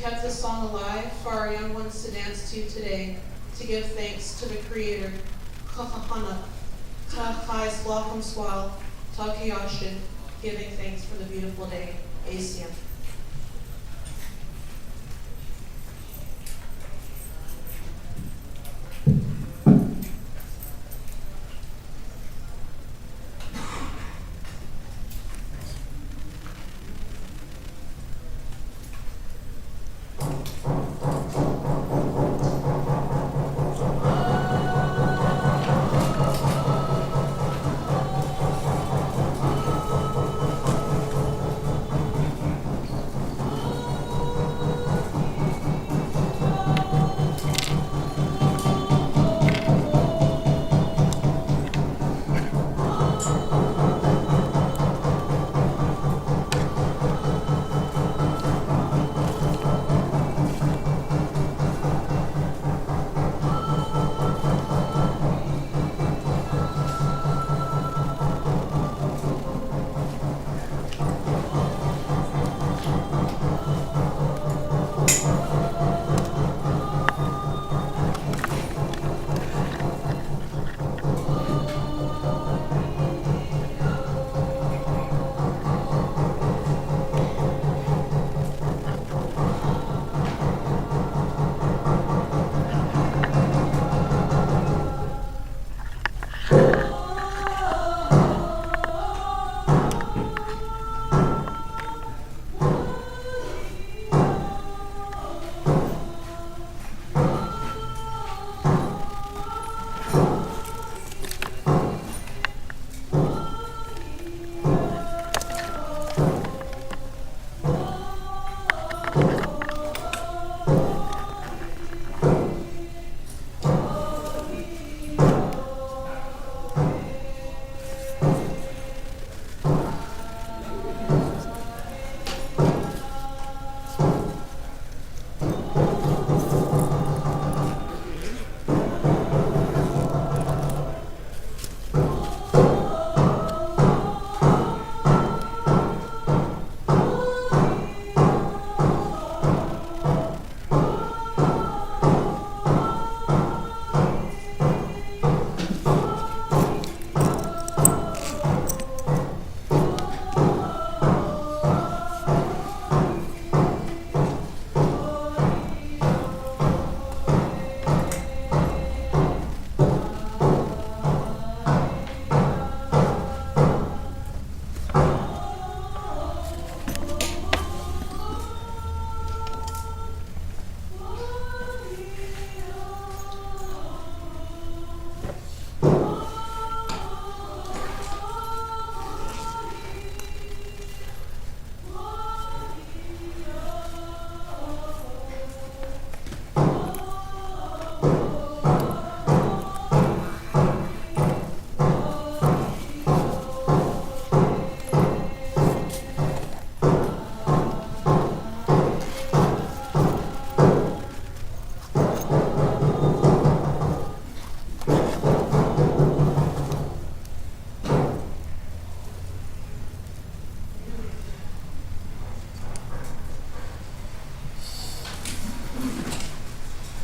kept this song alive for our young ones to dance to today, to give thanks to the Creator. Kahahana, Tahai Slocum Swal, Takayashin, giving thanks for the beautiful day. ACM.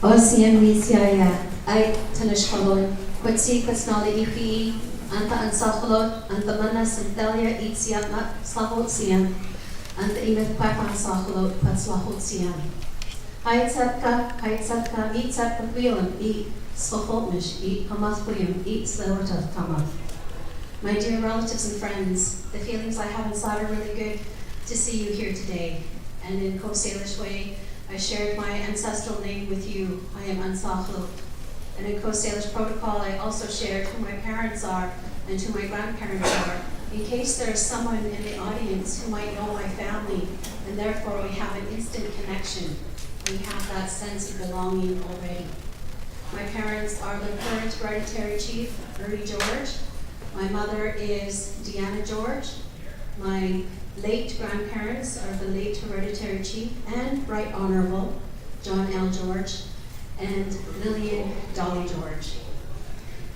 Ochieng Wisiaya, I Tanishkolon, Quetsi Quesnali Ipi, Anta Ansacholot, Anta Manas and Delia Itsiat Slahotzian, and the Imit Papan Sacholot, Quetslahotzian. Haitsatka, Mitsat Paquilan, E. Slahotmish, E. Hamathwium, E. Waututh Tamath. My dear relatives and friends, the feelings I have inside are really good to see you here today. And in Co-Salish way, I shared my ancestral name with you. I am Ansacholot. And in Co-Salish protocol, I also shared who my parents are and who my grandparents are, in case there is someone in the audience who might know my family, and therefore we have an instant connection. We have that sense of belonging already. My parents are the current hereditary chief, Ernie George. My mother is Deanna George. My late grandparents are the late hereditary chief and Right Honourable John L. George and Lillian Dolly George.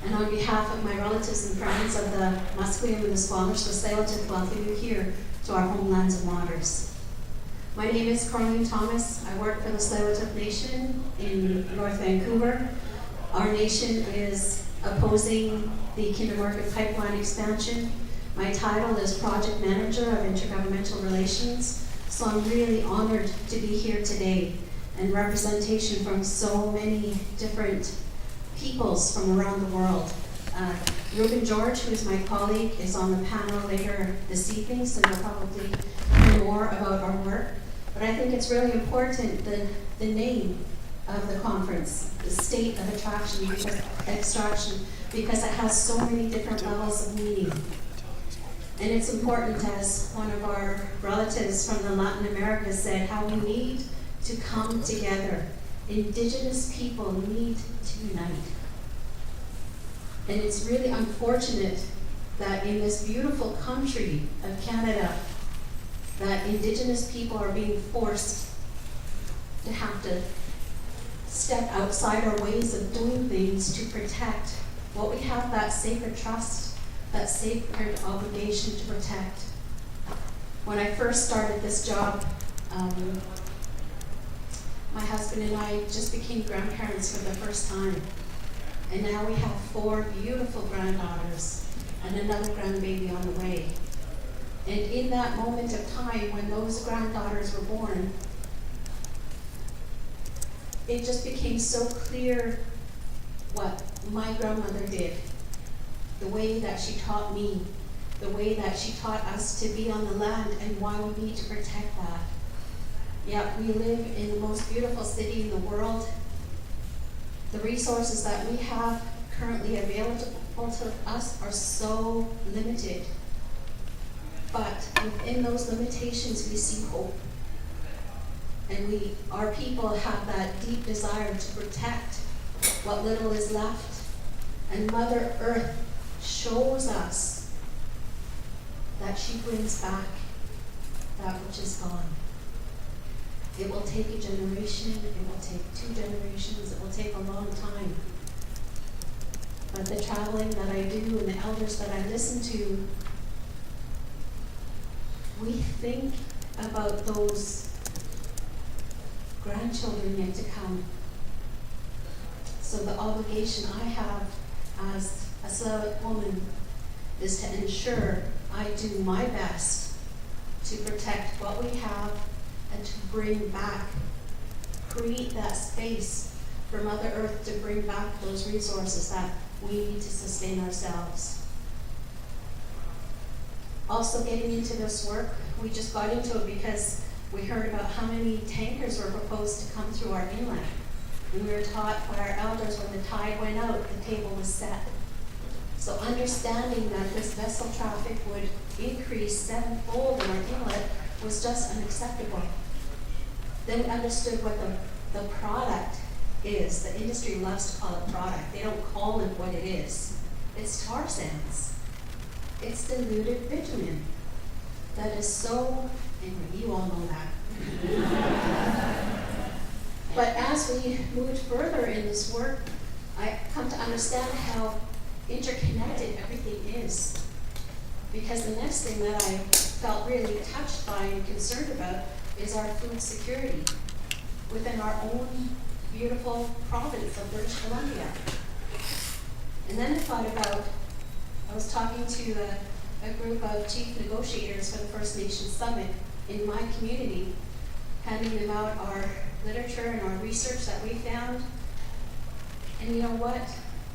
And on behalf of my relatives and friends of the Musqueam and the Squamish, the Tsleil, welcome you here to our homelands and waters. My name is Carleen Thomas. I work for the Waututh Nation in North Vancouver. Our nation is opposing the Kinder Morgan pipeline expansion. My title is Project Manager of Intergovernmental Relations, so I'm really honored to be here today and representation from so many different peoples from around the world. Rueben George, who is my colleague, is on the panel later this evening, so you'll probably hear more about our work. But I think it's really important, the name of the conference, the state of extraction, because it has so many different levels of meaning. And it's important, as one of our relatives from the Latin America said, how we need to come together. Indigenous people need to unite. And it's really unfortunate that in this beautiful country of Canada, that Indigenous people are being forced to have to step outside our ways of doing things to protect what we have, that sacred trust, that sacred obligation to protect. When I first started this job, my husband and I just became grandparents for the first time. And now we have 4 beautiful granddaughters and another grandbaby on the way. And in that moment of time when those granddaughters were born, it just became so clear what my grandmother did, the way that she taught me, the way that she taught us to be on the land and why we need to protect that. Yet we live in the most beautiful city in the world. The resources that we have currently available to us are so limited. But within those limitations, we see hope. And our people have that deep desire to protect what little is left. And Mother Earth shows us that she brings back that which is gone. It will take a generation, it will take 2 generations, it will take a long time. But the traveling that I do and the elders that I listen to, we think about those grandchildren yet to come. So the obligation I have as a Tsleil woman is to ensure I do my best to protect what we have and to bring back, create that space for Mother Earth to bring back those resources that we need to sustain ourselves. Also getting into this work, we just got into it because we heard about how many tankers were proposed to come through our inlet. And we were taught by our elders when the tide went out, the table was set. So understanding that this vessel traffic would increase 7-fold in our inlet was just unacceptable. Then we understood what the product is. The industry loves to call it product. They don't call it what it is. It's tar sands. It's diluted bitumen. That is so, and you all know that. But as we moved further in this work, I come to understand how interconnected everything is. Because the next thing that I felt really touched by and concerned about is our food security within our own beautiful province of British Columbia. And then I was talking to a group of chief negotiators for the First Nations Summit in my community, handing them out our literature and our research that we found. And you know what?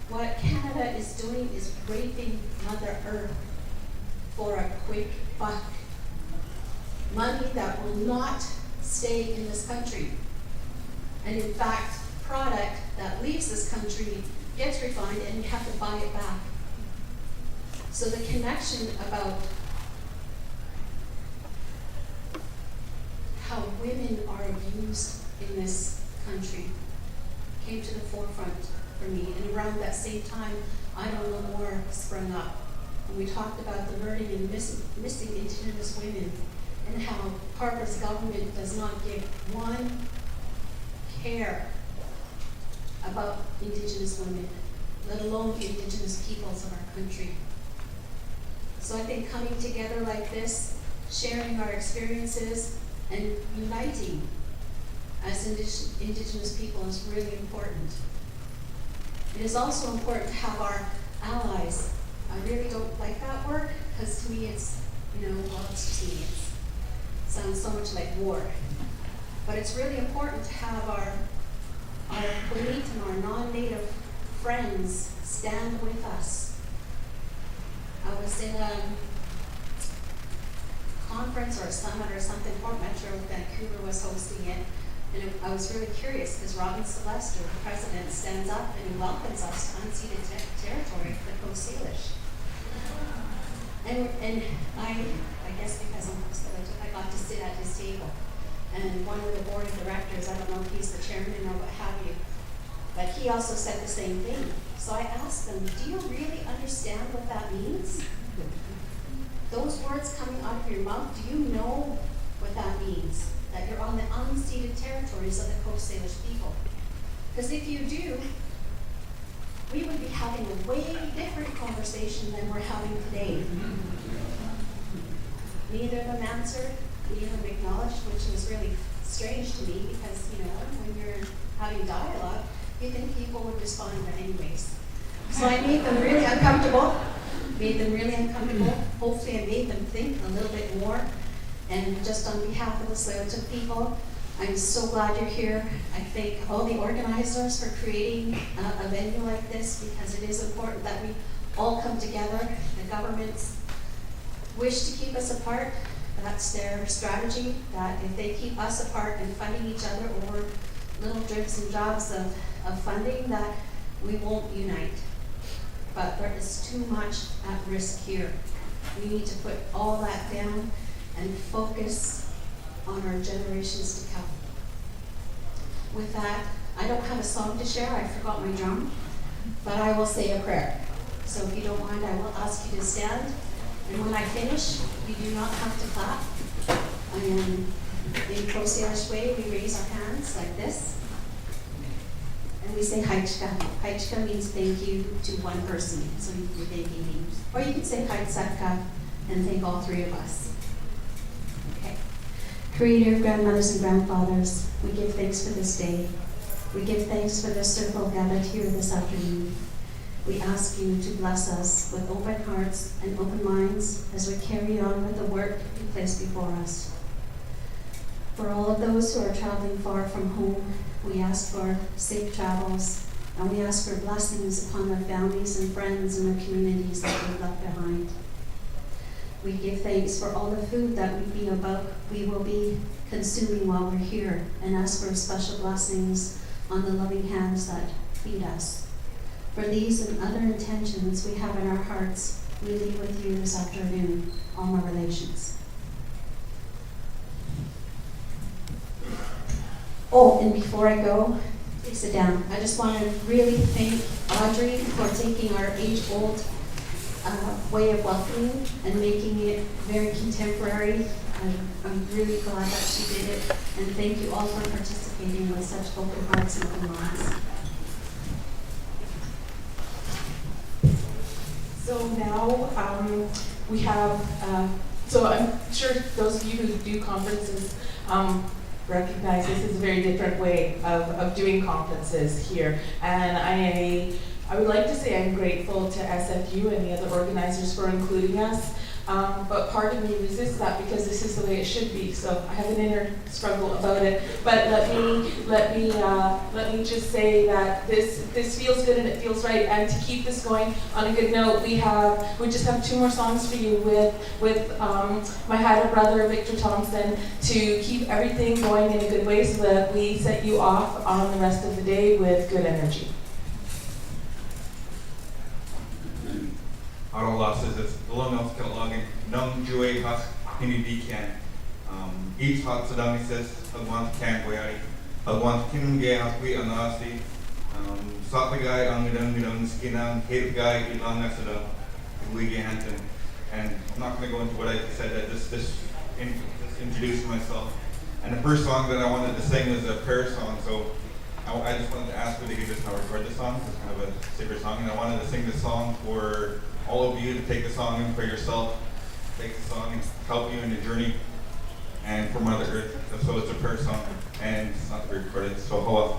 What Canada is doing is raping Mother Earth for a quick buck. Money that will not stay in this country. And in fact, product that leaves this country gets refined and you have to buy it back. So the connection about how women are abused in this country came to the forefront for me. And around that same time, I Don't Know More sprung up. And we talked about the murdering and missing Indigenous women and how Harbour's government does not give one care about Indigenous women, let alone the Indigenous peoples of our country. So I think coming together like this, sharing our experiences, And uniting as Indigenous people is really important. It is also important to have our allies. I really don't like that word, because to me it's, well, it's just me. It sounds so much like war. But it's really important to have our Bonit and our non-native friends stand with us. I was in a conference or a summit or something, Port Metro, Vancouver was hosting it, and I was really curious because Robin Celeste, the president, stands up and he welcomes us to unceded territory, the Coast Salish. And I guess because I'm Coast Salish, I got to sit at his table. And one of the board of directors, I don't know if he's the chairman or what have you, but he also said the same thing. So I asked them, do you really understand what that means? Those words coming out of your mouth, do you know what that means? That you're on the unceded territories of the Coast Salish people. Because if you do, we would be having a way different conversation than we're having today. Neither of them answered, neither of them acknowledged, which was really strange to me because, when you're having dialogue, you think people would respond, but anyways. So I made them really uncomfortable. Hopefully I made them think a little bit more. And just on behalf of the Waututh people, I'm so glad you're here. I thank all the organizers for creating a venue like this because it is important that we all come together. The governments wish to keep us apart. That's their strategy, that if they keep us apart and funding each other over little drips and jobs of funding, that we won't unite. But there is too much at risk here. We need to put all that down and focus on our generations to come. With that, I don't have a song to share. I forgot my drum, but I will say a prayer. So if you don't mind, I will ask you to stand. And when I finish, you do not have to clap. In Croatian way, we raise our hands like this. And we say Haichka. Haichka means thank you to one person. So you're thanking me. Or you can say Haitsaka and thank all three of us. Okay. Creator, grandmothers and grandfathers, we give thanks for this day. We give thanks for this circle gathered here this afternoon. We ask you to bless us with open hearts and open minds as we carry on with the work you place before us. For all of those who are traveling far from home, we ask for safe travels, and we ask for blessings upon their families and friends and their communities that they've left behind. We give thanks for all the food that we will be consuming while we're here, and ask for special blessings on the loving hands that feed us. For these and other intentions we have in our hearts, we leave with you this afternoon, all my relations. Oh, and before I go, please sit down. I just want to really thank Audrey for taking our age-old way of welcoming and making it very contemporary. I'm really glad that she did it. And thank you all for participating with such open hearts and open minds. So now we have, so I'm sure those of you who do conferences recognize this is a very different way of doing conferences here. And I would like to say I'm grateful to SFU and the other organizers for including us. But part of me resists that because this is the way it should be. So I have an inner struggle about it. But let me just say that this feels good and it feels right. And to keep this going on a good note, we just have 2 more songs for you with my Haida brother Victor Thompson to keep everything going in a good way so that we set you off on the rest of the day with good energy. Our losses is long of Kalogin, Nung Jue Has, Hinidi Can. Each hot Sudanises, Agwan Can Guayari, Agwan Kinge Haspi Anasi, Sapagai, Angidang, Skinang, Hate Guy, Ilanga Suda, Wigi Hanton. And I'm not going to go into what I said, I just introduced myself. And the first song that I wanted to sing was a prayer song, so I just wanted to ask whether you could just record the song. It's kind of a sacred song, and I wanted to sing this song for all of you to take the song in for yourself, take the song and help you in your journey. and for Mother Earth. So it's a prayer song, and it's not to be recorded. So hoa.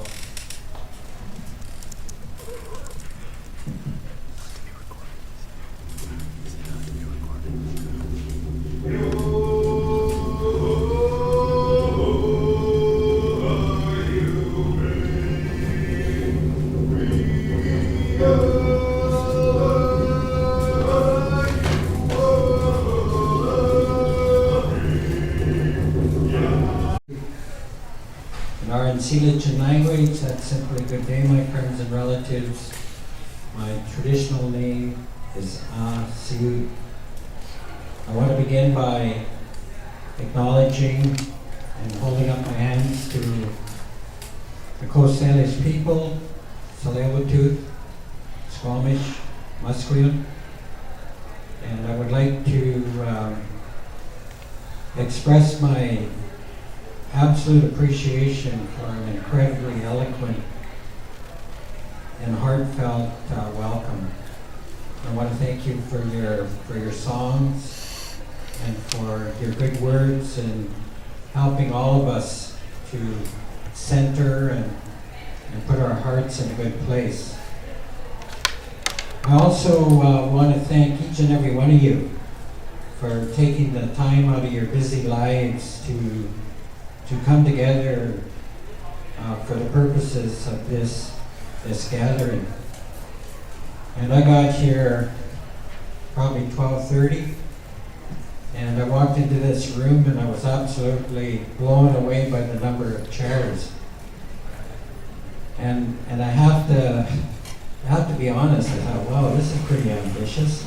In our Ensilidjan language, that's simply good day, my friends and relatives. My traditional name is Stewart. I want to begin by acknowledging and holding up my hands to the Coast Salish people, Tsleil, Waututh, Squamish, Musqueam, and I would like to express my absolute appreciation for an incredibly eloquent and heartfelt welcome. I want to thank you for your songs and for your good words and helping all of us to center and put our hearts in a good place. I also want to thank each and every one of you for taking the time out of your busy lives to come together for the purposes of this gathering. And I got here probably 12:30, and I walked into this room and I was absolutely blown away by the number of chairs. And I have to be honest, I thought, wow, this is pretty ambitious.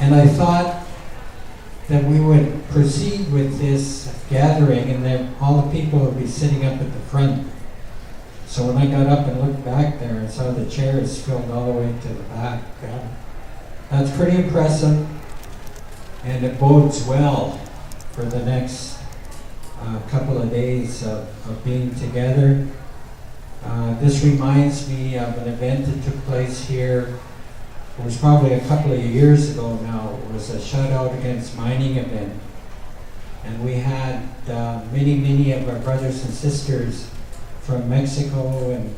And I thought that we would proceed with this gathering and that all the people would be sitting up at the front. So when I got up and looked back there and saw the chairs filled all the way to the back, that's pretty impressive, and it bodes well for the next couple of days of being together. This reminds me of an event that took place here. It was probably a couple of years ago now. It was a shutout against mining event. And we had many of our brothers and sisters from Mexico and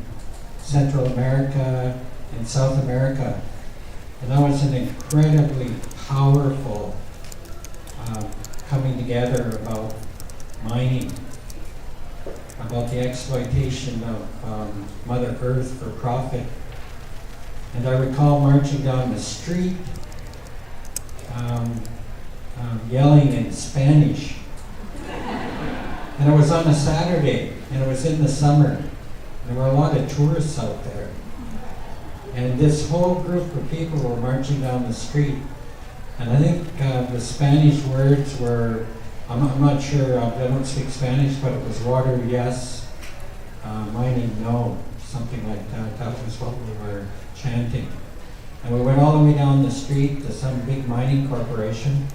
Central America and South America. And that was an incredibly powerful coming together about mining, about the exploitation of Mother Earth for profit. And I recall marching down the street, yelling in Spanish. And it was on a Saturday, and it was in the summer. There were a lot of tourists out there. And this whole group of people were marching down the street. And I think the Spanish words were, I'm not sure, I don't speak Spanish, but it was water, yes, mining, no, something like that. That was what we were chanting. And we went all the way down the street to some big mining corporation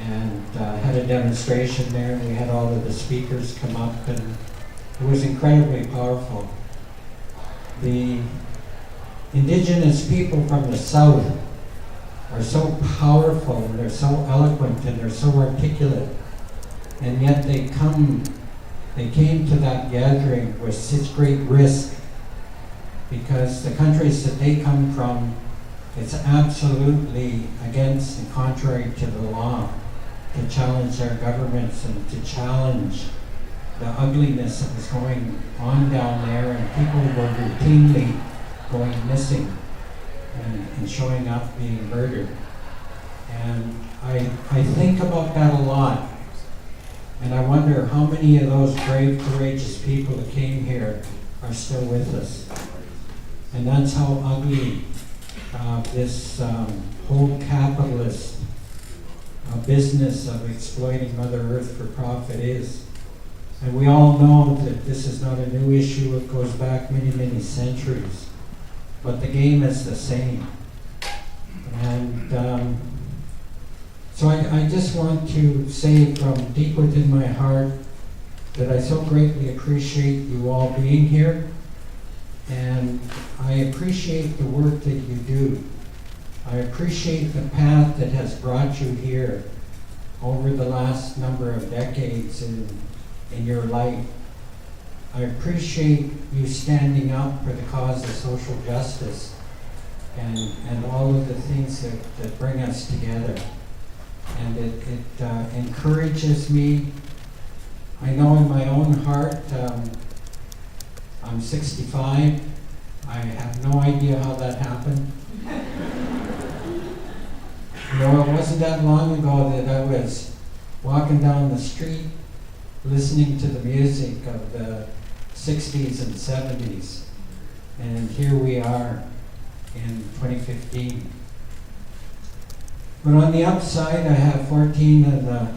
and had a demonstration there, and we had all of the speakers come up, and it was incredibly powerful. The Indigenous people from the South are so powerful, and they're so eloquent, and they're so articulate, and yet they came to that gathering with such great risk, because the countries that they come from, it's absolutely against and contrary to the law to challenge their governments and to challenge the ugliness that was going on down there, and people were routinely going missing and showing up being murdered. And I think about that a lot, and I wonder how many of those brave, courageous people that came here are still with us. And that's how ugly this whole capitalist business of exploiting Mother Earth for profit is. And we all know that this is not a new issue. It goes back many centuries. But the game is the same. And so I just want to say from deep within my heart that I so greatly appreciate you all being here. And I appreciate the work that you do. I appreciate the path that has brought you here over the last number of decades in your life. I appreciate you standing up for the cause of social justice and all of the things that bring us together. And it encourages me. I know in my own heart, I'm 65. I have no idea how that happened. You know, it wasn't that long ago that I was walking down the street listening to the music of the 60s and 70s. And here we are in 2015. But on the upside, I have 14 of the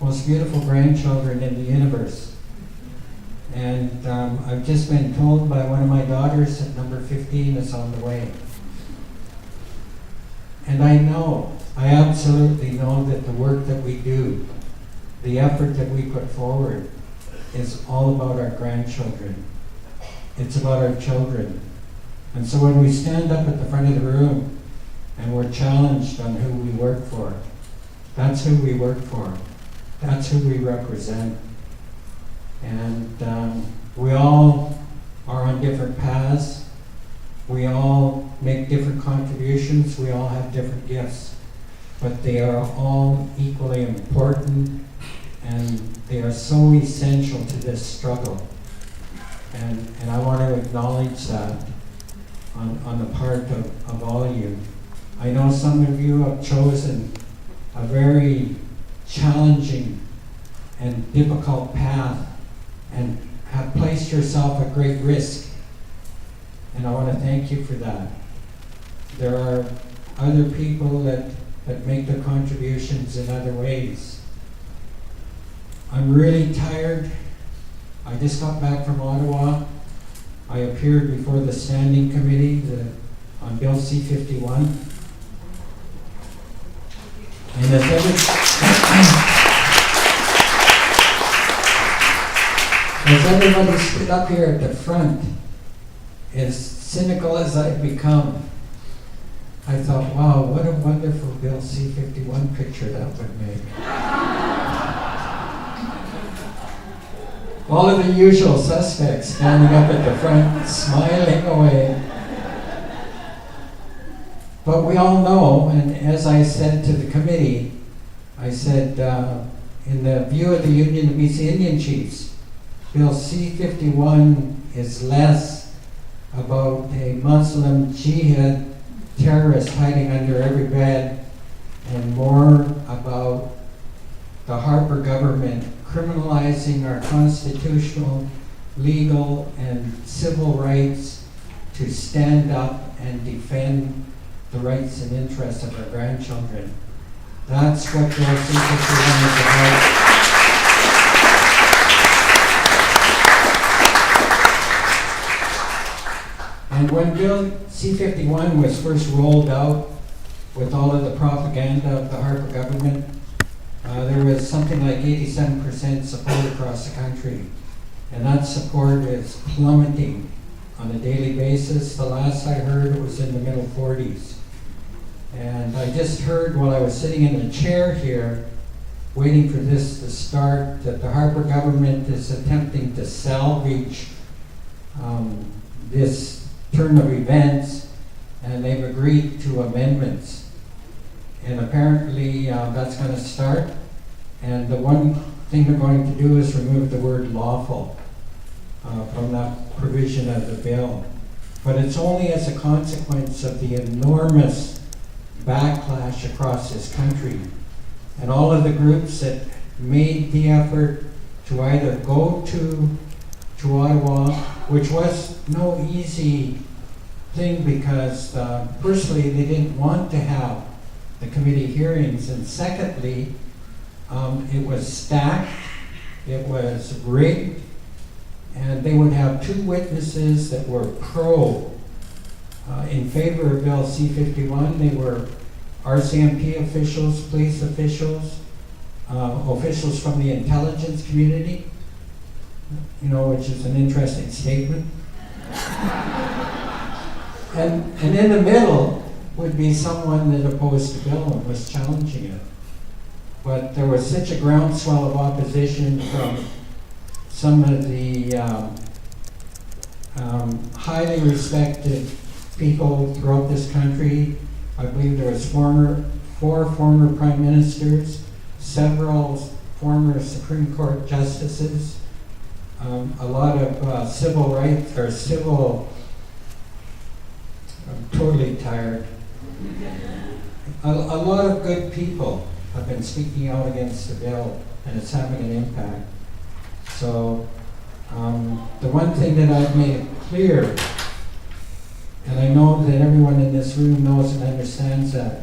most beautiful grandchildren in the universe. And I've just been told by one of my daughters that number 15 is on the way. And I absolutely know that the work that we do, the effort that we put forward, is all about our grandchildren. It's about our children. And so when we stand up at the front of the room and we're challenged on who we work for, that's who we work for. That's who we represent. And we all are on different paths. We all make different contributions. We all have different gifts. But they are all equally important, and they are so essential to this struggle. And I want to acknowledge that on the part of all of you. I know some of you have chosen a very challenging and difficult path and have placed yourself at great risk. And I want to thank you for that. There are other people that make their contributions in other ways. I'm really tired. I just got back from Ottawa. I appeared before the standing committee on Bill C-51. And as everybody stood up here at the front, as cynical as I've become, I thought, wow, what a wonderful Bill C-51 picture that would make. All of the usual suspects standing up at the front, smiling away. But we all know, and as I said to the committee, I said, in the view of the Union of BC Indian Chiefs, Bill C-51 is less about a Muslim jihad terrorist hiding under every bed and more about the Harbour government criminalizing our constitutional, legal, and civil rights to stand up and defend the rights and interests of our grandchildren. That's what Bill C-51 is about. And when Bill C-51 was first rolled out with all of the propaganda of the Harbour government, there was something like 87% support across the country. And that support is plummeting on a daily basis. The last I heard, it was in the middle 40s. And I just heard while I was sitting in a chair here, waiting for this to start, that the Harbour government is attempting to salvage this turn of events, and they've agreed to amendments. And apparently that's going to start. And the one thing they're going to do is remove the word lawful from that provision of the bill. But it's only as a consequence of the enormous backlash across this country. And all of the groups that made the effort to either go to Ottawa, which was no easy thing because firstly, they didn't want to have the committee hearings, and secondly, it was stacked, it was rigged, and they would have two witnesses that were in favor of Bill C-51. They were RCMP officials, police officials, officials from the intelligence community, which is an interesting statement. And in the middle would be someone that opposed the bill and was challenging it. but there was such a groundswell of opposition from some of the highly respected people throughout this country. I believe there was 4 former prime ministers, several former Supreme Court justices, a lot of civil rights, or civil, I'm totally tired. A lot of good people have been speaking out against the bill, and it's having an impact. So the one thing that I've made clear, and I know that everyone in this room knows and understands that,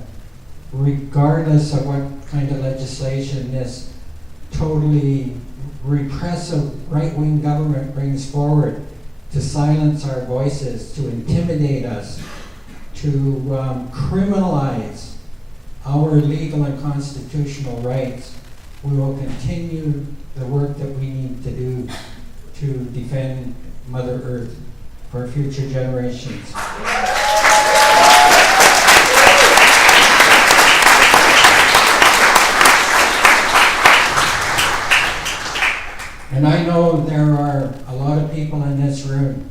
regardless of what kind of legislation this totally repressive right-wing government brings forward to silence our voices, to intimidate us, to criminalize our legal and constitutional rights, we will continue the work that we need to do to defend Mother Earth for future generations. And I know there are a lot of people in this room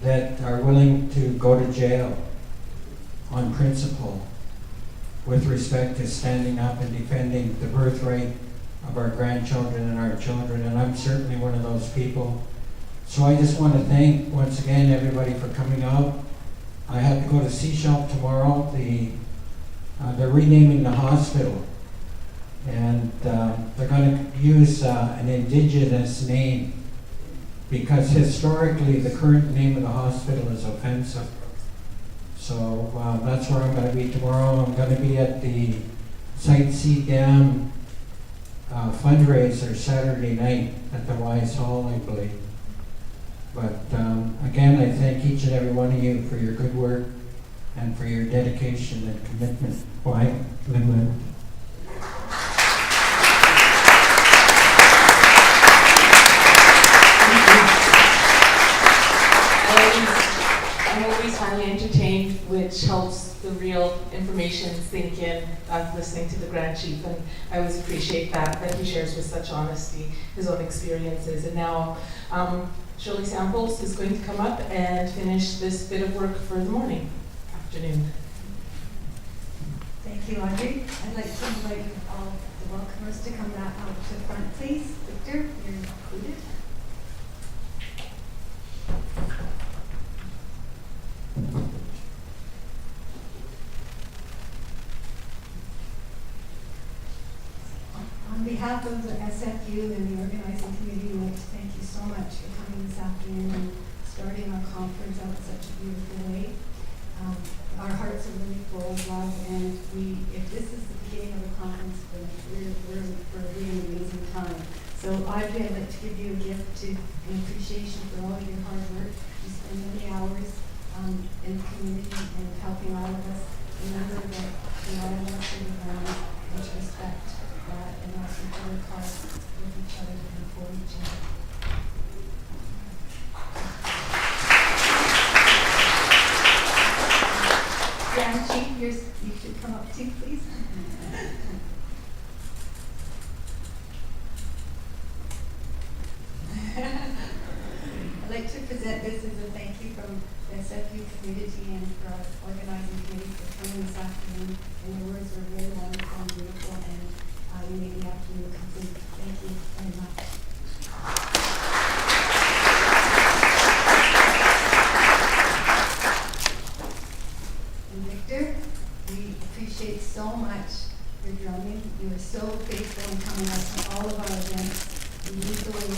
that are willing to go to jail on principle with respect to standing up and defending the birthright of our grandchildren and our children, and I'm certainly one of those people. So I just want to thank once again everybody for coming out. I have to go to Seashell tomorrow. They're renaming the hospital, and they're going to use an Indigenous name, because historically the current name of the hospital is offensive. So that's where I'm going to be tomorrow. I'm going to be at the Site C Dam fundraiser Saturday night at the Wise Hall, I believe. But again, I thank each and every one of you for your good work and for your dedication and commitment. Why? Lin. I'm always highly entertained, which helps the real information sink in, listening to the Grand Chief, and I always appreciate that he shares with such honesty his own experiences. And now Shirley Samples is going to come up and finish this bit of work for the afternoon. Thank you, Audrey. I'd like to invite all the welcomers to come back out to the front, please. Victor, you're included. On behalf of the SFU and the organizing committee, we'd like to thank you so much for coming this afternoon and starting our conference out in such a beautiful way. Our hearts are really full of love, and if this is the beginning of a conference, we're for a really amazing time. So Audrey, I'd like to give you a gift an appreciation for all of your hard work. You spend many hours in the community and helping all of us. Remember that all of us are around and to respect that, and also to work hard with each other and for each other. Grand Chief, you should come up too, please. I'd like to present this as a thank you from the SFU community and for our organizing committee for coming this afternoon. And your words were really wonderful and beautiful, and you made the afternoon complete. Thank you very much. Victor, we appreciate so much your drumming. You are so faithful in coming out to all of our events. You lead the way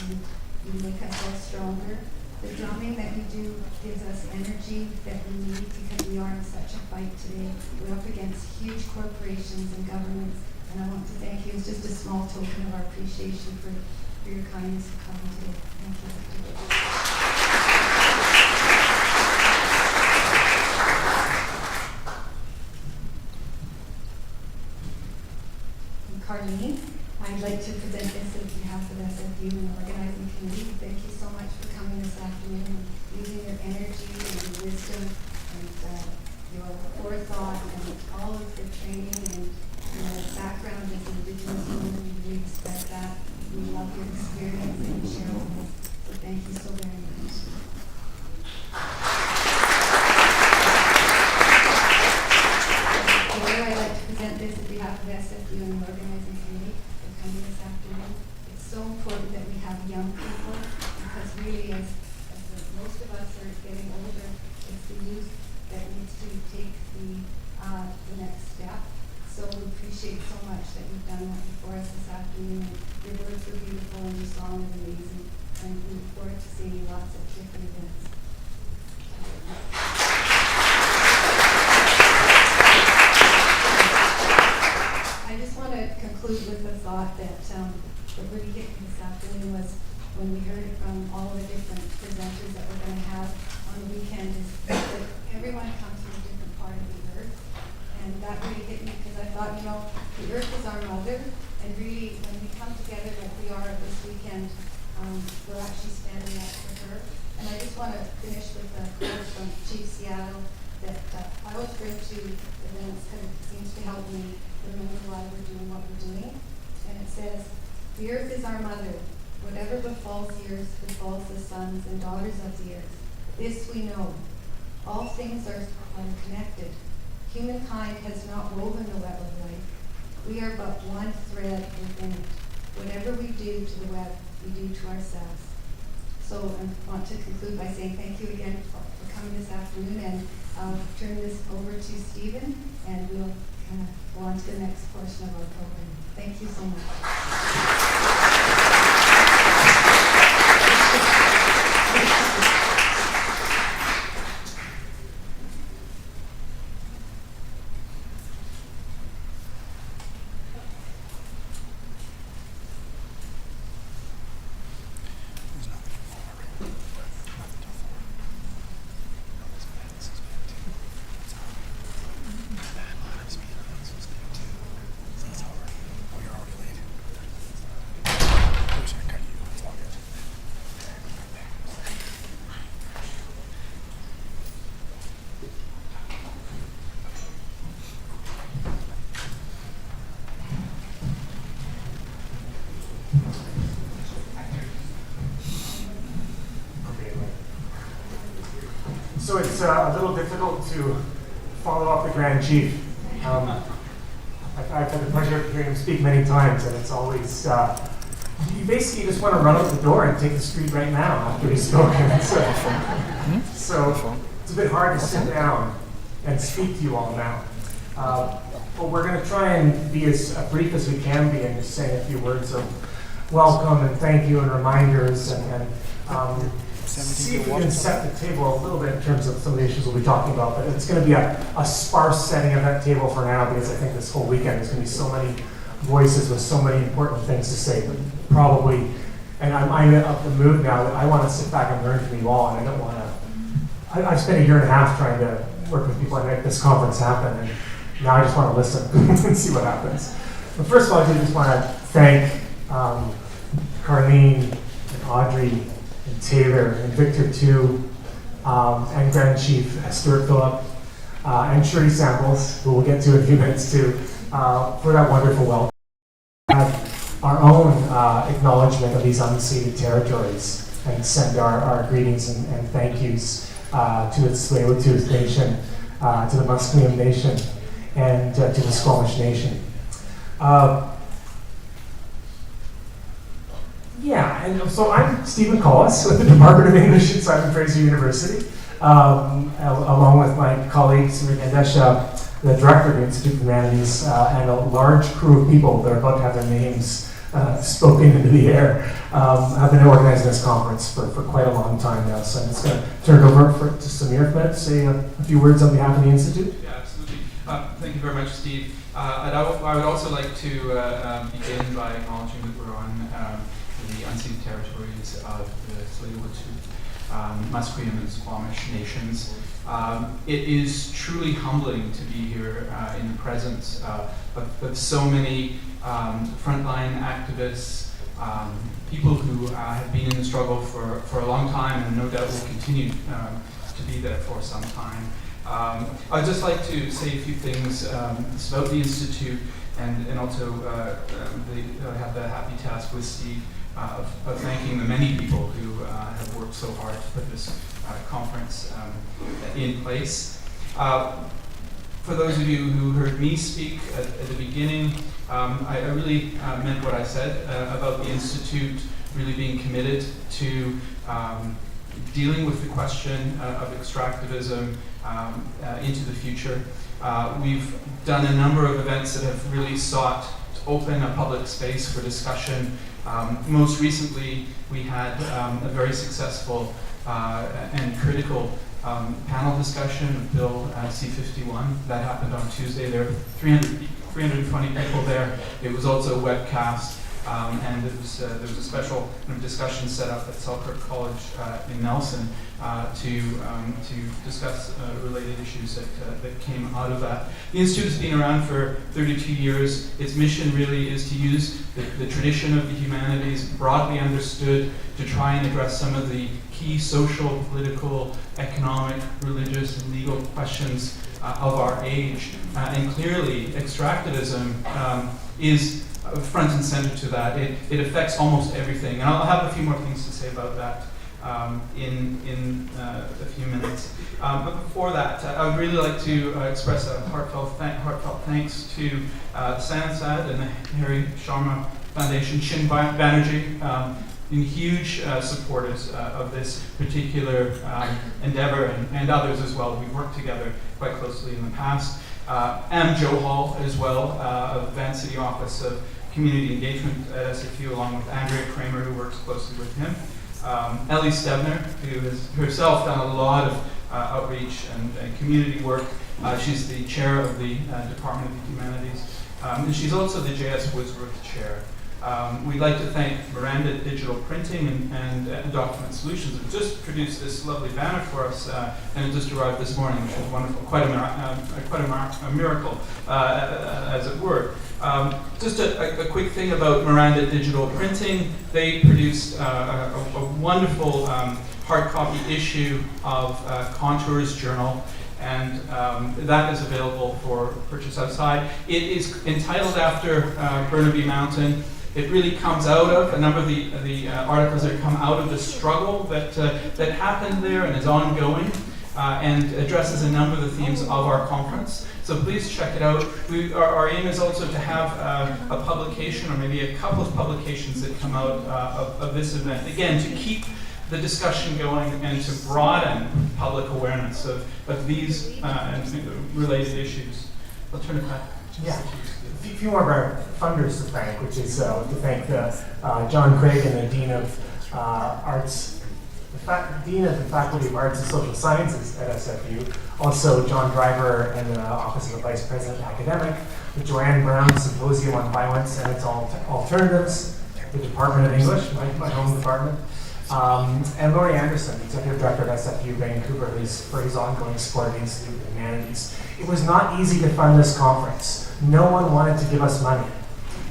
and you make us all stronger. The drumming that you do gives us energy that we need because we are in such a fight today. We're up against huge corporations and governments, and I want to thank you. It's just a small token of our appreciation for your kindness of coming today. Thank you, Victor. Carlene, I'd like to present this on behalf of SFU and the organizing committee. Thank you so much for coming this afternoon and using your energy and your wisdom and your forethought and all of the training and background respect that. We love your experience and you share with us. So thank you so very much. I'd like to present this on behalf of SFU and the organizing committee for coming this afternoon. It's so important that we have young people because really as most of us are getting older, it's the youth that needs to take the next step. So we appreciate so much that you've done that for us this afternoon. Your words were beautiful and your song is amazing. And we look forward to seeing you lots of different events. I just want to conclude with the thought that really hit me this afternoon was when we heard from all of the different presenters that we're going to have on the weekend is that everyone comes from a different part of the earth. And that really hit me because I thought, you know, the earth is our mother, and really when we come together like we are this weekend, we're actually standing up for her. And I just want to finish with a quote from Chief Seattle that I always bring to events because it seems to help me remember why we're doing what we're doing. And it says, "The earth is our mother. Whatever befalls the earth befalls the sons and daughters of the earth. This we know. All things are connected. Humankind has not woven the web of life. We are but one thread within it. Whatever we do to the web, we do to ourselves." So I want to conclude by saying thank you again for coming this afternoon, and I'll turn this over to Stephen, and we'll go on to the next portion of our program. Thank you so much. So it's a little difficult to follow up the Grand Chief. I've had the pleasure of hearing him speak many times, and it's always, you basically just want to run out the door and take the street right now after he's spoken. So it's a bit hard to sit down and speak to you all now. But we're going to try and be as brief as we can be and just say a few words of welcome and thank you and reminders and see if we can set the table a little bit in terms of some of the issues we'll be talking about. But it's going to be a sparse setting of that table for now because I think this whole weekend there's going to be so many voices with so many important things to say. But probably, and I'm of the mood now that I want to sit back and learn from you all, and I don't want to. I've spent a year and a half trying to work with people and make this conference happen, and now I just want to listen and see what happens. But first of all, I just want to thank Carlene and Audrey and Taylor and Victor too, and Grand Chief Stewart Phillip, and Shirley Samples, who we'll get to in a few minutes too, for that wonderful welcome. We have our own acknowledgement of these unceded territories and send our greetings and thank yous to the Tsleil Waututh Nation, to the Musqueam Nation, and to the Squamish Nation. Yeah, and so I'm Stephen Collis with the Department of English at Simon Fraser University, along with my colleague Samir Gandesha, the Director of the Institute of Humanities, and a large crew of people that are about to have their names spoken into the air. I've been organizing this conference for quite a long time now, so I'm just going to turn it over to Samir for to say a few words on behalf of the Institute. Yeah, absolutely. Thank you very much, Steve. I would also like to begin by acknowledging that we're on the unceded territories of the Tsleil Waututh, Musqueam, and Squamish nations. It is truly humbling to be here in the presence of so many frontline activists, people who have been in the struggle for a long time and no doubt will continue to be there for some time. I'd just like to say a few things about the Institute and also I have the happy task with Steve of thanking the many people who have worked so hard to put this conference in place. For those of you who heard me speak at the beginning, I really meant what I said about the Institute really being committed to dealing with the question of extractivism into the future. We've done a number of events that have really sought to open a public space for discussion. Most recently, we had a very successful and critical panel discussion of Bill C-51. That happened on Tuesday. There were 320 people there. It was also webcast, and there was a special discussion set up at Selkirk College in Nelson to discuss related issues that came out of that. The Institute has been around for 32 years. Its mission really is to use the tradition of the humanities, broadly understood, to try and address some of the key social, political, economic, religious, and legal questions of our age. And clearly, extractivism is front and center to that. It affects almost everything. And I'll have a few more things to say about that in a few minutes. But before that, I would really like to express a heartfelt thanks to Sansad and the Harry Sharma Foundation, Shin Banerjee, been huge supporters of this particular endeavor, and others as well. We've worked together quite closely in the past. Joe Hall as well, of Van City Office of Community Engagement at SFU, along with Andrea Kramer, who works closely with him. Ellie Stebner, who has herself done a lot of outreach and community work. She's the chair of the Department of the Humanities. And she's also the J.S. Woodsworth chair. We'd like to thank Miranda Digital Printing and Document Solutions, who just produced this lovely banner for us, and it just arrived this morning, which was wonderful, quite a miracle, as it were. Just a quick thing about Miranda Digital Printing. They produced a wonderful hard copy issue of Contours Journal, and that is available for purchase outside. It is entitled after Burnaby Mountain. It really comes out of a number of the articles that come out of the struggle that happened there and is ongoing, and addresses a number of the themes of our conference. So please check it out. Our aim is also to have a publication, or maybe a couple of publications that come out of this event. Again, to keep the discussion going and to broaden public awareness of these and related issues. I'll turn it back. Yeah. A few more of our funders to thank, which is to thank John Craig and the Dean of Arts, Dean of the Faculty of Arts and Social Sciences at SFU, also John Driver and the Office of the Vice President Academic, the Joanne Brown Symposium on Violence and its Alternatives, the Department of English, my home department, and Laurie Anderson, Executive Director of SFU Vancouver, for his ongoing support of the Institute of Humanities. It was not easy to fund this conference. No one wanted to give us money.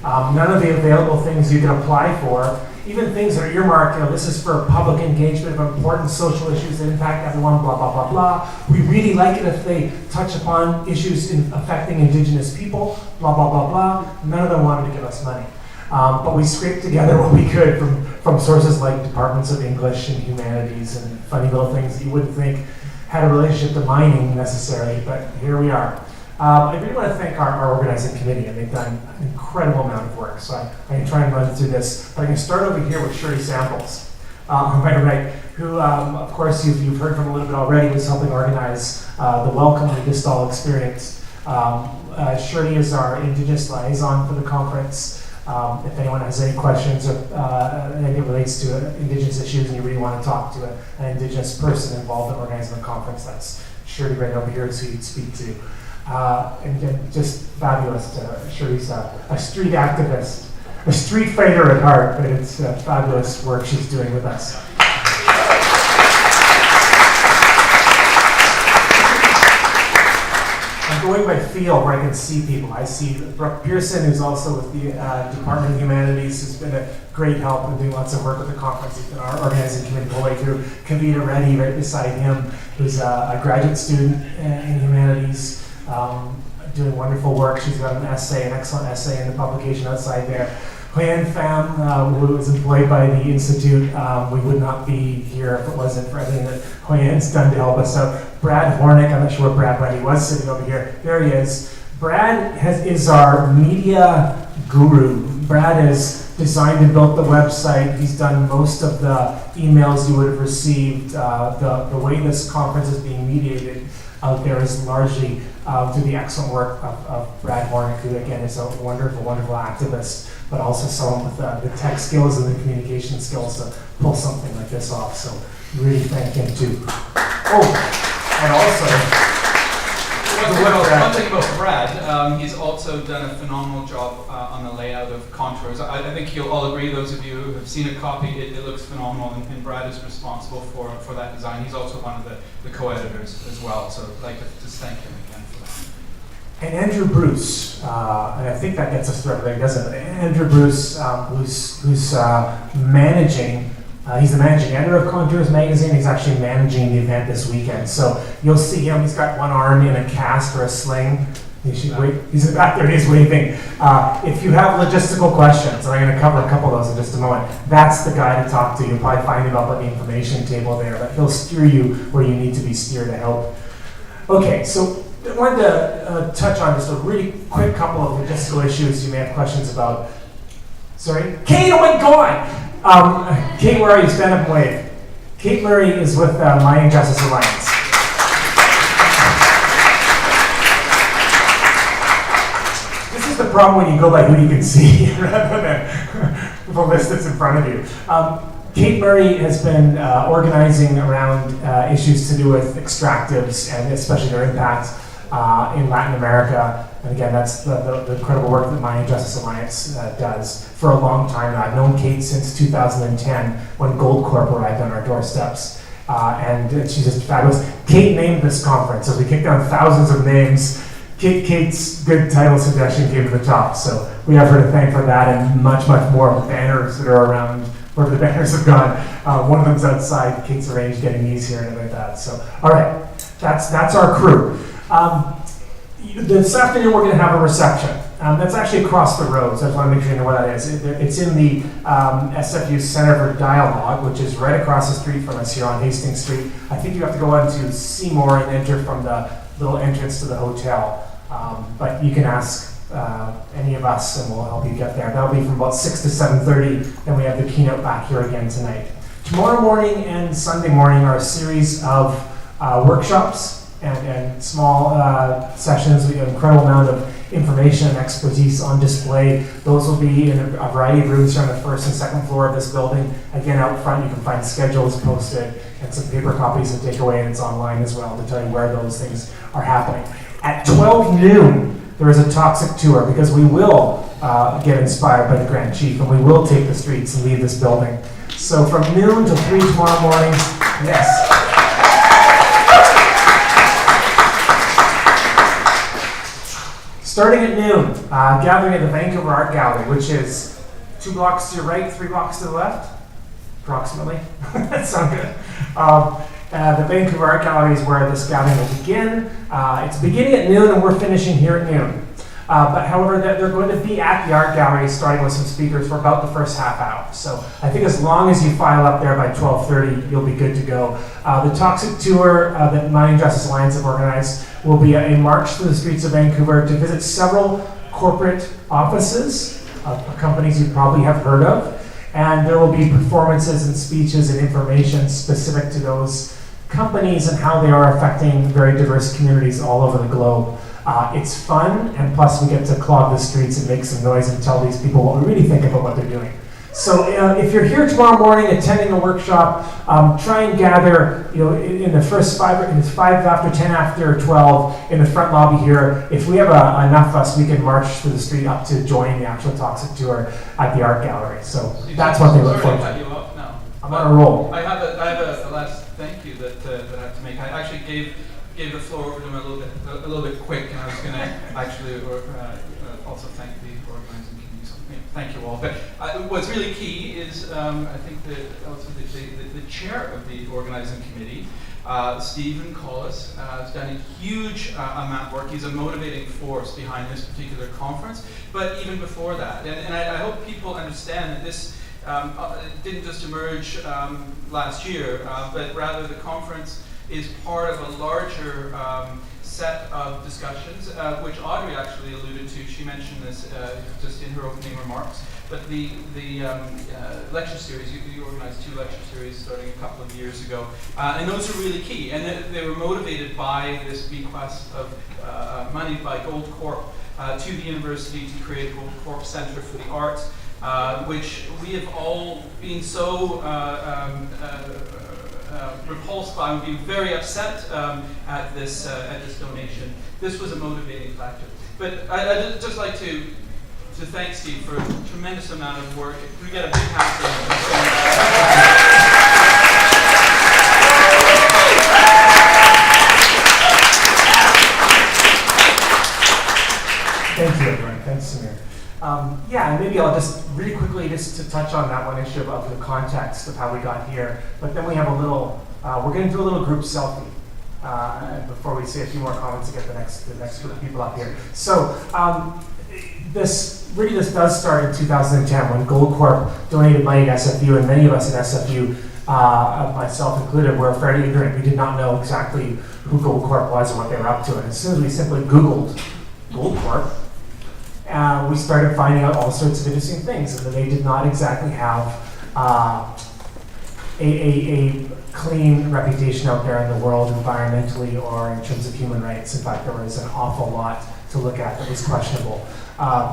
None of the available things you can apply for, even things that are earmarked, this is for public engagement of important social issues that impact everyone, blah, blah, blah, blah. We really like it if they touch upon issues affecting Indigenous people, blah, blah, blah, blah. None of them wanted to give us money. But we scraped together what we could from sources like departments of English and humanities and funny little things that you wouldn't think had a relationship to mining necessarily, but here we are. I really want to thank our organizing committee, and they've done an incredible amount of work. So I can try and run through this, but I can start over here with Shirley Samples, on my right, who, of course, you've heard from a little bit already, was helping organize the Welcome to Gestalt experience. Shirley is our Indigenous liaison for the conference. If anyone has any questions or anything relates to Indigenous issues and you really want to talk to an Indigenous person involved in organizing the conference, that's Shirley right over here who you'd speak to. And just fabulous. Shirley's a street activist, a street fighter at heart, but it's fabulous work she's doing with us. I'm going by feel where I can see people. I see Brooke Pearson, who's also with the Department of Humanities, who's been a great help and doing lots of work with the conference. He's been our organizing committee the whole way through. Kavita Reddy right beside him, who's a graduate student in humanities. doing wonderful work. She's got an excellent essay in the publication outside there. Huyen Pham, who is employed by the Institute. We would not be here if it wasn't for everything that Huyen's done to help us out. Brad Hornick, I'm not sure where Brad went. He was sitting over here. There he is. Brad is our media guru. Brad has designed and built the website. He's done most of the emails you would have received. The way this conference is being mediated out there is largely through the excellent work of Brad Hornick, who again is a wonderful, wonderful activist, but also someone with the tech skills and the communication skills to pull something like this off. So really thank him too. Oh, and also, one thing about Brad, he's also done a phenomenal job on the layout of contours. I think you'll all agree, those of you who have seen a copy, it looks phenomenal, and Brad is responsible for that design. He's also one of the co-editors as well, so I'd like to just thank him again for that. And Andrew Bruce, and I think that gets us through everything, doesn't it? Andrew Bruce, who's managing. He's the managing editor of Contours Magazine. He's actually managing the event this weekend. So you'll see him. He's got one arm in a cast or a sling. He's back there. He's waving. If you have logistical questions, and I'm going to cover a couple of those in just a moment, that's the guy to talk to. You'll probably find him up at the information table there, but he'll steer you where you need to be steered to help. Okay, so I wanted to touch on just a really quick couple of logistical issues you may have questions about. Sorry? Kate, oh my God! Kate, where are you? Stand up and wave. Kate Murray is with Mining Justice Alliance. This is the problem when you go by who you can see rather than the list that's in front of you. Kate Murray has been organizing around issues to do with extractives and especially their impact in Latin America. And again, that's the incredible work that Mining Justice Alliance does for a long time now. I've known Kate since 2010 when Goldcorp arrived on our doorsteps. And she's just fabulous. Kate named this conference, so we kicked down thousands of names. Kate's good title suggestion came to the top, so we have her to thank for that and much, much more of the banners that are around, wherever the banners have gone. One of them's outside. Kate's arranged getting these here and like that. So, all right, that's our crew. This afternoon we're going to have a reception. That's actually across the road, so I just want to make sure you know where that is. It's in the SFU Center for Dialogue, which is right across the street from us here on Hastings Street. I think you have to go onto Seymour and enter from the little entrance to the hotel. But you can ask any of us and we'll help you get there. That'll be from about 6 to 7:30, then we have the keynote back here again tonight. Tomorrow morning and Sunday morning are a series of workshops and small sessions. We have an incredible amount of information and expertise on display. Those will be in a variety of rooms here on the first and second floor of this building. Again, out front you can find schedules posted and some paper copies to take away, and it's online as well to tell you where those things are happening. At 12 noon, there is a toxic tour because we will get inspired by the Grand Chief and we will take the streets and leave this building. So from noon till 3 tomorrow morning, yes. Starting at noon, gathering at the Vancouver Art Gallery, which is 2 blocks to your right, 3 blocks to the left, approximately. That sounds good. The Vancouver Art Gallery is where this gathering will begin. It's beginning at noon and we're finishing here at noon. But however, they're going to be at the Art Gallery starting with some speakers for about the first half hour. So I think as long as you file up there by 12:30, you'll be good to go. The Toxic Tour that Mining Justice Alliance have organized will be a march through the streets of Vancouver to visit several corporate offices of companies you probably have heard of. And there will be performances and speeches and information specific to those companies and how they are affecting very diverse communities all over the globe. It's fun, and plus we get to clog the streets and make some noise and tell these people what we really think about what they're doing. So if you're here tomorrow morning attending a workshop, try and gather, in the first 5 after 10 after 12 in the front lobby here. If we have enough of us, we can march through the street up to join the actual Toxic Tour at the Art Gallery. So that's what they look forward to. You up? No. I'm on a roll. I have a last thank you that I have to make. I actually gave the floor over to him a little bit quick, and I was going to actually also thank the organizing committee. So thank you all. But what's really key is I think also the chair of the organizing committee, Stephen Collis, has done a huge amount of work. He's a motivating force behind this particular conference, but even before that. And I hope people understand that this didn't just emerge last year, but rather the conference is part of a larger set of discussions, which Audrey actually alluded to. She mentioned this just in her opening remarks. But the lecture series, you organized 2 lecture series starting a couple of years ago, and those are really key. And they were motivated by this bequest of money by Gold Corp to the university to create a Gold Corp Center for the Arts, which we have all been so repulsed by and been very upset at this donation. This was a motivating factor. But I'd just like to thank Steve for a tremendous amount of work. Can we get a big hand for him? Thank you, everyone. Thanks, Samir. Yeah, and maybe I'll just really quickly just to touch on that one issue of the context of how we got here. But then we have a little, we're going to do a little group selfie before we say a few more comments to get the next group of people up here. So this does start in 2010 when Gold Corp donated money to SFU, and many of us at SFU, myself included, were fairly ignorant. We did not know exactly who Gold Corp was or what they were up to. And as soon as we simply Googled Gold Corp, we started finding out all sorts of interesting things, and that they did not exactly have a clean reputation out there in the world environmentally or in terms of human rights. In fact, there was an awful lot to look at that was questionable.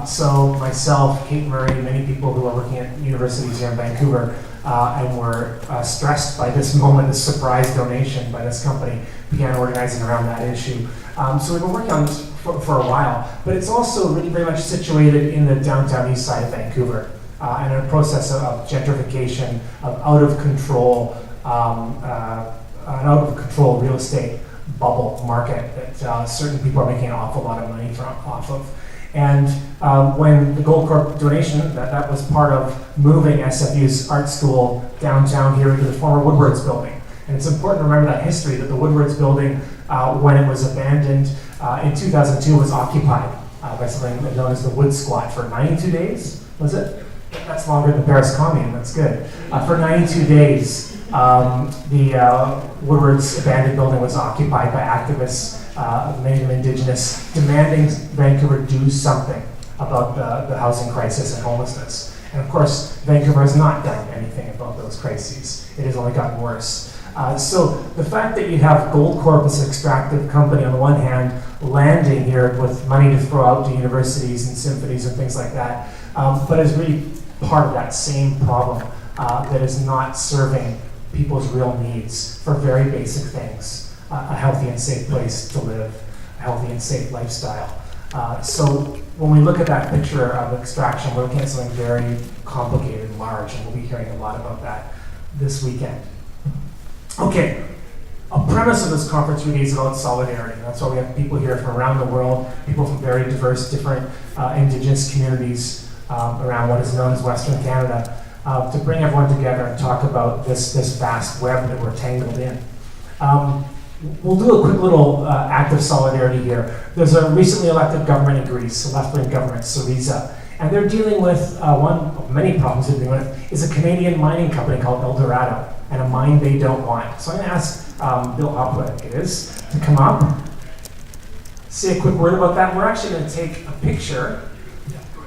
So myself, Kate Murray, many people who are working at universities here in Vancouver and were stressed by this moment, this surprise donation by this company, began organizing around that issue. So we've been working on this for a while, but it's also really very much situated in the downtown east side of Vancouver, and in a process of gentrification, of out of control real estate bubble market that certain people are making an awful lot of money off of. And when the Gold Corp donation, that was part of moving SFU's art school downtown here into the former Woodwards building. And it's important to remember that history, that the Woodwards building, when it was abandoned in 2002, was occupied by something known as the Wood Squat for 92 days, was it? That's longer than Paris Commune, that's good. For 92 days, the Woodwards abandoned building was occupied by activists, many of them Indigenous, demanding Vancouver do something about the housing crisis and homelessness. And of course, Vancouver has not done anything about those crises. It has only gotten worse. So the fact that you have Gold Corp as an extractive company on the one hand, landing here with money to throw out to universities and symphonies and things like that, but is really part of that same problem that is not serving people's real needs for very basic things. A healthy and safe place to live, a healthy and safe lifestyle. So when we look at that picture of extraction, we're looking at something very complicated and large, and we'll be hearing a lot about that this weekend. Okay, a premise of this conference really is about solidarity. That's why we have people here from around the world, people from very diverse, different Indigenous communities around what is known as Western Canada, to bring everyone together and talk about this vast web that we're tangled in. We'll do a quick little act of solidarity here. There's a recently elected government in Greece, a left-wing government, Syriza, and they're dealing with one of many problems they're dealing with is a Canadian mining company called El Dorado, and a mine they don't want. So I'm going to ask Bill Hopwood, I think it is, to come up, say a quick word about that. We're actually going to take a picture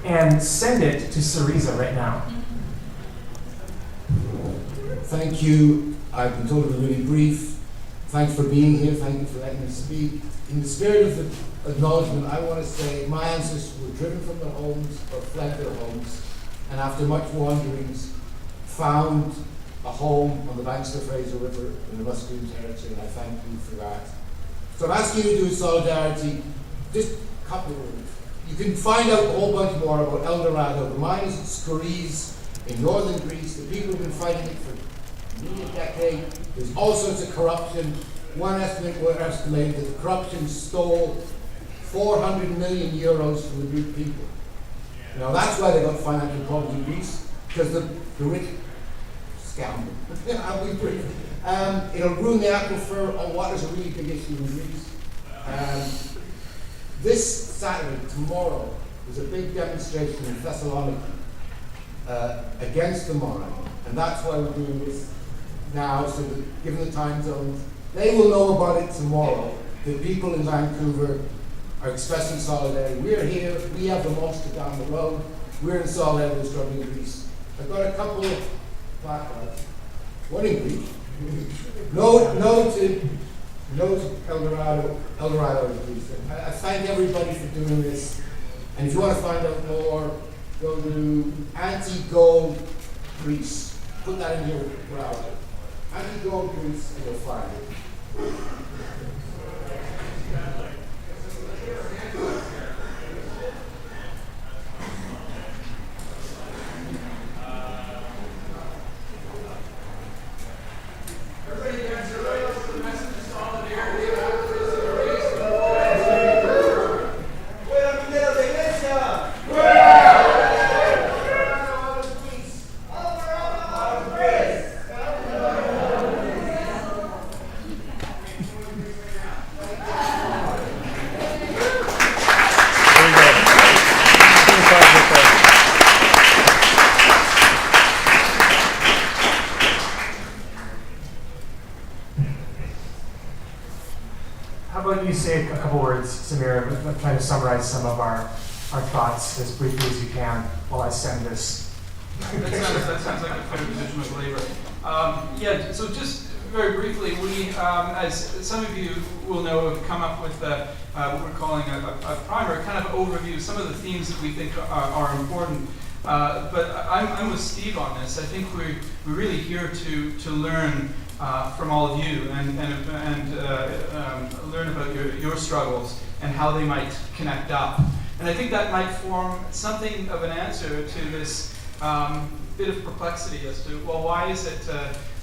and send it to Syriza right now. Thank you. I've been told it was really brief. Thanks for being here. Thank you for letting me speak. In the spirit of the acknowledgement, I want to say my ancestors were driven from their homes or fled their homes, and after much wanderings, found a home on the banks of the Fraser River in the Musqueam territory, and I thank you for that. So I'm asking you to do solidarity, just a couple of words. You can find out a whole bunch more about El Dorado. The mine is at Skouries in northern Greece. The people have been fighting it for nearly a decade. There's all sorts of corruption. One estimated that the corruption stole 400 million euros from the Greek people. Now that's why they got financial problems in Greece, because the rich scoundrel. I'll be brief. It'll ruin the aquifer on what is a really big issue in Greece. This Saturday, tomorrow, there's a big demonstration in Thessaloniki against the mine, and that's why we're doing this now, so that given the time zones, they will know about it tomorrow. The people in Vancouver are expressing solidarity. We're here, we have the monster down the road, we're in solidarity with struggling Greece. I've got a couple of placards, one in Greek. No to Eldorado in Greece. I thank everybody for doing this. And if you want to find out more, go to Anti-Gold Greece. Put that in your browser. Anti-Gold Greece, and you'll find it. Say a couple words, Samir. I'm trying to summarize some of our thoughts as briefly as you can while I send this. That sounds like a fair position of labor. Yeah, so just very briefly, we, as some of you will know, have come up with what we're calling a primer, kind of overview, some of the themes that we think are important. But I'm with Steve on this. I think we're really here to learn from all of you and learn about your struggles and how they might connect up. And I think that might form something of an answer to this bit of perplexity as to, well, why is it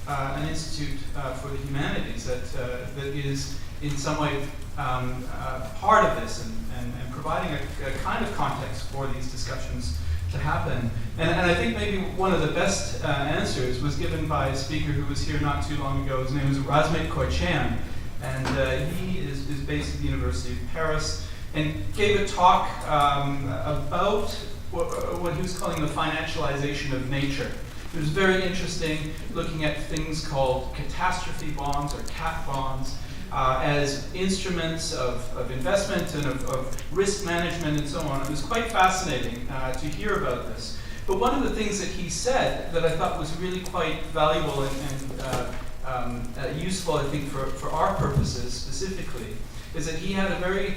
an institute for the humanities that is in some way part of this and providing a kind of context for these discussions to happen. And I think maybe one of the best answers was given by a speaker who was here not too long ago. His name is Ochieng, and he is based at the University of Paris, and gave a talk about what he was calling the financialization of nature. It was very interesting, looking at things called catastrophe bonds or cat bonds as instruments of investment and of risk management and so on. It was quite fascinating to hear about this. But one of the things that he said that I thought was really quite valuable and useful, I think, for our purposes specifically, is that he had a very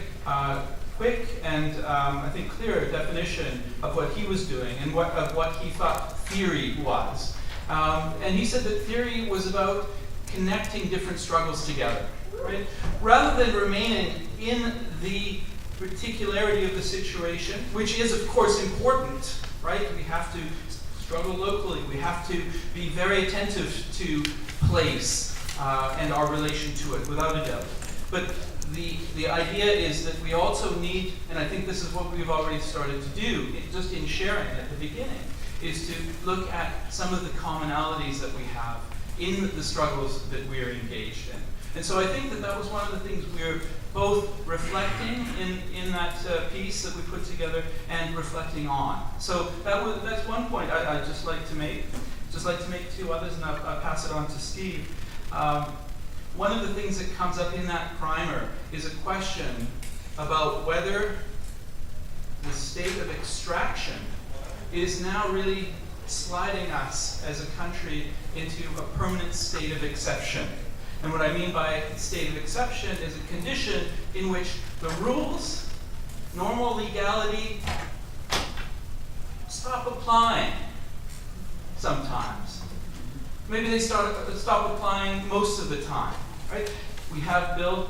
quick and I think clear definition of what he was doing and of what he thought theory was. And he said that theory was about connecting different struggles together. Right? Rather than remaining in the particularity of the situation, which is of course important, right? We have to struggle locally. We have to be very attentive to place and our relation to it, without a doubt. But the idea is that we also need, and I think this is what we've already started to do, just in sharing at the beginning, is to look at some of the commonalities that we have in the struggles that we're engaged in. And so I think that was one of the things we're both reflecting in that piece that we put together and reflecting on. So that's one point I'd just like to make. Just like to make two others, and I'll pass it on to Steve. One of the things that comes up in that primer is a question about whether the state of extraction is now really sliding us as a country into a permanent state of exception. And what I mean by state of exception is a condition in which the rules, normal legality, stop applying sometimes. Maybe they stop applying most of the time, right? We have Bill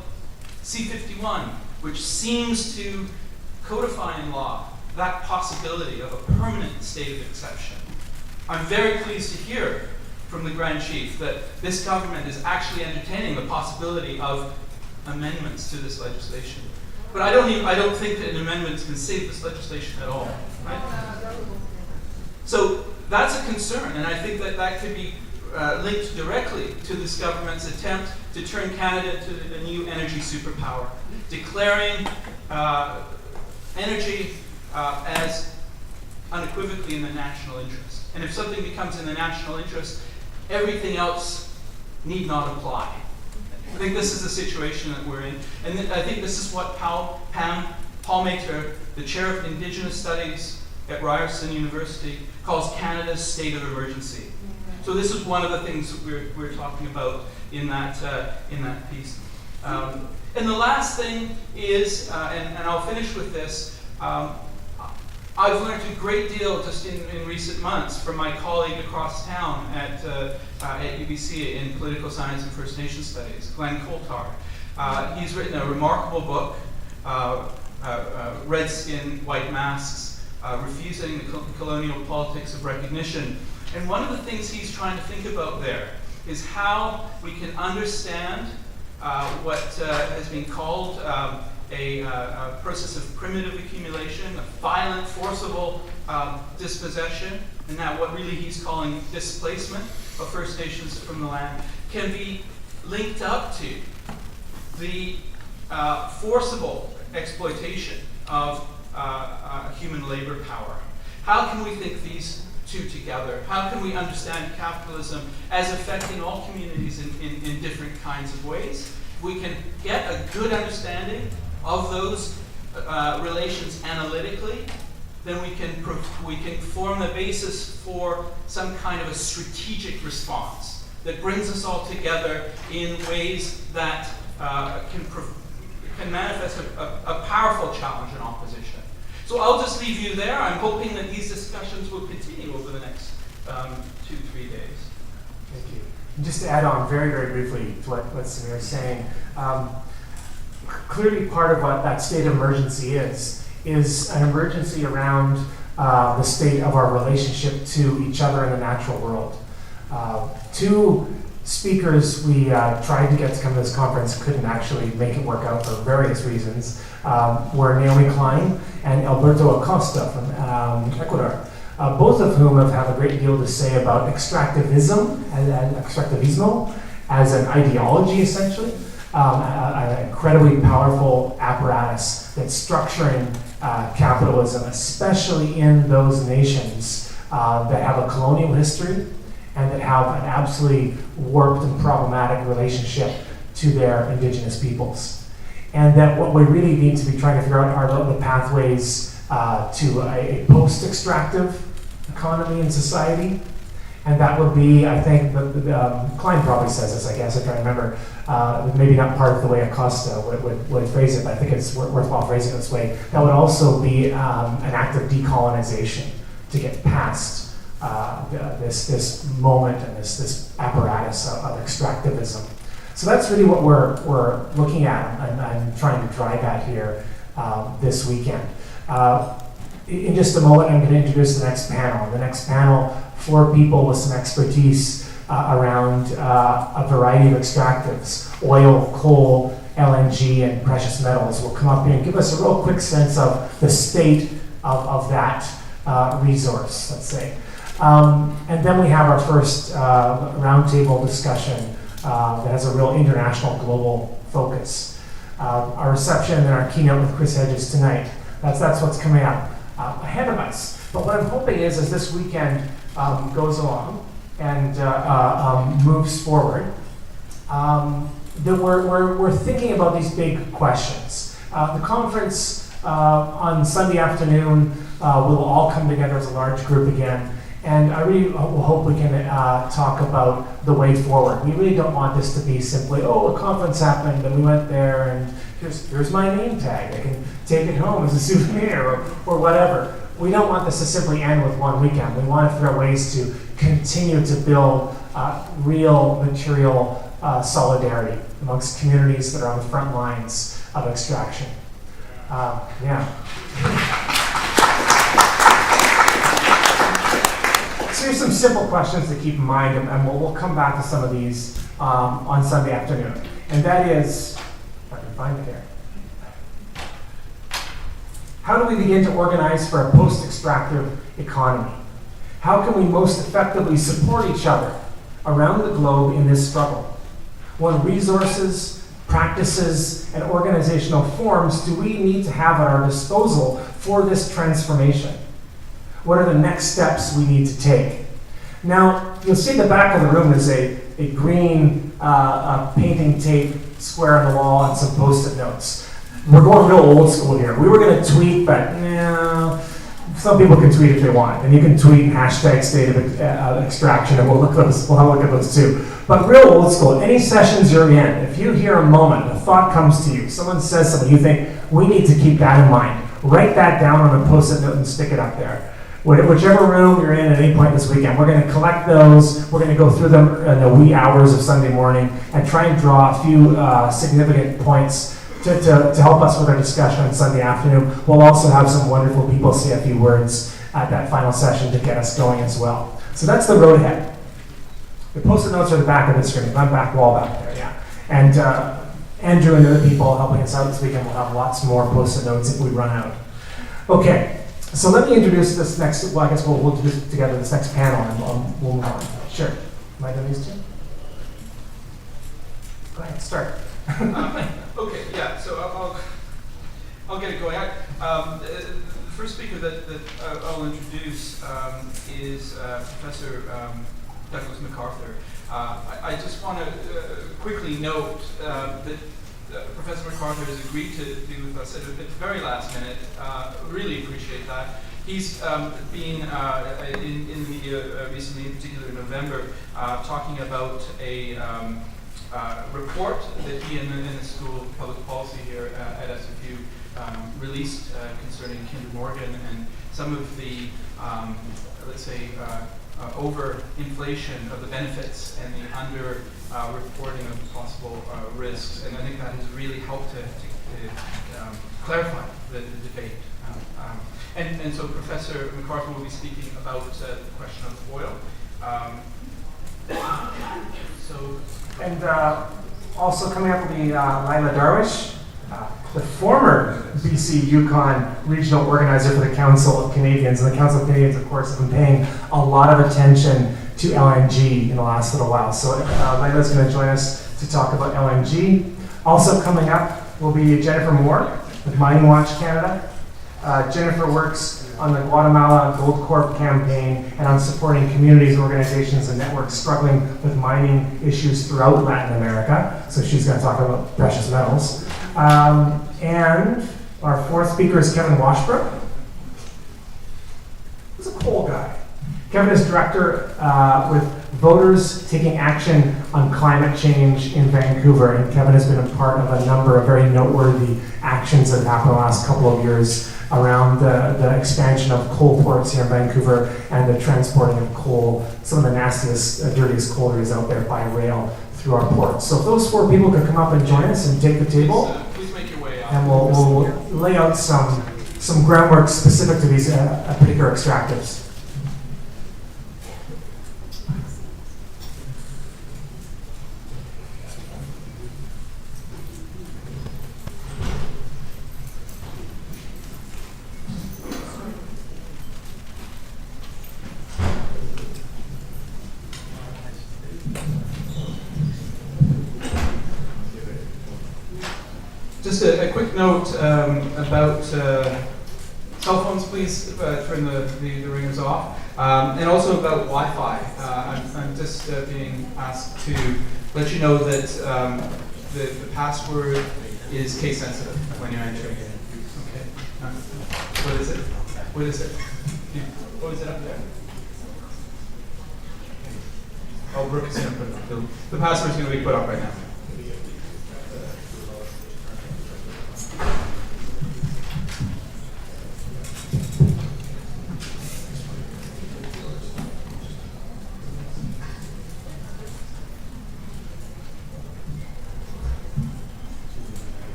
C-51, which seems to codify in law that possibility of a permanent state of exception. I'm very pleased to hear from the Grand Chief that this government is actually entertaining the possibility of amendments to this legislation. But I don't think that an amendment can save this legislation at all. right? So that's a concern, and I think that that could be linked directly to this government's attempt to turn Canada to a new energy superpower, declaring energy as unequivocally in the national interest. And if something becomes in the national interest, everything else need not apply. I think this is the situation that we're in. And I think this is what Pam Palmater, the chair of Indigenous Studies at Ryerson University, calls Canada's state of emergency. So this is one of the things that we're talking about in that piece. And the last thing is, and I'll finish with this, I've learned a great deal just in recent months from my colleague across town at UBC in political science and First Nation studies, Glenn Coulthard. He's written a remarkable book, Red Skin, White Masks, Refusing the Colonial Politics of Recognition. And one of the things he's trying to think about there is how we can understand what has been called a process of primitive accumulation, a violent, forcible dispossession, and now what really he's calling displacement of First Nations from the land, can be linked up to the forcible exploitation of human labor power. How can we think these two together? How can we understand capitalism as affecting all communities in different kinds of ways? We can get a good understanding of those relations analytically, then we can form the basis for some kind of a strategic response that brings us all together in ways that can manifest a powerful challenge and opposition. So I'll just leave you there. I'm hoping that these discussions will continue over the next 2-3 days. Thank you. And just to add on very, very briefly to what Samir is saying, clearly part of what that state of emergency is an emergency around the state of our relationship to each other in the natural world. Two speakers we tried to get to come to this conference couldn't actually make it work out for various reasons, were Naomi Klein and Alberto Acosta from Ecuador, both of whom have a great deal to say about extractivism and extractivismo as an ideology, essentially. An incredibly powerful apparatus that's structuring capitalism, especially in those nations that have a colonial history and that have an absolutely warped and problematic relationship to their indigenous peoples. And that what we really need to be trying to figure out are the pathways to a post-extractive economy and society. And that would be, I think, Klein probably says this, I guess, if I remember, maybe not part of the way Acosta would phrase it, but I think it's worthwhile phrasing it this way. That would also be an act of decolonization to get past this moment and this apparatus of extractivism. So that's really what we're looking at and trying to drive at here this weekend. In just a moment, I'm going to introduce the next panel. The next panel, 4 people with some expertise around a variety of extractives, oil, coal, LNG, and precious metals will come up here and give us a real quick sense of the state of that resource, let's say. And then we have our first roundtable discussion that has a real international, global focus. Our reception and our keynote with Chris Hedges tonight, that's what's coming up ahead of us. But what I'm hoping is, as this weekend goes along and moves forward, that we're thinking about these big questions. The conference on Sunday afternoon will all come together as a large group again. And I really hope we can talk about the way forward. We really don't want this to be simply, a conference happened and we went there and here's my name tag. I can take it home as a souvenir or whatever. We don't want this to simply end with one weekend. We want to figure out ways to continue to build real material solidarity amongst communities that are on the front lines of extraction. So here's some simple questions to keep in mind, and we'll come back to some of these on Sunday afternoon. And that is, if I can find it here. How do we begin to organize for a post-extractive economy? How can we most effectively support each other around the globe in this struggle? What resources, practices, and organizational forms do we need to have at our disposal for this transformation? What are the next steps we need to take? Now, you'll see the back of the room is a green painting tape square on the wall and some post-it notes. We're going real old school here. We were going to tweet, but some people can tweet if they want, and you can tweet hashtag state of extraction, and we'll have a look at those too. But real old school, any sessions you're in, if you hear a moment, a thought comes to you, someone says something, you think, we need to keep that in mind. Write that down on a post-it note and stick it up there. Whichever room you're in at any point this weekend, we're going to collect those, we're going to go through them in the wee hours of Sunday morning and try and draw a few significant points to help us with our discussion on Sunday afternoon. We'll also have some wonderful people say a few words at that final session to get us going as well. So that's the road ahead. The post-it notes are the back of the screen, on back wall back there, yeah. And Andrew and other people helping us out this weekend will have lots more post-it notes if we run out. Okay. So let me introduce this next, well, I guess we'll do this together, this next panel, and we'll move on. Sure. Am I done these two? Go ahead, start. Okay, yeah, so I'll get it going. The first speaker that I'll introduce is Professor Douglas McArthur. I just want to quickly note that Professor McArthur has agreed to be with us at the very last minute. Really appreciate that. He's been in the media recently, in particular in November, talking about a report that he and the School of Public Policy here at SFU released concerning Kinder Morgan and some of the, let's say, over-inflation of the benefits and the under-reporting of possible risks. And I think that has really helped to clarify the debate. And so Professor McArthur will be speaking about the question of oil. And also coming up will be Leila Darwish, the former BC Yukon regional organizer for the Council of Canadians. And the Council of Canadians, of course, have been paying a lot of attention to LNG in the last little while. So Leila's going to join us to talk about LNG. Also coming up will be Jennifer Moore with Mining Watch Canada. Jennifer works on the Guatemala Gold Corp campaign and on supporting communities, organizations, and networks struggling with mining issues throughout Latin America. So she's going to talk about precious metals. And our fourth speaker is Kevin Washbrook. He's a coal guy. Kevin is director with Voters Taking Action on Climate Change in Vancouver, and Kevin has been a part of a number of very noteworthy actions that have happened in the last couple of years around the expansion of coal ports here in Vancouver and the transporting of coal, some of the nastiest, dirtiest coal there is out there by rail through our ports. So if those four people could come up and join us and take the table, please make your way out. And we'll lay out some groundwork specific to these particular extractives. Just a quick note about cell phones, please turn the ringers off. And also about Wi-Fi. I'm just being asked to let you know that the password is case sensitive when you're entering it. Okay. What is it? What is it? What is it up there? Oh, Brooke is going to put it up. The password is going to be put up right now.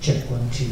Check 1, 2.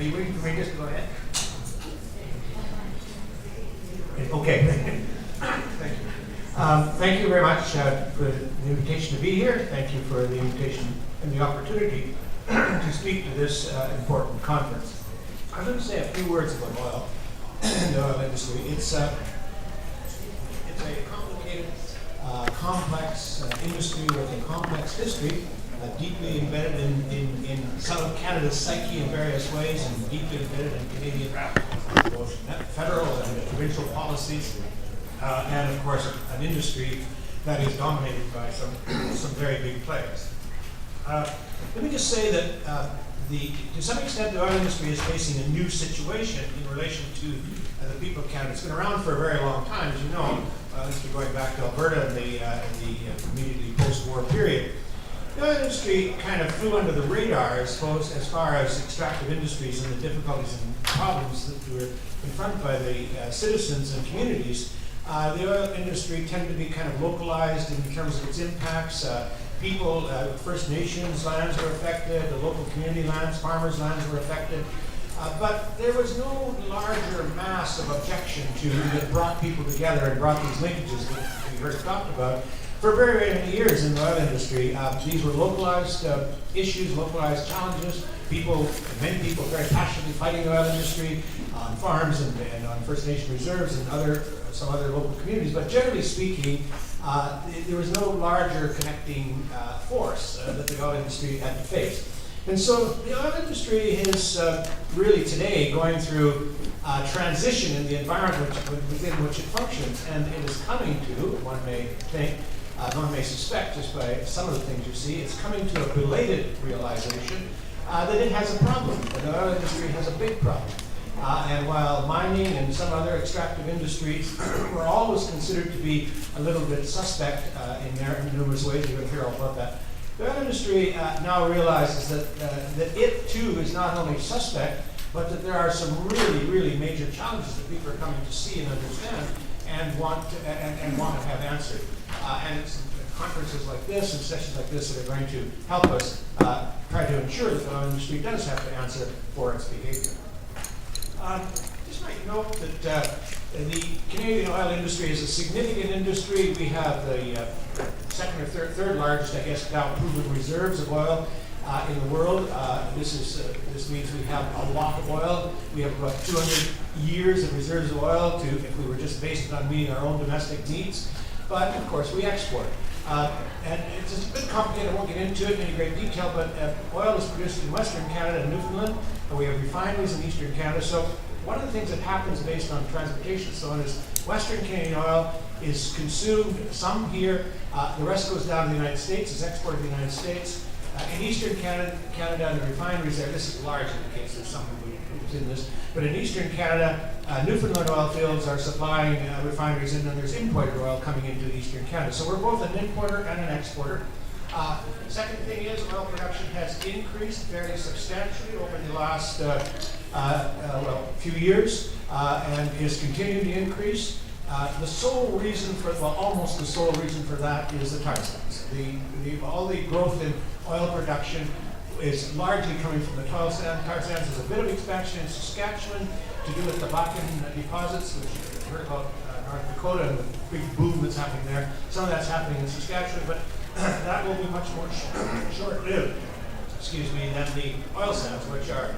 Are you waiting for me just to go ahead? Okay. Thank you. Thank you very much for the invitation to be here. Thank you for the invitation and the opportunity to speak to this important conference. I'm going to say a few words about oil and the oil industry. It's a complicated, complex industry with a complex history, deeply embedded in South Canada's psyche in various ways, and deeply embedded in Canadian both federal and provincial policies, and of course an industry that is dominated by some very big players. Let me just say that to some extent the oil industry is facing a new situation in relation to the people of Canada. It's been around for a very long time, as you know, at least going back to Alberta in the immediately post-war period. The oil industry kind of flew under the radar as far as extractive industries and the difficulties and problems that were confronted by the citizens and communities. The oil industry tended to be kind of localized in terms of its impacts. People, First Nations lands were affected, the local community lands, farmers' lands were affected. But there was no larger mass of objection that brought people together and brought these linkages that we heard talked about for very, very many years in the oil industry. These were localized issues, localized challenges. Many people very passionately fighting the oil industry on farms and on First Nation reserves and some other local communities. But generally speaking, there was no larger connecting force that the oil industry had to face. And so the oil industry is really today going through transition in the environment within which it functions, and it is coming to, one may think, one may suspect just by some of the things you see, it's coming to a belated realization that it has a problem, and the oil industry has a big problem. And while mining and some other extractive industries were always considered to be a little bit suspect in their numerous ways, you're going to hear all about that, the oil industry now realizes that it too is not only suspect, but that there are some really, really major challenges that people are coming to see and understand and want to have answered. And it's conferences like this and sessions like this that are going to help us try to ensure that the oil industry does have to answer for its behavior. Just might note that the Canadian oil industry is a significant industry. We have the second or third largest, I guess, now proven reserves of oil in the world. This means we have a lot of oil. We have about 200 years of reserves of oil if we were just based on meeting our own domestic needs. But of course, we export. And it's a bit complicated, I won't get into it in any great detail, but oil is produced in Western Canada and Newfoundland, and we have refineries in Eastern Canada. So one of the things that happens based on transportation and so on is Western Canadian oil is consumed, some here, the rest goes down to the United States, is exported to the United States. In Eastern Canada and the refineries there, this is largely the case, there's some who's in this, but in Eastern Canada, Newfoundland oil fields are supplying refineries, and then there's imported oil coming into Eastern Canada. So we're both an importer and an exporter. Second thing is oil production has increased very substantially over the last few years and is continuing to increase. The sole reason almost the sole reason for that is the tar sands. All the growth in oil production is largely coming from the tar sands. Tar sands is a bit of expansion in Saskatchewan to do with the Bakken deposits, which you've heard about North Dakota and the big boom that's happening there. Some of that's happening in Saskatchewan, but that will be much more short-lived, than the oil sands, which are,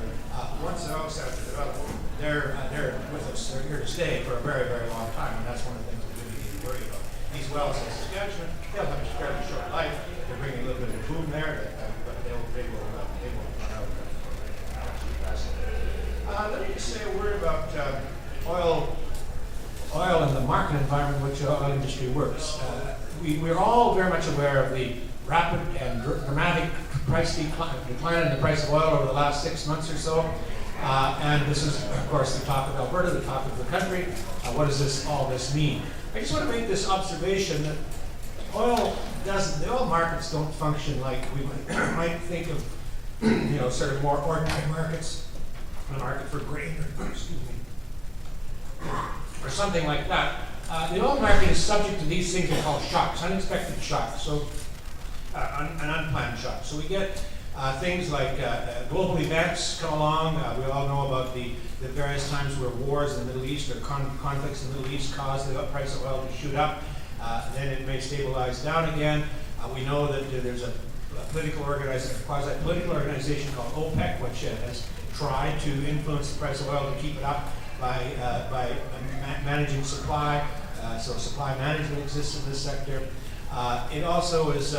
once the oil sands are developed, they're with us. They're here to stay for a very, very long time, and that's one of the things we really need to worry about. These wells in Saskatchewan, they'll have a fairly short life. They're bringing a little bit of boom there, but they will run out. Let me just say a word about oil and the market environment in which the oil industry works. We're all very much aware of the rapid and dramatic price decline in the price of oil over the last 6 months or so. And this is, of course, the talk of Alberta, the talk of the country. What does all this mean? I just want to make this observation that the oil markets don't function like we might think of, sort of more ordinary markets, a market for grain, or something like that. The oil market is subject to these things we call shocks, unexpected shocks, so an unplanned shock. So we get Things like global events come along. We all know about the various times where wars in the Middle East or conflicts in the Middle East cause the price of oil to shoot up. Then it may stabilize down again. We know that there's a quasi-political organization called OPEC, which has tried to influence the price of oil to keep it up by managing supply. So supply management exists in this sector. It also is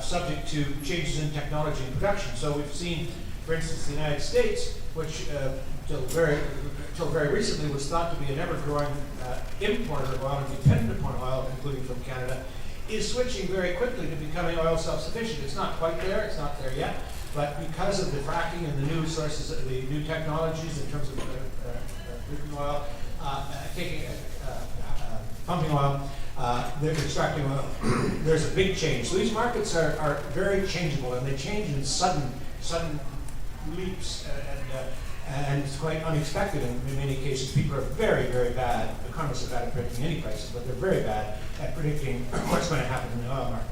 subject to changes in technology and production. So we've seen, for instance, the United States, which till very recently was thought to be an ever-growing importer of oil and dependent upon oil, including from Canada, is switching very quickly to becoming oil self-sufficient. It's not quite there, it's not there yet, but because of the fracking and the new sources, the new technologies in terms of drinking oil, pumping oil, they're extracting oil, there's a big change. So these markets are very changeable, and they change in sudden leaps, and it's quite unexpected in many cases. People are very, very bad. Economists are bad at predicting any prices, but they're very bad at predicting what's going to happen in the oil market.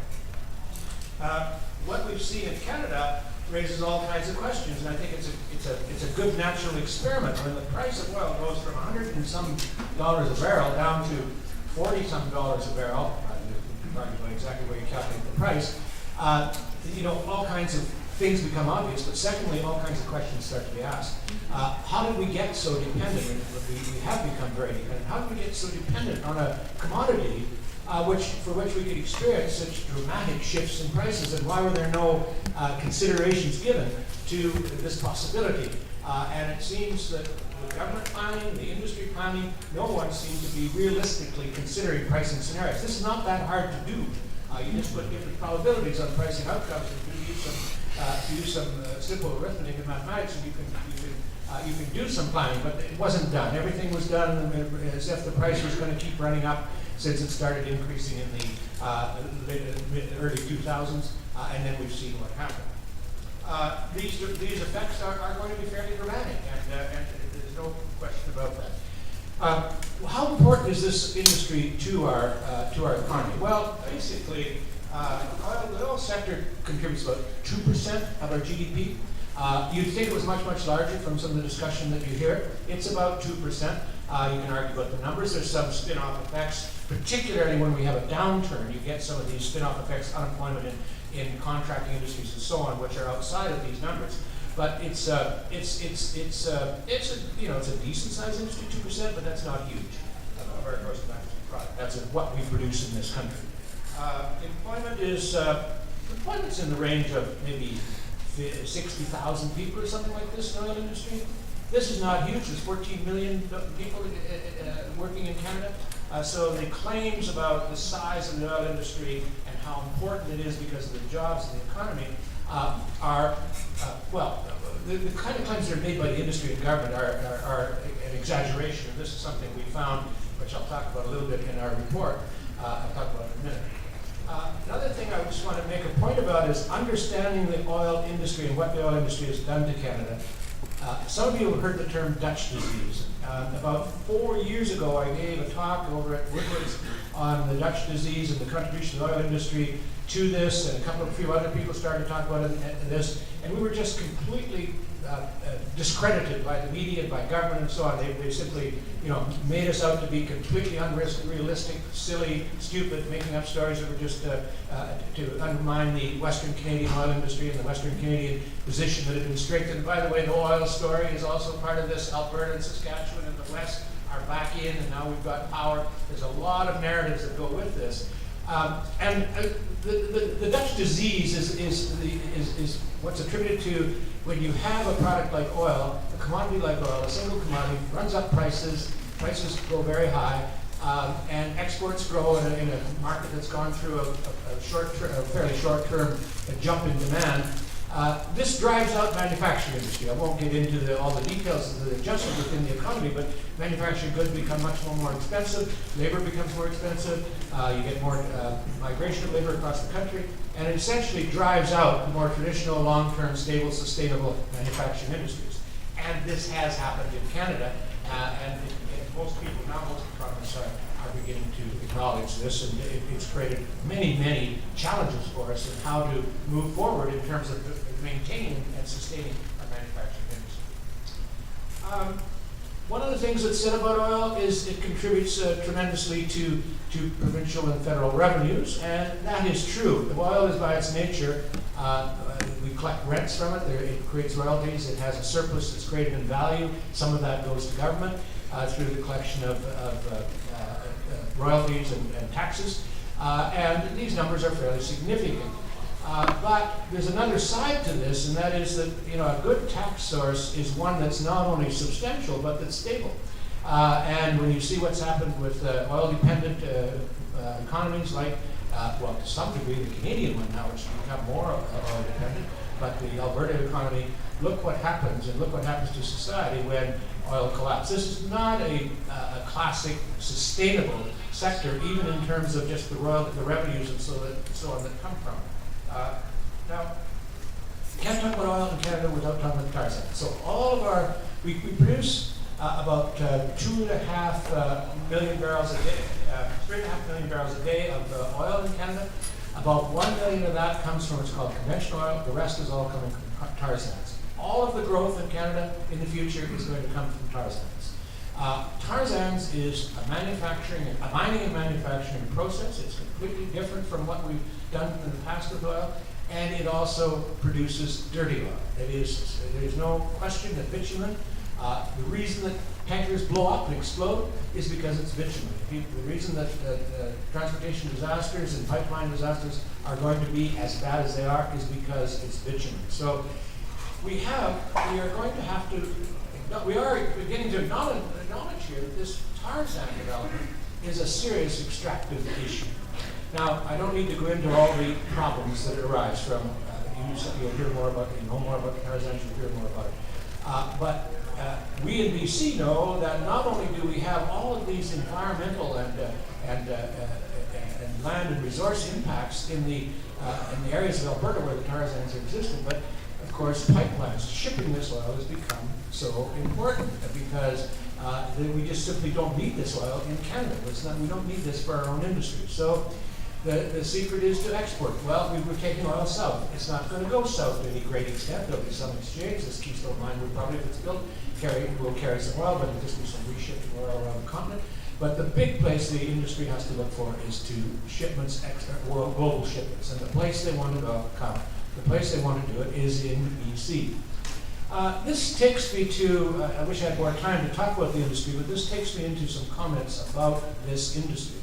What we've seen in Canada raises all kinds of questions, and I think it's a good natural experiment. When the price of oil goes from $100 and some a barrel down to $40 some a barrel, you can argue about exactly where you calculate the price, all kinds of things become obvious, but secondly, all kinds of questions start to be asked. How did we get so dependent? We have become very dependent. How did we get so dependent on a commodity for which we could experience such dramatic shifts in prices, and why were there no considerations given to this possibility? And it seems that the government planning, the industry planning, no one seemed to be realistically considering pricing scenarios. This is not that hard to do. You just put different probabilities on pricing outcomes, and you use some simple arithmetic and mathematics, and you can do some planning, but it wasn't done. Everything was done as if the price was going to keep running up since it started increasing in the early 2000s, and then we've seen what happened. These effects are going to be fairly dramatic, and there's no question about that. How important is this industry to our economy? Well, basically, the oil sector contributes about 2% of our GDP. You'd think it was much, much larger from some of the discussion that you hear. It's about 2%. You can argue about the numbers. There's some spin-off effects, particularly when we have a downturn. You get some of these spin-off effects, unemployment in contracting industries and so on, which are outside of these numbers. But it's a decent-sized industry, 2%, but that's not huge of our gross domestic product. That's what we produce in this country. Employment's in the range of maybe 60,000 people or something like this in the oil industry. This is not huge. There's 14 million people working in Canada. So the claims about the size of the oil industry and how important it is because of the jobs and the economy the kind of claims that are made by the industry and government are an exaggeration. And this is something we found, which I'll talk about a little bit in our report. I'll talk about in a minute. Another thing I just want to make a point about is understanding the oil industry and what the oil industry has done to Canada. Some of you have heard the term Dutch disease. About 4 years ago, I gave a talk over at Woodward's on the Dutch disease and the contribution of the oil industry to this, and a few other people started to talk about this, and we were just completely discredited by the media and by government and so on. They simply, made us out to be completely unrealistic, silly, stupid, making up stories that were just to undermine the Western Canadian oil industry and the Western Canadian position that had been strengthened. By the way, the oil story is also part of this. Alberta and Saskatchewan in the West are back in, and now we've got power. There's a lot of narratives that go with this. The Dutch disease is what's attributed to when you have a product like oil, a commodity like oil, a single commodity, runs up prices go very high, and exports grow in a market that's gone through a fairly short-term jump in demand. This drives out manufacturing industry. I won't get into all the details of the adjustment within the economy, but manufacturing goods become much more expensive, labor becomes more expensive, you get more migration of labor across the country, and it essentially drives out more traditional, long-term, stable, sustainable manufacturing industries. And this has happened in Canada, and most economists are beginning to acknowledge this, and it's created many, many challenges for us in how to move forward in terms of maintaining and sustaining our manufacturing industry. One of the things that's said about oil is it contributes tremendously to provincial and federal revenues, and that is true. The oil is by its nature, we collect rents from it, it creates royalties, it has a surplus that's created in value. Some of that goes to government through the collection of royalties and taxes, and these numbers are fairly significant. But there's another side to this, and that is that a good tax source is one that's not only substantial but that's stable. And when you see what's happened with oil-dependent economies like, well, to some degree, the Canadian one now, which has become more oil-dependent, but the Alberta economy, look what happens, and look what happens to society when oil collapses. This is not a classic sustainable sector, even in terms of just the revenues and so on that come from it. Now, you can't talk about oil in Canada without talking about tar sands. So all of we produce about 2.5 million barrels a day, 3.5 million barrels a day of oil in Canada. About 1 million of that comes from what's called conventional oil. The rest is all coming from tar sands. All of the growth in Canada in the future is going to come from tar sands. Tar sands is a mining and manufacturing process. It's completely different from what we've done in the past with oil, and it also produces dirty oil. There's no question that bitumen, the reason that tankers blow up and explode is because it's bitumen. The reason that transportation disasters and pipeline disasters are going to be as bad as they are is because it's bitumen. So we are going to have to, we are beginning to acknowledge here that this tar sand development is a serious extractive issue. Now, I don't need to go into all the problems that arise from, you'll hear more about it, you know more about the tar sands, you'll hear more about it. But we in BC know that not only do we have all of these environmental and land and resource impacts in the areas of Alberta where the tar sands are existing, but of course pipelines, shipping this oil has become so important because we just simply don't need this oil in Canada. We don't need this for our own industry. So the secret is to export. Well, we were taking oil south. It's not going to go south to any great extent. There'll be some exchange. This Keystone Mine will probably, if it's built, will carry some oil, but there'll just be some reshipping oil around the continent. But the big place the industry has to look for is to shipments, global shipments. And the place they want to do it is in BC. This takes me to, I wish I had more time to talk about the industry, but this takes me into some comments about this industry.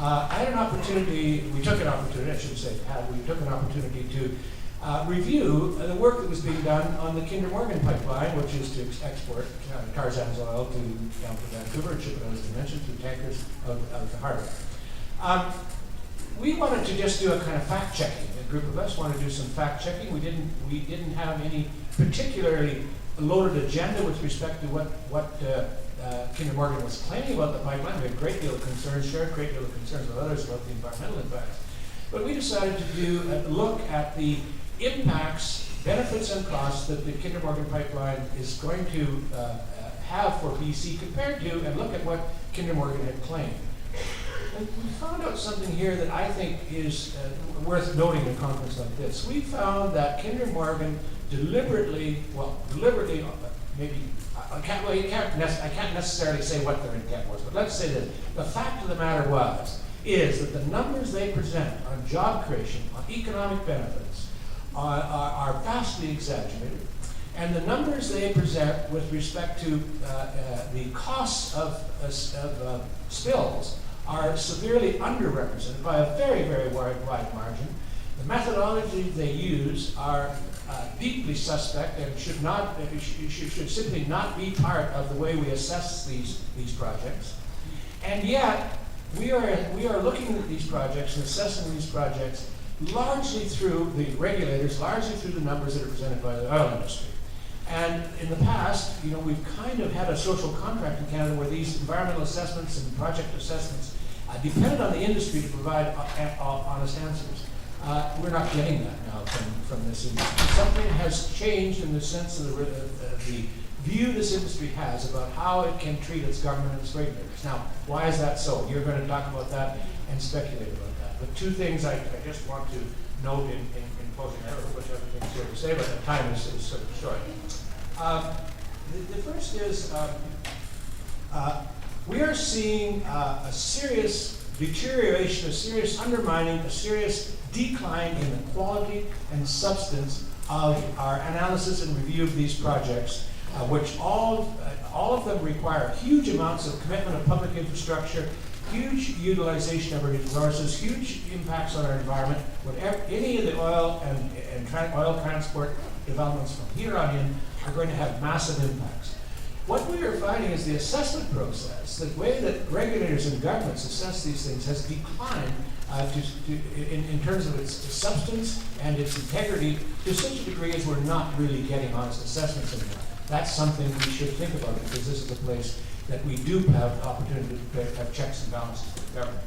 I had an opportunity, we took an opportunity to review the work that was being done on the Kinder Morgan pipeline, which is to export tar sands oil down to Vancouver and ship it, as I mentioned, through tankers of the Harbour. We wanted to just do a kind of fact-checking. A group of us wanted to do some fact-checking. We didn't have any particularly loaded agenda with respect to what Kinder Morgan was claiming about the pipeline. We had a great deal of concerns, shared a great deal of concerns with others about the environmental impacts. But we decided to do a look at the impacts, benefits, and costs that the Kinder Morgan pipeline is going to have for BC compared to, and look at what Kinder Morgan had claimed. And we found out something here that I think is worth noting in a conference like this. We found that Kinder Morgan deliberately, maybe, I can't necessarily say what their intent was, but let's say that the fact of the matter is that the numbers they present on job creation, on economic benefits, are vastly exaggerated. And the numbers they present with respect to the costs of spills are severely underrepresented by a very, very wide margin. The methodology they use are deeply suspect and should simply not be part of the way we assess these projects. And yet, we are looking at these projects and assessing these projects largely through the regulators, largely through the numbers that are presented by the oil industry. And in the past, we've kind of had a social contract in Canada where these environmental assessments and project assessments depended on the industry to provide honest answers. We're not getting that now from this industry. Something has changed in the sense of the view this industry has about how it can treat its government and its regulators. Now, why is that so? You're going to talk about that and speculate about that. But two things I just want to note in closing. I don't know which other things here to say, but the time is sort of short. The first is we are seeing a serious deterioration, a serious undermining, a serious decline in the quality and substance of our analysis and review of these projects, which all of them require huge amounts of commitment of public infrastructure, huge utilization of our resources, huge impacts on our environment. Whatever any of the oil and oil transport developments from here on in are going to have massive impacts. What we are finding is the assessment process, the way that regulators and governments assess these things, has declined in terms of its substance and its integrity to such a degree as we're not really getting honest assessments anymore. That's something we should think about, because this is a place that we do have the opportunity to have checks and balances with government.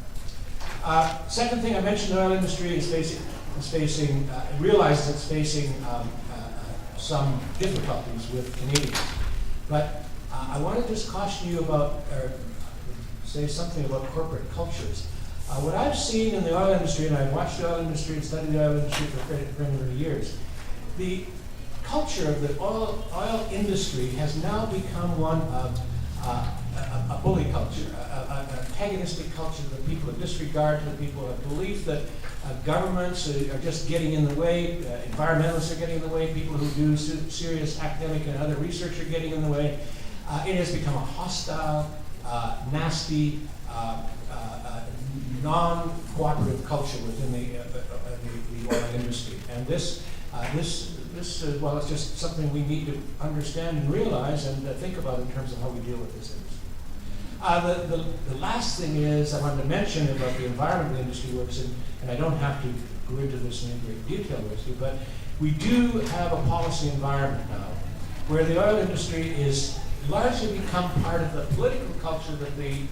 Second thing I mentioned, the oil industry is facing some difficulties with Canadians. But I want to just caution you about, or say something about corporate cultures. What I've seen in the oil industry, and I've watched the oil industry and studied the oil industry for many years, the culture of the oil industry has now become one of a bully culture, an antagonistic culture that people have disregard to the people, a belief that governments are just getting in the way, environmentalists are getting in the way, people who do serious academic and other research are getting in the way. It has become a hostile, nasty, non-cooperative culture within the oil industry. And this well, it's just something we need to understand and realize and think about in terms of how we deal with this industry. The last thing is I wanted to mention about the environment the industry works in, and I don't have to go into this in great detail with you, but we do have a policy environment now where the oil industry is largely become part of the political culture that the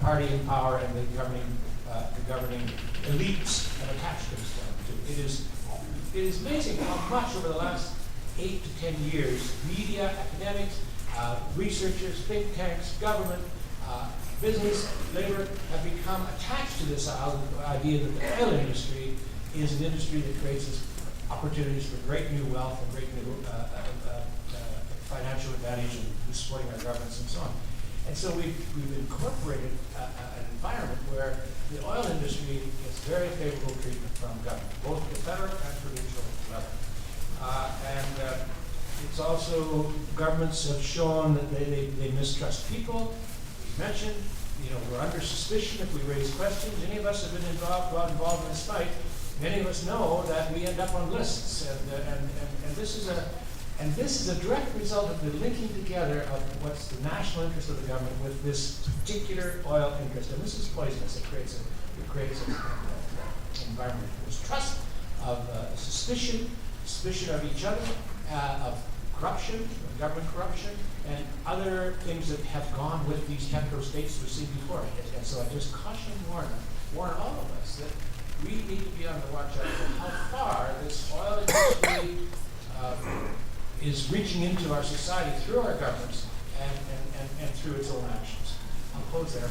party in power and the governing elites have attached themselves to. It is amazing how much over the last 8 to 10 years, media, academics, researchers, think tanks, government, business, labor have become attached to this idea that the oil industry is an industry that creates opportunities for great new wealth and great new financial advantage in supporting our governments and so on. And so we've incorporated an environment where the oil industry gets very favorable treatment from government, both at the federal and provincial level. And it's also, governments have shown that they mistrust people. We mentioned, we're under suspicion if we raise questions. Any of us have been involved in this fight. Many of us know that we end up on lists, and this is a direct result of the linking together of what's the national interest of the government with this particular oil interest. And this is poisonous. It creates an environment of mistrust, of suspicion of each other, of corruption, government corruption, and other things that have gone with these petro-states we've seen before. And so I just caution and warn all of us that we need to be on the watch out for how far this oil industry is reaching into our society through our governments and through its own actions. I'll close there.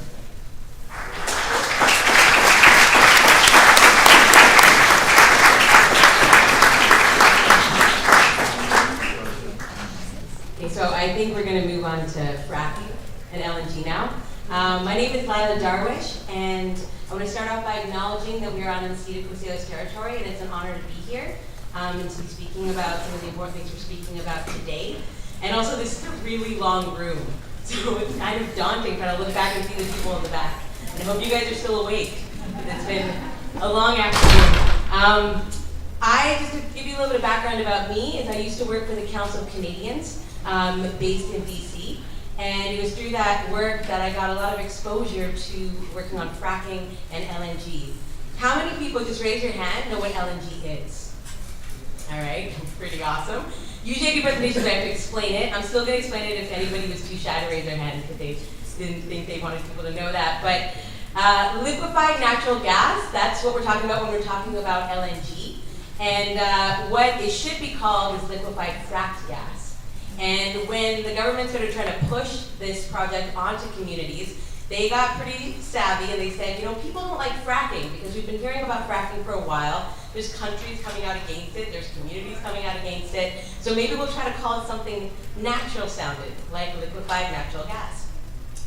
Okay, so I think we're going to move on to fracking and LNG now. My name is Leila Darwish, and I want to start off by acknowledging that we are on unceded Coast Salish territory, and it's an honor to be here. And to be speaking about some of the important things we're speaking about today. And also, this is a really long room, so it's kind of daunting trying to look back and see the people in the back. And I hope you guys are still awake. It's been a long afternoon. Just to give you a little bit of background about me, is I used to work for the Council of Canadians, based in BC. And it was through that work that I got a lot of exposure to working on fracking and LNG. How many people, just raise your hand, know what LNG is? All right, pretty awesome. Usually I do presentations, I have to explain it. I'm still going to explain it if anybody was too shy to raise their hand because they didn't think they wanted people to know that. But liquefied natural gas, that's what we're talking about when we're talking about LNG. And what it should be called is liquefied fracked gas. And when the government started trying to push this project onto communities, they got pretty savvy and they said, you know, people don't like fracking because we've been hearing about fracking for a while. There's countries coming out against it, there's communities coming out against it. So maybe we'll try to call it something natural sounding, like liquefied natural gas.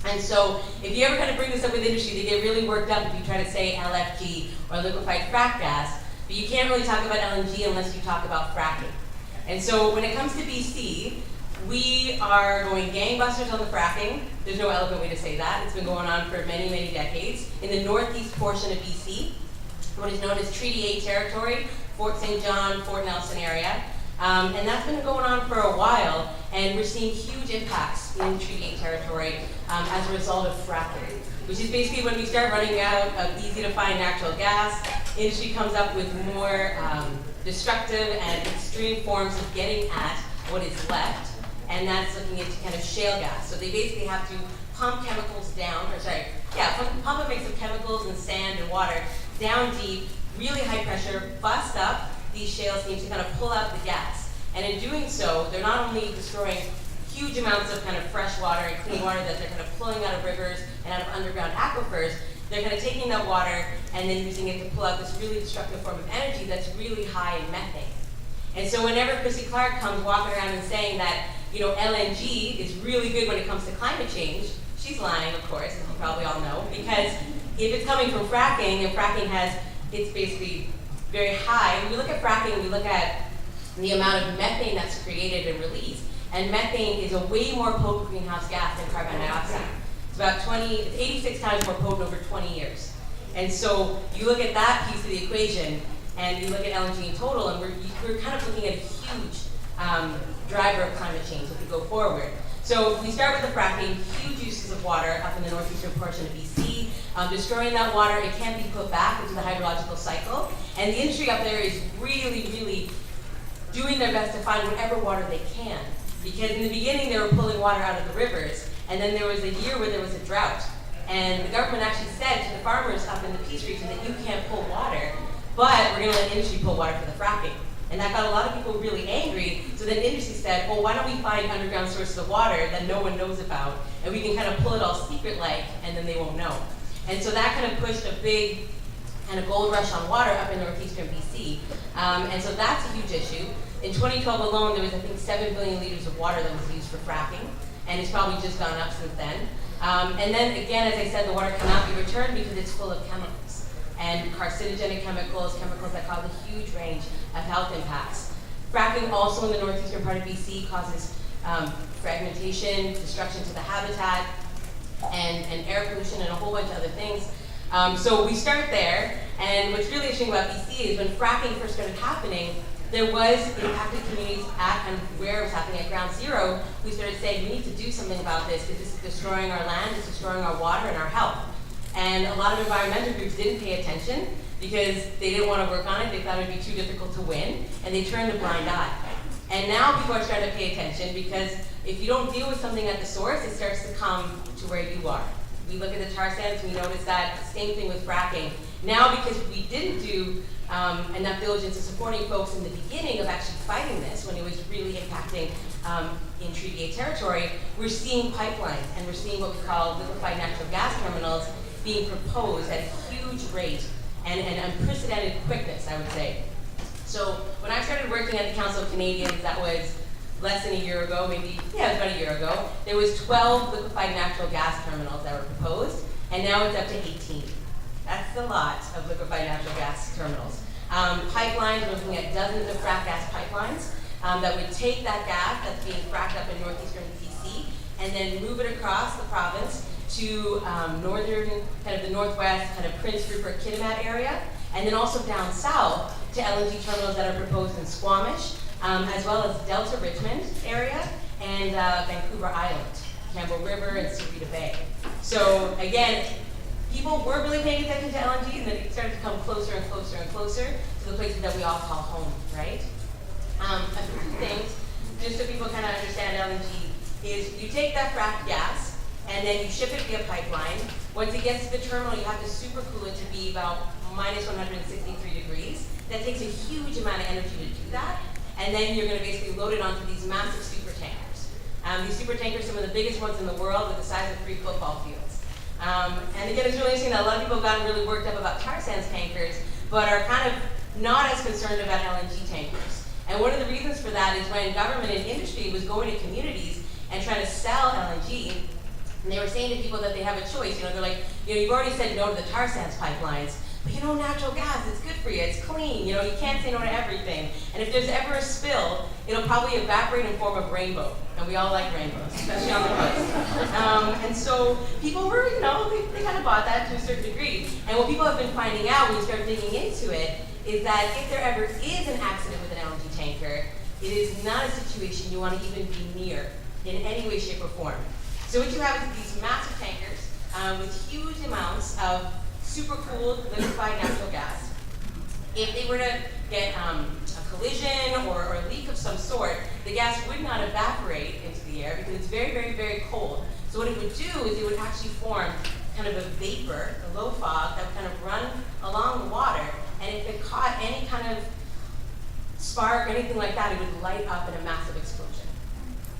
And so if you ever kind of bring this up with industry, they get really worked up if you try to say LFG or liquefied frac gas, but you can't really talk about LNG unless you talk about fracking. And so when it comes to BC, we are going gangbusters on the fracking. There's no elegant way to say that. It's been going on for many, many decades. In the northeast portion of BC, what is known as Treaty 8 territory, Fort St. John, Fort Nelson area. And that's been going on for a while, and we're seeing huge impacts in Treaty 8 territory as a result of fracking, which is basically when we start running out of easy-to-find natural gas, industry comes up with more destructive and extreme forms of getting at what is left, and that's looking into kind of shale gas. So they basically have to pump chemicals down, pump a mix of chemicals and sand and water down deep, really high pressure, bust up these shale seams to kind of pull out the gas. And in doing so, they're not only destroying huge amounts of kind of fresh water and clean water that they're kind of pulling out of rivers and out of underground aquifers, they're kind of taking that water and then using it to pull out this really destructive form of energy that's really high in methane. And so whenever Chrissy Clark comes walking around and saying that, you know, LNG is really good when it comes to climate change, she's lying, of course, as you probably all know, because if it's coming from fracking, and fracking it's basically very high. When we look at fracking, we look at the amount of methane that's created and released. And methane is a way more potent greenhouse gas than carbon dioxide. It's 86 times more potent over 20 years. And so you look at that piece of the equation, and you look at LNG in total, and we're kind of looking at a huge driver of climate change as we go forward. So we start with the fracking, huge uses of water up in the northeastern portion of BC. Destroying that water, it can't be put back into the hydrological cycle. And the industry up there is really, really doing their best to find whatever water they can. Because in the beginning, they were pulling water out of the rivers, and then there was a year where there was a drought. And the government actually said to the farmers up in the Peace region that you can't pull water, but we're gonna let industry pull water for the fracking. And that got a lot of people really angry, so then industry said, well, why don't we find underground sources of water that no one knows about, and we can kind of pull it all secret-like, and then they won't know. And so that kind of pushed a big kind of gold rush on water up in northeastern BC. And so that's a huge issue. In 2012 alone, there was, I think, 7 billion liters of water that was used for fracking, and it's probably just gone up since then. And then again, as I said, the water cannot be returned because it's full of chemicals. And carcinogenic chemicals that cause a huge range of health impacts. Fracking also in the northeastern part of BC causes fragmentation, destruction to the habitat, and air pollution and a whole bunch of other things. So we start there, and what's really interesting about BC is when fracking first started happening, there was impacted communities at and where it was happening at ground zero. We started saying we need to do something about this because this is destroying our land, it's destroying our water and our health. And a lot of environmental groups didn't pay attention because they didn't want to work on it, they thought it would be too difficult to win, and they turned a blind eye. And now people are starting to pay attention because if you don't deal with something at the source, it starts to come to where you are. We look at the tar sands, we notice that same thing with fracking. Now because we didn't do enough diligence in supporting folks in the beginning of actually fighting this when it was really impacting in Treaty 8 territory, we're seeing pipelines and we're seeing what we call liquefied natural gas terminals being proposed at a huge rate and an unprecedented quickness, I would say. So when I started working at the Council of Canadians, that was less than a year ago, it was about a year ago, there was 12 liquefied natural gas terminals that were proposed, and now it's up to 18. That's a lot of liquefied natural gas terminals. Pipelines, we're looking at dozens of frac gas pipelines that would take that gas that's being fracked up in northeastern BC and then move it across the province to northern, kind of the northwest, kind of Prince Rupert, Kitimat area, and then also down south to LNG terminals that are proposed in Squamish, as well as Delta Richmond area and Vancouver Island, Campbell River and Sarita Bay. So again, people were really paying attention to LNG, and then it started to come closer and closer and closer to the places that we all call home, right? A few things, just so people kind of understand LNG, is you take that fracked gas, and then you ship it via pipeline. Once it gets to the terminal, you have to supercool it to be about minus 163 degrees. That takes a huge amount of energy to do that, and then you're going to basically load it onto these massive super tankers. These super tankers, some of the biggest ones in the world, with the size of 3 football fields. And again, it's really interesting that a lot of people have gotten really worked up about tar sands tankers, but are kind of not as concerned about LNG tankers. And one of the reasons for that is when government and industry was going to communities and trying to sell LNG, and they were saying to people that they have a choice. They're like, you've already said no to the tar sands pipelines, but natural gas, it's good for you, it's clean, you can't say no to everything. And if there's ever a spill, it'll probably evaporate in form of rainbow. And we all like rainbows, especially on the coast. And so people were, they kind of bought that to a certain degree. And what people have been finding out when you start digging into it is that if there ever is an accident with an LNG tanker, it is not a situation you want to even be near in any way, shape, or form. So what you have is these massive tankers with huge amounts of super cooled liquefied natural gas. If they were to get a collision or a leak of some sort, the gas would not evaporate into the air because it's very, very, very cold. So what it would do is it would actually form kind of a vapor, a low fog, that would kind of run along the water, and if it caught any kind of spark or anything like that, it would light up in a massive explosion.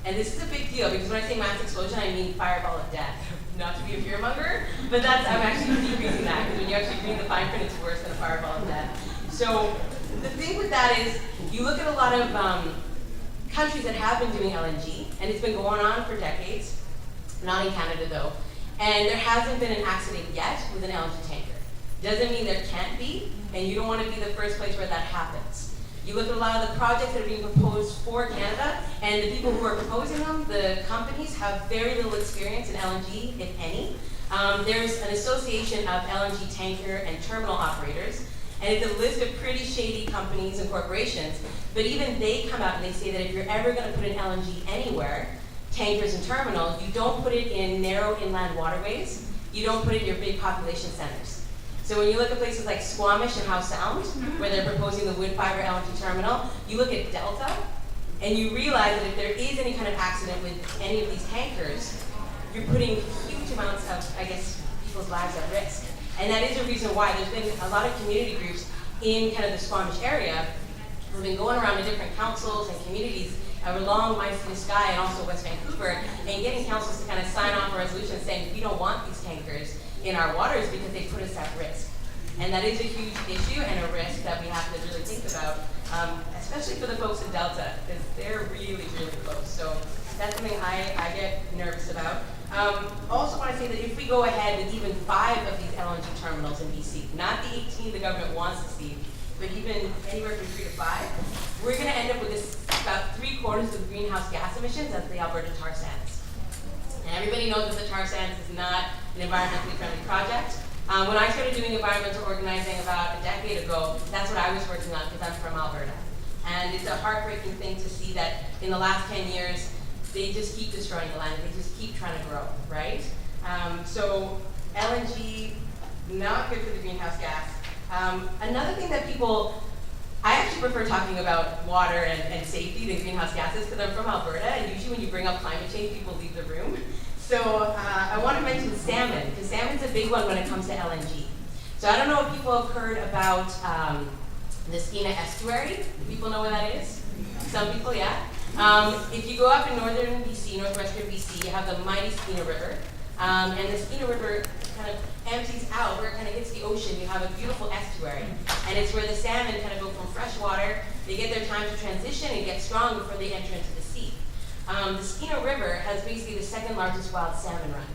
And this is a big deal because when I say mass explosion, I mean fireball of death. Not to be a fearmonger, but I'm actually decreasing that because when you actually read the fine print, it's worse than a fireball of death. So the thing with that is, you look at a lot of countries that have been doing LNG, and it's been going on for decades, not in Canada though, and there hasn't been an accident yet with an LNG tanker. Doesn't mean there can't be, and you don't want to be the first place where that happens. You look at a lot of the projects that are being proposed for Canada, and the people who are proposing them, the companies, have very little experience in LNG, if any. There's an association of LNG tanker and terminal operators, and it's a list of pretty shady companies and corporations, but even they come out and they say that if you're ever going to put an LNG anywhere, tankers and terminals, you don't put it in narrow inland waterways, you don't put it in your big population centers. So when you look at places like Squamish and Howe Sound, where they're proposing the wood fiber LNG terminal, you look at Delta, and you realize that if there is any kind of accident with any of these tankers, you're putting huge amounts of, people's lives at risk. And that is a reason why there's been a lot of community groups in kind of the Squamish area who have been going around to different councils and communities along My City Sky and also West Vancouver, and getting councils to kind of sign off a resolution saying we don't want these tankers in our waters because they put us at risk. And that is a huge issue and a risk that we have to really think about, especially for the folks in Delta, because they're really, really close. So that's something I get nervous about. Also want to say that if we go ahead with even 5 of these LNG terminals in BC, not the 18 the government wants to see, but even anywhere from 3 to 5, we're going to end up with this about 3/4 of the greenhouse gas emissions as the Alberta tar sands. And everybody knows that the tar sands is not an environmentally friendly project. When I started doing environmental organizing about a decade ago, that's what I was working on because I'm from Alberta. And it's a heartbreaking thing to see that in the last 10 years, they just keep destroying the land. They just keep trying to grow, right? So LNG, not good for the greenhouse gas. Another thing that I actually prefer talking about water and safety than greenhouse gases because I'm from Alberta, and usually when you bring up climate change, people leave the room. So I want to mention salmon, because salmon's a big one when it comes to LNG. So I don't know if people have heard about the Skeena estuary. Do people know where that is? Some people, yeah. If you go up in northern BC, northwestern BC, you have the mighty Skeena River. And the Skeena River kind of empties out where it kind of hits the ocean. You have a beautiful estuary. And it's where the salmon kind of go from fresh water, they get their time to transition and get strong before they enter into the sea. The Skeena River has basically the 2nd largest wild salmon run.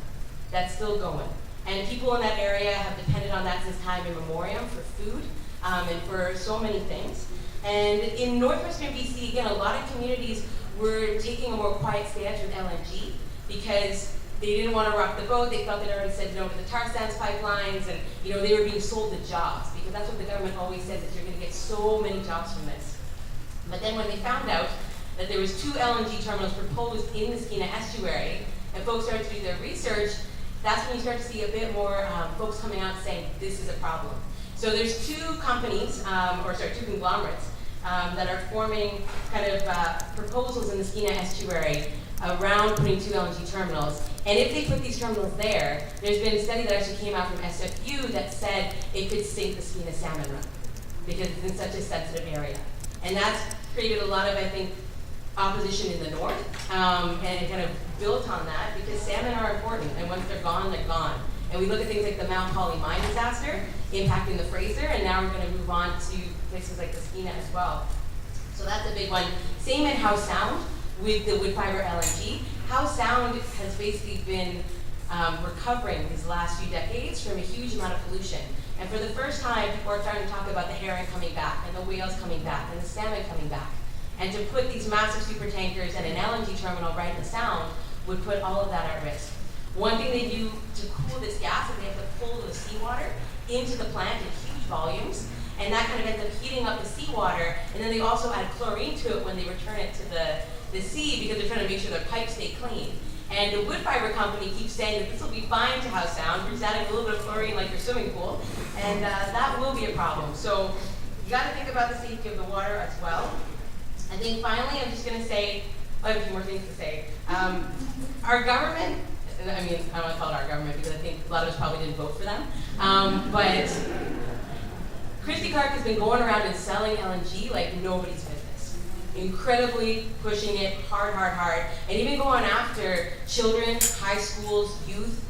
That's still going. And people in that area have depended on that since time immemorial for food and for so many things. And in northwestern BC, again, a lot of communities were taking a more quiet stance with LNG because they didn't want to rock the boat. They felt they'd already said no to the tar sands pipelines, and they were being sold the jobs because that's what the government always says, that you're going to get so many jobs from this. But then when they found out that there was 2 LNG terminals proposed in the Skeena estuary, and folks started to do their research, that's when you start to see a bit more folks coming out saying this is a problem. So there's 2 companies, 2 conglomerates that are forming kind of proposals in the Skeena estuary around putting 2 LNG terminals. And if they put these terminals there, there's been a study that actually came out from SFU that said it could sink the Skeena salmon run because it's in such a sensitive area. And that's created a lot of, I think, opposition in the north, and it kind of built on that because salmon are important, and once they're gone, they're gone. And we look at things like the Mount Holly mine disaster impacting the Fraser, and now we're going to move on to places like the Skeena as well. So that's a big one. Same in Howe Sound with the wood fiber LNG. Howe Sound has basically been recovering these last few decades from a huge amount of pollution. And for the first time, people are starting to talk about the herring coming back, and the whales coming back, and the salmon coming back. And to put these massive super tankers and an LNG terminal right in the Sound would put all of that at risk. One thing they do to cool this gas is they have to pull the seawater into the plant in huge volumes, and that kind of ends up heating up the seawater, and then they also add chlorine to it when they return it to the sea because they're trying to make sure their pipes stay clean. And the wood fiber company keeps saying that this will be fine to Howe Sound. We're just adding a little bit of chlorine like your swimming pool, and that will be a problem. So you got to think about the safety of the water as well. I think finally, I'm just going to say, I have a few more things to say. Our government, I mean, I don't want to call it our government because I think a lot of us probably didn't vote for them, but Christy Clark has been going around and selling LNG like nobody's business. Incredibly pushing it hard, and even going after children, high schools, youth,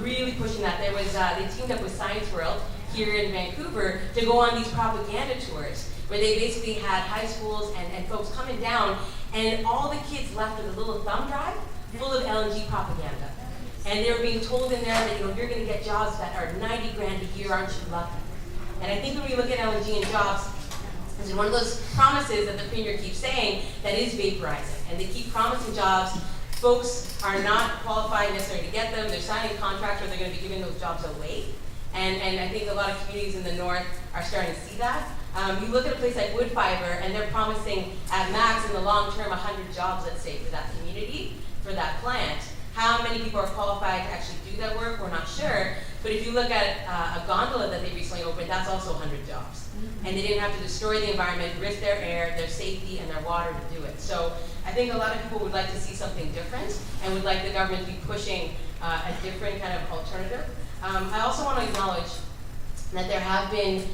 really pushing that. There was, they teamed up with Science World here in Vancouver to go on these propaganda tours where they basically had high schools and folks coming down, and all the kids left with a little thumb drive full of LNG propaganda. And they were being told in there that, you know, you're going to get jobs that are 90 grand a year, aren't you lucky? And I think when we look at LNG and jobs, it's one of those promises that the Premier keeps saying that is vaporizing. And they keep promising jobs. Folks are not qualified necessarily to get them. They're signing contracts where they're going to be giving those jobs away. And I think a lot of communities in the north are starting to see that. You look at a place like wood fiber, and they're promising at max in the long term 100 jobs, let's say, for that community, for that plant. How many people are qualified to actually do that work, we're not sure. But if you look at a gondola that they recently opened, that's also 100 jobs. And they didn't have to destroy the environment, risk their air, their safety, and their water to do it. So I think a lot of people would like to see something different and would like the government to be pushing a different kind of alternative. I also want to acknowledge that there have been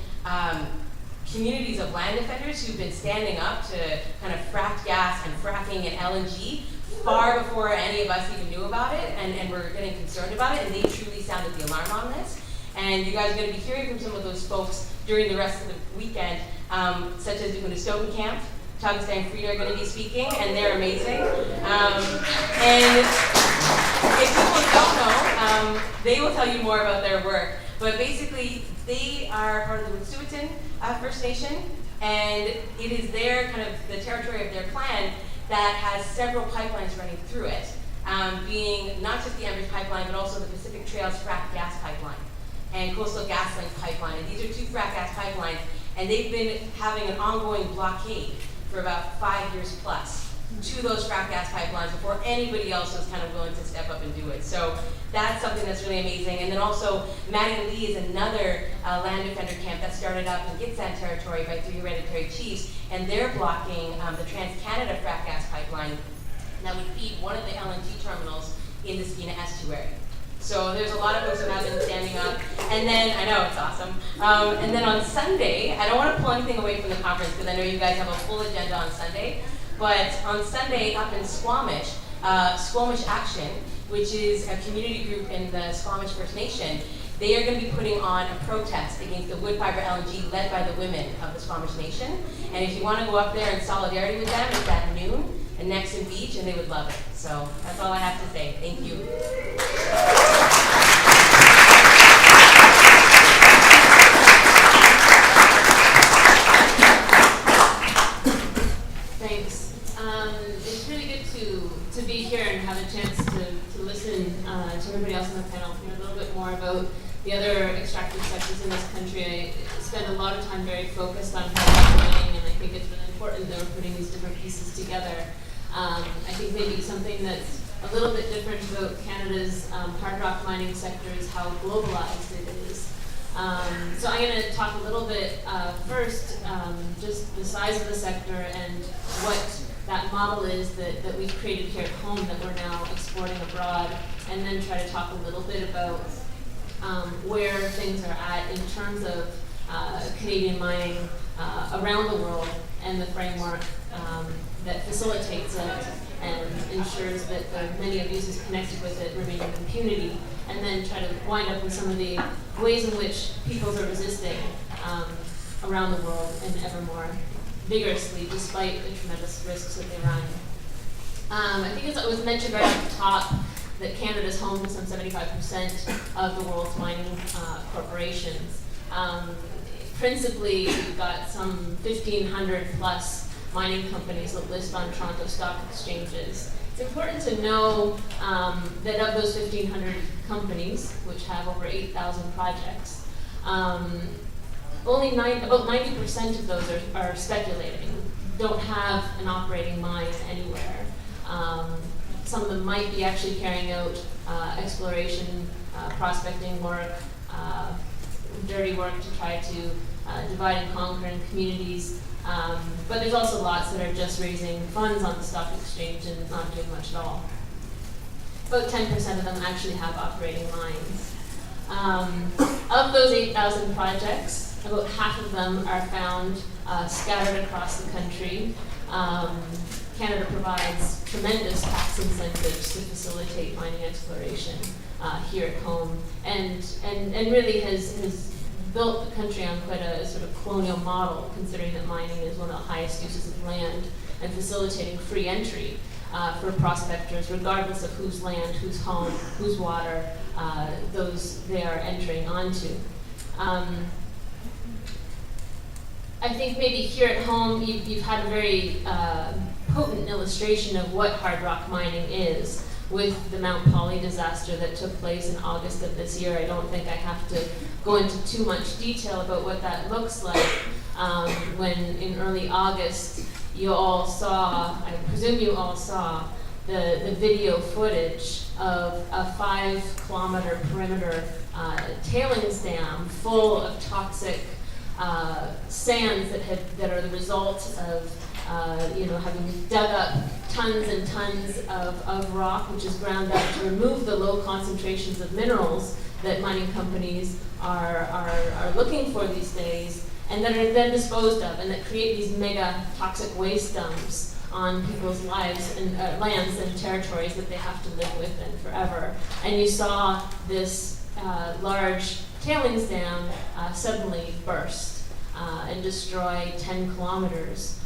communities of land defenders who've been standing up to kind of fracked gas and fracking and LNG far before any of us even knew about it, and we're getting concerned about it, and they truly sounded the alarm on this. And you guys are going to be hearing from some of those folks during the rest of the weekend, such as the Stoughton Camp. Chagasta and Frida are going to be speaking, and they're amazing. And if people don't know, they will tell you more about their work. But basically, they are part of the Wet'suwet'en First Nation, and it is their kind of the territory of their clan that has several pipelines running through it, being not just the Enbridge pipeline, but also the Pacific Trails frack gas pipeline and Coastal GasLink pipeline. And these are two frack gas pipelines, and they've been having an ongoing blockade for about 5 years plus to those frack gas pipelines before anybody else was kind of willing to step up and do it. So that's something that's really amazing. And then also, Matty Lee is another land defender camp that started up in Gitxsan territory by 3 hereditary chiefs, and they're blocking the Trans-Canada frack gas pipeline that would feed one of the LNG terminals in the Skeena estuary. So there's a lot of folks who have been standing up. And then, I know, it's awesome. And then on Sunday, I don't want to pull anything away from the conference because I know you guys have a full agenda on Sunday, but on Sunday up in Squamish, Squamish Action, which is a community group in the Squamish First Nation, they are going to be putting on a protest against the wood fiber LNG led by the women of the Squamish Nation. And if you want to go up there in solidarity with them, it's at noon in Nexon Beach, and they would love it. So that's all I have to say. Thank you. Thanks. It's really good to be here and have a chance to listen to everybody else on the panel, hear a little bit more about the other extractive sectors in this country. I spend a lot of time very focused on hard rock mining, and I think it's really important that we're putting these different pieces together. I think maybe something that's a little bit different about Canada's hard rock mining sector is how globalized it is. So I'm going to talk a little bit first, just the size of the sector and what that model is that we've created here at home that we're now exporting abroad, and then try to talk a little bit about where things are at in terms of Canadian mining around the world and the framework that facilitates it and ensures that the many of users connected with it remain in impunity, and then try to wind up with some of the ways in which peoples are resisting around the world and ever more vigorously, despite the tremendous risks that they run. I think it was mentioned right at the top that Canada is home to some 75% of the world's mining corporations. Principally, we've got some 1,500 plus mining companies that list on Toronto stock exchanges. It's important to know that of those 1,500 companies, which have over 8,000 projects, only about 90% of those are speculating, don't have an operating mine anywhere. Some of them might be actually carrying out exploration, prospecting work, dirty work to try to divide and conquer in communities. But there's also lots that are just raising funds on the stock exchange and not doing much at all. About 10% of them actually have operating mines. Of those 8,000 projects, about half of them are found scattered across the country. Canada provides tremendous tax incentives to facilitate mining exploration here at home, and really has built the country on quite a sort of colonial model, considering that mining is one of the highest uses of land and facilitating free entry for prospectors, regardless of whose land, whose home, whose water those they are entering onto. I think maybe here at home you've had a very potent illustration of what hard rock mining is with the Mount Poly disaster that took place in August of this year. I don't think I have to go into too much detail about what that looks like. When in early August you all saw, I presume you all saw, the video footage of a 5-kilometer perimeter tailings dam full of toxic sands that are the result of having dug up tons and tons of rock, which is ground up to remove the low concentrations of minerals that mining companies are looking for these days, and that are then disposed of, and that create these mega toxic waste dumps on people's lives and lands and territories that they have to live with and forever. And you saw this large tailings dam suddenly burst and destroy 10 kilometers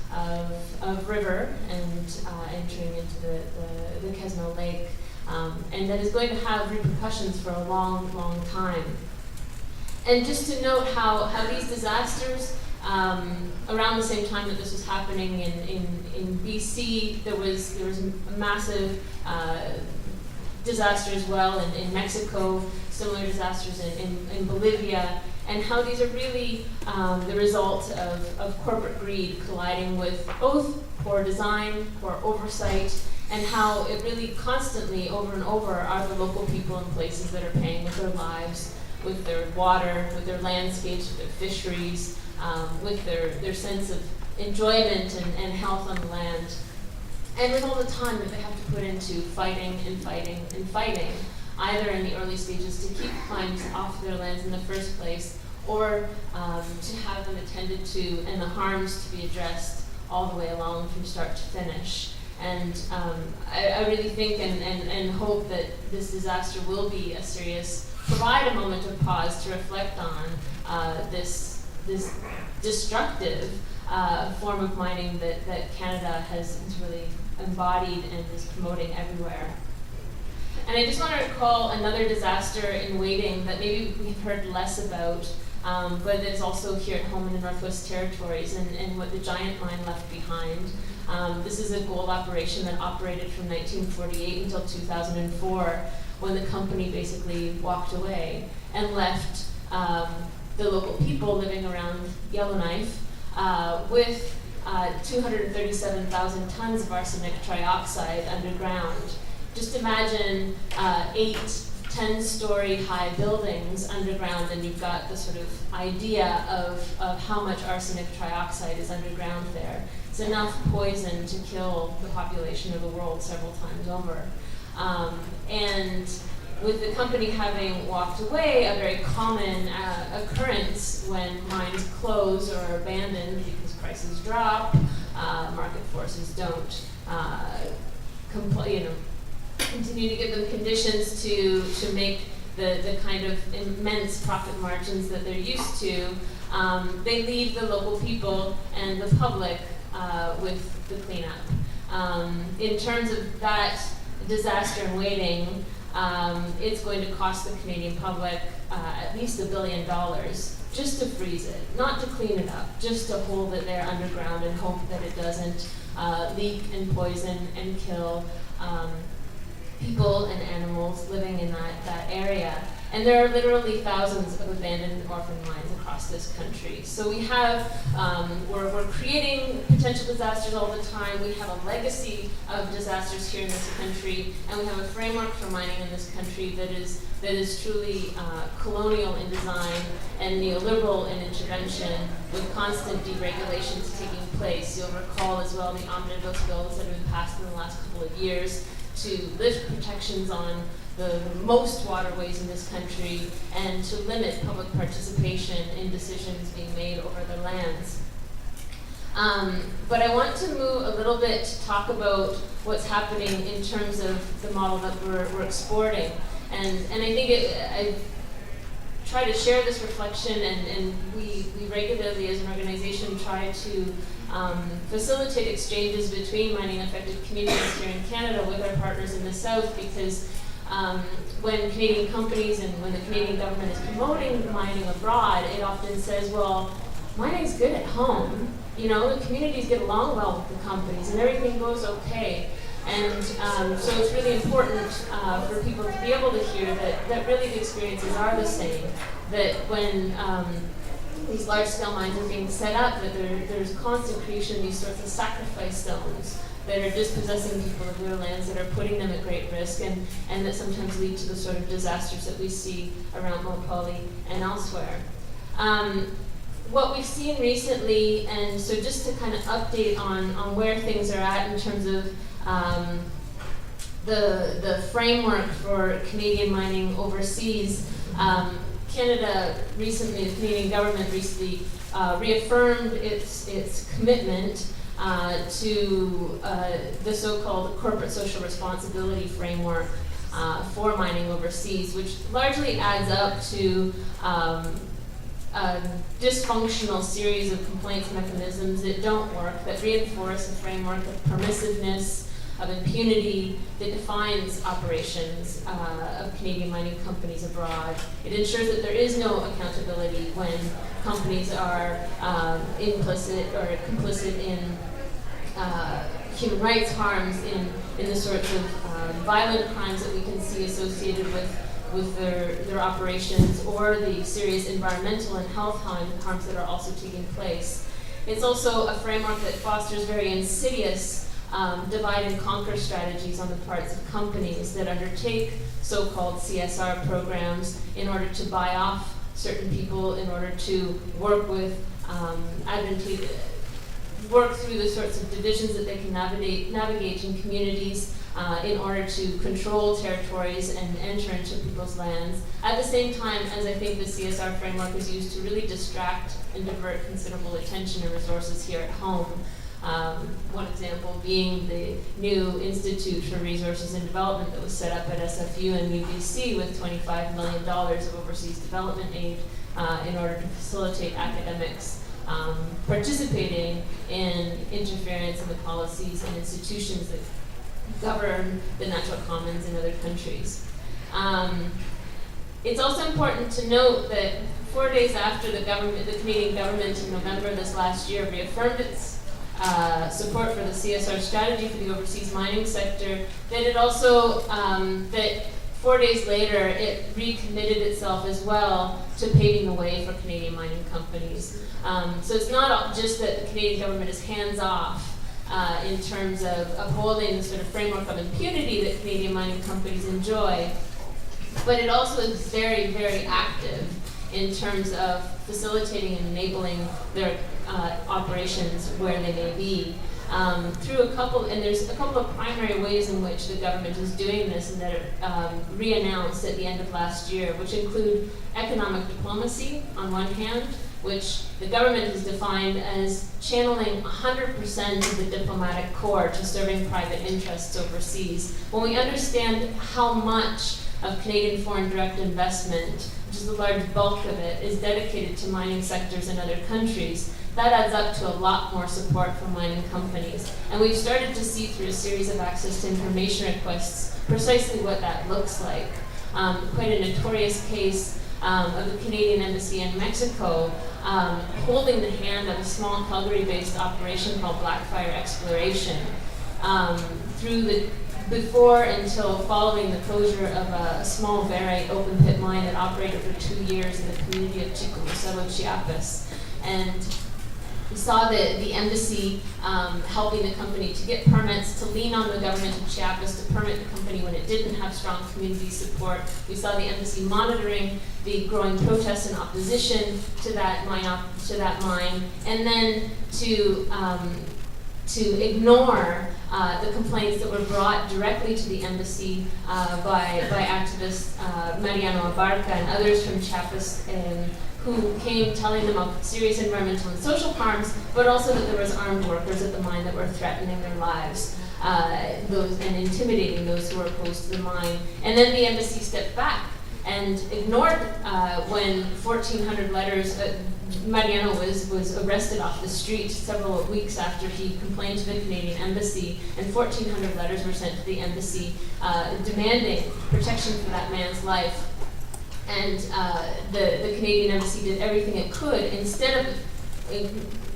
of river and entering into the Kesno Lake, and that is going to have repercussions for a long, long time. And just to note how these disasters, around the same time that this was happening in BC, there was a massive disaster as well in Mexico, similar disasters in Bolivia, and how these are really the result of corporate greed colliding with both poor design, poor oversight, and how it really constantly, over and over, are the local people in places that are paying with their lives, with their water, with their landscapes, with their fisheries, with their sense of enjoyment and health on the land, and with all the time that they have to put into fighting and fighting and fighting, either in the early stages to keep mines off their lands in the first place, or to have them attended to and the harms to be addressed all the way along from start to finish. And I really think and hope that this disaster will be provide a moment of pause to reflect on this destructive form of mining that Canada has really embodied and is promoting everywhere. And I just want to recall another disaster in waiting that maybe we've heard less about, but it's also here at home in the Northwest Territories, and what the giant mine left behind. This is a gold operation that operated from 1948 until 2004, when the company basically walked away and left the local people living around Yellowknife with 237,000 tons of arsenic trioxide underground. Just imagine 8 10-story high buildings underground, and you've got the sort of idea of how much arsenic trioxide is underground there. It's enough poison to kill the population of the world several times over. And with the company having walked away, a very common occurrence when mines close or are abandoned because prices drop, market forces don't continue to give them conditions to make the kind of immense profit margins that they're used to, they leave the local people and the public with the cleanup. In terms of that disaster in waiting, it's going to cost the Canadian public at least $1 billion just to freeze it, not to clean it up, just to hold it there underground and hope that it doesn't leak and poison and kill people and animals living in that area. And there are literally thousands of abandoned and orphan mines across this country. So we have, we're creating potential disasters all the time. We have a legacy of disasters here in this country, and we have a framework for mining in this country that is truly colonial in design and neoliberal in intervention, with constant deregulations taking place. You'll recall as well the omnibus bills that have been passed in the last couple of years to lift protections on the most waterways in this country and to limit public participation in decisions being made over their lands. But I want to move a little bit to talk about what's happening in terms of the model that we're exporting. And I think I try to share this reflection, and we regularly as an organization try to facilitate exchanges between mining affected communities here in Canada with our partners in the South, because when Canadian companies and when the Canadian government is promoting mining abroad, it often says, well, mining's good at home. You know, the communities get along well with the companies and everything goes okay. And so it's really important for people to be able to hear that really the experiences are the same. That when these large-scale mines are being set up, that there's constant creation of these sorts of sacrifice zones that are dispossessing people of their lands, that are putting them at great risk, and that sometimes lead to the sort of disasters that we see around Mount Poly and elsewhere. What we've seen recently, and so just to kind of update on where things are at in terms of the framework for Canadian mining overseas, Canada recently, the Canadian government recently reaffirmed its commitment to the so-called corporate social responsibility framework for mining overseas, which largely adds up to a dysfunctional series of complaints mechanisms that don't work, that reinforce a framework of permissiveness, of impunity, that defines operations of Canadian mining companies abroad. It ensures that there is no accountability when companies are implicit or complicit in human rights harms, in the sorts of violent crimes that we can see associated with their operations, or the serious environmental and health harms that are also taking place. It's also a framework that fosters very insidious divide and conquer strategies on the parts of companies that undertake so-called CSR programs in order to buy off certain people, in order to work with work through the sorts of divisions that they can navigate in communities in order to control territories and enter into people's lands. At the same time, as I think the CSR framework is used to really distract and divert considerable attention and resources here at home. One example being the new Institute for Resources and Development that was set up at SFU in UBC with $25 million of overseas development aid in order to facilitate academics participating in interference in the policies and institutions that govern the natural commons in other countries. It's also important to note that 4 days after the Canadian government in November this last year reaffirmed its support for the CSR strategy for the overseas mining sector, that it also, that 4 days later, it recommitted itself as well to paving the way for Canadian mining companies. So it's not just that the Canadian government is hands-off in terms of upholding the sort of framework of impunity that Canadian mining companies enjoy, but it also is very, very active in terms of facilitating and enabling their operations where they may be. There's a couple of primary ways in which the government is doing this and that it re-announced at the end of last year, which include economic diplomacy on one hand, which the government has defined as channeling 100% of the diplomatic corps to serving private interests overseas. When we understand how much of Canadian foreign direct investment, which is the large bulk of it, is dedicated to mining sectors in other countries, that adds up to a lot more support for mining companies. And we've started to see through a series of access to information requests precisely what that looks like. Quite a notorious case of the Canadian Embassy in Mexico holding the hand of a small Calgary-based operation called Blackfire Exploration through the before until following the closure of a small Vere open pit mine that operated for 2 years in the community of Chico, Chiapas. And we saw the embassy helping the company to get permits, to lean on the government of Chiapas to permit the company when it didn't have strong community support. We saw the embassy monitoring the growing protests and opposition to that mine, and then to ignore the complaints that were brought directly to the embassy by activists Mariano Abarca and others from Chiapas, who came telling them of serious environmental and social harms, but also that there was armed workers at the mine that were threatening their lives and intimidating those who were opposed to the mine. And then the embassy stepped back and ignored when 1,400 letters. Mariano was arrested off the street several weeks after he complained to the Canadian Embassy, and 1,400 letters were sent to the embassy demanding protection for that man's life. And the Canadian Embassy did everything it could, instead of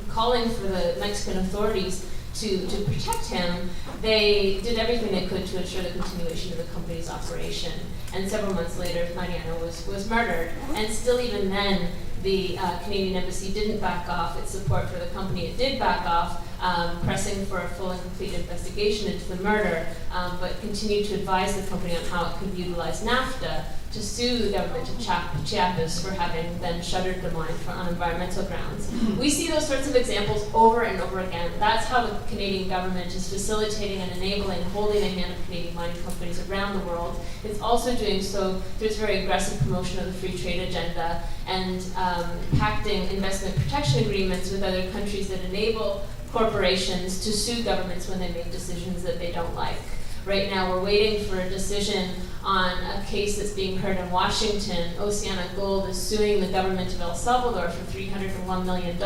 calling for the Mexican authorities to protect him, they did everything they could to ensure the continuation of the company's operation. And several months later, Mariano was murdered. And still even then, the Canadian Embassy didn't back off its support for the company. It did back off, pressing for a full and complete investigation into the murder, but continued to advise the company on how it could utilize NAFTA to sue the government of Chiapas for having then shuttered the mine on environmental grounds. We see those sorts of examples over and over again. That's how the Canadian government is facilitating and enabling, holding the hand of Canadian mining companies around the world. It's also doing so through its very aggressive promotion of the free trade agenda and pacting investment protection agreements with other countries that enable corporations to sue governments when they make decisions that they don't like. Right now, we're waiting for a decision on a case that's being heard in Washington. Oceana Gold is suing the government of El Salvador for $301 million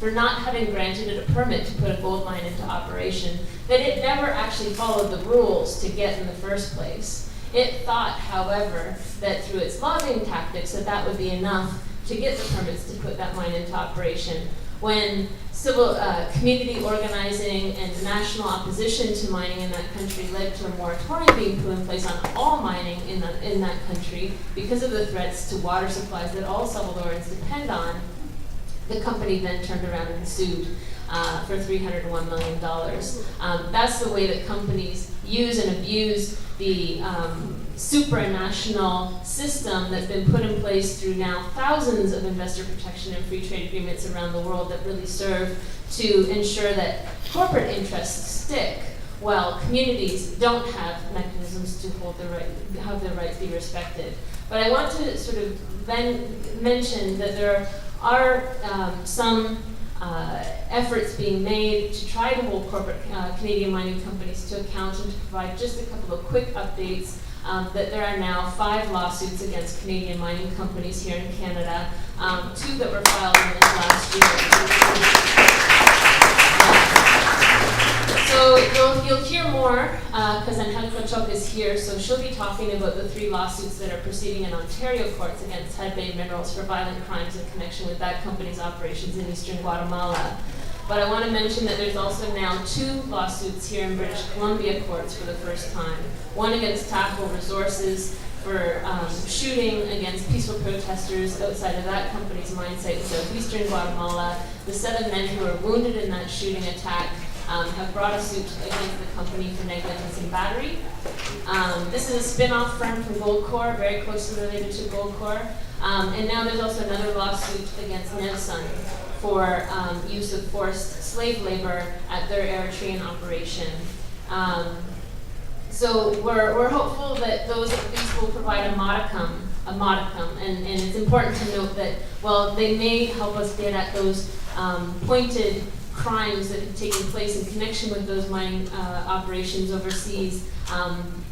for not having granted it a permit to put a gold mine into operation that it never actually followed the rules to get in the first place. It thought, however, that through its lobbying tactics that would be enough to get the permits to put that mine into operation. When civil community organizing and national opposition to mining in that country led to a moratorium being put in place on all mining in that country because of the threats to water supplies that all Salvadorans depend on, the company then turned around and sued for $301 million. That's the way that companies use and abuse the supranational system that's been put in place through now thousands of investor protection and free trade agreements around the world that really serve to ensure that corporate interests stick while communities don't have mechanisms to have their rights be respected. But I want to sort of then mention that there are some efforts being made to try to hold corporate Canadian mining companies to account and to provide just a couple of quick updates. That there are now 5 lawsuits against Canadian mining companies here in Canada, 2 that were filed in this last year. So you'll hear more, because Angelica Choc is here, so she'll be talking about the 3 lawsuits that are proceeding in Ontario courts against Hedges Minerals for violent crimes in connection with that company's operations in eastern Guatemala. But I want to mention that there's also now 2 lawsuits here in British Columbia courts for the first time. One against Tahoe Resources for shooting against peaceful protesters outside of that company's mine site in southeastern Guatemala. The 7 men who were wounded in that shooting attack have brought a suit against the company for negligence and battery. This is a spin-off firm from Goldcorp, very closely related to Goldcorp. And now there's also another lawsuit against Nevsun for use of forced slave labor at their Eritrean operation. So we're hopeful that these will provide a modicum a modicum. And it's important to note that while they may help us get at those pointed crimes that have taken place in connection with those mining operations overseas,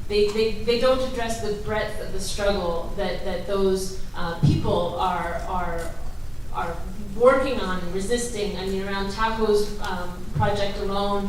they don't address the breadth of the struggle that those people are working on and resisting. I mean, around Tahoe's project alone,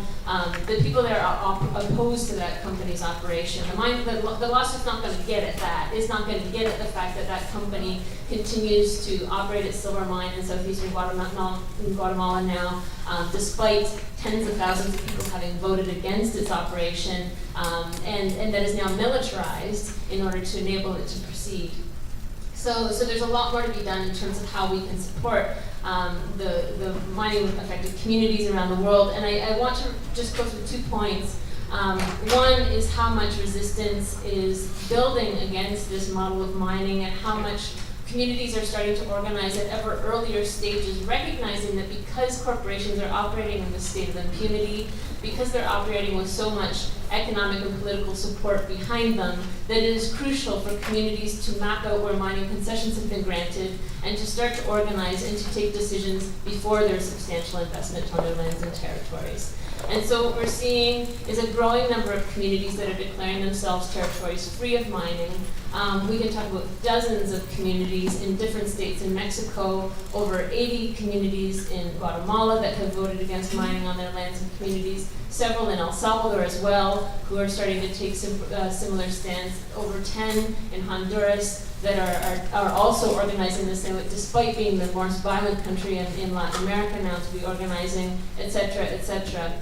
the people there are opposed to that company's operation. The lawsuit's not going to get at that. It's not going to get at the fact that that company continues to operate its silver mine in southeastern Guatemala now, despite tens of thousands of people having voted against its operation, and that is now militarized in order to enable it to proceed. So there's a lot more to be done in terms of how we can support the mining affected communities around the world. And I want to just go through 2 points. One is how much resistance is building against this model of mining, and how much communities are starting to organize at ever earlier stages, recognizing that because corporations are operating in this state of impunity, because they're operating with so much economic and political support behind them, that it is crucial for communities to map out where mining concessions have been granted and to start to organize and to take decisions before there's substantial investment on their lands and territories. And so what we're seeing is a growing number of communities that are declaring themselves territories free of mining. We can talk about dozens of communities in different states in Mexico, over 80 communities in Guatemala that have voted against mining on their lands and communities, several in El Salvador as well, who are starting to take similar stands, over 10 in Honduras that are also organizing this thing, despite being the most violent country in Latin America now to be organizing, et cetera, et cetera.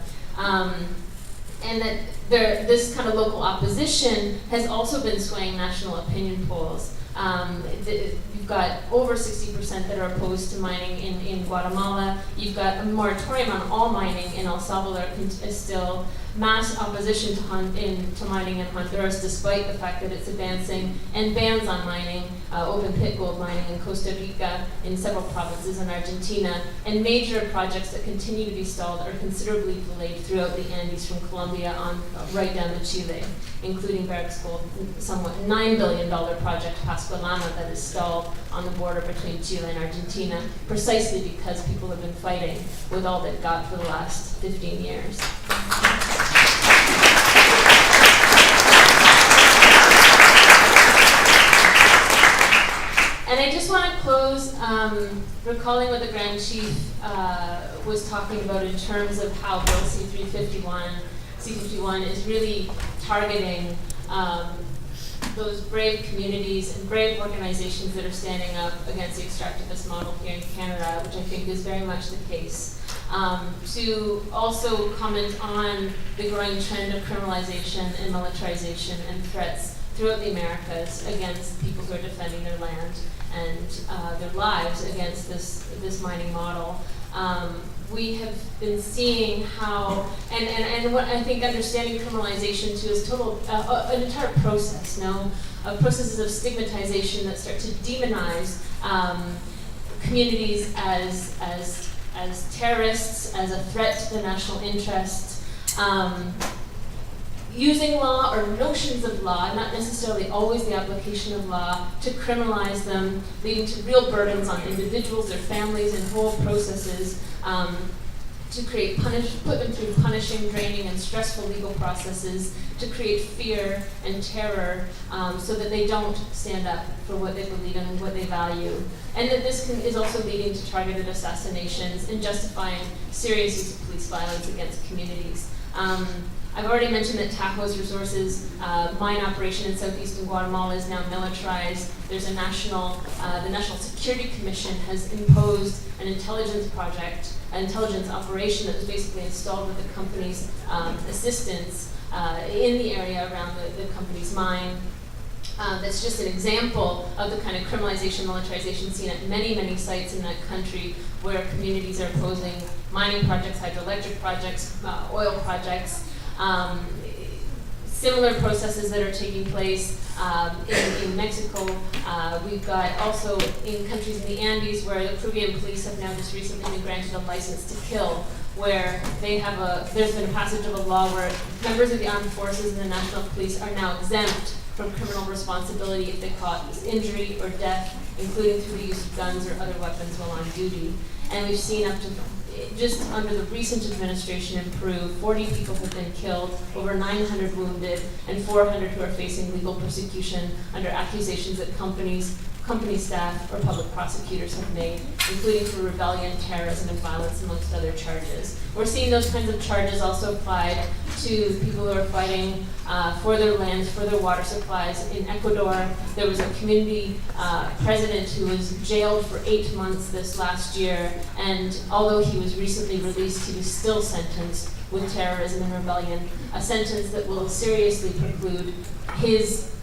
And that this kind of local opposition has also been swaying national opinion polls. You've got over 60% that are opposed to mining in Guatemala. You've got a moratorium on all mining in El Salvador, still mass opposition to mining in Honduras, despite the fact that it's advancing, and bans on mining, open pit gold mining in Costa Rica, in several provinces in Argentina, and major projects that continue to be stalled are considerably delayed throughout the Andes from Colombia on right down to Chile, including Barrick's gold, somewhat $9 billion project Pascua-Lama that is stalled on the border between Chile and Argentina, precisely because people have been fighting with all they've got for the last 15 years. And I just want to close recalling what the Grand Chief was talking about in terms of how Bill C-51 is really targeting those brave communities and brave organizations that are standing up against the extractivist model here in Canada, which I think is very much the case. To also comment on the growing trend of criminalization and militarization and threats throughout the Americas against people who are defending their land and their lives against this mining model. We have been seeing how, and what I think understanding criminalization too is an entire process, processes of stigmatization that start to demonize communities as terrorists, as a threat to the national interest, using law or notions of law, not necessarily always the application of law, to criminalize them, leading to real burdens on individuals, their families, and whole processes, to put them through punishing, draining, and stressful legal processes, to create fear and terror, so that they don't stand up for what they believe in and what they value. And that this is also leading to targeted assassinations and justifying serious use of police violence against communities. I've already mentioned that Tahoe's resources mine operation in southeastern Guatemala is now militarized. There's the National Security Commission has imposed an intelligence operation that was basically installed with the company's assistance in the area around the company's mine. That's just an example of the kind of criminalization, militarization seen at many, many sites in that country where communities are opposing mining projects, hydroelectric projects, oil projects. Similar processes that are taking place in Mexico. We've got also in countries in the Andes where the Peruvian police have now just recently been granted a license to kill, where there's been a passage of a law where members of the armed forces and the national police are now exempt from criminal responsibility if they cause injury or death, including through the use of guns or other weapons while on duty. And we've seen up to, just under the recent administration in Peru, 40 people have been killed, over 900 wounded, and 400 who are facing legal persecution under accusations that company staff or public prosecutors have made, including for rebellion, terrorism, and violence, amongst other charges. We're seeing those kinds of charges also applied to people who are fighting for their lands, for their water supplies. In Ecuador, there was a community president who was jailed for 8 months this last year, and although he was recently released, he was still sentenced with terrorism and rebellion, a sentence that will seriously preclude his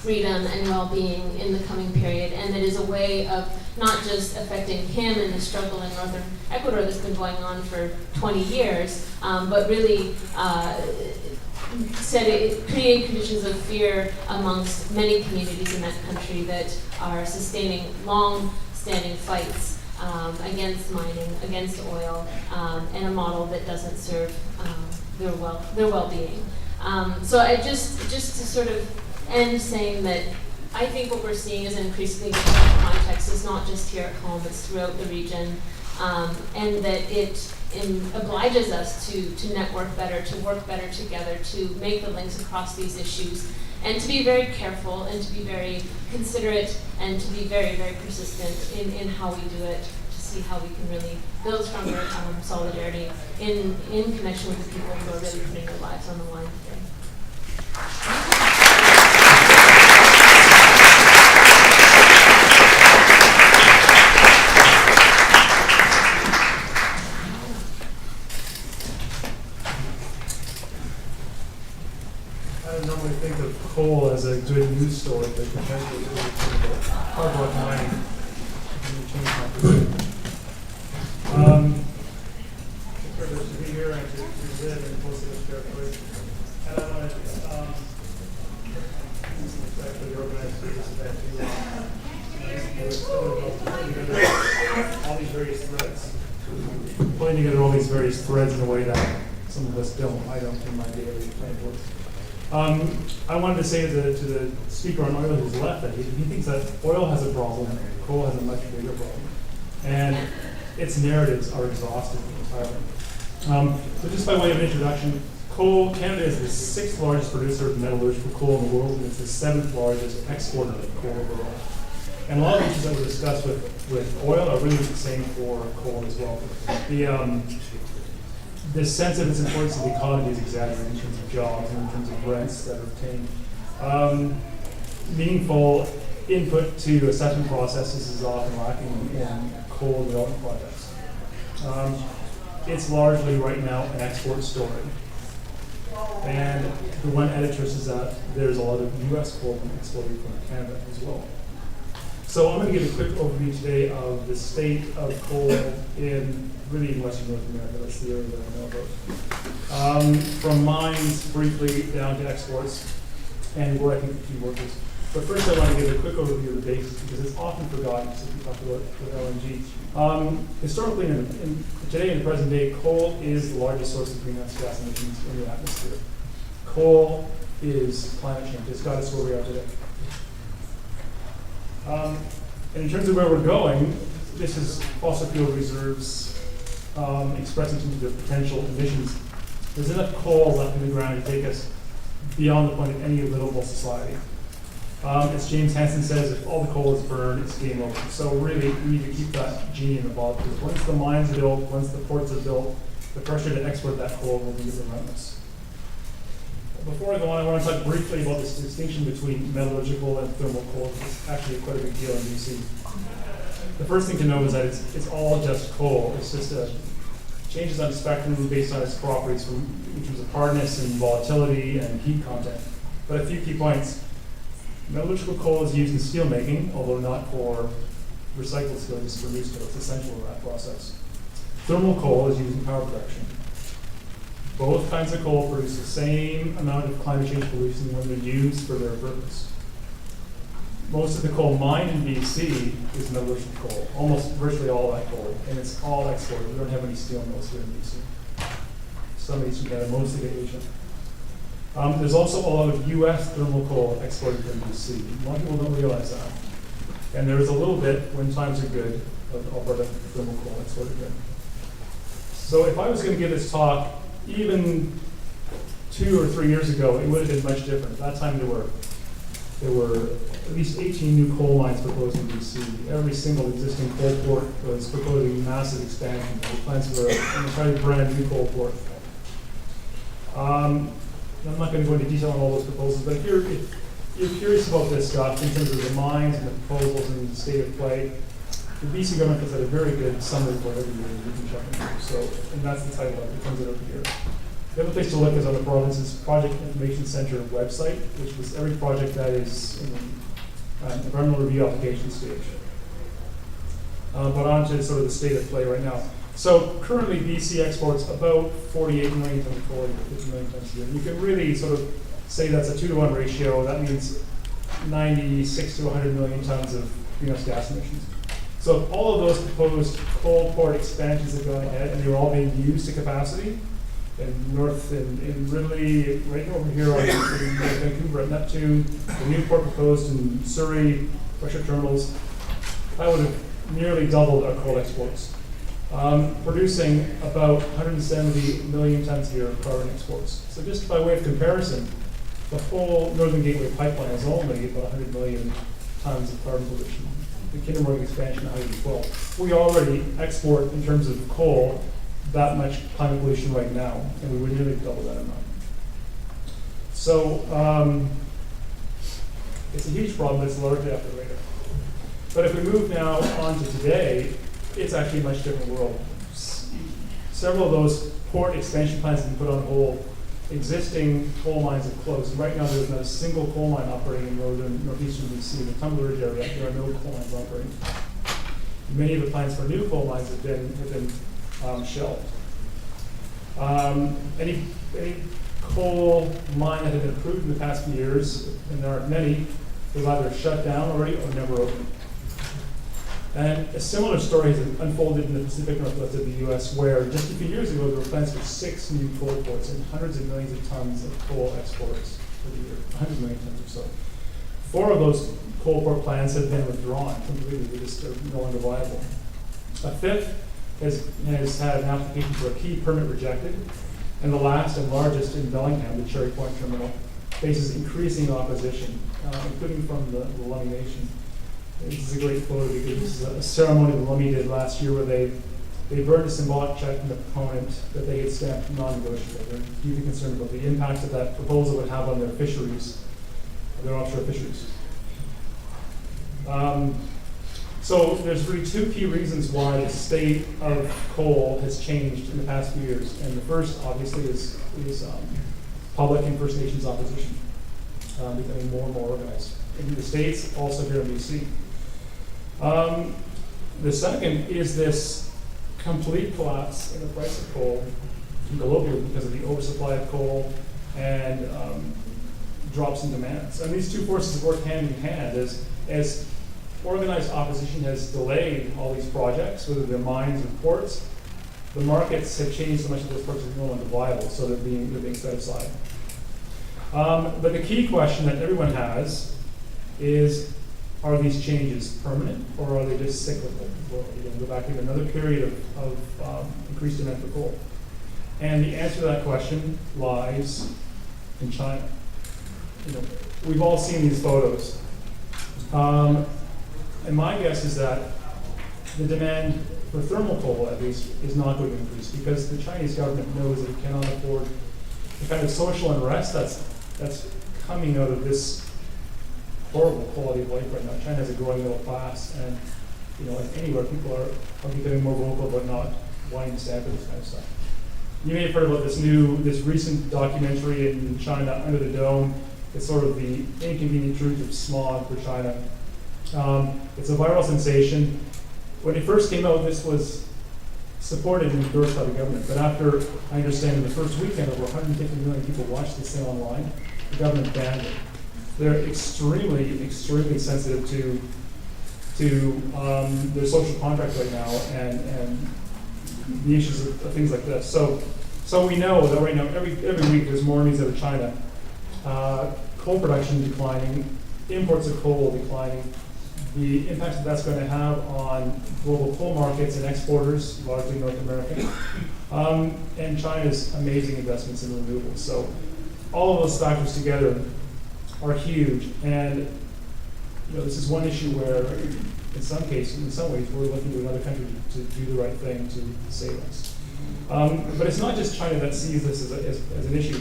freedom and well-being in the coming period, and that is a way of not just affecting him in the struggle in northern Ecuador that's been going on for 20 years, but really create conditions of fear amongst many communities in that country that are sustaining long-standing fights against mining, against oil, and a model that doesn't serve their well-being. So I just to sort of end saying that I think what we're seeing is an increasingly different context. It's not just here at home, it's throughout the region, and that it obliges us to network better, to work better together, to make the links across these issues, and to be very careful, and to be very considerate, and to be very, very persistent in how we do it, to see how we can really build stronger solidarity in connection with the people who are really putting their lives on the line today. I don't normally think of coal as a good news story, but compared to hard work mining, it changed my perspective. It's a privilege to be here and to live in post-extractive. And I wanted to actually organize this event putting together all these various threads in a way that some of us don't. I don't in my daily plant work. I wanted to say to the speaker on oil who's left that he thinks that oil has a problem, coal has a much bigger problem, and its narratives are exhausted entirely. So just by way of introduction, Canada is the 6th largest producer of metallurgical coal in the world, and it's the 7th largest exporter of coal overall. And a lot of issues that were discussed with oil are really the same for coal as well. The sense of its importance to the economy is exaggerated in terms of jobs and in terms of rents that are obtained. Meaningful input to assessment processes is often lacking in coal development projects. It's largely right now an export story. And the one editor says that there's a lot of U.S. coal being exported from Canada as well. So I'm going to give a quick overview today of the state of coal in Western North America. That's the area that I know about. From mines briefly down to exports and where I think the key work is. But first I want to give a quick overview of the basics because it's often forgotten since we talked about with LNG. Historically, today in the present day, coal is the largest source of greenhouse gas emissions in the atmosphere. Coal is climate change. It's got us where we are today. And in terms of where we're going, this is fossil fuel reserves expressed in terms of their potential emissions. There's enough coal left in the ground to take us beyond the point of any livable society. As James Hansen says, if all the coal is burned, it's game over. So really, we need to keep that genie in the bottle, because once the mines are built, once the ports are built, the pressure to export that coal will be relentless. Before I go on, I want to talk briefly about this distinction between metallurgical and thermal coal. It's actually quite a big deal in BC. The first thing to know is that it's all just coal. It's just changes on the spectrum based on its properties in terms of hardness and volatility and heat content. But a few key points. Metallurgical coal is used in steel making, although not for recycled steel, just for new steel. It's essential in that process. Thermal coal is used in power production. Both kinds of coal produce the same amount of climate change pollution when they're used for their purpose. Most of the coal mined in BC is metallurgical coal, almost virtually all that coal, and it's all exported. We don't have any steel mills here in BC. Some Eastern Canada, mostly Asia. There's also a lot of US thermal coal exported from BC. A lot of people don't realize that. And there's a little bit, when times are good, of Alberta thermal coal exported here. So if I was going to give this talk, even 2 or 3 years ago, it would have been much different. At that time, there were at least 18 new coal mines proposed in BC. Every single existing coal port was proposing massive expansion. The plans were an entirely brand new coal port. I'm not going to go into detail on all those proposals, but if you're curious about this stuff in terms of the mines and the proposals and the state of play, the BC government has had a very good summary report every year you can check into. So, and that's the title of it. It comes out every year. The other place to look is on the province's Project Information Center website, which was every project that is in the environmental review application stage. But on to sort of the state of play right now. So currently BC exports about 48 million tons of coal, 50 million tons a year. You can really sort of say that's a 2-to-1 ratio. That means 96 to 100 million tons of greenhouse gas emissions. So if all of those proposed coal port expansions have gone ahead and they were all being used to capacity, in north in Ridley, right over here in Vancouver at Neptune, the new port proposed in Surrey, pressure terminals, that would have nearly doubled our coal exports, producing about 170 million tons a year of carbon exports. So just by way of comparison, the whole Northern Gateway pipeline is only about 100 million tons of carbon pollution. The Kinder Morgan expansion, 112. We already export, in terms of coal, that much climate pollution right now, and we would nearly double that amount. So it's a huge problem. It's largely after later. But if we move now on to today, it's actually a much different world. Several of those port expansion plans have been put on hold. Existing coal mines have closed. Right now, there's not a single coal mine operating in northeastern BC. In the Tumbler Ridge area, there are no coal mines operating. Many of the plans for new coal mines have been shelved. Any coal mine that has been approved in the past few years, and there aren't many, was either shut down already or never opened. And a similar story has unfolded in the Pacific Northwest of the U.S., where just a few years ago there were plans for 6 new coal ports and hundreds of millions of tons of coal exports for the year, 100 million tons or so. 4 of those coal port plans have been withdrawn completely; they just are no longer viable. A 5th has had an application for a key permit rejected, and the last and largest in Bellingham, the Cherry Point terminal, faces increasing opposition, including from the Lummi Nation. This is a great photo because this is a ceremony the Lummi did last year where they burned a symbolic check from the proponent that they had stamped non-negotiable. They're deeply concerned about the impact that that proposal would have on their fisheries, their offshore fisheries. So there's really 2 key reasons why the state of coal has changed in the past few years. And the first, obviously, is public and First Nations opposition becoming more and more organized in the States, also here in BC. The second is this complete collapse in the price of coal globally because of the oversupply of coal and drops in demands. And these 2 forces have worked hand in hand as organized opposition has delayed all these projects, whether they're mines or ports. The markets have changed so much that those projects are no longer viable, so they're being set aside. But the key question that everyone has is, are these changes permanent or are they just cyclical? Well, you're going to go back into another period of increased demand for coal. And the answer to that question lies in China. We've all seen these photos. And my guess is that the demand for thermal coal, at least, is not going to increase because the Chinese government knows that it cannot afford the kind of social unrest that's coming out of this horrible quality of life right now. China has a growing middle class, and like anywhere, people are becoming more vocal about not wanting to stand for this kind of stuff. You may have heard about this recent documentary in China, Under the Dome. It's sort of the inconvenient truth of smog for China. It's a viral sensation. When it first came out, this was supported and endorsed by the government. But after, I understand, in the first weekend, over 150 million people watched this thing online, the government banned it. They're extremely, extremely sensitive to their social contract right now and the issues of things like this. So we know that right now, every week, there's more news out of China coal production declining, imports of coal declining, the impact that that's going to have on global coal markets and exporters, largely North American, and China's amazing investments in renewables. So all of those factors together are huge, and this is one issue where, in some cases, in some ways, we're looking to another country to do the right thing to save us. But it's not just China that sees this as an issue.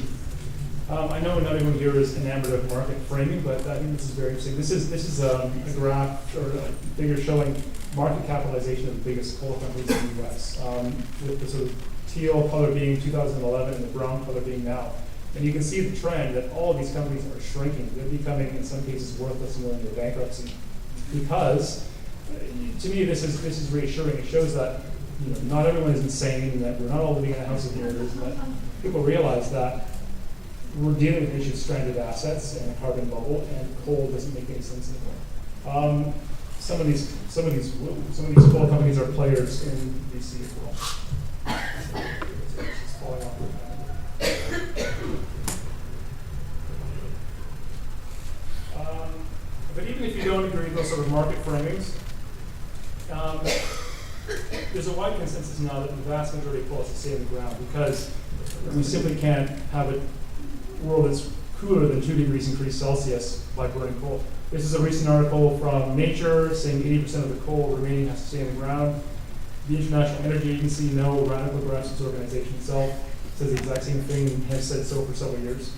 I know not everyone here is enamored of market framing, but I think this is very interesting. This is a graph or a figure showing market capitalization of the biggest coal companies in the U.S. With the sort of teal color being 2011 and the brown color being now. And you can see the trend that all of these companies are shrinking. They're becoming, in some cases, worthless and going into bankruptcy. Because, to me, this is reassuring. It shows that not everyone is insane, and that we're not all living in a house of mirrors, and that people realize that we're dealing with issues of stranded assets and a carbon bubble, and coal doesn't make any sense anymore. Some of these coal companies are players in BC as well. It's falling off. But even if you don't agree with those sort of market framings, there's a wide consensus now that the vast majority of coal has to stay on the ground, because we simply can't have a world that's cooler than 2 degrees increased Celsius by burning coal. This is a recent article from Nature saying 80% of the coal remaining has to stay on the ground. The International Energy Agency, no radical grassroots organization itself, says the exact same thing and has said so for several years.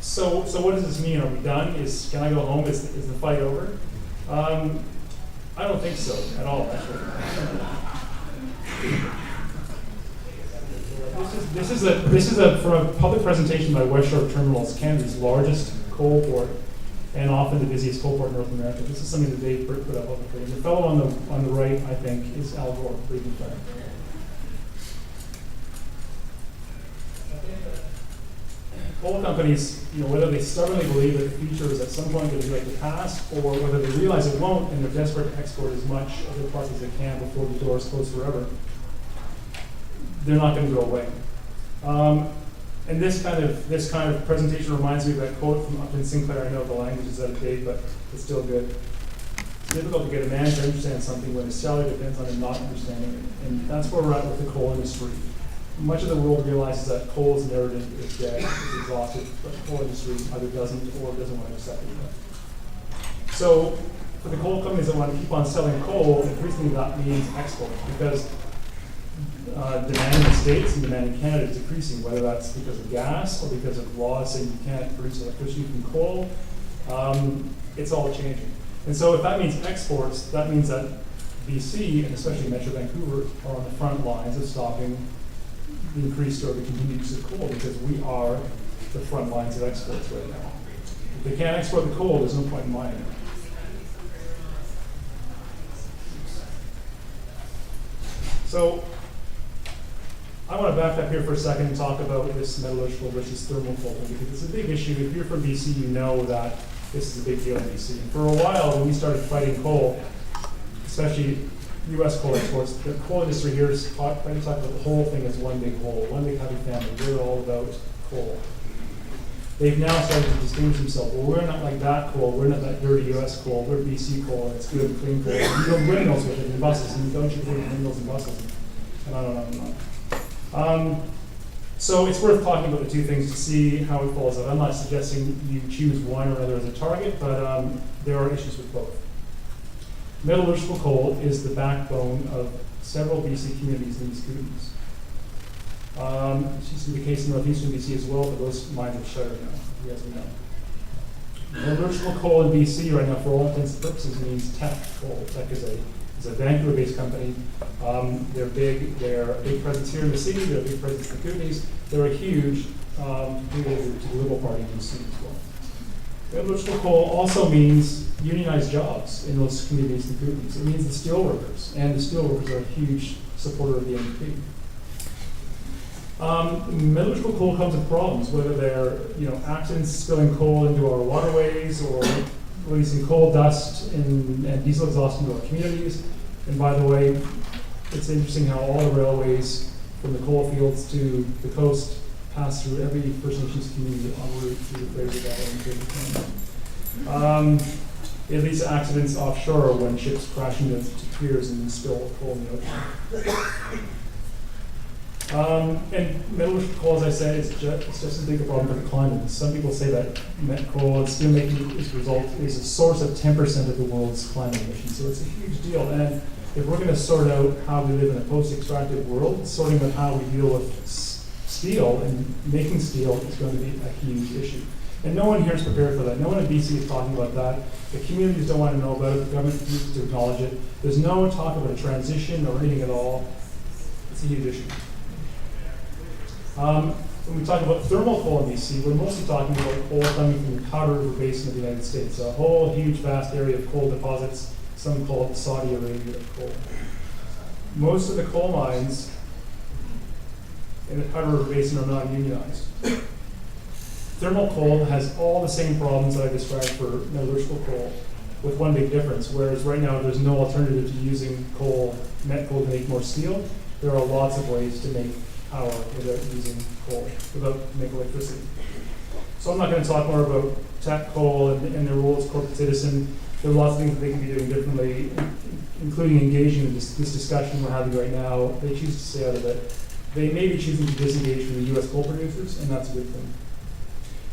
So what does this mean? Are we done? Can I go home? Is the fight over? I don't think so at all, actually. This is from a public presentation by West Shore Terminals, Canada's largest coal port, and often the busiest coal port in North America. This is something that they put up publicly. And the fellow on the right, I think, is Al Gore, breathing fire. Coal companies, whether they stubbornly believe that the future is at some point going to be like the past, or whether they realize it won't, and they're desperate to export as much of their product as they can before the doors close forever, they're not going to go away. And this kind of presentation reminds me of that quote from Upton Sinclair. I know the language is out of date, but it's still good. It's difficult to get a man to understand something when his salary depends on him not understanding it. And that's where we're at with the coal industry. Much of the world realizes that coal is never is dead, is exhausted, but the coal industry either doesn't or doesn't want to accept it. So for the coal companies that want to keep on selling coal, increasingly that means export, because demand in the States and demand in Canada is decreasing, whether that's because of gas or because of laws saying you can't produce electricity from coal. It's all changing. And so if that means exports, that means that BC, and especially Metro Vancouver, are on the front lines of stopping the increased or the continued use of coal, because we are the front lines of exports right now. If they can't export the coal, there's no point in mining it. So I want to back up here for a second and talk about this metallurgical versus thermal coal thing, because it's a big issue. If you're from BC, you know that this is a big deal in BC. And for a while, when we started fighting coal, especially U.S. coal exports, the coal industry here is trying to talk about the whole thing as one big whole, one big happy family. We're all about coal. They've now started to distinguish themselves. Well, we're not like that coal. We're not that dirty U.S. coal. We're BC coal, and it's good and clean coal. And you build windmills with it in buses, and don't you build windmills and buses? And on. So it's worth talking about the two things to see how it falls out. I'm not suggesting you choose one or another as a target, but there are issues with both. Metallurgical coal is the backbone of several BC communities in these communities. It's used to be the case in northeastern BC as well, but those mines have shuttered now, as we know. Metallurgical coal in BC right now, for all intents and purposes, means Teck coal. Teck is a Vancouver-based company. They're big. They're a big presence here in the city. They're a big presence in the communities. They're a huge contributor to the Liberal Party in BC as well. Metallurgical coal also means unionized jobs in those communities and communities. It means the steel workers, and the steel workers are a huge supporter of the NDP. Metallurgical coal comes with problems, whether they're accidents spilling coal into our waterways or releasing coal dust and diesel exhaust into our communities. And by the way, it's interesting how all the railways from the coal fields to the coast pass through every First Nations community en route through the Fraser Valley and Fraser Canyon. It leads to accidents offshore when ships crash into piers and spill coal in the ocean. And metallurgical coal, as I said, it's just as big a problem for the climate. Some people say that met coal and steelmaking is a source of 10% of the world's climate emissions. So it's a huge deal. And if we're going to sort out how we live in a post-extractive world, sorting out how we deal with steel and making steel is going to be a huge issue. And no one here is prepared for that. No one in BC is talking about that. The communities don't want to know about it. The government needs to acknowledge it. There's no talk about a transition or anything at all. It's a huge issue. When we talk about thermal coal in BC, we're mostly talking about coal coming from the Powder River Basin of the United States. A whole huge vast area of coal deposits. Some call it Saudi Arabia coal. Most of the coal mines in the Powder River Basin are non-unionized. Thermal coal has all the same problems that I described for metallurgical coal, with one big difference. Whereas right now there's no alternative to using coal, met coal, to make more steel. There are lots of ways to make power without using coal, without make electricity. So I'm not going to talk more about tech coal and their role as corporate citizen. There are lots of things that they can be doing differently, including engaging in this discussion we're having right now. They choose to stay out of it. They may be choosing to disengage from the U.S. coal producers, and that's a good thing.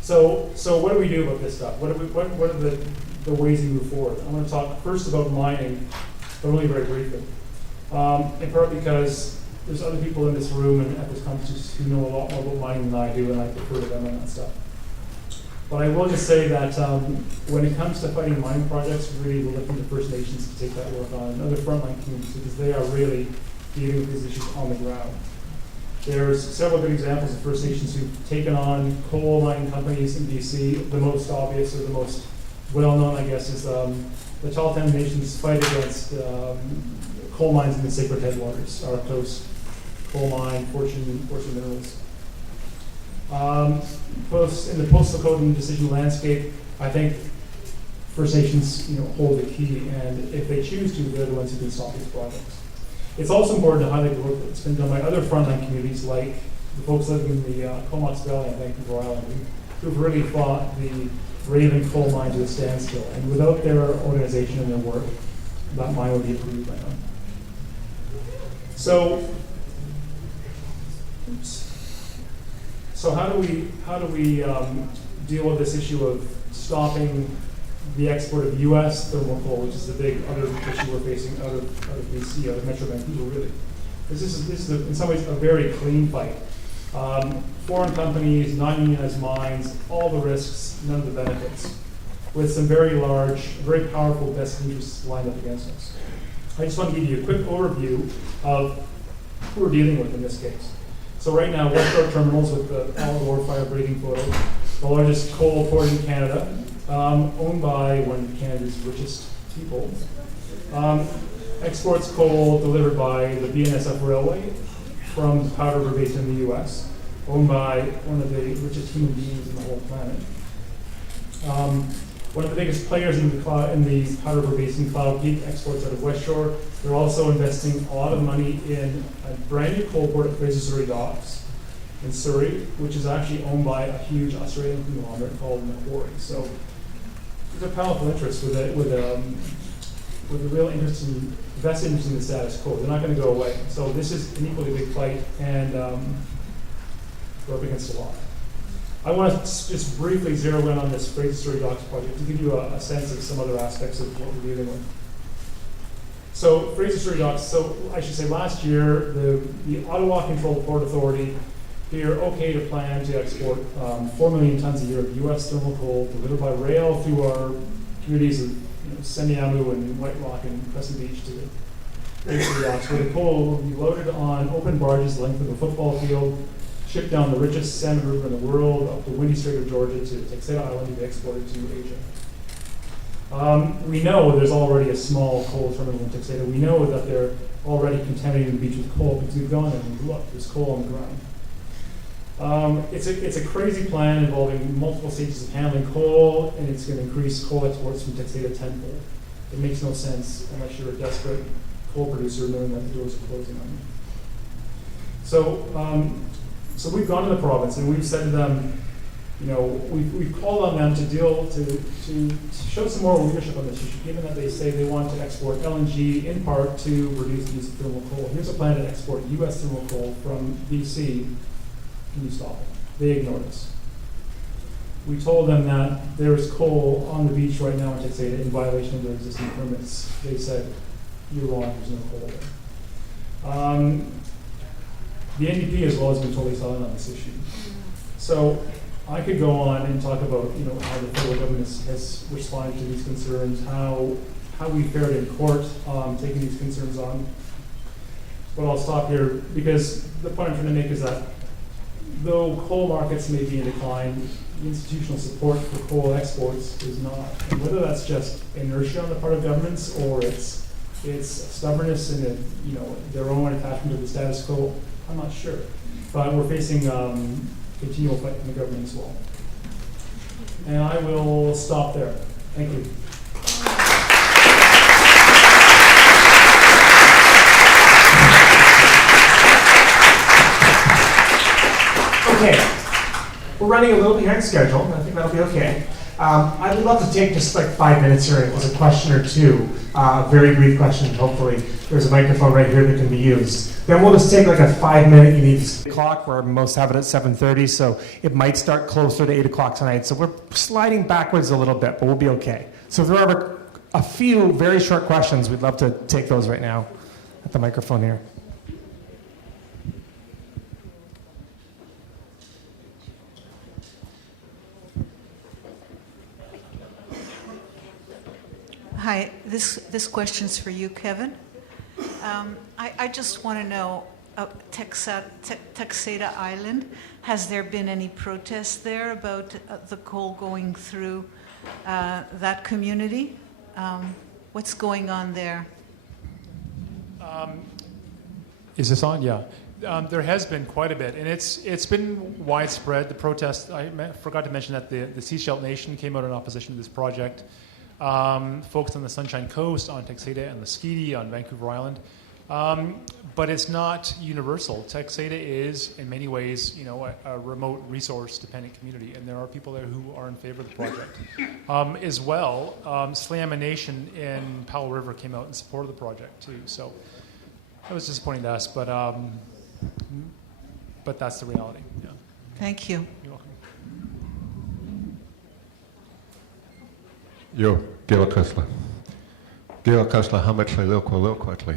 So what do we do about this stuff? What are the ways we move forward? I want to talk first about mining, but only very briefly. In part because there's other people in this room and at this conference who know a lot more about mining than I do, and I defer to them on that stuff. But I will just say that when it comes to fighting mining projects, really we're looking to First Nations to take that work on, and other frontline communities, because they are really dealing with these issues on the ground. There's several good examples of First Nations who've taken on coal mining companies in BC. The most obvious, or the most well-known, I guess, is the Tahltan Nation's fight against coal mines in the Sacred Headwaters, our coast coal mine, Fortune Minerals. In the post-Lakota decision landscape, I think First Nations, hold the key, and if they choose to, they're the ones who can stop these projects. It's also important to highlight the work that's been done by other frontline communities, like the folks living in the Comox Valley on Vancouver Island, who've really fought the Rueben coal mine to a standstill. And without their organization and their work, that mine would be approved by now. So how do we deal with this issue of stopping the export of U.S. thermal coal, which is the big other issue we're facing out of BC, out of Metro Vancouver, really? This is in some ways a very clean fight. Foreign companies, non-unionized mines, all the risks, none of the benefits, with some very large, very powerful vested interests lined up against us. I just want to give you a quick overview of who we're dealing with in this case. So right now, Washbrook Terminals, with the Al Fire breaking photo, the largest coal port in Canada, owned by one of Canada's richest people, exports coal delivered by the BNSF Railway from the Powder River Basin in the U.S., owned by one of the richest human beings in the whole planet. One of the biggest players in the Powder River Basin, Cloud Peak, exports out of West Shore. They're also investing a lot of money in a brand new coal port at Fraser Surrey Docks in Surrey, which is actually owned by a huge Australian conglomerate called Macquarie. So there's a powerful interest with a real interest in vested interest in the status quo. They're not going to go away. So this is an equally big fight, and we're up against a lot. I want to just briefly zero in on this Fraser Surrey Docks project to give you a sense of some other aspects of what we're dealing with. So Fraser Surrey Docks, so I should say last year, the Ottawa Controlled Port Authority here okayed a plan to export 4 million tons a year of U.S. thermal coal delivered by rail through our communities of Semiahmoo and White Rock and Crescent Beach to the Fraser Surrey Docks, where the coal will be loaded on open barges the length of a football field, shipped down the richest salmon river in the world up the windy Strait of Georgia to Tsleil Island to be exported to Asia. We know there's already a small coal terminal in Tsleil. We know that they're already contaminating the beach with coal because we've gone there and looked, there's coal on the ground. It's a crazy plan involving multiple stages of handling coal, and it's going to increase coal exports from Tsleil tenfold. It makes no sense unless you're a desperate coal producer knowing that the doors are closing on you. So So we've gone to the province and we've said to them, you know, we've called on them to show some more leadership on this issue, given that they say they want to export LNG in part to reduce the use of thermal coal. Here's a plan to export U.S. thermal coal from BC. Can you stop it? They ignored us. We told them that there is coal on the beach right now in Tsleil in violation of their existing permits. They said, you're wrong, there's no coal there. The NDP as well has been totally silent on this issue. So I could go on and talk about, you know, how the federal government has responded to these concerns, how we fared in court taking these concerns on. But I'll stop here because the point I'm trying to make is that though coal markets may be in decline, the institutional support for coal exports is not. And whether that's just inertia on the part of governments or it's stubbornness and you know, their own attachment to the status quo, I'm not sure. But we're facing continual fight from the government as well. And I will stop there. Thank you. Okay, we're running a little behind schedule, and I think that'll be okay. I'd love to take just like 5 minutes here as a question or two, very brief question, hopefully. There's a microphone right here that can be used. Then we'll just take like a 5-minute, you need clock, where most have it at 7:30, so it might start closer to 8 o'clock tonight. So we're sliding backwards a little bit, but we'll be okay. So if there are a few very short questions, we'd love to take those right now at the microphone here. Hi, this question's for you, Kevin. I just want to know, Texada Island, has there been any protest there about the coal going through that community? What's going on there? Is this on? Yeah. There has been quite a bit, and it's been widespread. The protest, I forgot to mention that the Seashell Nation came out in opposition to this project. Folks on the Sunshine Coast, on Texada and the Skeety, on Vancouver Island. But it's not universal. Texada is, in many ways, you know, a remote resource-dependent community, and there are people there who are in favor of the project. As well, Slam Nation in Powell River came out in support of the project too. So that was disappointing to us, but that's the reality. Yeah. Thank you. You're welcome. Yo, Gila Kessler. Gila Kessler, how much I look quickly.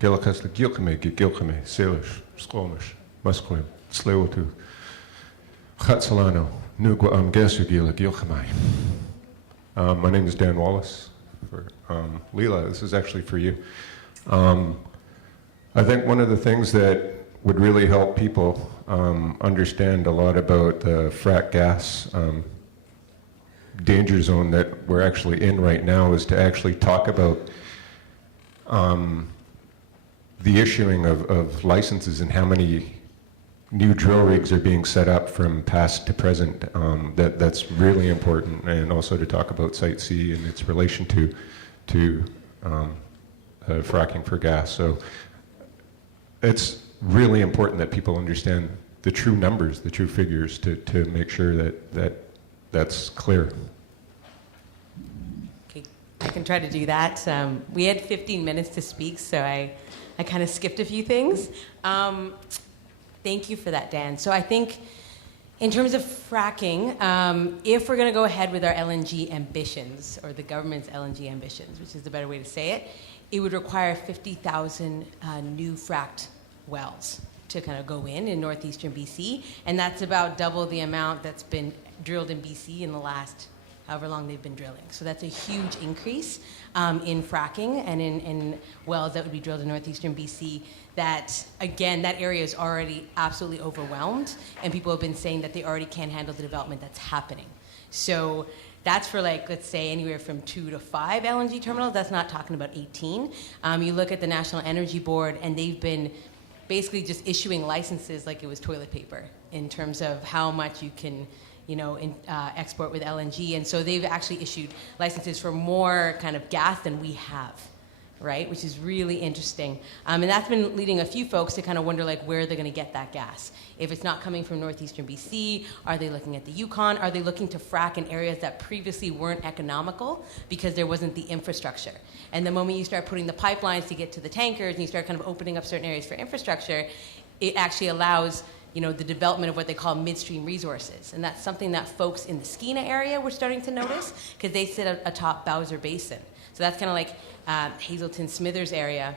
Gila Kessler, Gilkame, Salish, Squamish, Musqueam, Waututh, Chatsalano, Nugwa, Gesu Gila, Gilkame. My name is Dan Wallace. For Leila, this is actually for you. I think one of the things that would really help people understand a lot about the frack gas danger zone that we're actually in right now is to actually talk about the issuing of licenses and how many new drill rigs are being set up from past to present. That's really important, and also to talk about Site C and its relation to fracking for gas. So it's really important that people understand the true numbers, the true figures, to make sure that that's clear. Okay, I can try to do that. We had 15 minutes to speak, so I kind of skipped a few things. Thank you for that, Dan. So I think in terms of fracking, if we're going to go ahead with our LNG ambitions, or the government's LNG ambitions, which is the better way to say it, it would require 50,000 new fracked wells to kind of go in northeastern BC, and that's about double the amount that's been drilled in BC in the last however long they've been drilling. So that's a huge increase in fracking and in wells that would be drilled in northeastern BC. That, again, that area is already absolutely overwhelmed, and people have been saying that they already can't handle the development that's happening. So that's for, like, let's say anywhere from 2 to 5 LNG terminals. That's not talking about 18. You look at the National Energy Board, and they've been basically just issuing licenses like it was toilet paper in terms of how much you can, export with LNG. And so they've actually issued licenses for more kind of gas than we have right? Which is really interesting. And that's been leading a few folks to kind of wonder like where they're going to get that gas. If it's not coming from northeastern BC, are they looking at the Yukon? Are they looking to frack in areas that previously weren't economical because there wasn't the infrastructure? And the moment you start putting the pipelines to get to the tankers and you start kind of opening up certain areas for infrastructure, it actually allows the development of what they call midstream resources. And that's something that folks in the Skeena area were starting to notice because they sit atop Bowser Basin. So that's kind of like Hazelton Smithers area,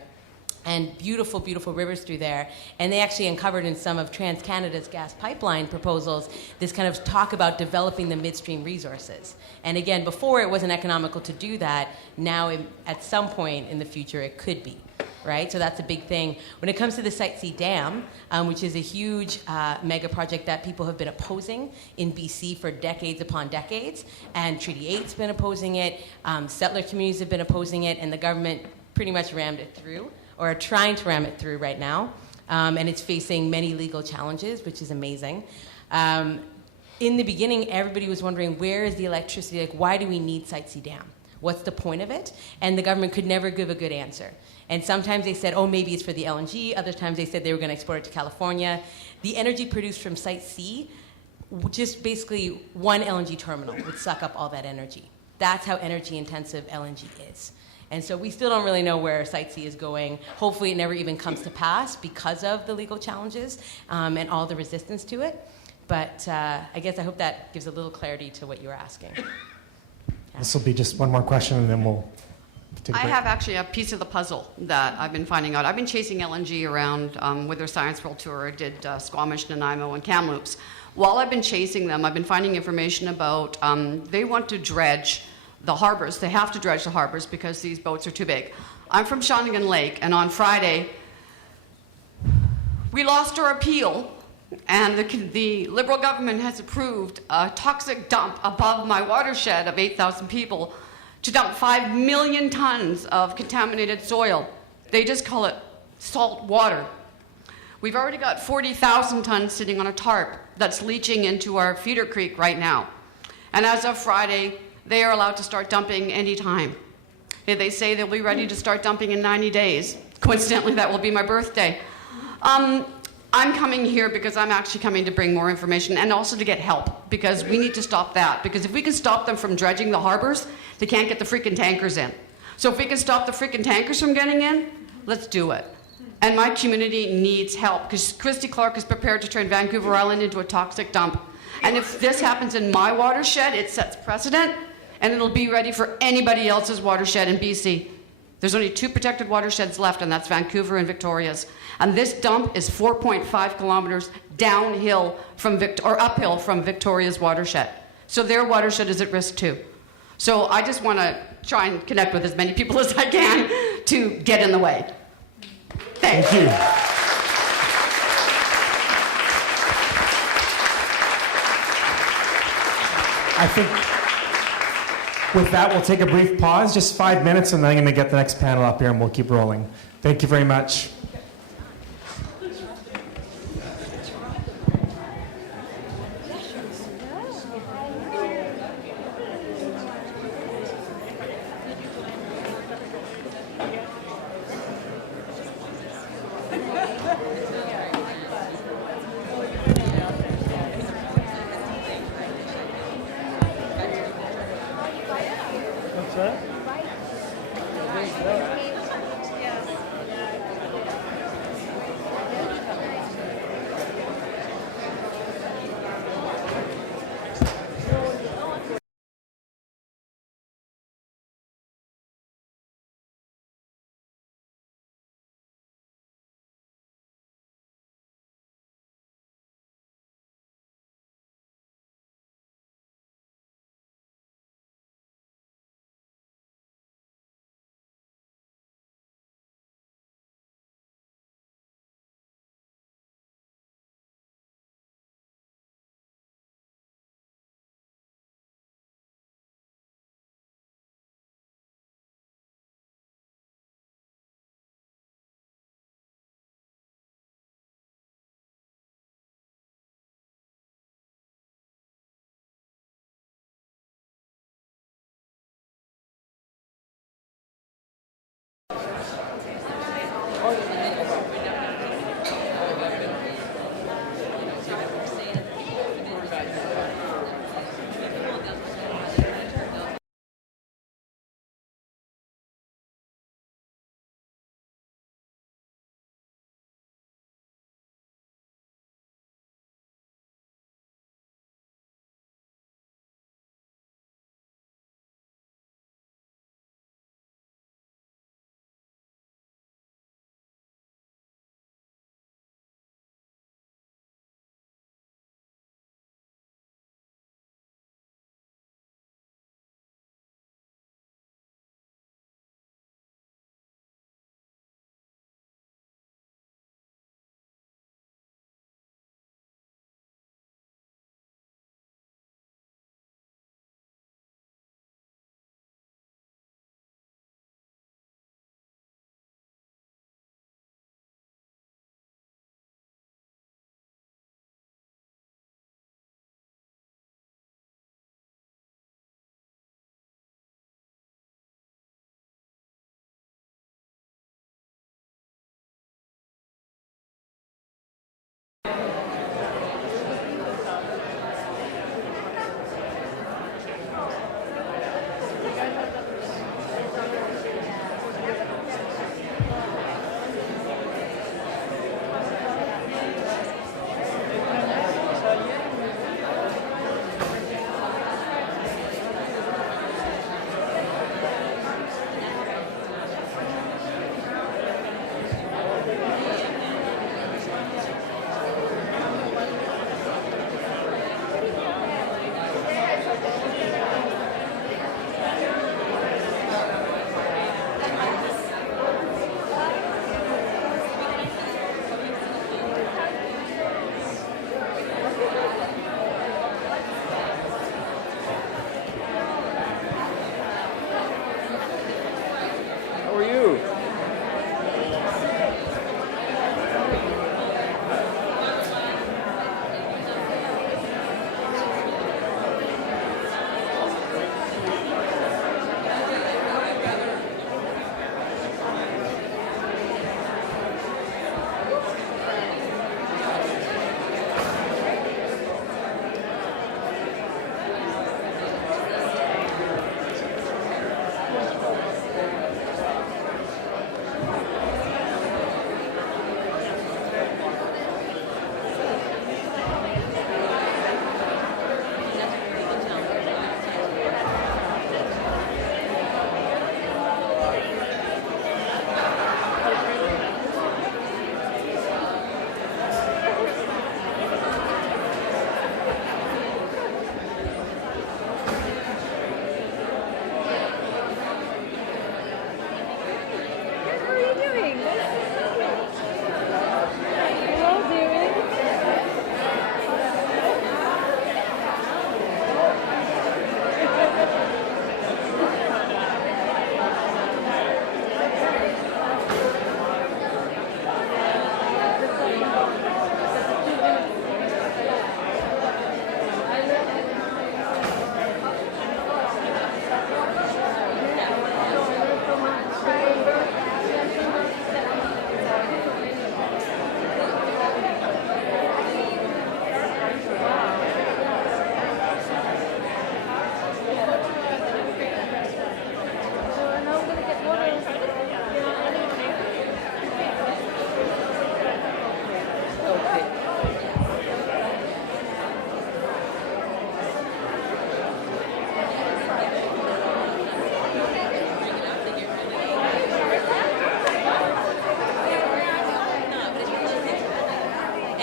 and beautiful, beautiful rivers through there. And they actually uncovered in some of TransCanada's gas pipeline proposals this kind of talk about developing the midstream resources. And again, before it wasn't economical to do that, now at some point in the future it could be. Right? So that's a big thing. When it comes to the Site C Dam, which is a huge mega project that people have been opposing in BC for decades upon decades, and Treaty 8's been opposing it, settler communities have been opposing it, and the government pretty much rammed it through, or are trying to ram it through right now. And it's facing many legal challenges, which is amazing. In the beginning, everybody was wondering, where is the electricity? Like, why do we need Site C Dam? What's the point of it? And the government could never give a good answer. And sometimes they said, oh, maybe it's for the LNG. Other times they said they were going to export it to California. The energy produced from Site C, just basically one LNG terminal would suck up all that energy. That's how energy intensive LNG is. And so we still don't really know where Site C is going. Hopefully it never even comes to pass because of the legal challenges and all the resistance to it. But I guess I hope that gives a little clarity to what you were asking. This will be just one more question and then we'll take a break. I have actually a piece of the puzzle that I've been finding out. I've been chasing LNG around with their Science World Tour. I did Squamish, Nanaimo, and Kamloops. While I've been chasing them, I've been finding information about they want to dredge the harbors. They have to dredge the harbors because these boats are too big. I'm from Shawnigan Lake, and on Friday, we lost our appeal, and the Liberal government has approved a toxic dump above my watershed of 8,000 people to dump 5 million tons of contaminated soil. They just call it salt water. We've already got 40,000 tons sitting on a tarp that's leaching into our feeder creek right now. And as of Friday, they are allowed to start dumping anytime. They say they'll be ready to start dumping in 90 days. Coincidentally, that will be my birthday. I'm coming here because I'm actually coming to bring more information and also to get help, because we need to stop that. Because if we can stop them from dredging the harbors, they can't get the freaking tankers in. So if we can stop the freaking tankers from getting in, let's do it. And my community needs help, because Christy Clark is prepared to turn Vancouver Island into a toxic dump. And if this happens in my watershed, it sets precedent, and it'll be ready for anybody else's watershed in BC. There's only 2 protected watersheds left, and that's Vancouver and Victoria's. And this dump is 4.5 kilometers downhill from uphill from Victoria's watershed. So their watershed is at risk too. So I just want to try and connect with as many people as I can to get in the way. Thanks. Thank you. I think with that, we'll take a brief pause, just 5 minutes, and then I'm going to get the next panel up here and we'll keep rolling. Thank you very much.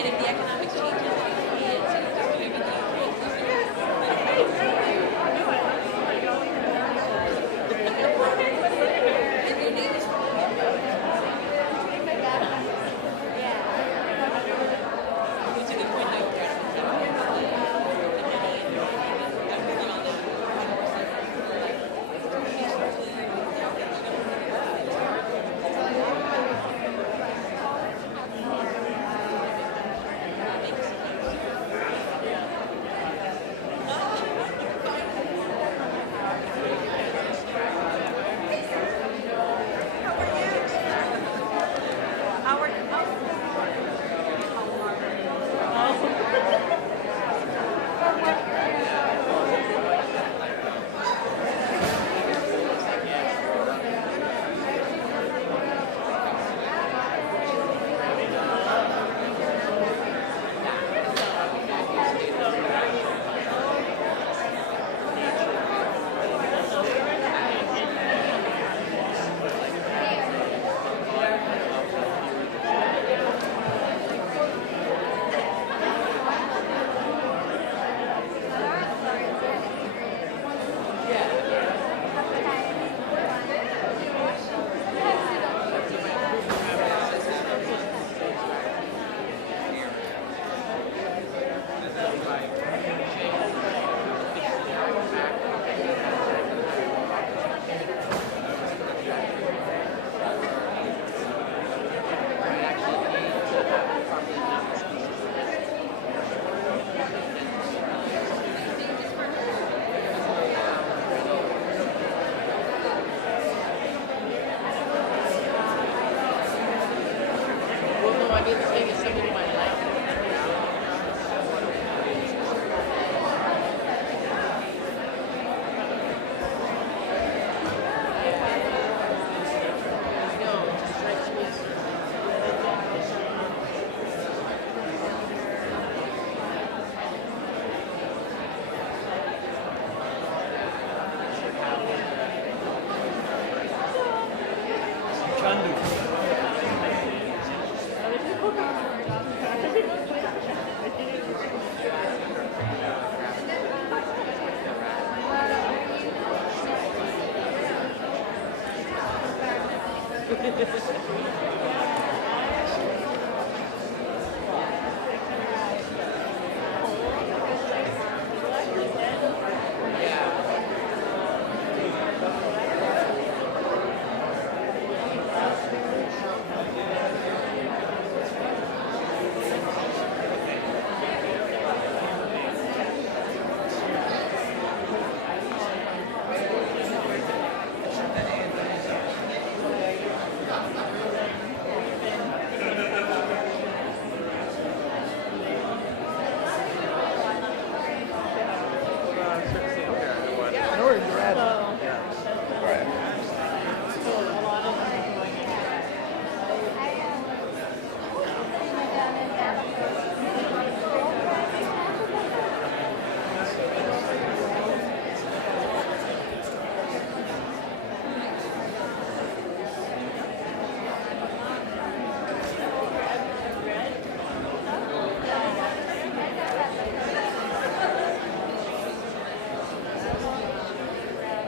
And if the economic changes that we see and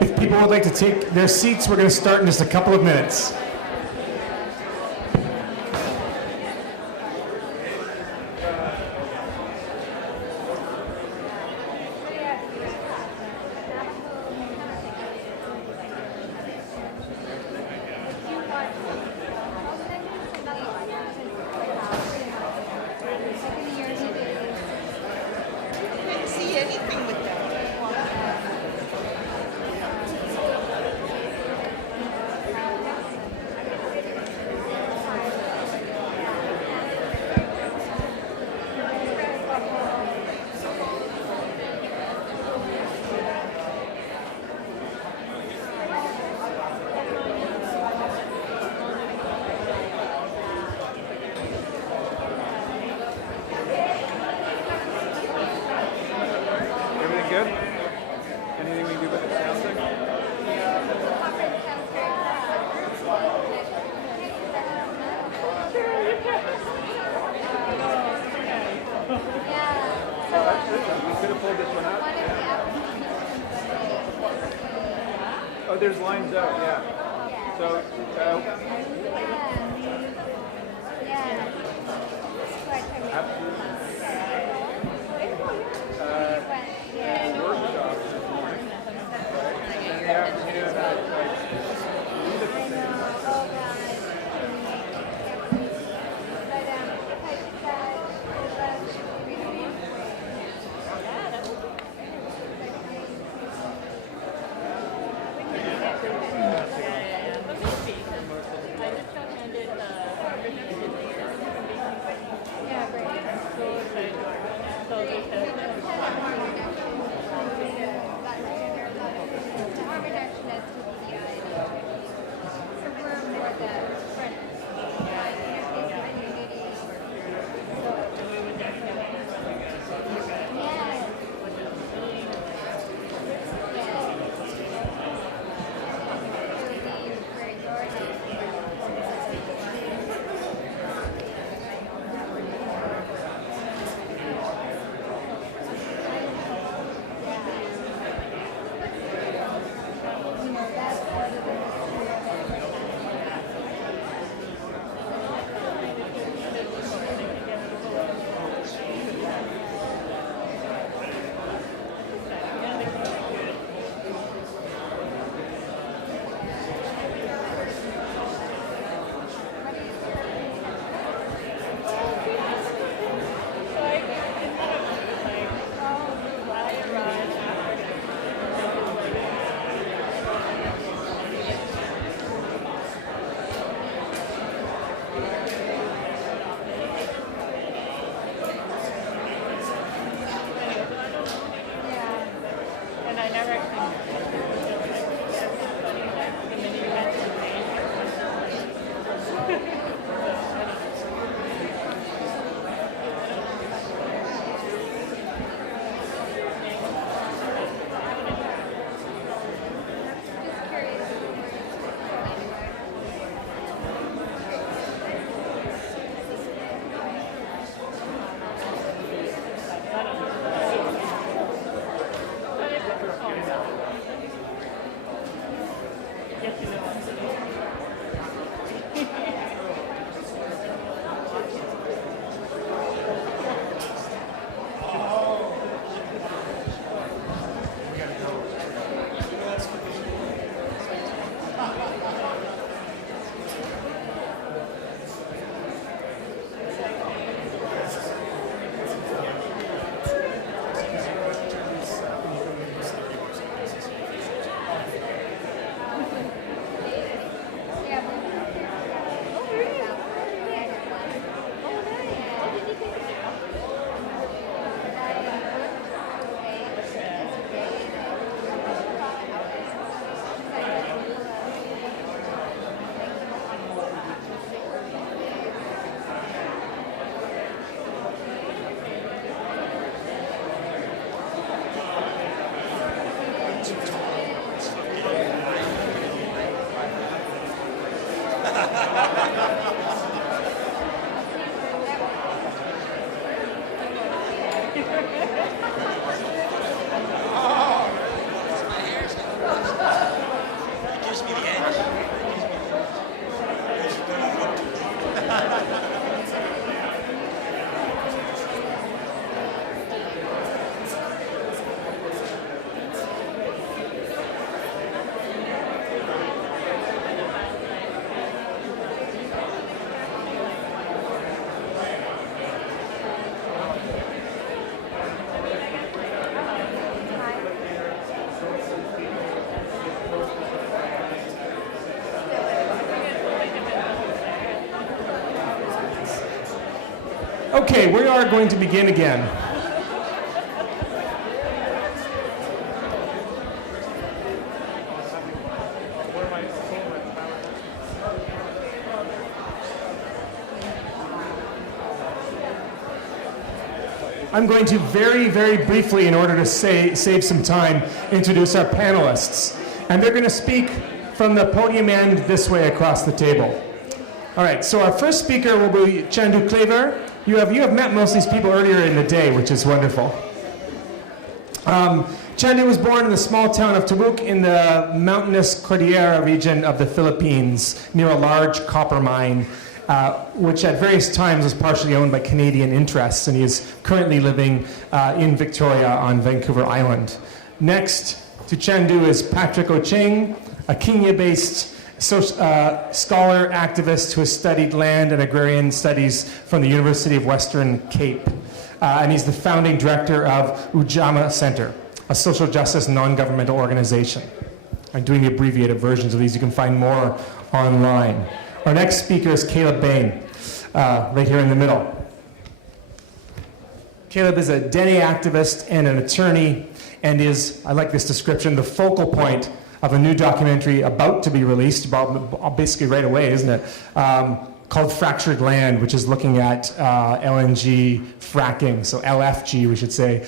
If people would like to take their seats, we're going to start in just a couple of minutes. could have pulled this one up. Oh, there's lines out, yeah. So, workshops this morning. And the afternoon, Okay, we are going to begin again. I'm going to very, very briefly, in order to save some time, introduce our panelists. And they're going to speak from the podium end this way across the table. All right, so our first speaker will be Chandu Claver. You have met most of these people earlier in the day, which is wonderful. Chandu was born in the small town of Tabuk in the mountainous Cordillera region of the Philippines, near a large copper mine, which at various times was partially owned by Canadian interests, and he is currently living in Victoria on Vancouver Island. Next to Chandu is Patrick Ochieng, a Kenya-based scholar activist who has studied land and agrarian studies from the University of Western Cape. And he's the founding director of Ujamaa Center, a social justice non-governmental organization. I'm doing the abbreviated versions of these. You can find more online. Our next speaker is Behn, right here in the middle. Caleb is a Dene activist and an attorney, and is, I like this description, the focal point of a new documentary about to be released, about basically right away, isn't it? Called Fractured Land, which is looking at LNG fracking, so LFG we should say,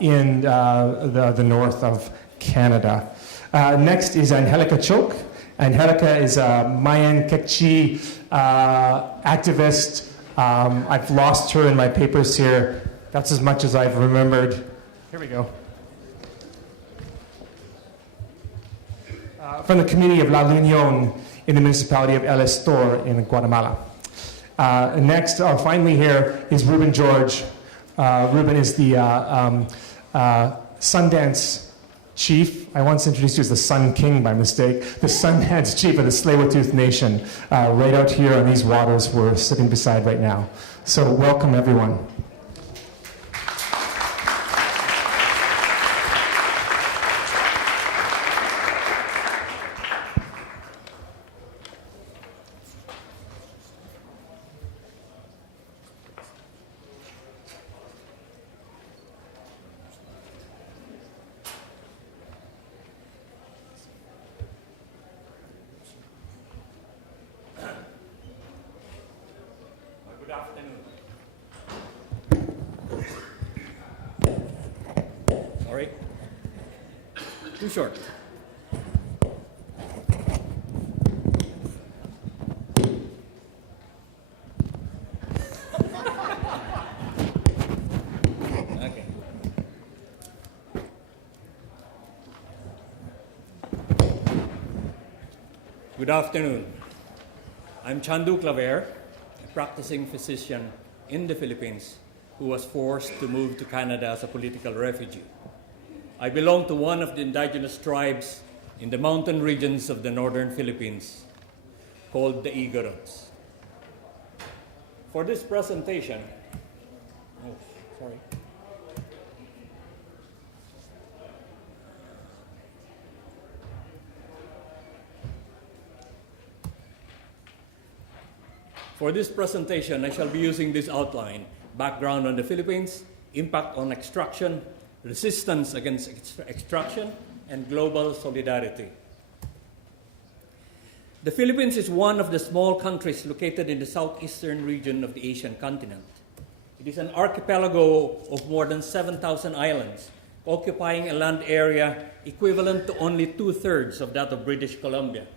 in the north of Canada. Next is Angelica Choc. Angelica is a Mayan Kekchi activist. I've lost her in my papers here. That's as much as I've remembered. Here we go. From the community of La Union in the municipality of El Estor in Guatemala. Next, or finally here, is Rueben George. Rueben is the Sundance chief. I once introduced you as the Sun King by mistake. The Sundance chief of the Tsleil Nation, right out here on these waters we're sitting beside right now. So welcome everyone. Too short. Okay. Good afternoon. I'm Chandu, Claver, a practicing physician in the Philippines who was forced to move to Canada as a political refugee. I belong to one of the indigenous tribes in the mountain regions of the northern Philippines called the Igorots. For this presentation, For this presentation, I shall be using this outline: background on the Philippines, impact on extraction, resistance against extraction, and global solidarity. The Philippines is one of the small countries located in the southeastern region of the Asian continent. It is an archipelago of more than 7,000 islands, occupying a land area equivalent to only 2/3 of that of British Columbia.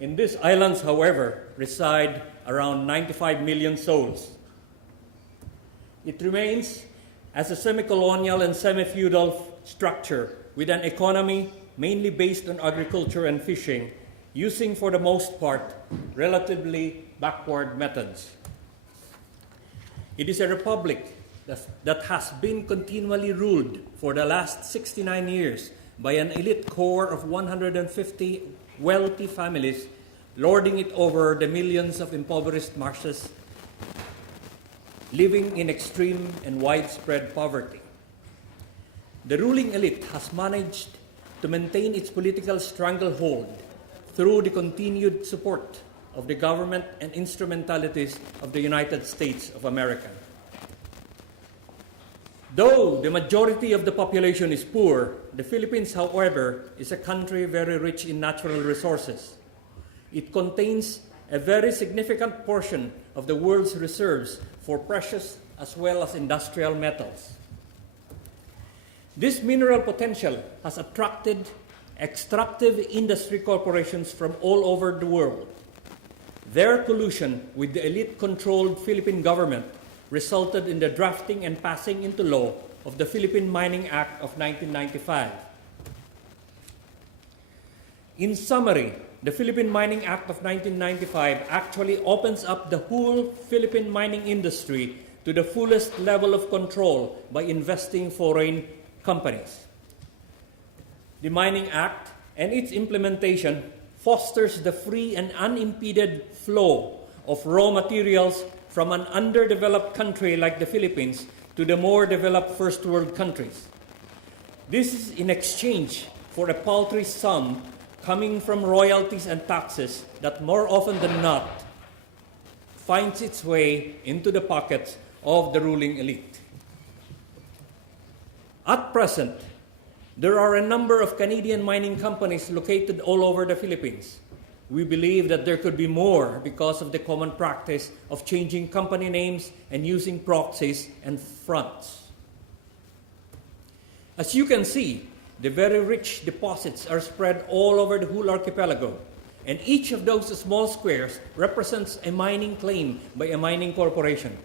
In these islands, however, reside around 95 million souls. It remains as a semi-colonial and semi-feudal structure with an economy mainly based on agriculture and fishing, using for the most part relatively backward methods. It is a republic that has been continually ruled for the last 69 years by an elite core of 150 wealthy families, lording it over the millions of impoverished masses living in extreme and widespread poverty. The ruling elite has managed to maintain its political stranglehold through the continued support of the government and instrumentalities of the United States of America. Though the majority of the population is poor, the Philippines, however, is a country very rich in natural resources. It contains a very significant portion of the world's reserves for precious as well as industrial metals. This mineral potential has attracted extractive industry corporations from all over the world. Their collusion with the elite-controlled Philippine government resulted in the drafting and passing into law of the Philippine Mining Act of 1995. In summary, the Philippine Mining Act of 1995 actually opens up the whole Philippine mining industry to the fullest level of control by investing foreign companies. The Mining Act and its implementation fosters the free and unimpeded flow of raw materials from an underdeveloped country like the Philippines to the more developed first world countries. This is in exchange for a paltry sum coming from royalties and taxes that more often than not finds its way into the pockets of the ruling elite. At present, there are a number of Canadian mining companies located all over the Philippines. We believe that there could be more because of the common practice of changing company names and using proxies and fronts. As you can see, the very rich deposits are spread all over the whole archipelago, and each of those small squares represents a mining claim by a mining corporation.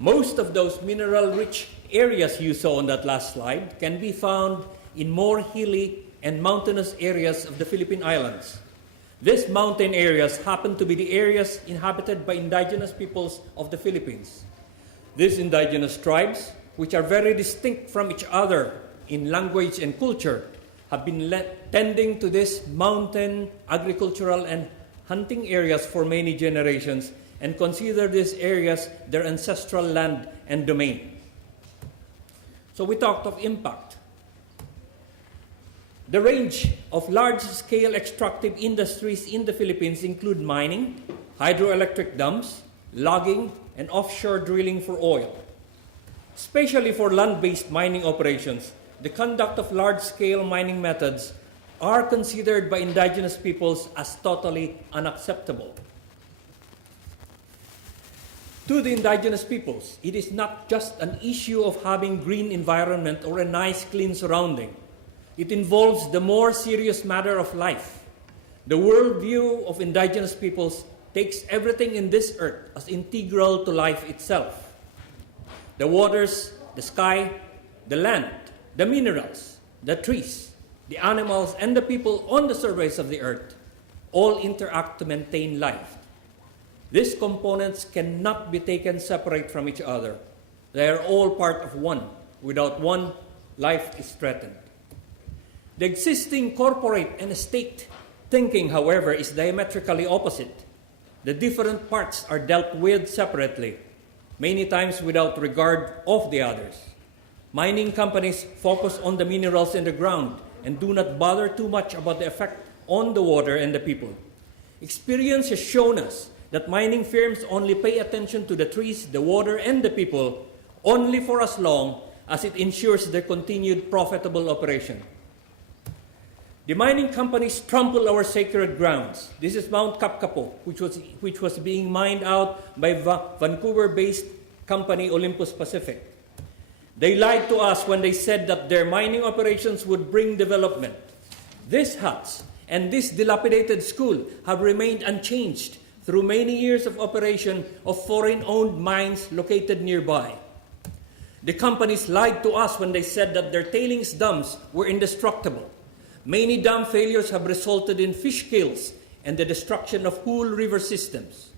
Most of those mineral-rich areas you saw on that last slide can be found in more hilly and mountainous areas of the Philippine Islands. These mountain areas happen to be the areas inhabited by indigenous peoples of the Philippines. These indigenous tribes, which are very distinct from each other in language and culture, have been tending to these mountain agricultural and hunting areas for many generations and consider these areas their ancestral land and domain. So we talked of impact. The range of large-scale extractive industries in the Philippines include mining, hydroelectric dams, logging, and offshore drilling for oil. Especially for land-based mining operations, the conduct of large-scale mining methods are considered by indigenous peoples as totally unacceptable. To the indigenous peoples, it is not just an issue of having green environment or a nice clean surrounding. It involves the more serious matter of life. The worldview of indigenous peoples takes everything in this earth as integral to life itself. The waters, the sky, the land, the minerals, the trees, the animals, and the people on the surface of the earth all interact to maintain life. These components cannot be taken separate from each other. They are all part of one. Without one, life is threatened. The existing corporate and state thinking, however, is diametrically opposite. The different parts are dealt with separately, many times without regard of the others. Mining companies focus on the minerals in the ground and do not bother too much about the effect on the water and the people. Experience has shown us that mining firms only pay attention to the trees, the water, and the people only for as long as it ensures their continued profitable operation. The mining companies trample our sacred grounds. This is Mount Kapkapo, which was being mined out by Vancouver-based company Olympus Pacific. They lied to us when they said that their mining operations would bring development. These huts and this dilapidated school have remained unchanged through many years of operation of foreign-owned mines located nearby. The companies lied to us when they said that their tailings dams were indestructible. Many dam failures have resulted in fish kills and the destruction of whole river systems.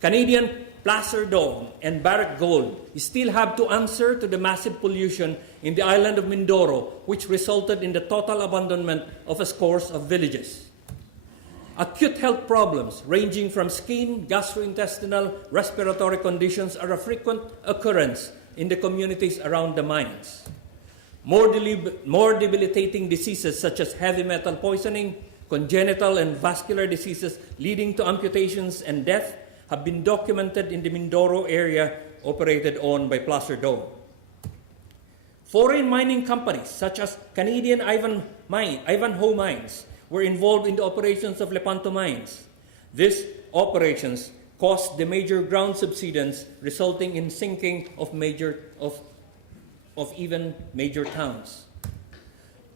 Canadian Placer Dome and Barrick Gold still have to answer to the massive pollution in the island of Mindoro, which resulted in the total abandonment of a score of villages. Acute health problems ranging from skin, gastrointestinal, respiratory conditions are a frequent occurrence in the communities around the mines. More debilitating diseases such as heavy metal poisoning, congenital and vascular diseases leading to amputations and death have been documented in the Mindoro area operated on by Placer Dome. Foreign mining companies such as Canadian Ivanhoe Mines were involved in the operations of Lepanto Mines. These operations caused the major ground subsidence, resulting in sinking of even major towns.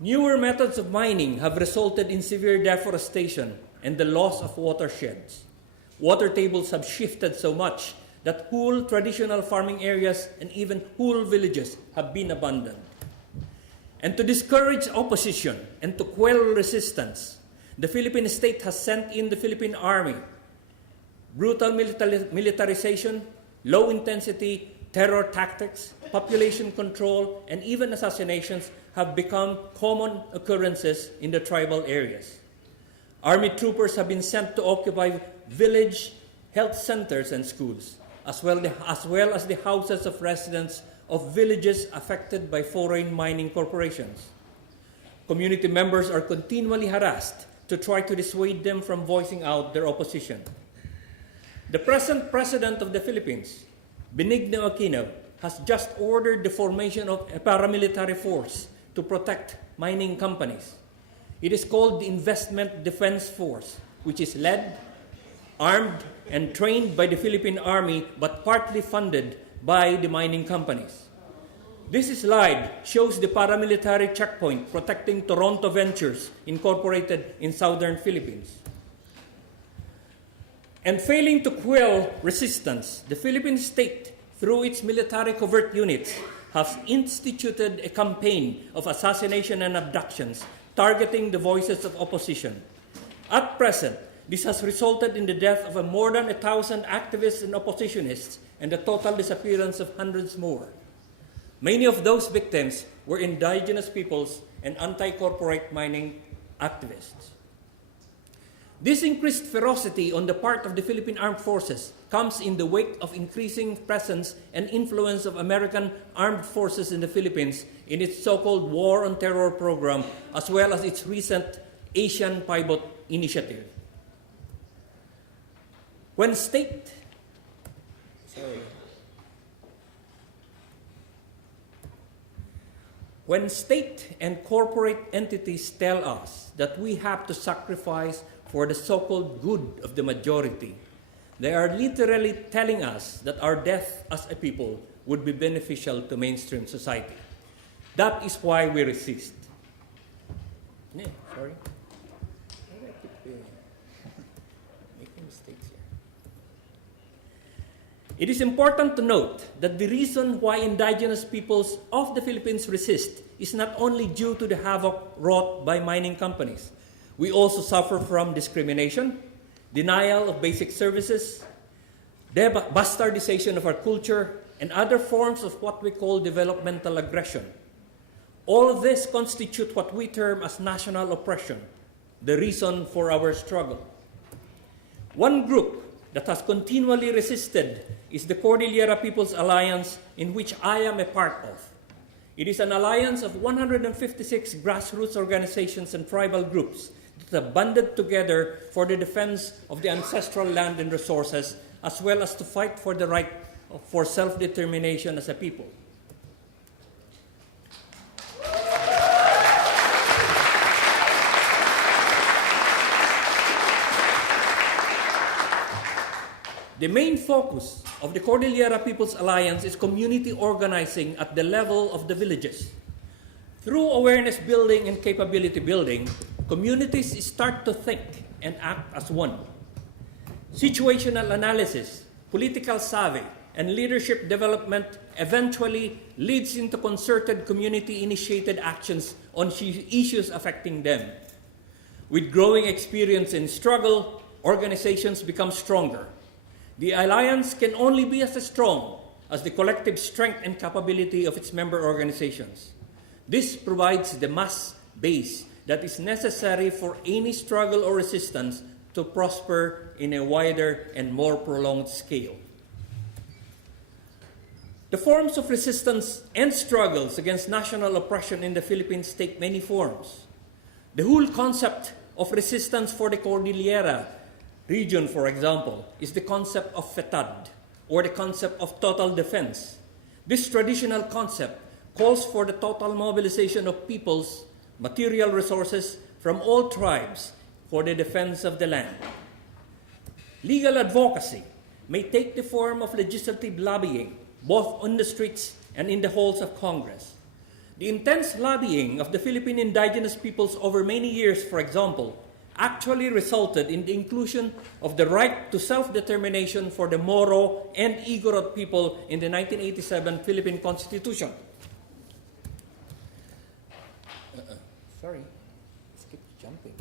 Newer methods of mining have resulted in severe deforestation and the loss of watersheds. Water tables have shifted so much that whole traditional farming areas and even whole villages have been abandoned. And to discourage opposition and to quell resistance, the Philippine state has sent in the Philippine Army. Brutal militarization, low-intensity terror tactics, population control, and even assassinations have become common occurrences in the tribal areas. Army troopers have been sent to occupy village health centers and schools, as well as the houses of residents of villages affected by foreign mining corporations. Community members are continually harassed to try to dissuade them from voicing out their opposition. The present President of the Philippines, Benigno Aquino, has just ordered the formation of a paramilitary force to protect mining companies. It is called the Investment Defense Force, which is led, armed, and trained by the Philippine Army, but partly funded by the mining companies. This slide shows the paramilitary checkpoint protecting Toronto Ventures, incorporated in southern Philippines. And failing to quell resistance, the Philippine state, through its military covert units, has instituted a campaign of assassination and abductions targeting the voices of opposition. At present, this has resulted in the death of more than 1,000 activists and oppositionists and the total disappearance of hundreds more. Many of those victims were indigenous peoples and anti-corporate mining activists. This increased ferocity on the part of the Philippine Armed Forces comes in the wake of increasing presence and influence of American armed forces in the Philippines in its so-called War on Terror program, as well as its recent Asian Pivot Initiative. When state and corporate entities tell us that we have to sacrifice for the so-called good of the majority, they are literally telling us that our death as a people would be beneficial to mainstream society. That is why we resist. Sorry. I keep making mistakes here. It is important to note that the reason why indigenous peoples of the Philippines resist is not only due to the havoc wrought by mining companies. We also suffer from discrimination, denial of basic services, bastardization of our culture, and other forms of what we call developmental aggression. All of this constitute what we term as national oppression, the reason for our struggle. One group that has continually resisted is the Cordillera People's Alliance, in which I am a part of. It is an alliance of 156 grassroots organizations and tribal groups that have banded together for the defense of the ancestral land and resources, as well as to fight for the right for self-determination as a people. The main focus of the Cordillera People's Alliance is community organizing at the level of the villages. Through awareness building and capability building, communities start to think and act as one. Situational analysis, political savvy, and leadership development eventually leads into concerted community-initiated actions on issues affecting them. With growing experience in struggle, organizations become stronger. The alliance can only be as strong as the collective strength and capability of its member organizations. This provides the mass base that is necessary for any struggle or resistance to prosper in a wider and more prolonged scale. The forms of resistance and struggles against national oppression in the Philippines take many forms. The whole concept of resistance for the Cordillera region, for example, is the concept of FETAD, or the concept of total defense. This traditional concept calls for the total mobilization of people's material resources from all tribes for the defense of the land. Legal advocacy may take the form of legislative lobbying, both on the streets and in the halls of Congress. The intense lobbying of the Philippine indigenous peoples over many years, for example, actually resulted in the inclusion of the right to self-determination for the Moro and Igorot people in the 1987 Philippine Constitution. Sorry, skip jumping.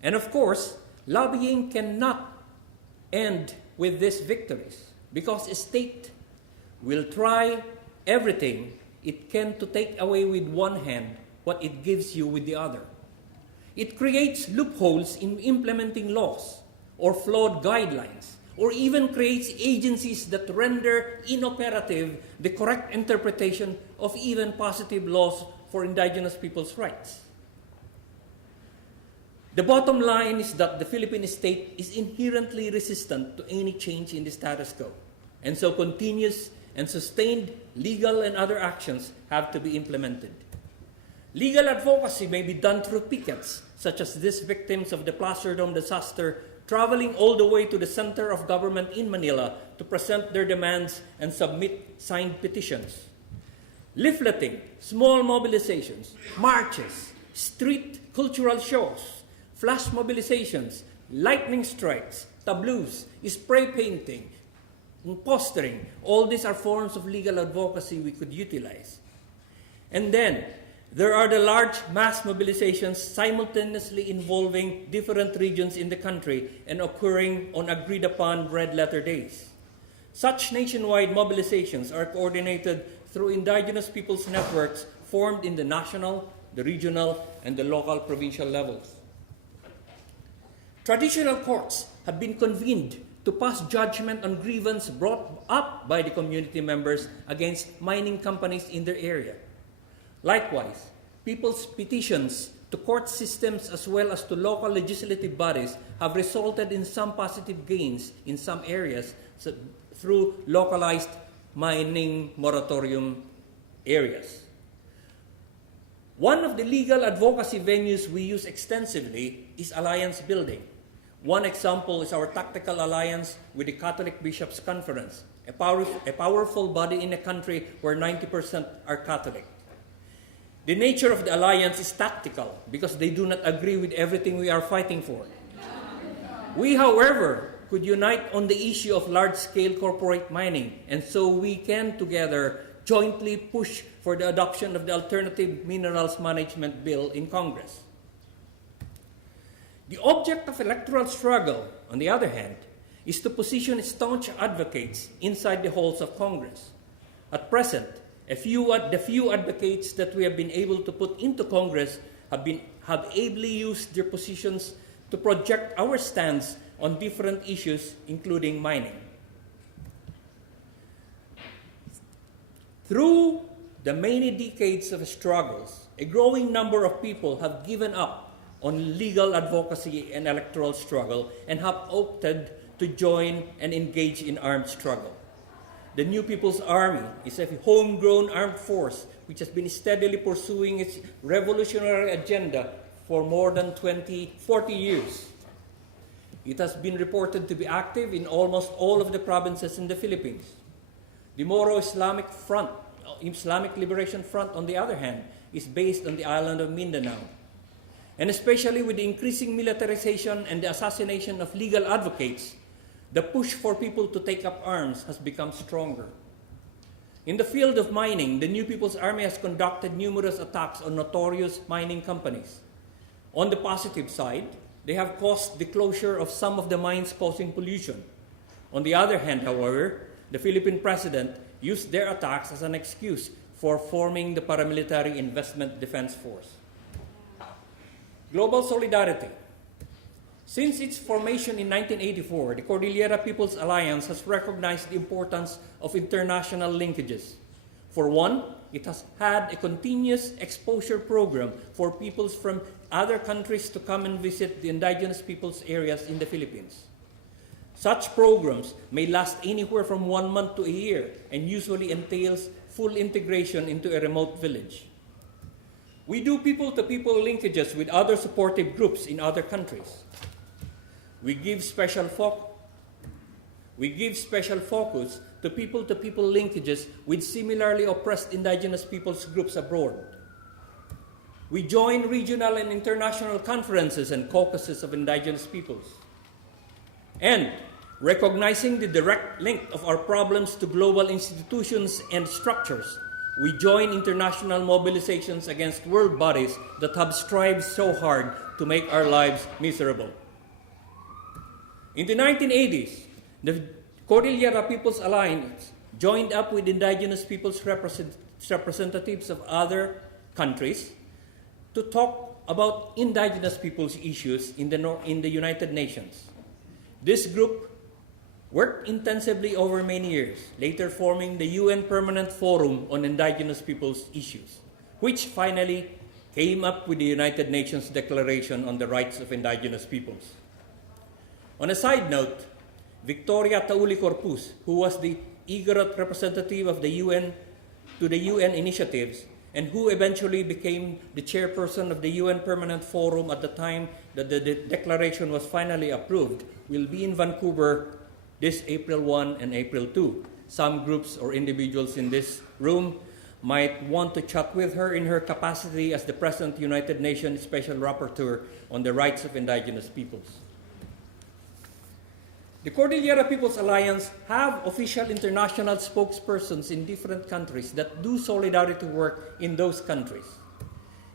And of course, lobbying cannot end with these victories, because a state will try everything it can to take away with one hand what it gives you with the other. It creates loopholes in implementing laws or flawed guidelines, or even creates agencies that render inoperative the correct interpretation of even positive laws for indigenous people's rights. The bottom line is that the Philippine state is inherently resistant to any change in the status quo, and so continuous and sustained legal and other actions have to be implemented. Legal advocacy may be done through pickets, such as these victims of the Placer Dome disaster traveling all the way to the center of government in Manila to present their demands and submit signed petitions. Leafleting, small mobilizations, marches, street cultural shows, flash mobilizations, lightning strikes, tableaus, spray painting, postering, all these are forms of legal advocacy we could utilize. And then, there are the large mass mobilizations simultaneously involving different regions in the country and occurring on agreed-upon red letter days. Such nationwide mobilizations are coordinated through indigenous peoples' networks formed in the national, the regional, and the local provincial levels. Traditional courts have been convened to pass judgment on grievance brought up by the community members against mining companies in their area. Likewise, people's petitions to court systems as well as to local legislative bodies have resulted in some positive gains in some areas through localized mining moratorium areas. One of the legal advocacy venues we use extensively is alliance building. One example is our tactical alliance with the Catholic Bishops' Conference, a powerful body in a country where 90% are Catholic. The nature of the alliance is tactical because they do not agree with everything we are fighting for. We, however, could unite on the issue of large-scale corporate mining, and so we can together jointly push for the adoption of the Alternative Minerals Management Bill in Congress. The object of electoral struggle, on the other hand, is to position staunch advocates inside the halls of Congress. At present, the few advocates that we have been able to put into Congress have ably used their positions to project our stance on different issues, including mining. Through the many decades of struggles, a growing number of people have given up on legal advocacy and electoral struggle and have opted to join and engage in armed struggle. The New People's Army is a homegrown armed force which has been steadily pursuing its revolutionary agenda for more than 40 years. It has been reported to be active in almost all of the provinces in the Philippines. The Moro Islamic Liberation Front, on the other hand, is based on the island of Mindanao. And especially with the increasing militarization and the assassination of legal advocates, the push for people to take up arms has become stronger. In the field of mining, the New People's Army has conducted numerous attacks on notorious mining companies. On the positive side, they have caused the closure of some of the mines causing pollution. On the other hand, however, the Philippine president used their attacks as an excuse for forming the paramilitary investment defense force. Global solidarity. Since its formation in 1984, the Cordillera People's Alliance has recognized the importance of international linkages. For one, it has had a continuous exposure program for peoples from other countries to come and visit the indigenous peoples' areas in the Philippines. Such programs may last anywhere from 1 month to a year and usually entails full integration into a remote village. We do people-to-people linkages with other supportive groups in other countries. We give special We give special focus to people-to-people linkages with similarly oppressed indigenous peoples groups abroad. We join regional and international conferences and caucuses of indigenous peoples. And recognizing the direct link of our problems to global institutions and structures, we join international mobilizations against world bodies that have strived so hard to make our lives miserable. In the 1980s, the Cordillera People's Alliance joined up with indigenous peoples representatives of other countries to talk about indigenous peoples' issues in the United Nations. This group worked intensively over many years, later forming the UN Permanent Forum on Indigenous Peoples' Issues, which finally came up with the United Nations Declaration on the Rights of Indigenous Peoples. On a side note, Victoria Tauli Corpus, who was the IGROT representative of the UN to the UN initiatives, and who eventually became the chairperson of the UN Permanent Forum at the time that the declaration was finally approved, will be in Vancouver this April 1 and April 2. Some groups or individuals in this room might want to chat with her in her capacity as the present United Nations Special Rapporteur on the Rights of Indigenous Peoples. The Cordillera People's Alliance have official international spokespersons in different countries that do solidarity work in those countries.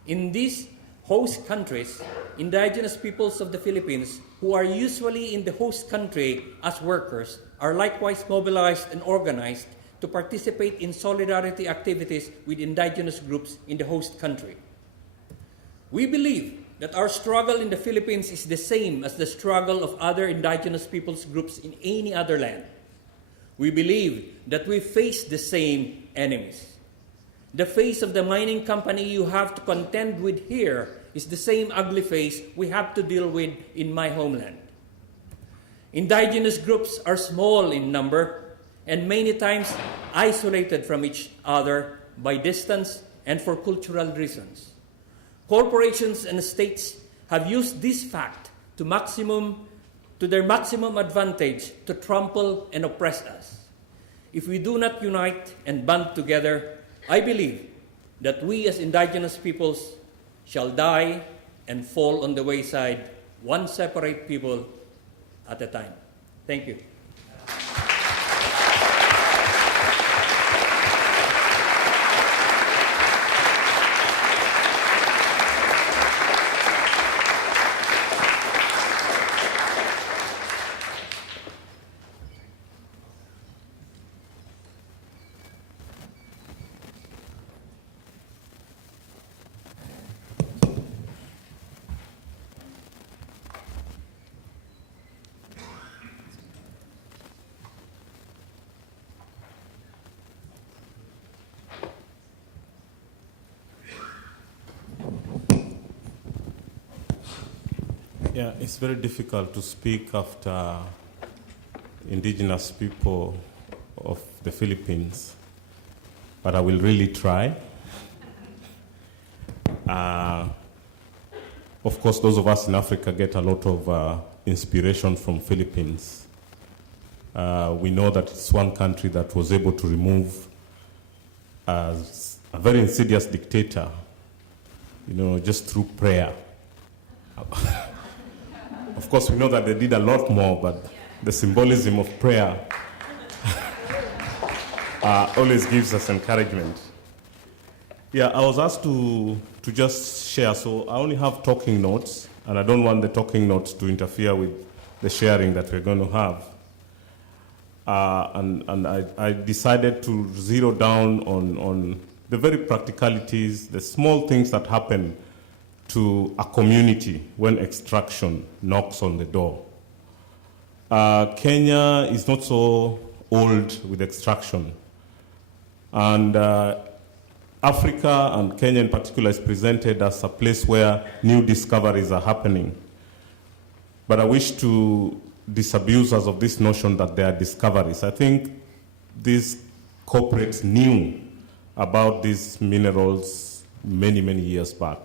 In these host countries, indigenous peoples of the Philippines, who are usually in the host country as workers, are likewise mobilized and organized to participate in solidarity activities with indigenous groups in the host country. We believe that our struggle in the Philippines is the same as the struggle of other indigenous peoples groups in any other land. We believe that we face the same enemies. The face of the mining company you have to contend with here is the same ugly face we have to deal with in my homeland. Indigenous groups are small in number and many times isolated from each other by distance and for cultural reasons. Corporations and states have used this fact to their maximum advantage to trample and oppress us. If we do not unite and band together, I believe that we as indigenous peoples shall die and fall on the wayside, one separate people at a time. Thank you. Yeah, it's very difficult to speak after indigenous people of the Philippines, but I will really try. Of course, those of us in Africa get a lot of inspiration from Philippines. We know that it's one country that was able to remove a very insidious dictator, just through prayer. Of course, we know that they did a lot more, but the symbolism of prayer always gives us encouragement. Yeah, I was asked to just share, so I only have talking notes, and I don't want the talking notes to interfere with the sharing that we're going to have. And I decided to zero down on the very practicalities, the small things that happen to a community when extraction knocks on the door. Kenya is not so old with extraction. And Africa, and Kenya in particular, is presented as a place where new discoveries are happening. But I wish to disabuse us of this notion that they are discoveries. I think these corporates knew about these minerals many, many years back.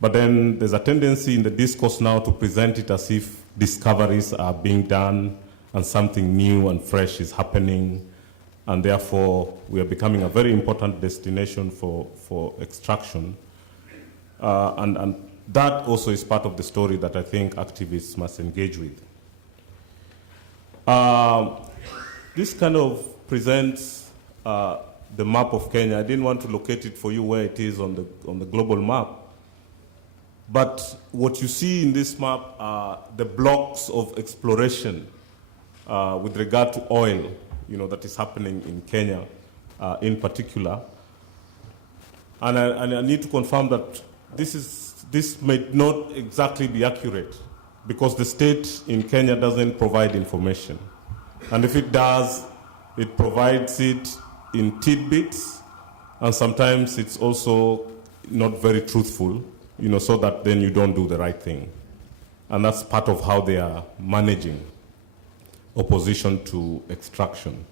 But then there's a tendency in the discourse now to present it as if discoveries are being done and something new and fresh is happening, and therefore we are becoming a very important destination for extraction. And that also is part of the story that I think activists must engage with. This kind of presents the map of Kenya. I didn't want to locate it for you where it is on the global map. But what you see in this map are the blocks of exploration with regard to oil, that is happening in Kenya in particular. And I need to confirm that this may not exactly be accurate because the state in Kenya doesn't provide information. And if it does, it provides it in tidbits, and sometimes it's also not very truthful, so that then you don't do the right thing. And that's part of how they are managing opposition to extraction.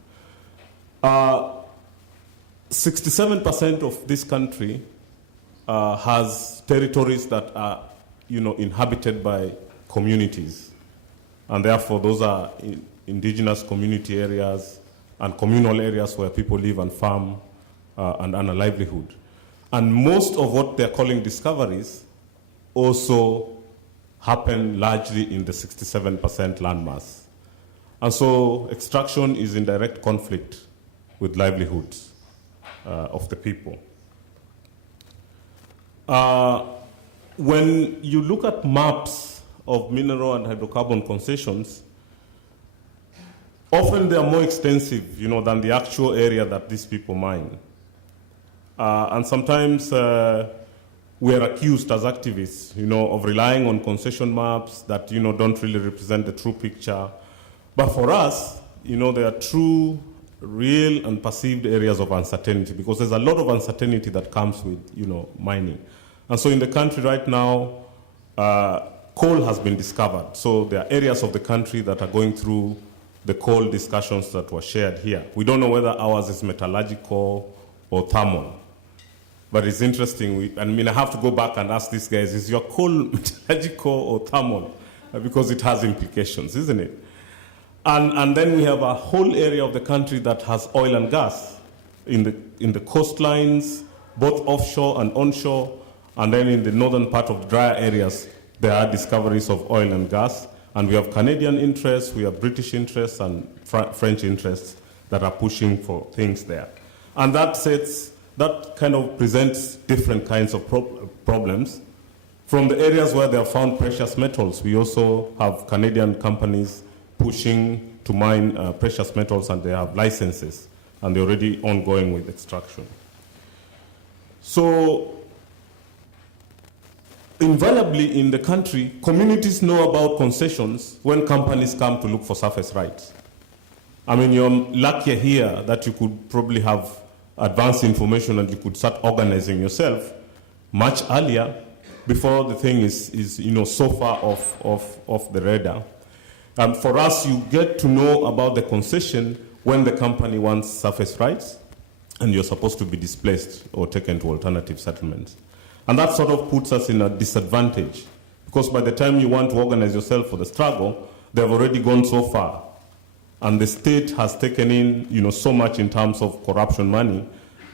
67% of this country has territories that are, inhabited by communities. And therefore, those are indigenous community areas and communal areas where people live and farm and earn a livelihood. And most of what they're calling discoveries also happen largely in the 67% landmass. And so extraction is in direct conflict with livelihoods of the people. When you look at maps of mineral and hydrocarbon concessions, often they are more extensive, than the actual area that these people mine. And sometimes we are accused as activists, of relying on concession maps that, don't really represent the true picture. But for us, there are true, real, and perceived areas of uncertainty because there's a lot of uncertainty that comes with, mining. And so in the country right now, coal has been discovered. So there are areas of the country that are going through the coal discussions that were shared here. We don't know whether ours is metallurgical or thermal. But it's interesting. I have to go back and ask these guys, is your coal metallurgical or thermal? Because it has implications, isn't it? And then we have a whole area of the country that has oil and gas in the coastlines, both offshore and onshore. And then in the northern part of the drier areas, there are discoveries of oil and gas. And we have Canadian interests, we have British interests, and French interests that are pushing for things there. And that kind of presents different kinds of problems. From the areas where they have found precious metals, we also have Canadian companies pushing to mine precious metals, and they have licenses, and they're already ongoing with extraction. So, invariably in the country, communities know about concessions when companies come to look for surface rights. You're luckier here that you could probably have advanced information and you could start organizing yourself much earlier before the thing is so far off the radar. And for us, you get to know about the concession when the company wants surface rights and you're supposed to be displaced or taken to alternative settlements. And that sort of puts us in a disadvantage because by the time you want to organize yourself for the struggle, they've already gone so far. And the state has taken in, so much in terms of corruption money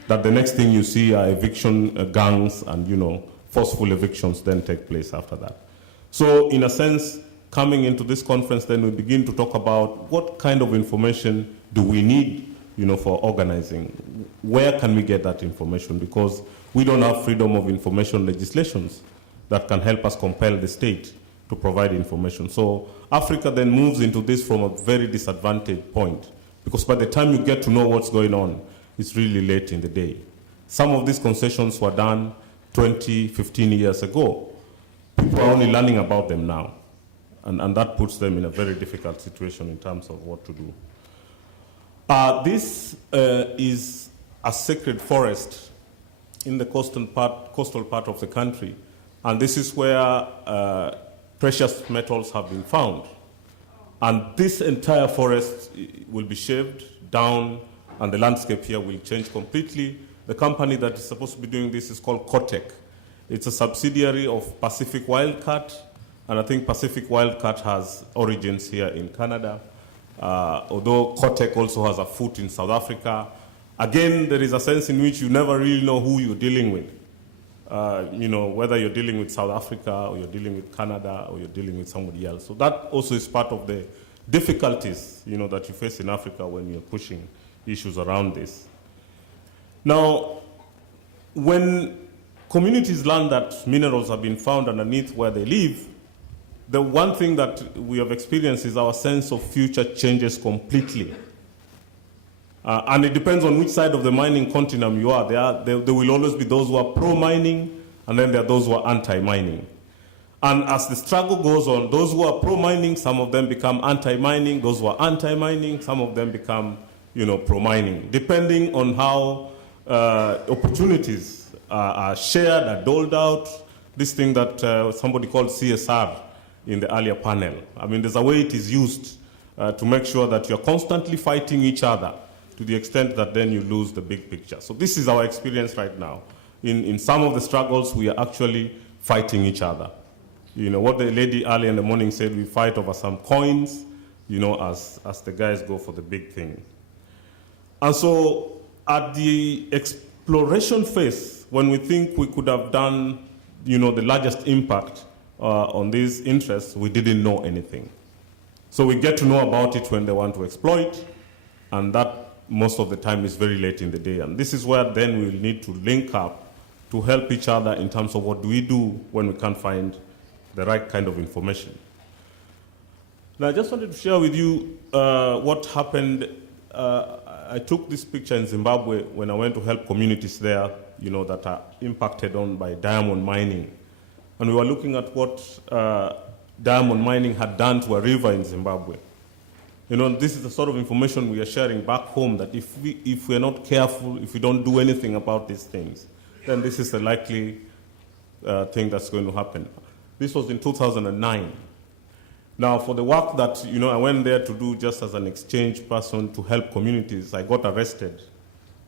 that the next thing you see are eviction gangs and, forceful evictions then take place after that. So in a sense, coming into this conference, then we begin to talk about what kind of information do we need, for organizing. Where can we get that information? Because we don't have freedom of information legislations that can help us compel the state to provide information. So Africa then moves into this from a very disadvantaged point because by the time you get to know what's going on, it's really late in the day. Some of these concessions were done 20, 15 years ago. People are only learning about them now. And that puts them in a very difficult situation in terms of what to do. This is a sacred forest in the coastal part of the country. And this is where precious metals have been found. And this entire forest will be shaved down and the landscape here will change completely. The company that is supposed to be doing this is called COTEC. It's a subsidiary of Pacific Wildcat, and I think Pacific Wildcat has origins here in Canada. Although COTEC also has a foot in South Africa, again, there is a sense in which you never really know who you're dealing with. Whether you're dealing with South Africa or you're dealing with Canada or you're dealing with somebody else. So that also is part of the difficulties, that you face in Africa when you're pushing issues around this. Now, when communities learn that minerals have been found underneath where they live, the one thing that we have experienced is our sense of future changes completely. And it depends on which side of the mining continuum you are. There will always be those who are pro-mining, and then there are those who are anti-mining. And as the struggle goes on, those who are pro-mining, some of them become anti-mining. Those who are anti-mining, some of them become, pro-mining, depending on how opportunities are shared, are doled out. This thing that somebody called CSR in the earlier panel. I mean, there's a way it is used to make sure that you're constantly fighting each other to the extent that then you lose the big picture. So this is our experience right now. In some of the struggles, we are actually fighting each other. What the lady earlier in the morning said, we fight over some coins, as the guys go for the big thing. And so at the exploration phase, when we think we could have done, the largest impact on these interests, we didn't know anything. So we get to know about it when they want to exploit, and that most of the time is very late in the day. And this is where then we'll need to link up to help each other in terms of what do we do when we can't find the right kind of information. Now, I just wanted to share with you what happened. I took this picture in Zimbabwe when I went to help communities there, that are impacted on by diamond mining. And we were looking at what diamond mining had done to a river in Zimbabwe. This is the sort of information we are sharing back home, that if we're not careful, if we don't do anything about these things, then this is the likely thing that's going to happen. This was in 2009. Now, for the work that, I went there to do just as an exchange person to help communities, I got arrested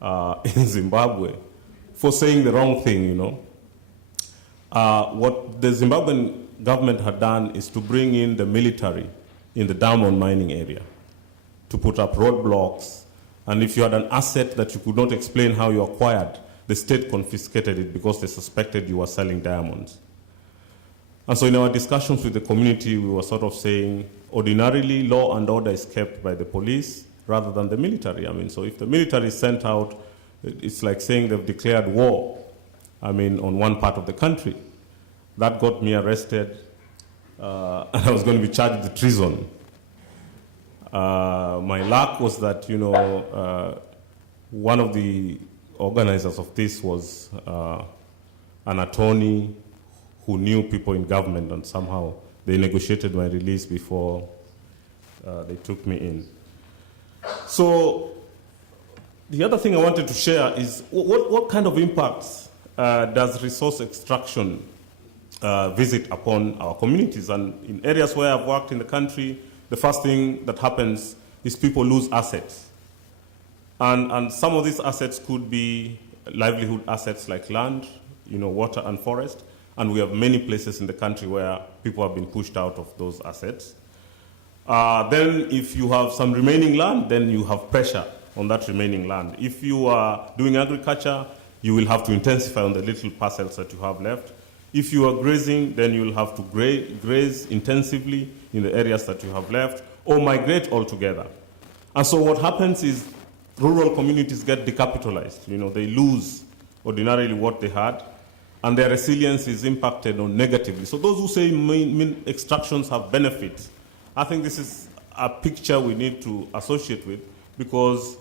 in Zimbabwe for saying the wrong thing, What the Zimbabwean government had done is to bring in the military in the diamond mining area to put up roadblocks. And if you had an asset that you could not explain how you acquired, the state confiscated it because they suspected you were selling diamonds. And so in our discussions with the community, we were sort of saying, ordinarily, law and order is kept by the police rather than the military. I mean, so if the military is sent out, it's like saying they've declared war, on one part of the country. That got me arrested, and I was going to be charged with treason. My luck was that, one of the organizers of this was an attorney who knew people in government, and somehow they negotiated my release before they took me in. So the other thing I wanted to share is what kind of impacts does resource extraction visit upon our communities? And in areas where I've worked in the country, the first thing that happens is people lose assets. And some of these assets could be livelihood assets like land, water and forest. And we have many places in the country where people have been pushed out of those assets. Then if you have some remaining land, then you have pressure on that remaining land. If you are doing agriculture, you will have to intensify on the little parcels that you have left. If you are grazing, then you will have to graze intensively in the areas that you have left, or migrate altogether. And so what happens is rural communities get decapitalized. They lose ordinarily what they had, and their resilience is impacted on negatively. So those who say extractions have benefits, I think this is a picture we need to associate with, because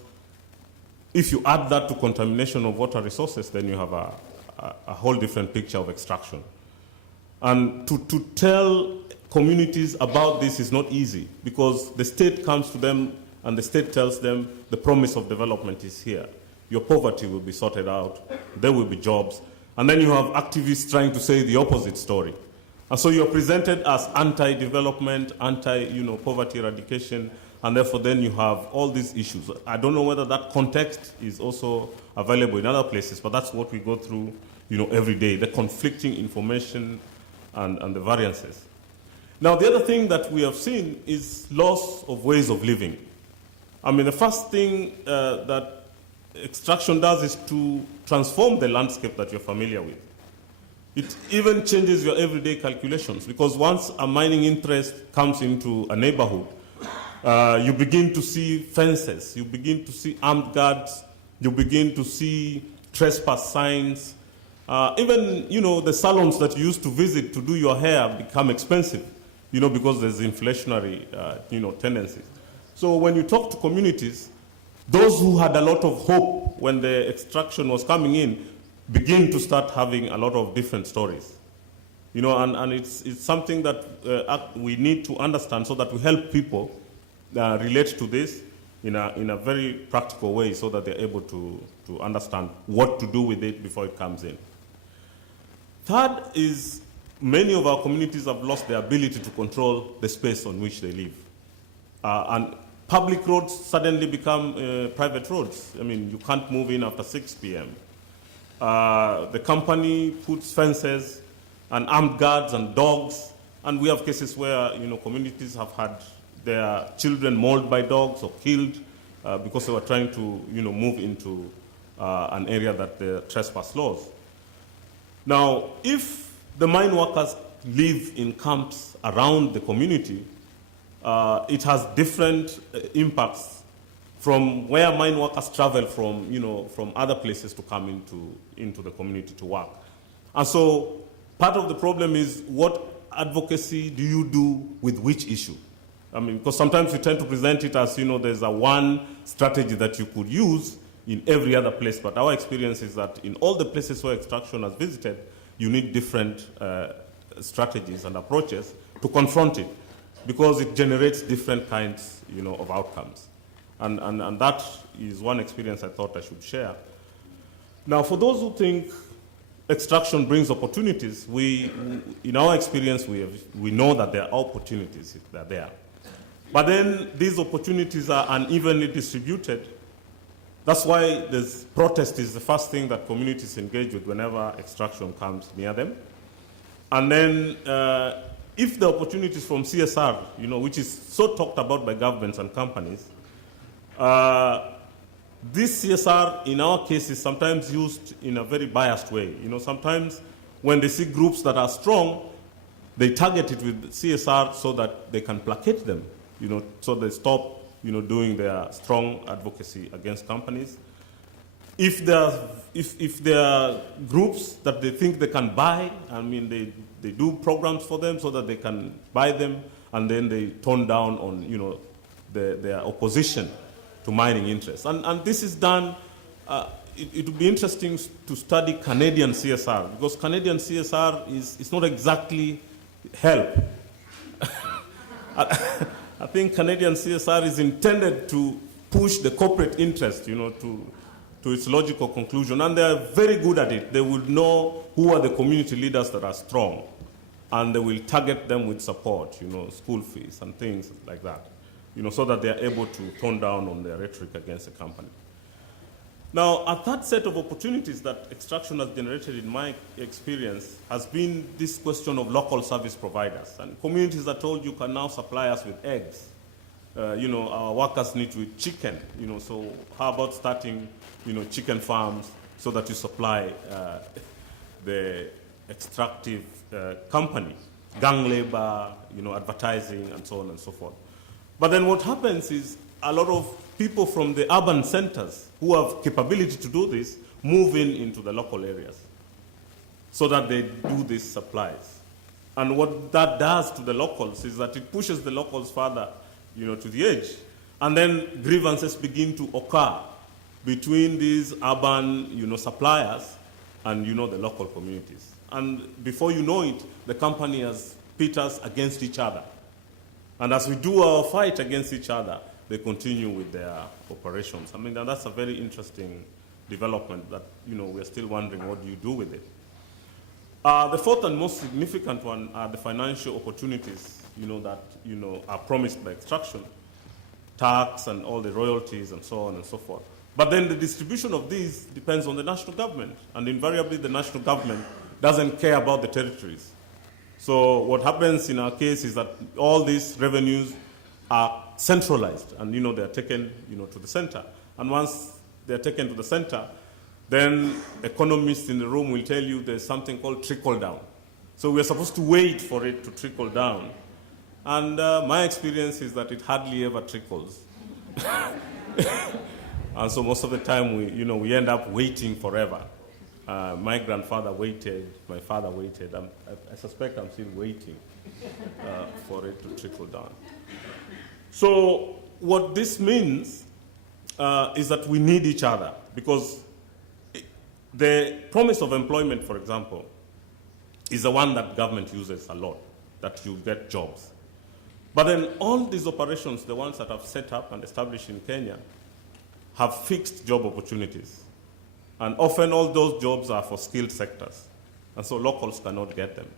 if you add that to contamination of water resources, then you have a whole different picture of extraction. And to tell communities about this is not easy, because the state comes to them and the state tells them the promise of development is here. Your poverty will be sorted out, there will be jobs. And then you have activists trying to say the opposite story. And so you're presented as anti-development, anti-poverty eradication, and therefore then you have all these issues. I don't know whether that context is also available in other places, but that's what we go through every day, the conflicting information and the variances. Now, the other thing that we have seen is loss of ways of living. I mean, the first thing that extraction does is to transform the landscape that you're familiar with. It even changes your everyday calculations, because once a mining interest comes into a neighborhood, you begin to see fences, you begin to see armed guards, you begin to see trespass signs. Even, the salons that you used to visit to do your hair become expensive, because there's inflationary, tendencies. So when you talk to communities, those who had a lot of hope when the extraction was coming in begin to start having a lot of different stories. And it's something that we need to understand so that we help people relate to this in a very practical way so that they're able to understand what to do with it before it comes in. Third is many of our communities have lost their ability to control the space on which they live. And public roads suddenly become private roads. I mean, you can't move in after 6 p.m. The company puts fences and armed guards and dogs, and we have cases where communities have had their children mauled by dogs or killed because they were trying to move into an area that the trespass laws. Now, if the mine workers live in camps around the community, it has different impacts from where mine workers travel from other places to come into the community to work. And so part of the problem is, what advocacy do you do with which issue? I mean, because sometimes we tend to present it as, there's a one strategy that you could use in every other place. But our experience is that in all the places where extraction has visited, you need different strategies and approaches to confront it, because it generates different kinds, of outcomes. And that is one experience I thought I should share. Now, for those who think extraction brings opportunities, in our experience, we know that there are opportunities if they're there. But then these opportunities are unevenly distributed. That's why protest is the first thing that communities engage with whenever extraction comes near them. And then if the opportunities from CSR, which is so talked about by governments and companies, this CSR, in our case, is sometimes used in a very biased way. Sometimes when they see groups that are strong, they target it with CSR so that they can placate them, so they stop, doing their strong advocacy against companies. If there are groups that they think they can buy, they do programs for them so that they can buy them, and then they tone down on, their opposition to mining interests. And this is done, it would be interesting to study Canadian CSR, because Canadian CSR is not exactly help. I think Canadian CSR is intended to push the corporate interest, to its logical conclusion, and they are very good at it. They will know who are the community leaders that are strong, and they will target them with support, school fees and things like that, so that they are able to tone down on their rhetoric against the company. Now, a third set of opportunities that extraction has generated in my experience has been this question of local service providers. And communities are told, you can now supply us with eggs. Our workers need to eat chicken, so how about starting, chicken farms so that you supply the extractive company, gang labor, advertising, and so on and so forth. But then what happens is a lot of people from the urban centers who have capability to do this move into the local areas so that they do these supplies. And what that does to the locals is that it pushes the locals further, to the edge. And then grievances begin to occur between these urban, suppliers and, the local communities. And before you know it, the company has pit us against each other. And as we do our fight against each other, they continue with their operations. That's a very interesting development that, we're still wondering, what do you do with it? The fourth and most significant one are the financial opportunities, that, are promised by extraction, tax and all the royalties and so on and so forth. But then the distribution of these depends on the national government, and invariably the national government doesn't care about the territories. So what happens in our case is that all these revenues are centralized, and they're taken to the center. And once they're taken to the center, then economists in the room will tell you there's something called trickle down. So we're supposed to wait for it to trickle down. And my experience is that it hardly ever trickles. And so most of the time we end up waiting forever. My grandfather waited, my father waited. I suspect I'm still waiting for it to trickle down. So what this means is that we need each other, because the promise of employment, for example, is the one that government uses a lot, that you get jobs. But then all these operations, the ones that have set up and established in Kenya, have fixed job opportunities. And often all those jobs are for skilled sectors. And so locals cannot get them.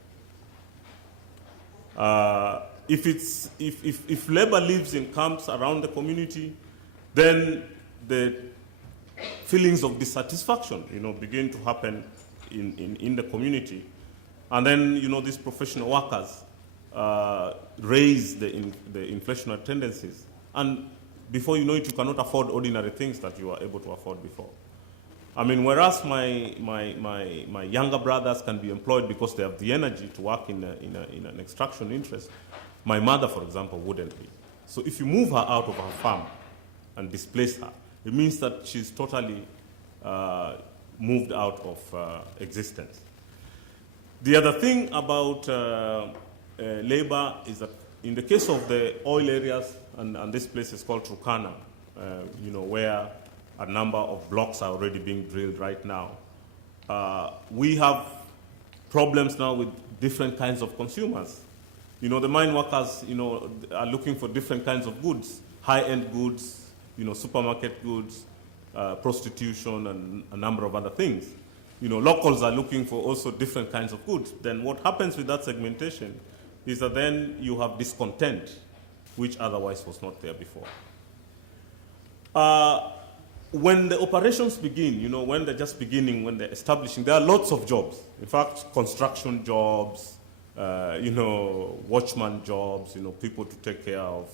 If labor lives in camps around the community, then the feelings of dissatisfaction, begin to happen in the community. And then, these professional workers raise the inflationary tendencies. And before you know it, you cannot afford ordinary things that you were able to afford before. I mean, whereas my younger brothers can be employed because they have the energy to work in an extraction interest, my mother, for example, wouldn't be. So if you move her out of her farm and displace her, it means that she's totally moved out of existence. The other thing about labor is that in the case of the oil areas, and this place is called Turkana, where a number of blocks are already being drilled right now, we have problems now with different kinds of consumers. The mine workers, are looking for different kinds of goods, high-end goods, supermarket goods, prostitution, and a number of other things. Locals are looking for also different kinds of goods. Then what happens with that segmentation is that then you have discontent, which otherwise was not there before. When the operations begin, when they're just beginning, when they're establishing, there are lots of jobs. In fact, construction jobs, watchman jobs, people to take care of,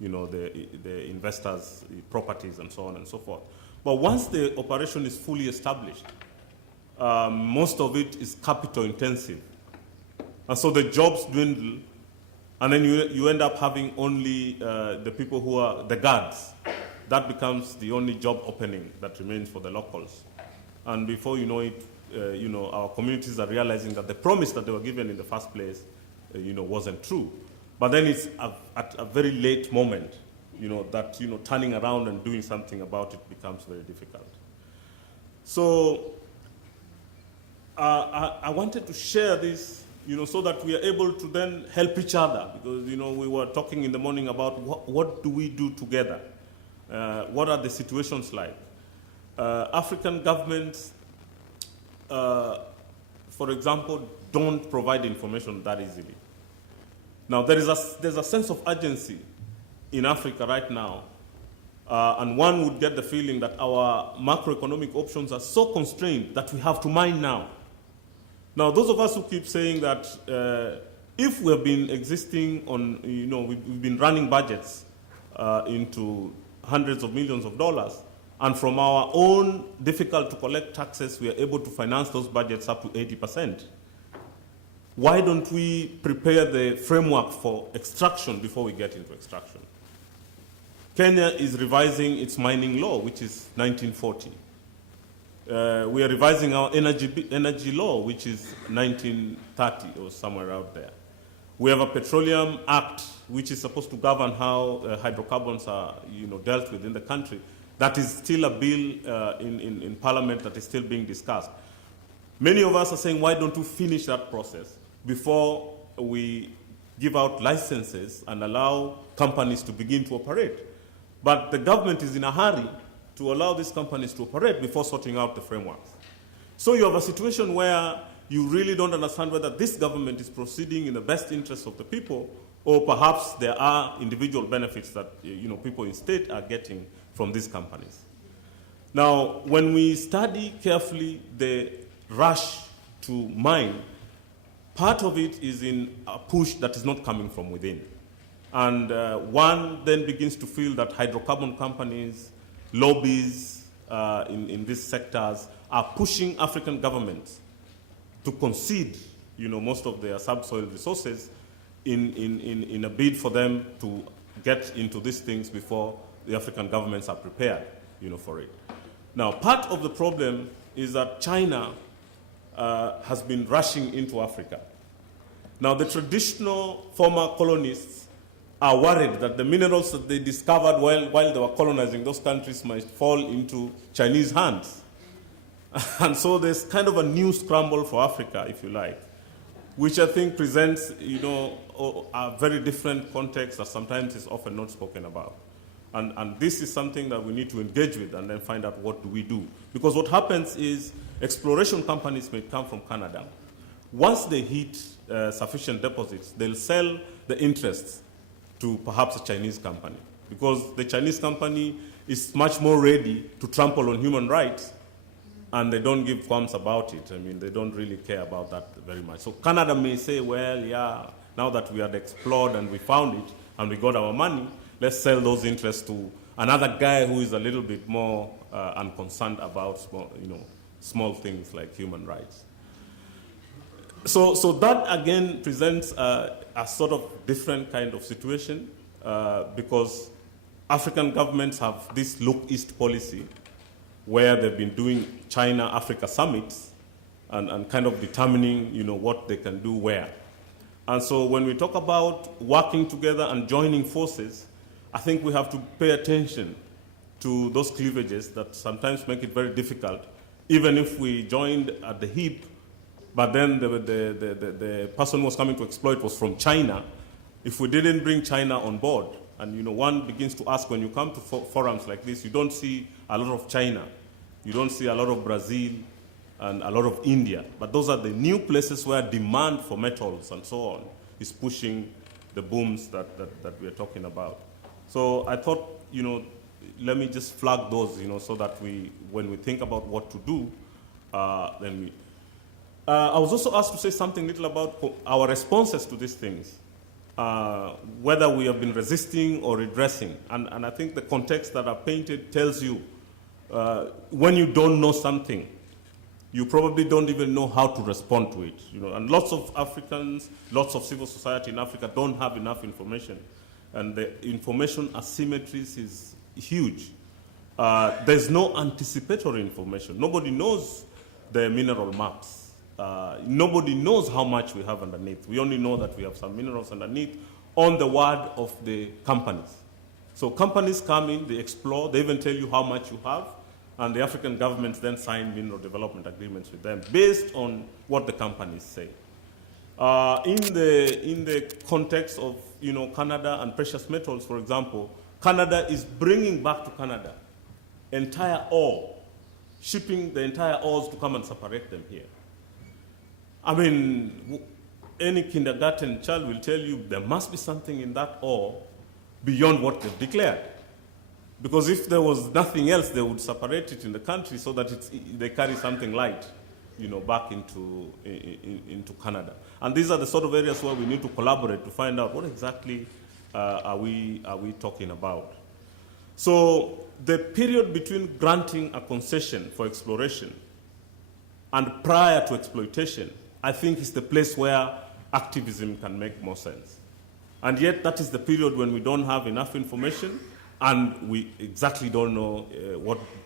the investors' properties and so on and so forth. But once the operation is fully established, most of it is capital intensive. And so the jobs dwindle, and then you end up having only the people who are the guards. That becomes the only job opening that remains for the locals. And before you know it, our communities are realizing that the promise that they were given in the first place, wasn't true. But then it's at a very late moment, that, turning around and doing something about it becomes very difficult. So I wanted to share this, so that we are able to then help each other, because, we were talking in the morning about what do we do together? What are the situations like? African governments, for example, don't provide information that easily. Now, there's a sense of urgency in Africa right now, and one would get the feeling that our macroeconomic options are so constrained that we have to mine now. Now, those of us who keep saying that if we have been existing on, we've been running budgets into hundreds of millions of dollars, and from our own difficult to collect taxes, we are able to finance those budgets up to 80%. Why don't we prepare the framework for extraction before we get into extraction? Kenya is revising its mining law, which is 1940. We are revising our energy law, which is 1930 or somewhere out there. We have a Petroleum Act, which is supposed to govern how hydrocarbons are, dealt with in the country. That is still a bill in Parliament that is still being discussed. Many of us are saying, why don't we finish that process before we give out licenses and allow companies to begin to operate? But the government is in a hurry to allow these companies to operate before sorting out the frameworks. So you have a situation where you really don't understand whether this government is proceeding in the best interest of the people, or perhaps there are individual benefits that people in state are getting from these companies. Now, when we study carefully the rush to mine, part of it is in a push that is not coming from within. And one then begins to feel that hydrocarbon companies, lobbies in these sectors are pushing African governments to concede, most of their subsoil resources in a bid for them to get into these things before the African governments are prepared, for it. Now, part of the problem is that China has been rushing into Africa. Now, the traditional former colonists are worried that the minerals that they discovered while they were colonizing those countries might fall into Chinese hands. And so there's kind of a new scramble for Africa, if you like, which I think presents, a very different context that sometimes is often not spoken about. And this is something that we need to engage with and then find out what do we do. Because what happens is exploration companies may come from Canada. Once they hit sufficient deposits, they'll sell the interests to perhaps a Chinese company. Because the Chinese company is much more ready to trample on human rights, and they don't give qualms about it. I mean, they don't really care about that very much. So Canada may say, well, yeah, now that we had explored and we found it and we got our money, let's sell those interests to another guy who is a little bit more unconcerned about small things like human rights. So that again presents a sort of different kind of situation because African governments have this look east policy where they've been doing China-Africa summits and kind of determining what they can do where. And so when we talk about working together and joining forces, I think we have to pay attention to those cleavages that sometimes make it very difficult, even if we joined at the hip, but then the person who was coming to exploit was from China. If we didn't bring China on board, and one begins to ask, when you come to forums like this, you don't see a lot of China, you don't see a lot of Brazil, and a lot of India. But those are the new places where demand for metals and so on is pushing the booms that we are talking about. So I thought, let me just flag those, so that when we think about what to do, then we. I was also asked to say something little about our responses to these things, whether we have been resisting or redressing. And I think the context that I painted tells you, when you don't know something, you probably don't even know how to respond to it. And lots of Africans, lots of civil society in Africa don't have enough information. And the information asymmetries is huge. There's no anticipatory information. Nobody knows the mineral maps. Nobody knows how much we have underneath. We only know that we have some minerals underneath on the word of the companies. So companies come in, they explore, they even tell you how much you have, and the African governments then sign mineral development agreements with them based on what the companies say. In the context of Canada and precious metals, for example, Canada is bringing back to Canada entire ore, shipping the entire ores to come and separate them here. I mean, any kindergarten child will tell you there must be something in that ore beyond what they've declared. Because if there was nothing else, they would separate it in the country so that they carry something light, back into Canada. And these are the sort of areas where we need to collaborate to find out what exactly are we talking about. So the period between granting a concession for exploration and prior to exploitation, I think is the place where activism can make more sense. And yet that is the period when we don't have enough information and we exactly don't know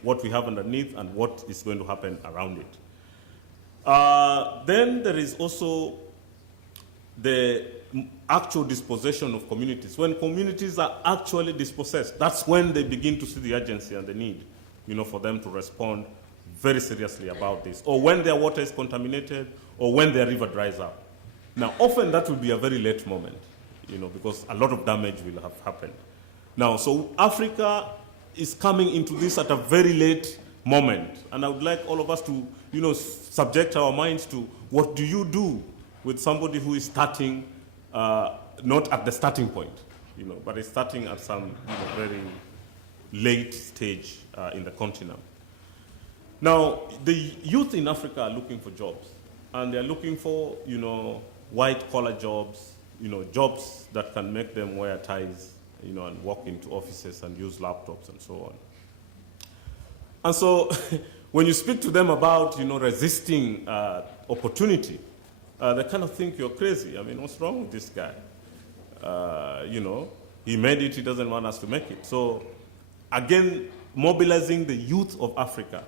what we have underneath and what is going to happen around it. Then there is also the actual dispossession of communities. When communities are actually dispossessed, that's when they begin to see the urgency and the need, for them to respond very seriously about this, or when their water is contaminated, or when their river dries up. Now, often that will be a very late moment, because a lot of damage will have happened. Now, so Africa is coming into this at a very late moment, and I would like all of us to, subject our minds to what do you do with somebody who is starting, not at the starting point, but is starting at some very late stage in the continent. Now, the youth in Africa are looking for jobs, and they're looking for, white-collar jobs, jobs that can make them wear ties, and walk into offices and use laptops and so on. And so when you speak to them about, resisting opportunity, they kind of think you're crazy. I mean, what's wrong with this guy? He made it, he doesn't want us to make it. So again, mobilizing the youth of Africa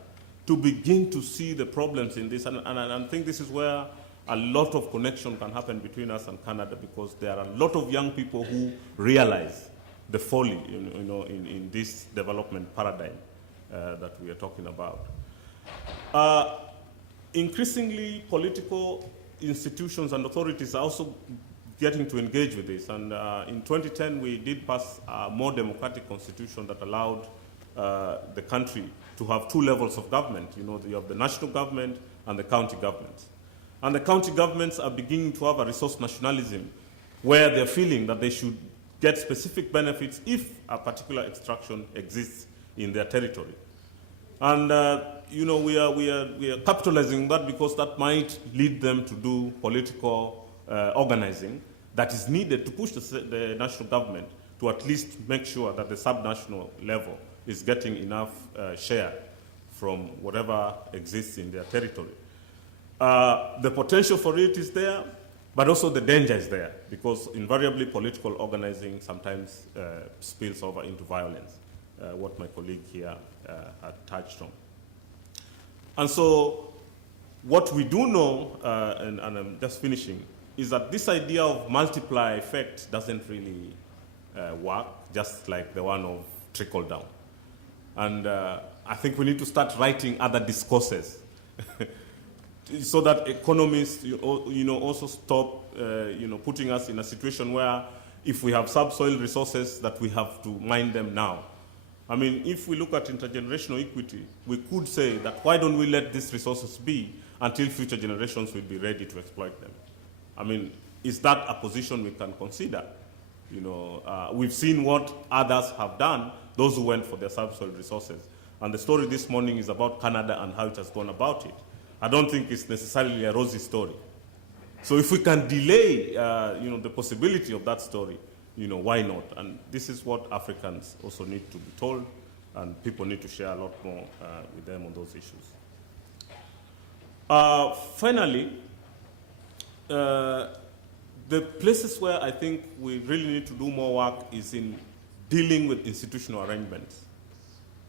to begin to see the problems in this. And I think this is where a lot of connection can happen between us and Canada, because there are a lot of young people who realize the folly in this development paradigm that we are talking about. Increasingly, political institutions and authorities are also getting to engage with this. And in 2010, we did pass a more democratic constitution that allowed the country to have two levels of government. You have the national government and the county governments. And the county governments are beginning to have a resource nationalism, where they're feeling that they should get specific benefits if a particular extraction exists in their territory. And we are capitalizing on that, because that might lead them to do political organizing that is needed to push the national government to at least make sure that the subnational level is getting enough share from whatever exists in their territory. The potential for it is there, but also the danger is there, because invariably political organizing sometimes spills over into violence, what my colleague here had touched on. And so what we do know, and I'm just finishing, is that this idea of multiply effect doesn't really work, just like the one of trickle down. And I think we need to start writing other discourses so that economists, also stop, putting us in a situation where if we have subsoil resources that we have to mine them now. I mean, if we look at intergenerational equity, we could say that why don't we let these resources be until future generations will be ready to exploit them? I mean, is that a position we can consider? We've seen what others have done, those who went for their subsoil resources. And the story this morning is about Canada and how it has gone about it. I don't think it's necessarily a rosy story. So if we can delay, the possibility of that story, why not? And this is what Africans also need to be told, and people need to share a lot more with them on those issues. Finally, the places where I think we really need to do more work is in dealing with institutional arrangements.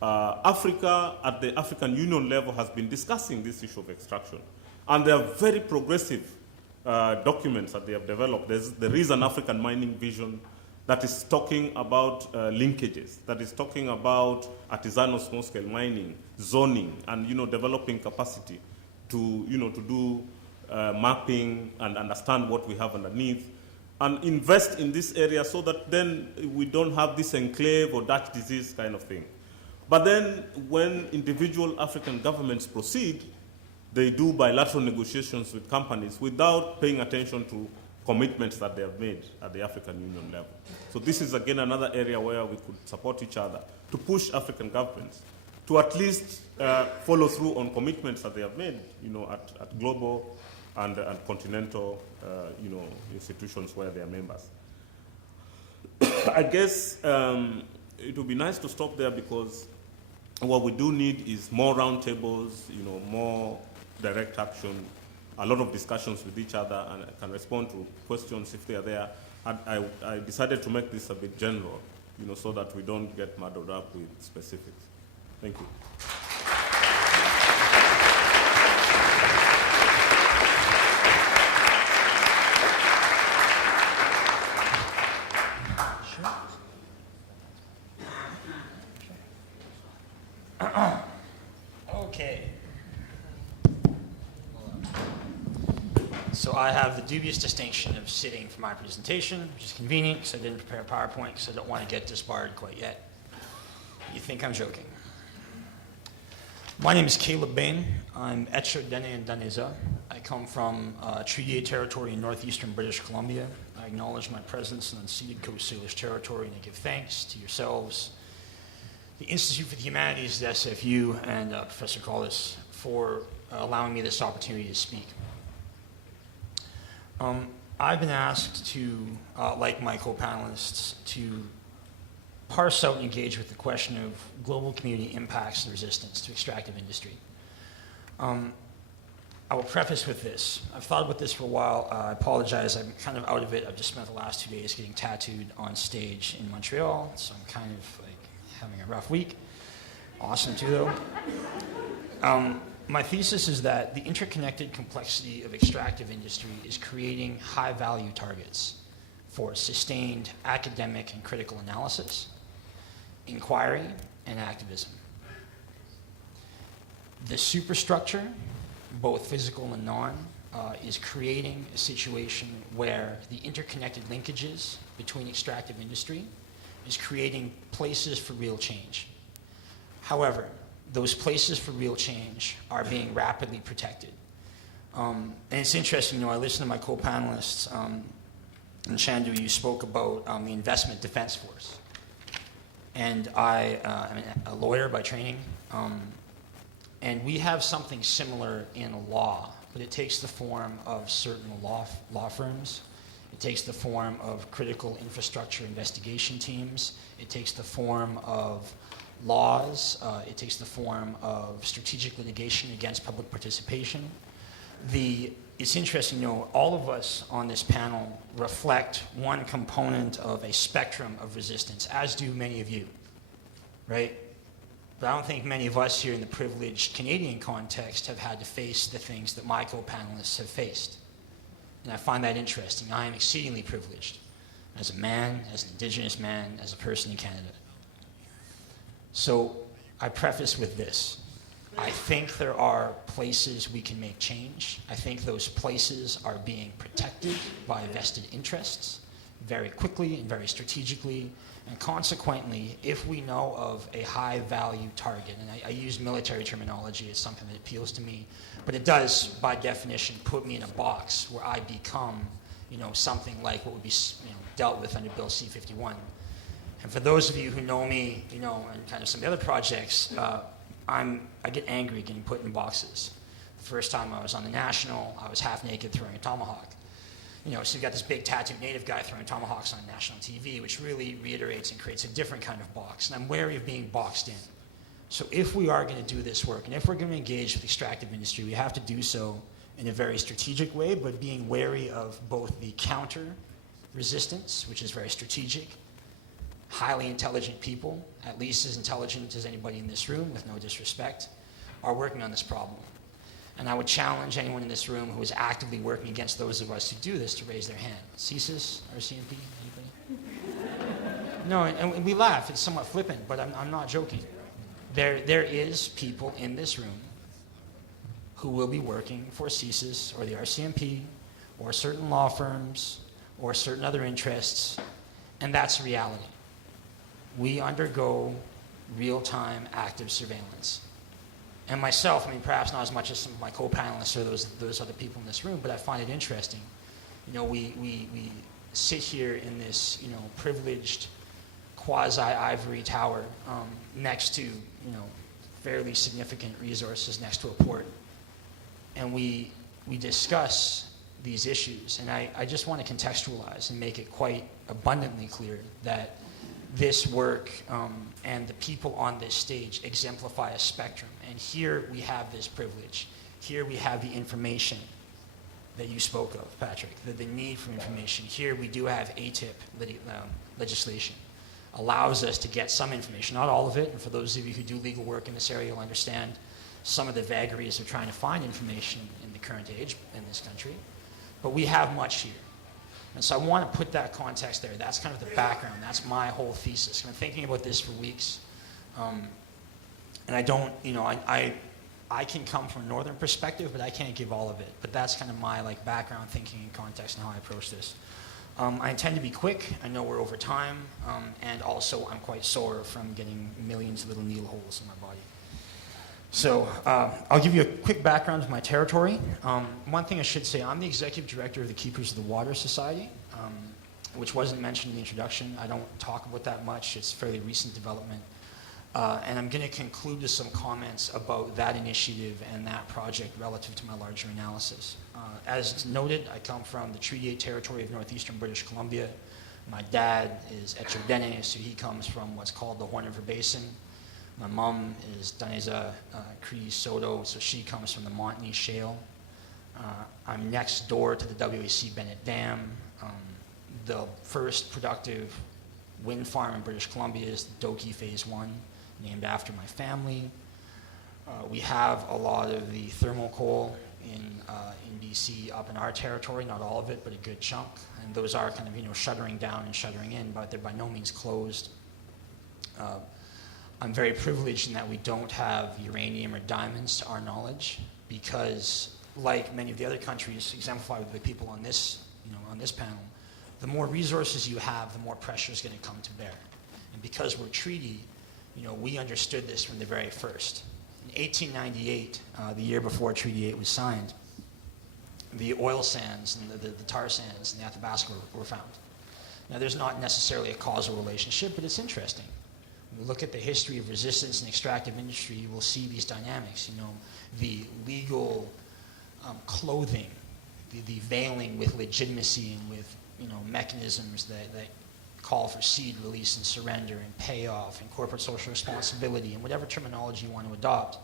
Africa, at the African Union level, has been discussing this issue of extraction. And there are very progressive documents that they have developed. There is an African mining vision that is talking about linkages, that is talking about artisanal small-scale mining, zoning, and developing capacity to do mapping and understand what we have underneath, and invest in this area so that then we don't have this enclave or Dutch disease kind of thing. But then when individual African governments proceed, they do bilateral negotiations with companies without paying attention to commitments that they have made at the African Union level. So this is again another area where we could support each other to push African governments to at least follow through on commitments that they have made, at global and continental, institutions where they are members. I guess it would be nice to stop there, because what we do need is more roundtables, more direct action, a lot of discussions with each other, and I can respond to questions if they are there. I decided to make this a bit general, so that we don't get muddled up with specifics. Thank you. Okay. So I have the dubious distinction of sitting for my presentation, which is convenient because I didn't prepare a PowerPoint because I don't want to get disbarred quite yet. You think I'm joking. My name is Behn. I'm Etcher, Dene, and Gandesha. I come from Treaty 8 territory in northeastern British Columbia. I acknowledge my presence in unceded Coast Salish territory, and I give thanks to yourselves, the Institute for the Humanities, the SFU, and Professor Collis for allowing me this opportunity to speak. I've been asked to, like my co-panelists, to parse out and engage with the question of global community impacts and resistance to extractive industry. I will preface with this. I've thought about this for a while. I apologize, I'm kind of out of it. I've just spent the last 2 days getting tattooed on stage in Montreal, so I'm kind of like having a rough week. Awesome too, though. My thesis is that the interconnected complexity of extractive industry is creating high-value targets for sustained academic and critical analysis, inquiry, and activism. The superstructure, both physical and non, is creating a situation where the interconnected linkages between extractive industry is creating places for real change. However, those places for real change are being rapidly protected. And it's interesting, I listened to my co-panelists, and Chandu, you spoke about the Investment Defense Force. And I'm a lawyer by training, and we have something similar in law, but it takes the form of certain law firms. It takes the form of critical infrastructure investigation teams. It takes the form of laws. It takes the form of strategic litigation against public participation. It's interesting, all of us on this panel reflect one component of a spectrum of resistance, as do many of you, right? But I don't think many of us here in the privileged Canadian context have had to face the things that my co-panelists have faced. And I find that interesting. I am exceedingly privileged as a man, as an Indigenous man, as a person in Canada. So I preface with this. I think there are places we can make change. I think those places are being protected by vested interests very quickly and very strategically. And consequently, if we know of a high-value target, and I use military terminology, it's something that appeals to me, but it does, by definition, put me in a box where I become, something like what would be, dealt with under Bill C-51. And for those of you who know me, and kind of some of the other projects, I get angry getting put in boxes. The first time I was on the National, I was half naked throwing a tomahawk. So you've got this big tattooed native guy throwing tomahawks on national TV, which really reiterates and creates a different kind of box. And I'm wary of being boxed in. So if we are going to do this work, and if we're going to engage with extractive industry, we have to do so in a very strategic way, but being wary of both the counter resistance, which is very strategic, highly intelligent people, at least as intelligent as anybody in this room, with no disrespect, are working on this problem. And I would challenge anyone in this room who is actively working against those of us who do this to raise their hand. CSIS, RCMP, anybody? No, and we laugh, it's somewhat flippant, but I'm not joking. There is people in this room who will be working for CSIS or the RCMP or certain law firms or certain other interests, and that's reality. We undergo real-time active surveillance. And myself, perhaps not as much as some of my co-panelists or those other people in this room, but I find it interesting. We sit here in this, privileged quasi-ivory tower next to, fairly significant resources next to a port. And we discuss these issues. And I just want to contextualize and make it quite abundantly clear that this work and the people on this stage exemplify a spectrum. And here we have this privilege. Here we have the information that you spoke of, Patrick, the need for information. Here we do have ATIP legislation. Allows us to get some information, not all of it, and for those of you who do legal work in this area, you'll understand some of the vagaries of trying to find information in the current age in this country. But we have much here. And so I want to put that context there. That's kind of the background. That's my whole thesis. I've been thinking about this for weeks. And I don't, I can come from a northern perspective, but I can't give all of it. But that's kind of my background thinking and context and how I approach this. I intend to be quick. I know we're over time. And also I'm quite sore from getting millions of little needle holes in my body. So I'll give you a quick background of my territory. One thing I should say, I'm the executive director of the Keepers of the Water Society, which wasn't mentioned in the introduction. I don't talk about that much. It's a fairly recent development. And I'm going to conclude with some comments about that initiative and that project relative to my larger analysis. As noted, I come from the Treaty 8 territory of northeastern British Columbia. My dad is Dene, so he comes from what's called the Horn River Basin. My mom is Daneza Cree Soto, so she comes from the Montney Shale. I'm next door to the WAC Bennett Dam. The first productive wind farm in British Columbia is the Doki Phase 1, named after my family. We have a lot of the thermal coal in BC up in our territory, not all of it, but a good chunk. And those are kind of, shuttering down and shuttering in, but they're by no means closed. I'm very privileged in that we don't have uranium or diamonds to our knowledge, because like many of the other countries exemplified with the people on this, on this panel, the more resources you have, the more pressure is going to come to bear. And because we're treaty, we understood this from the very first. In 1898, the year before Treaty 8 was signed, the oil sands and the tar sands in the Athabasca were found. Now, there's not necessarily a causal relationship, but it's interesting. When we look at the history of resistance and extractive industry, you will see these dynamics. The legal clothing, the veiling with legitimacy and with mechanisms that call for seed release and surrender and payoff and corporate social responsibility and whatever terminology you want to adopt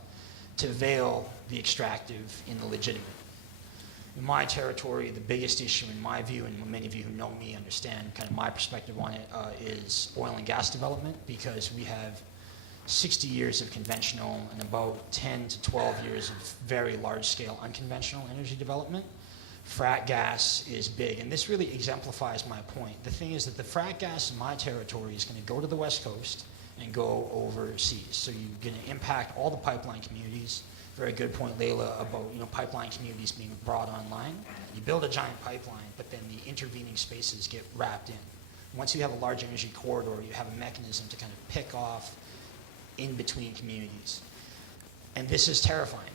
to veil the extractive in the legitimate. In my territory, the biggest issue in my view, and many of you who know me understand kind of my perspective on it, is oil and gas development, because we have 60 years of conventional and about 10 to 12 years of very large-scale unconventional energy development. Frack gas is big, and this really exemplifies my point. The thing is that the frack gas in my territory is going to go to the West Coast and go overseas. So you're going to impact all the pipeline communities. Very good point, Leila, about pipeline communities being brought online. You build a giant pipeline, but then the intervening spaces get wrapped in. Once you have a large energy corridor, you have a mechanism to kind of pick off in between communities. And this is terrifying.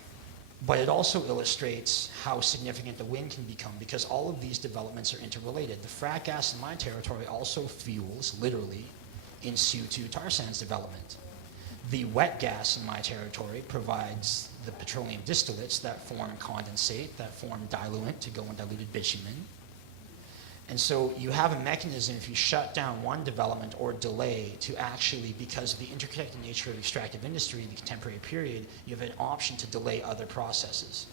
But it also illustrates how significant the wind can become, because all of these developments are interrelated. The frack gas in my territory also fuels, literally, in Siu2 tar sands development. The wet gas in my territory provides the petroleum distillates that form condensate, that form diluent to go in diluted bitumen. And so you have a mechanism, if you shut down one development or delay, to actually, because of the interconnected nature of extractive industry in the contemporary period, you have an option to delay other processes.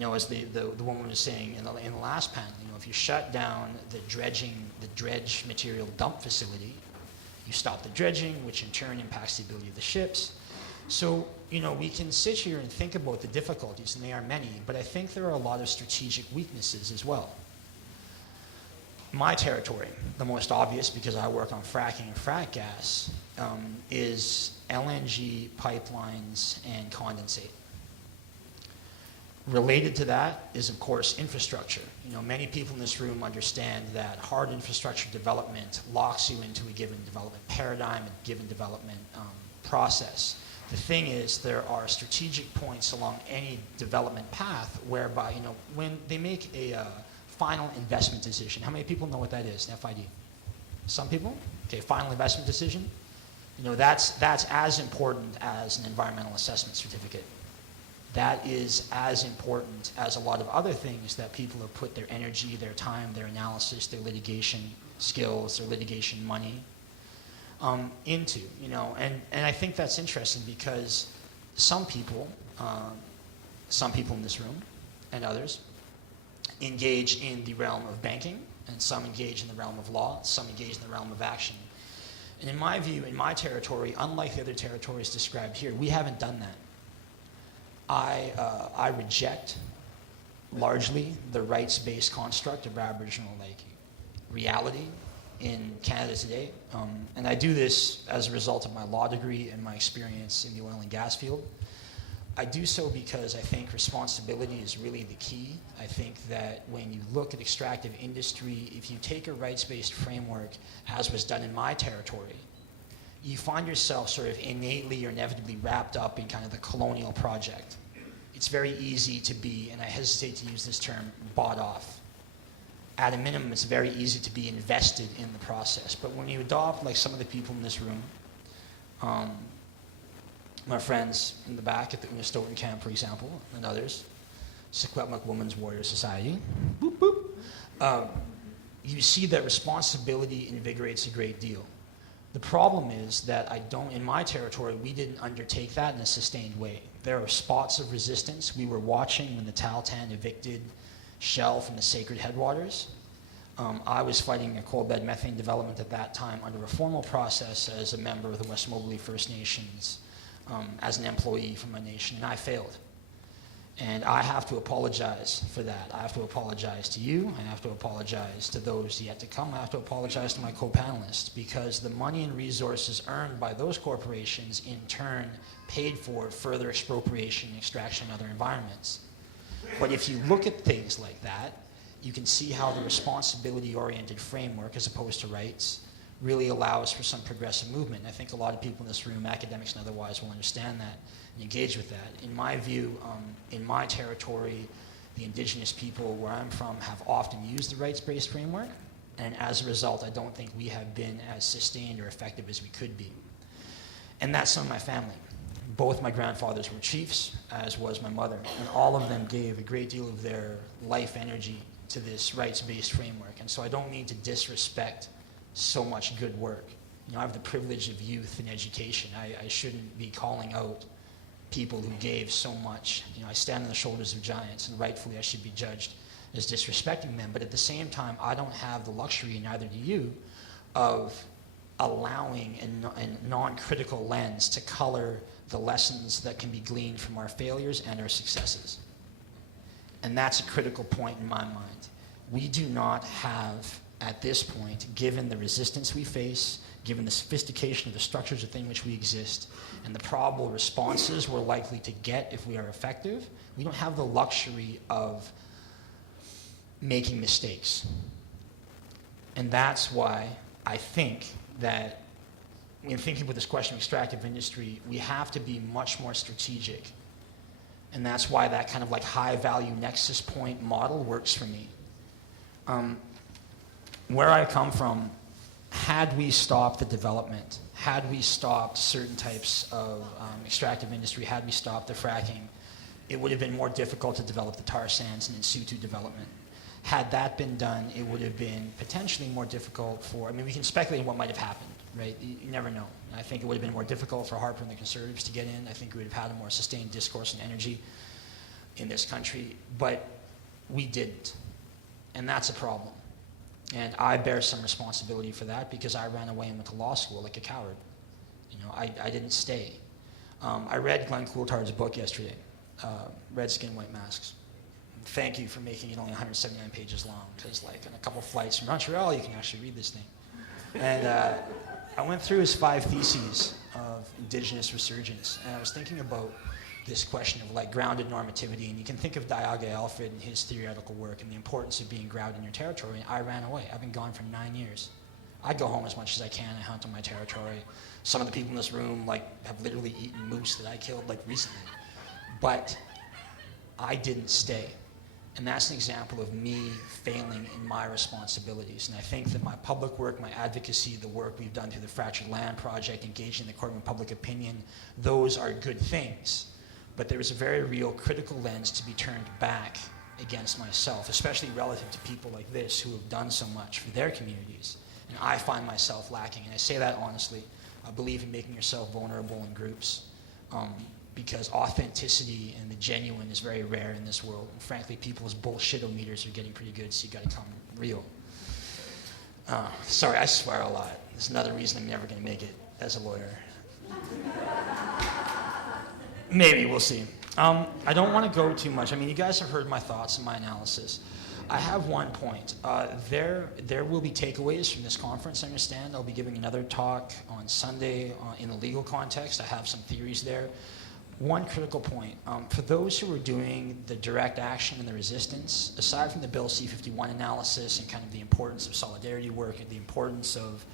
As the woman was saying in the last panel, if you shut down the dredge material dump facility, you stop the dredging, which in turn impacts the ability of the ships. So, we can sit here and think about the difficulties, and they are many, but I think there are a lot of strategic weaknesses as well. My territory, the most obvious, because I work on fracking and frack gas, is LNG pipelines and condensate. Related to that is, of course, infrastructure. Many people in this room understand that hard infrastructure development locks you into a given development paradigm, a given development process. The thing is, there are strategic points along any development path whereby, when they make a final investment decision. How many people know what that is, FID? Some people? Okay, final investment decision. That's as important as an environmental assessment certificate. That is as important as a lot of other things that people have put their energy, their time, their analysis, their litigation skills, their litigation money into, and I think that's interesting, because some people in this room and others engage in the realm of banking, and some engage in the realm of law, some engage in the realm of action. And in my view, in my territory, unlike the other territories described here, we haven't done that. I reject largely the rights-based construct of Aboriginal reality in Canada today. And I do this as a result of my law degree and my experience in the oil and gas field. I do so because I think responsibility is really the key. I think that when you look at extractive industry, if you take a rights-based framework, as was done in my territory, you find yourself sort of innately or inevitably wrapped up in kind of the colonial project. It's very easy to be, and I hesitate to use this term, bought off. At a minimum, it's very easy to be invested in the process. But when you adopt, like some of the people in this room, my friends in the back at the Unistoten camp, for example, and others, Secwepemc Women's Warrior Society, boop, boop, you see that responsibility invigorates a great deal. The problem is that in my territory, we didn't undertake that in a sustained way. There are spots of resistance. We were watching when the Tahltan evicted Shell from the sacred headwaters. I was fighting a coal bed methane development at that time under a formal process as a member of the West Mobility First Nations, as an employee from my nation, and I failed. And I have to apologize for that. I have to apologize to you. I have to apologize to those yet to come. I have to apologize to my co-panelists, because the money and resources earned by those corporations in turn paid for further expropriation, extraction, and other environments. But if you look at things like that, you can see how the responsibility-oriented framework, as opposed to rights, really allows for some progressive movement. And I think a lot of people in this room, academics and otherwise, will understand that and engage with that. In my view, in my territory, the Indigenous people where I'm from have often used the rights-based framework, and as a result, I don't think we have been as sustained or effective as we could be. And that's some of my family. Both my grandfathers were chiefs, as was my mother, and all of them gave a great deal of their life energy to this rights-based framework. And so I don't mean to disrespect so much good work. I have the privilege of youth and education. I shouldn't be calling out people who gave so much. I stand on the shoulders of giants, and rightfully I should be judged as disrespecting them. But at the same time, I don't have the luxury, and neither do you, of allowing a non-critical lens to color the lessons that can be gleaned from our failures and our successes. And that's a critical point in my mind. We do not have, at this point, given the resistance we face, given the sophistication of the structures within which we exist, and the probable responses we're likely to get if we are effective, we don't have the luxury of making mistakes. And that's why I think that in thinking about this question of extractive industry, we have to be much more strategic. And that's why that kind of like high value nexus point model works for me. Where I come from, had we stopped the development, had we stopped certain types of extractive industry, had we stopped the fracking, it would have been more difficult to develop the tar sands and in situ development. Had that been done, it would have been potentially more difficult for, we can speculate on what might have happened, right? You never know. I think it would have been more difficult for Harper and the Conservatives to get in. I think we would have had a more sustained discourse and energy in this country, but we didn't. And that's a problem. And I bear some responsibility for that because I ran away and went to law school like a coward. I didn't stay. I read Glenn Coulthard's book yesterday, Red Skin, White Masks. Thank you for making it only 179 pages long, because like on a couple flights from Montreal, you can actually read this thing. And I went through his 5 theses of Indigenous resurgence, and I was thinking about this question of like grounded normativity, and you can think of Diaga Alfred and his theoretical work and the importance of being grounded in your territory. And I ran away. I've been gone for 9 years. I go home as much as I can. I hunt on my territory. Some of the people in this room like have literally eaten moose that I killed like recently. But I didn't stay. And that's an example of me failing in my responsibilities. And I think that my public work, my advocacy, the work we've done through the Fractured Land Project, engaging the court of public opinion, those are good things. But there is a very real critical lens to be turned back against myself, especially relative to people like this who have done so much for their communities. And I find myself lacking, and I say that honestly. I believe in making yourself vulnerable in groups. Because authenticity and the genuine is very rare in this world. And frankly, people's bullshit-o-meters are getting pretty good, so you gotta come real. Sorry, I swear a lot. There's another reason I'm never gonna make it as a lawyer. Maybe, we'll see. I don't wanna go too much. You guys have heard my thoughts and my analysis. I have one point. There will be takeaways from this conference, I understand. I'll be giving another talk on Sunday in the legal context. I have some theories there. One critical point, for those who are doing the direct action and the resistance, aside from the Bill C-51 analysis and kind of the importance of solidarity work and the importance of,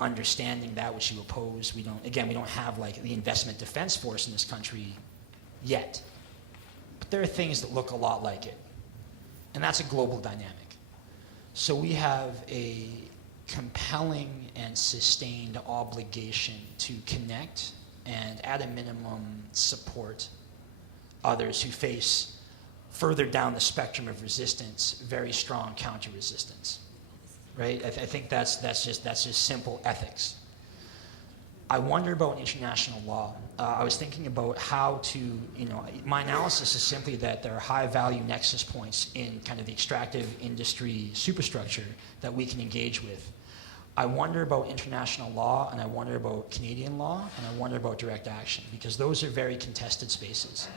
understanding that which you oppose, we don't have like the investment defense force in this country yet. But there are things that look a lot like it. And that's a global dynamic. So we have a compelling and sustained obligation to connect and at a minimum support others who face further down the spectrum of resistance very strong counter-resistance, right? I think that's just simple ethics. I wonder about international law. I was thinking about how to, my analysis is simply that there are high-value nexus points in kind of the extractive industry superstructure that we can engage with. I wonder about international law, and I wonder about Canadian law, and I wonder about direct action, because those are very contested spaces.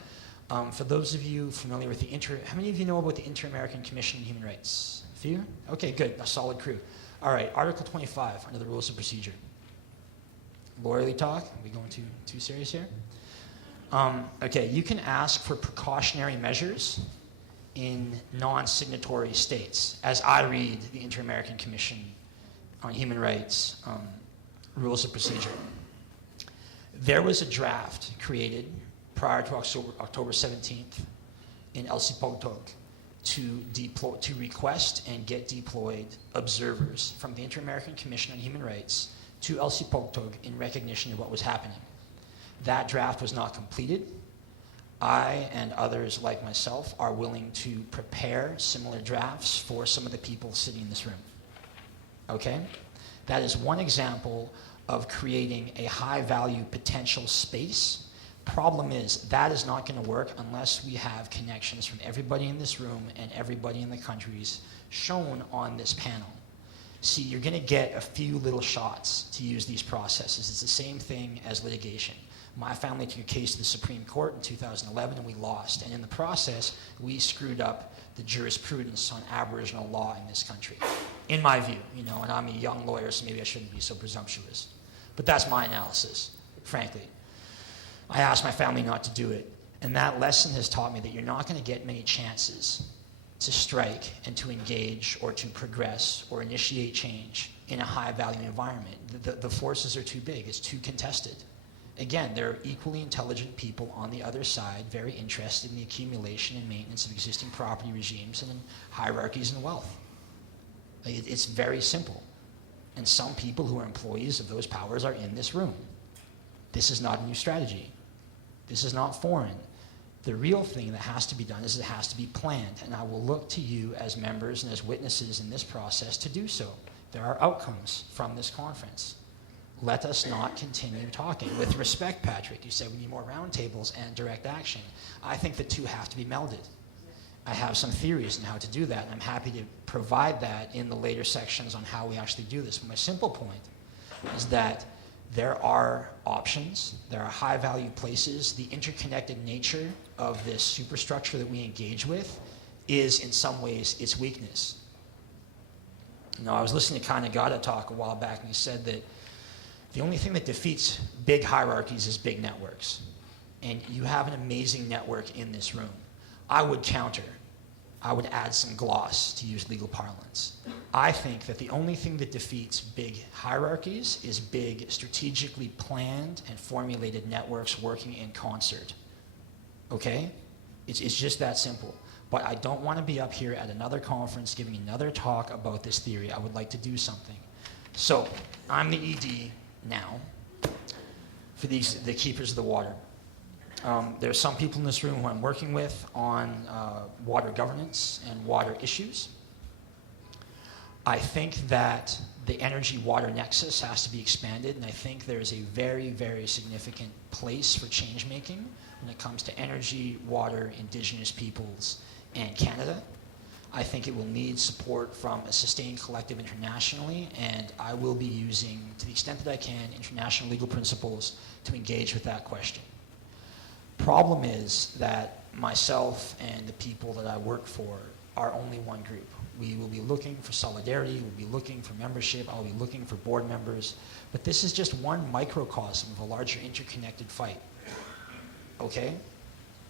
For those of you familiar with how many of you know about the Inter-American Commission on Human Rights? A few? Okay, good, a solid crew. All right, Article 25 under the Rules of Procedure. Lawyerly talk, are we going too serious here? Okay, you can ask for precautionary measures in non-signatory states, as I read the Inter-American Commission on Human Rights Rules of Procedure. There was a draft created prior to October 17th in Elsipogtog to request and get deployed observers from the Inter-American Commission on Human Rights to Elsipogtog in recognition of what was happening. That draft was not completed. I and others like myself are willing to prepare similar drafts for some of the people sitting in this room. Okay? That is one example of creating a high-value potential space. Problem is, that is not going to work unless we have connections from everybody in this room and everybody in the countries shown on this panel. See, you're going to get a few little shots to use these processes. It's the same thing as litigation. My family took a case to the Supreme Court in 2011 and we lost. And in the process, we screwed up the jurisprudence on Aboriginal law in this country, in my view. And I'm a young lawyer, so maybe I shouldn't be so presumptuous. But that's my analysis, frankly. I asked my family not to do it. And that lesson has taught me that you're not going to get many chances to strike and to engage or to progress or initiate change in a high-value environment. The forces are too big. It's too contested. Again, there are equally intelligent people on the other side, very interested in the accumulation and maintenance of existing property regimes and in hierarchies and wealth. It's very simple. And some people who are employees of those powers are in this room. This is not a new strategy. This is not foreign. The real thing that has to be done is it has to be planned, and I will look to you as members and as witnesses in this process to do so. There are outcomes from this conference. Let us not continue talking. With respect, Patrick, you said we need more roundtables and direct action. I think the two have to be melded. I have some theories on how to do that, and I'm happy to provide that in the later sections on how we actually do this. But my simple point is that there are options, there are high-value places. The interconnected nature of this superstructure that we engage with is, in some ways, its weakness. I was listening to Kanagata talk a while back, and he said that the only thing that defeats big hierarchies is big networks. And you have an amazing network in this room. I would counter. I would add some gloss, to use legal parlance. I think that the only thing that defeats big hierarchies is big, strategically planned and formulated networks working in concert. Okay? It's just that simple. But I don't want to be up here at another conference giving another talk about this theory. I would like to do something. So, I'm the ED now for the Keepers of the Water. There are some people in this room who I'm working with on water governance and water issues. I think that the energy-water nexus has to be expanded, and I think there is a very, very significant place for change-making when it comes to energy, water, Indigenous peoples, and Canada. I think it will need support from a sustained collective internationally, and I will be using, to the extent that I can, international legal principles to engage with that question. Problem is that myself and the people that I work for are only one group. We will be looking for solidarity, we'll be looking for membership, I'll be looking for board members, but this is just one microcosm of a larger interconnected fight. Okay?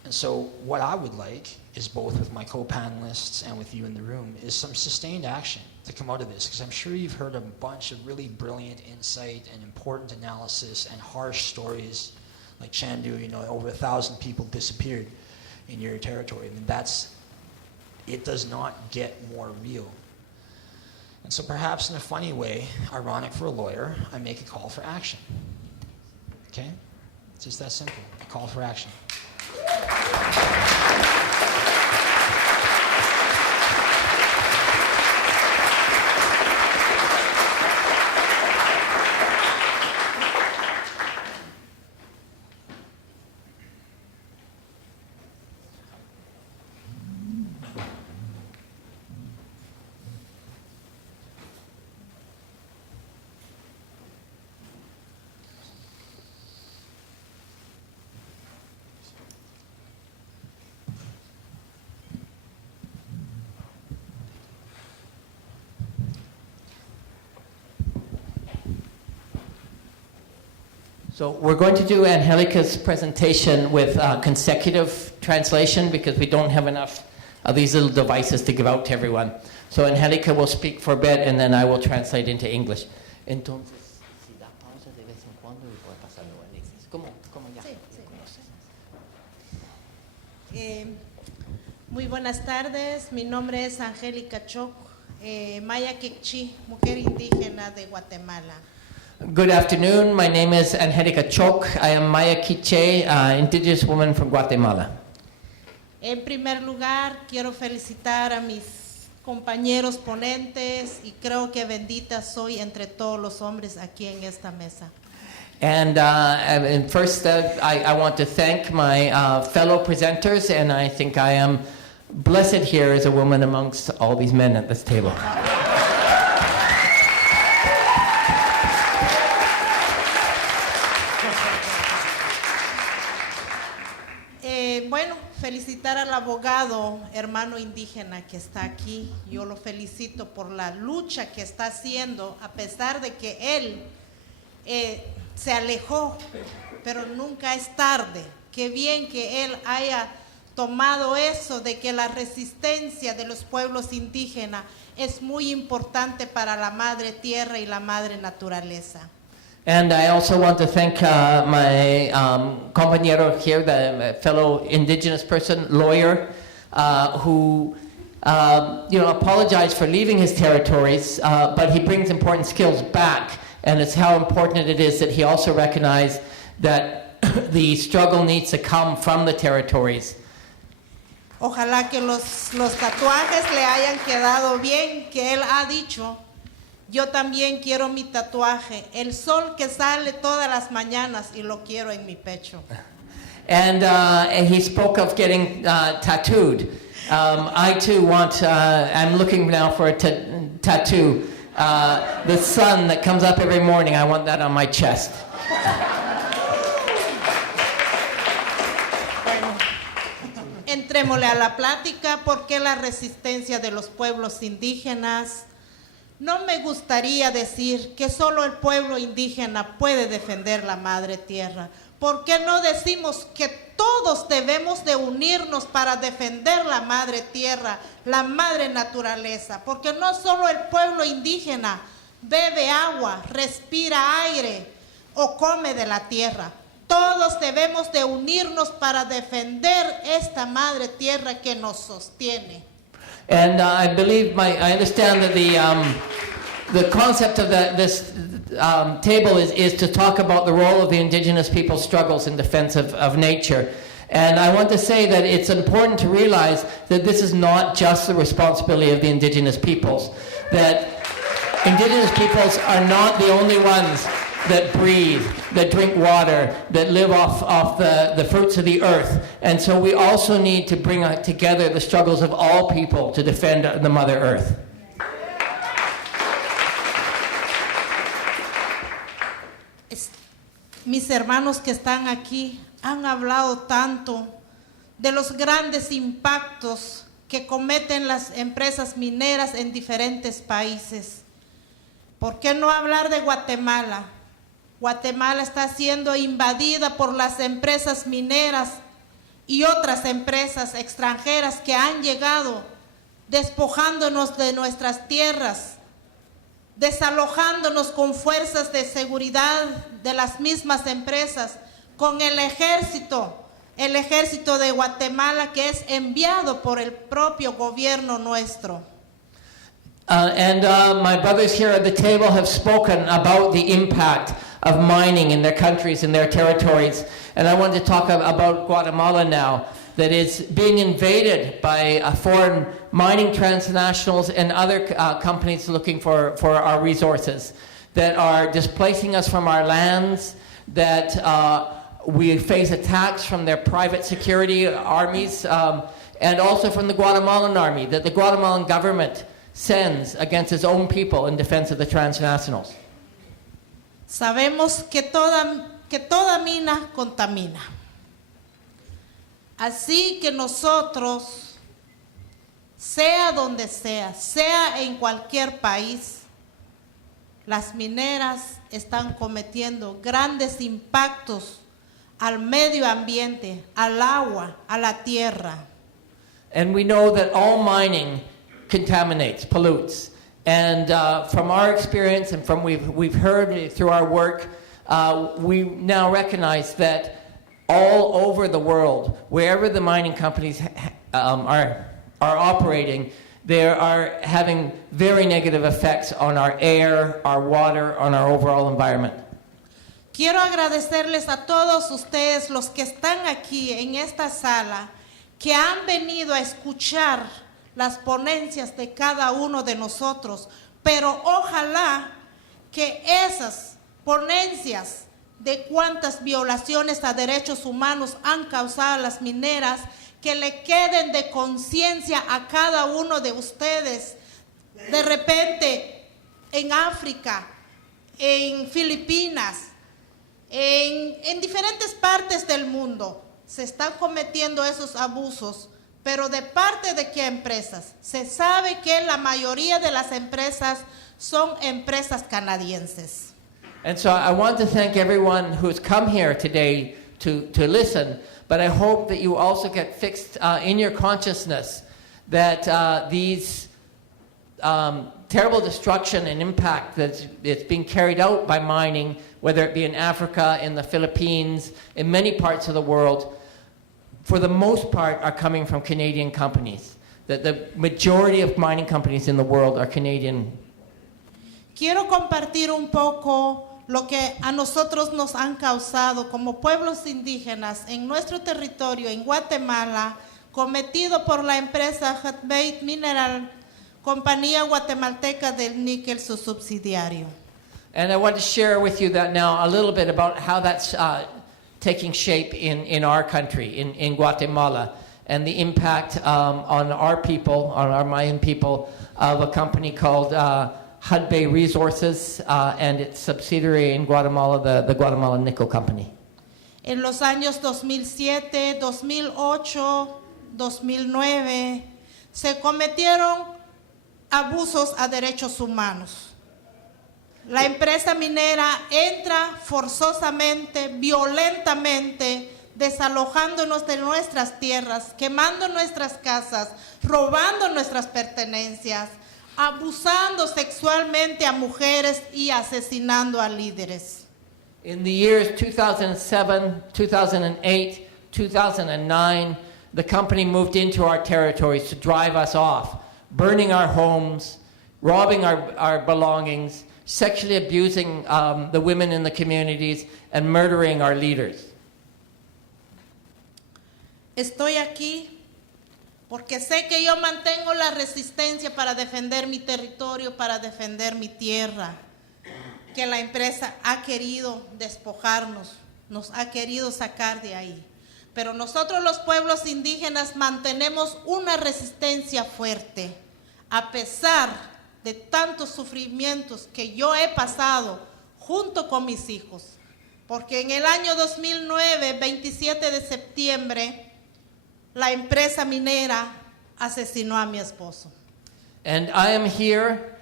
And so what I would like is, both with my co-panelists and with you in the room, is some sustained action to come out of this, because I'm sure you've heard a bunch of really brilliant insight and important analysis and harsh stories, like Chandu, over 1,000 people disappeared in your territory. I mean, it does not get more real. And so perhaps in a funny way, ironic for a lawyer, I make a call for action. Okay? It's just that simple. A call for action. So we're going to do Angelica's presentation with consecutive translation because we don't have enough of these little devices to give out to everyone. So Angelica will speak for a bit and then I will translate into English. Entonces, si da pausa de vez en cuando y puede pasarlo en inglés. ¿Cómo ya? Muy buenas tardes, mi nombre es Angelica Choc, Maya Kekchi, mujer indígena de Guatemala. Good afternoon. My name is Angelica Choc. I am Maya Kekchi, indigenous woman from Guatemala. En primer lugar, quiero felicitar a mis compañeros ponentes y creo que bendita soy entre todos los hombres aquí en esta mesa. And first, I want to thank my fellow presenters, and I think I am blessed here as a woman amongst all these men at this table. Bueno, felicitar al abogado, hermano indígena que está aquí. Yo lo felicito por la lucha que está haciendo, a pesar de que él se alejó, pero nunca es tarde. Qué bien que él haya tomado eso de que la resistencia de los pueblos indígenas es muy importante para la madre tierra y la madre naturaleza. And I also want to thank my compañero here, the fellow indigenous person, lawyer, who apologized for leaving his territories, but he brings important skills back. And it's how important it is that he also recognized that the struggle needs to come from the territories. Ojalá que los tatuajes le hayan quedado bien, que él ha dicho. Yo también quiero mi tatuaje, el sol que sale todas las mañanas y lo quiero en mi pecho. And he spoke of getting tattooed. I too want, I'm looking now for a tattoo. The sun that comes up every morning, I want that on my chest. Entrémosle a la plática, ¿por qué la resistencia de los pueblos indígenas? No me gustaría decir que solo el pueblo indígena puede defender la madre tierra. ¿Por qué no decimos que todos debemos de unirnos para defender la madre tierra, la madre naturaleza? Porque no solo el pueblo indígena bebe agua, respira aire o come de la tierra. Todos debemos de unirnos para defender esta madre tierra que nos sostiene. And I understand that the concept of this table is to talk about the role of the indigenous people's struggles in defense of nature. And I want to say that it's important to realize that this is not just the responsibility of the indigenous peoples, that indigenous peoples are not the only ones that breathe, that drink water, that live off the fruits of the earth. And so we also need to bring together the struggles of all people to defend the Mother Earth. Mis hermanos que están aquí han hablado tanto de los grandes impactos que cometen las empresas mineras en diferentes países. ¿Por qué no hablar de Guatemala? Guatemala está siendo invadida por las empresas mineras y otras empresas extranjeras que han llegado despojándonos de nuestras tierras, desalojándonos con fuerzas de seguridad de las mismas empresas, con el ejército de Guatemala que es enviado por el propio gobierno nuestro. My brothers here at the table have spoken about the impact of mining in their countries and their territories. And I want to talk about Guatemala now, that is being invaded by foreign mining transnationals and other companies looking for our resources, that are displacing us from our lands, that we face attacks from their private security armies, and also from the Guatemalan army, that the Guatemalan government sends against its own people in defense of the transnationals. Sabemos que toda mina contamina. Así que nosotros, sea donde sea en cualquier país, las mineras están cometiendo grandes impactos al medio ambiente, al agua, a la tierra. And we know that all mining contaminates, pollutes. And from our experience and from we've heard through our work, we now recognize that all over the world, wherever the mining companies are operating, they are having very negative effects on our air, our water, on our overall environment. Quiero agradecerles a todos ustedes, los que están aquí en esta sala, que han venido a escuchar las ponencias de cada uno de nosotros, pero ojalá que esas ponencias de cuántas violaciones a derechos humanos han causado las mineras, que le queden de conciencia a cada uno de ustedes. De repente, en África, en Filipinas, en diferentes partes del mundo, se están cometiendo esos abusos, pero ¿de parte de qué empresas? Se sabe que la mayoría de las empresas son empresas canadienses. And so I want to thank everyone who's come here today to listen, but I hope that you also get fixed in your consciousness that these terrible destruction and impact that's being carried out by mining, whether it be in Africa, in the Philippines, in many parts of the world, for the most part are coming from Canadian companies. That the majority of mining companies in the world are Canadian. Quiero compartir un poco lo que a nosotros nos han causado como pueblos indígenas en nuestro territorio, en Guatemala, cometido por la empresa Hedges Mineral, compañía guatemalteca del níquel, su subsidiario. And I want to share with you that now a little bit about how that's taking shape in our country, in Guatemala, and the impact on our people, on our Mayan people, of a company called Hedges Resources and its subsidiary in Guatemala, the Guatemala Nickel Company. En los años 2007, 2008, 2009, se cometieron abusos a derechos humanos. La empresa minera entra forzosamente, violentamente, desalojándonos de nuestras tierras, quemando nuestras casas, robando nuestras pertenencias, abusando sexualmente a mujeres y asesinando a líderes. In the years 2007, 2008, 2009, the company moved into our territories to drive us off, burning our homes, robbing our belongings, sexually abusing the women in the communities, and murdering our leaders. Estoy aquí porque sé que yo mantengo la resistencia para defender mi territorio, para defender mi tierra, que la empresa ha querido despojarnos, nos ha querido sacar de ahí. Pero nosotros los pueblos indígenas mantenemos una resistencia fuerte, a pesar de tantos sufrimientos que yo he pasado junto con mis hijos. Porque en el año 2009, 27 de septiembre, la empresa minera asesinó a mi esposo. And I am here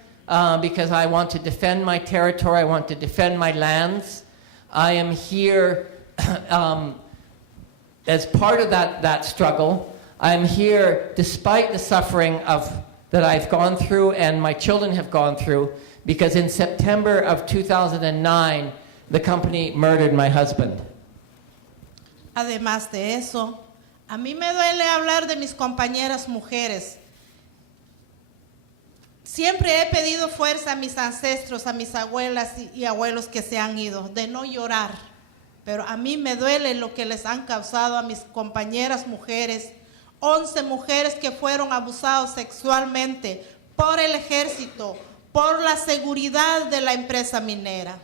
because I want to defend my territory, I want to defend my lands. I am here as part of that struggle. I am here despite the suffering that I've gone through and my children have gone through, because in September of 2009, the company murdered my husband. Además de eso, a mí me duele hablar de mis compañeras mujeres. Siempre he pedido fuerza a mis ancestros, a mis abuelas y abuelos que se han ido, de no llorar. Pero a mí me duele lo que les han causado a mis compañeras mujeres, 11 mujeres que fueron abusadas sexualmente por el ejército, por la seguridad de la empresa minera.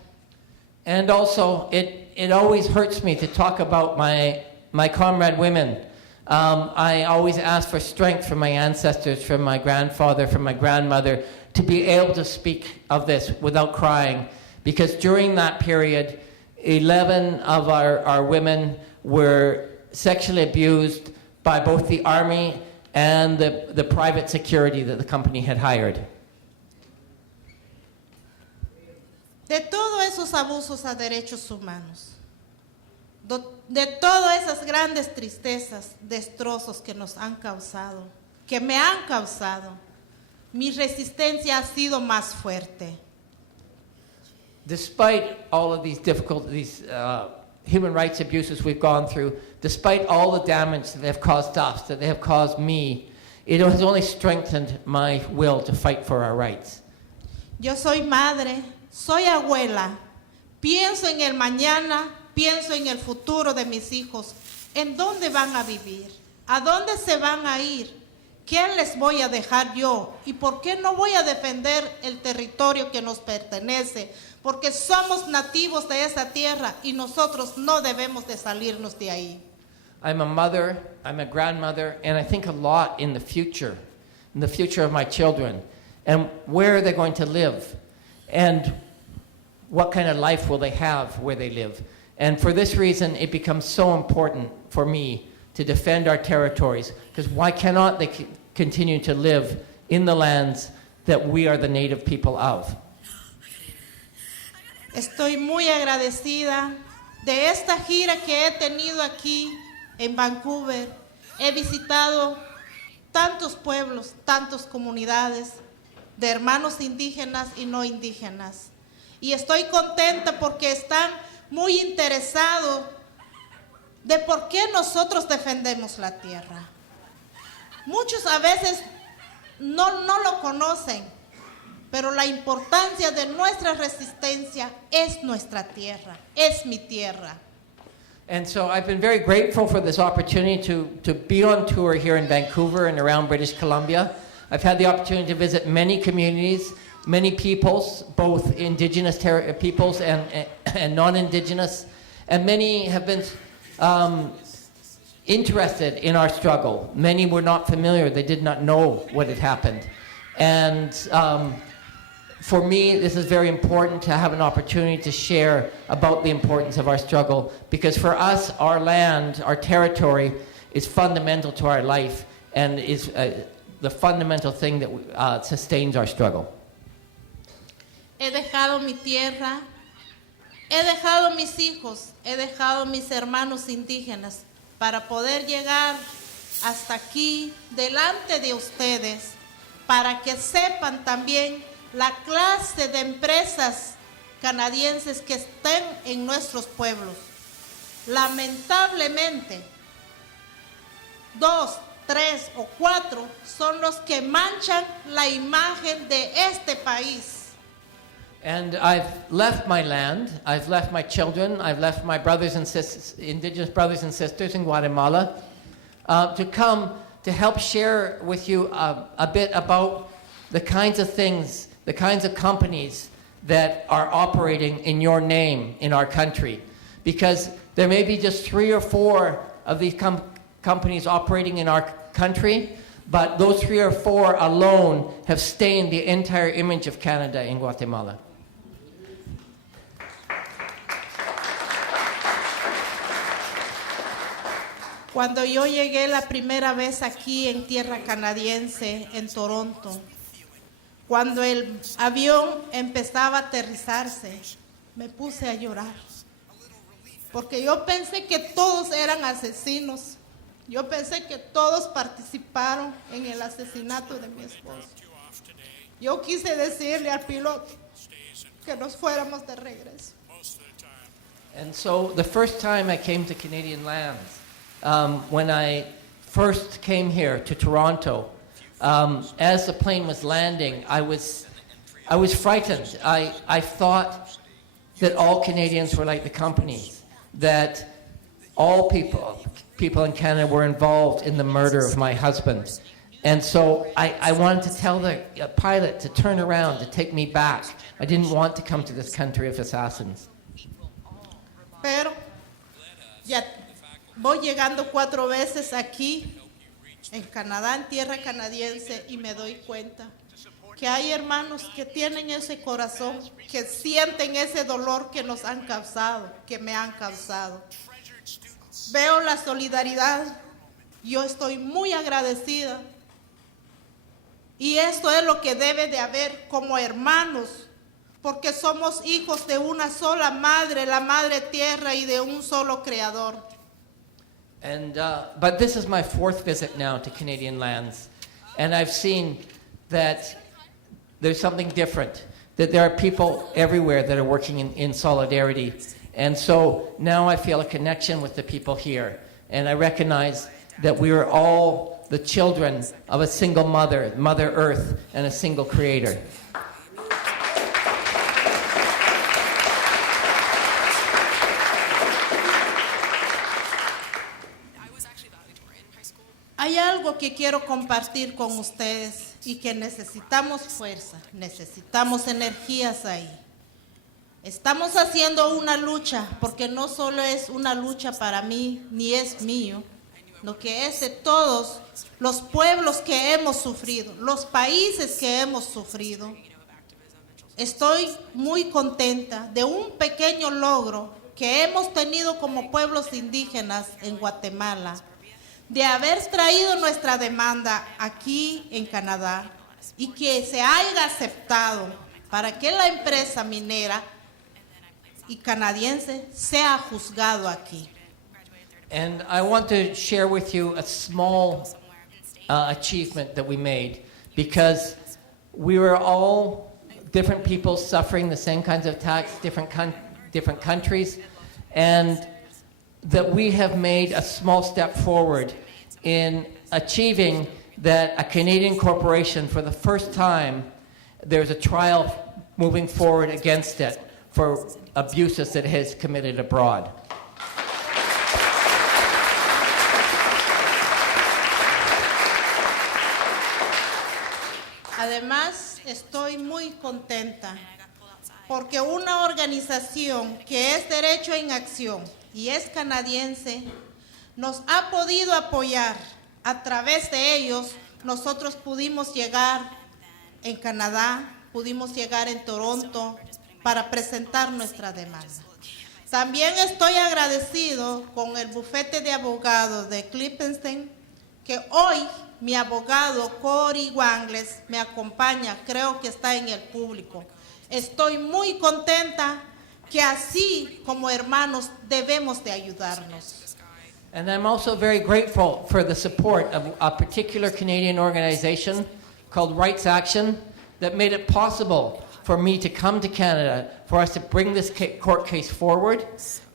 And also, it always hurts me to talk about my comrade women. I always ask for strength from my ancestors, from my grandfather, from my grandmother, to be able to speak of this without crying. Because during that period, 11 of our women were sexually abused by both the army and the private security that the company had hired. De todos esos abusos a derechos humanos, de todas esas grandes tristezas, destrozos que nos han causado, que me han causado, mi resistencia ha sido más fuerte. Despite all of these difficulties, human rights abuses we've gone through, despite all the damage that they have caused us, that they have caused me, it has only strengthened my will to fight for our rights. Yo soy madre, soy abuela, pienso en el mañana, pienso en el futuro de mis hijos, en dónde van a vivir, a dónde se van a ir, qué les voy a dejar yo y por qué no voy a defender el territorio que nos pertenece, porque somos nativos de esa tierra y nosotros no debemos de salirnos de ahí. I'm a mother, I'm a grandmother, and I think a lot in the future of my children, and where they're going to live, and what kind of life will they have where they live. And for this reason, it becomes so important for me to defend our territories, because why cannot they continue to live in the lands that we are the native people of? Estoy muy agradecida de esta gira que he tenido aquí en Vancouver. He visitado tantos pueblos, tantas comunidades de hermanos indígenas y no indígenas. Y estoy contenta porque están muy interesados de por qué nosotros defendemos la tierra. Muchos a veces no lo conocen, pero la importancia de nuestra resistencia es nuestra tierra, es mi tierra. And so I've been very grateful for this opportunity to be on tour here in Vancouver and around British Columbia. I've had the opportunity to visit many communities, many peoples, both Indigenous peoples and non-Indigenous, and many have been interested in our struggle. Many were not familiar, they did not know what had happened. And for me, this is very important to have an opportunity to share about the importance of our struggle, because for us, our land, our territory, is fundamental to our life and is the fundamental thing that sustains our struggle. He dejado mi tierra, he dejado mis hijos, he dejado mis hermanos indígenas para poder llegar hasta aquí, delante de ustedes, para que sepan también la clase de empresas canadienses que estén en nuestros pueblos. Lamentablemente, 2, 3 o 4 son los que manchan la imagen de este país. And I've left my land, I've left my children, I've left my brothers and sisters, Indigenous brothers and sisters in Guatemala, to come to help share with you a bit about the kinds of things, the kinds of companies that are operating in your name in our country. Because there may be just 3 or 4 of these companies operating in our country, but those 3 or 4 alone have stained the entire image of Canada in Guatemala. Cuando yo llegué la primera vez aquí en tierra canadiense, en Toronto, cuando el avión empezaba a aterrizarse, me puse a llorar. Porque yo pensé que todos eran asesinos. Yo pensé que todos participaron en el asesinato de mi esposo. Yo quise decirle al piloto que nos fuéramos de regreso. And so the first time I came to Canadian lands, when I first came here to Toronto, As the plane was landing, I was frightened. I thought that all Canadians were like the companies, that all people in Canada were involved in the murder of my husband. And so I wanted to tell the pilot to turn around, to take me back. I didn't want to come to this country of assassins. Pero ya voy llegando 4 veces aquí en Canadá, en tierra canadiense, y me doy cuenta que hay hermanos que tienen ese corazón, que sienten ese dolor que nos han causado, que me han causado. Veo la solidaridad, yo estoy muy agradecida, y esto es lo que debe de haber como hermanos, porque somos hijos de una sola madre, la madre tierra, y de un solo creador. And but this is my 4th visit now to Canadian lands, and I've seen that there's something different, that there are people everywhere that are working in solidarity. And so now I feel a connection with the people here, and I recognize that we are all the children of a single mother, Mother Earth, and a single creator. Hay algo que quiero compartir con ustedes y que necesitamos fuerza, necesitamos energías ahí. Estamos haciendo una lucha, porque no solo es una lucha para mí, ni es mío, lo que es de todos los pueblos que hemos sufrido, los países que hemos sufrido. Estoy muy contenta de un pequeño logro que hemos tenido como pueblos indígenas en Guatemala, de haber traído nuestra demanda aquí en Canadá y que se haya aceptado para que la empresa minera y canadiense sea juzgado aquí. And I want to share with you a small achievement that we made, because we were all different people suffering the same kinds of attacks, different countries, and that we have made a small step forward in achieving that a Canadian corporation, for the first time, there's a trial moving forward against it for abuses that it has committed abroad. Además, estoy muy contenta porque una organización que es Derecho en Acción y es canadiense nos ha podido apoyar. A través de ellos, nosotros pudimos llegar en Canadá, pudimos llegar en Toronto para presentar nuestra demanda. También estoy agradecido con el bufete de abogados de Clippenstein, que hoy mi abogado Cory Wangles me acompaña, creo que está en el público. Estoy muy contenta que así como hermanos debemos de ayudarnos. And I'm also very grateful for the support of a particular Canadian organization called Rights Action that made it possible for me to come to Canada, for us to bring this court case forward,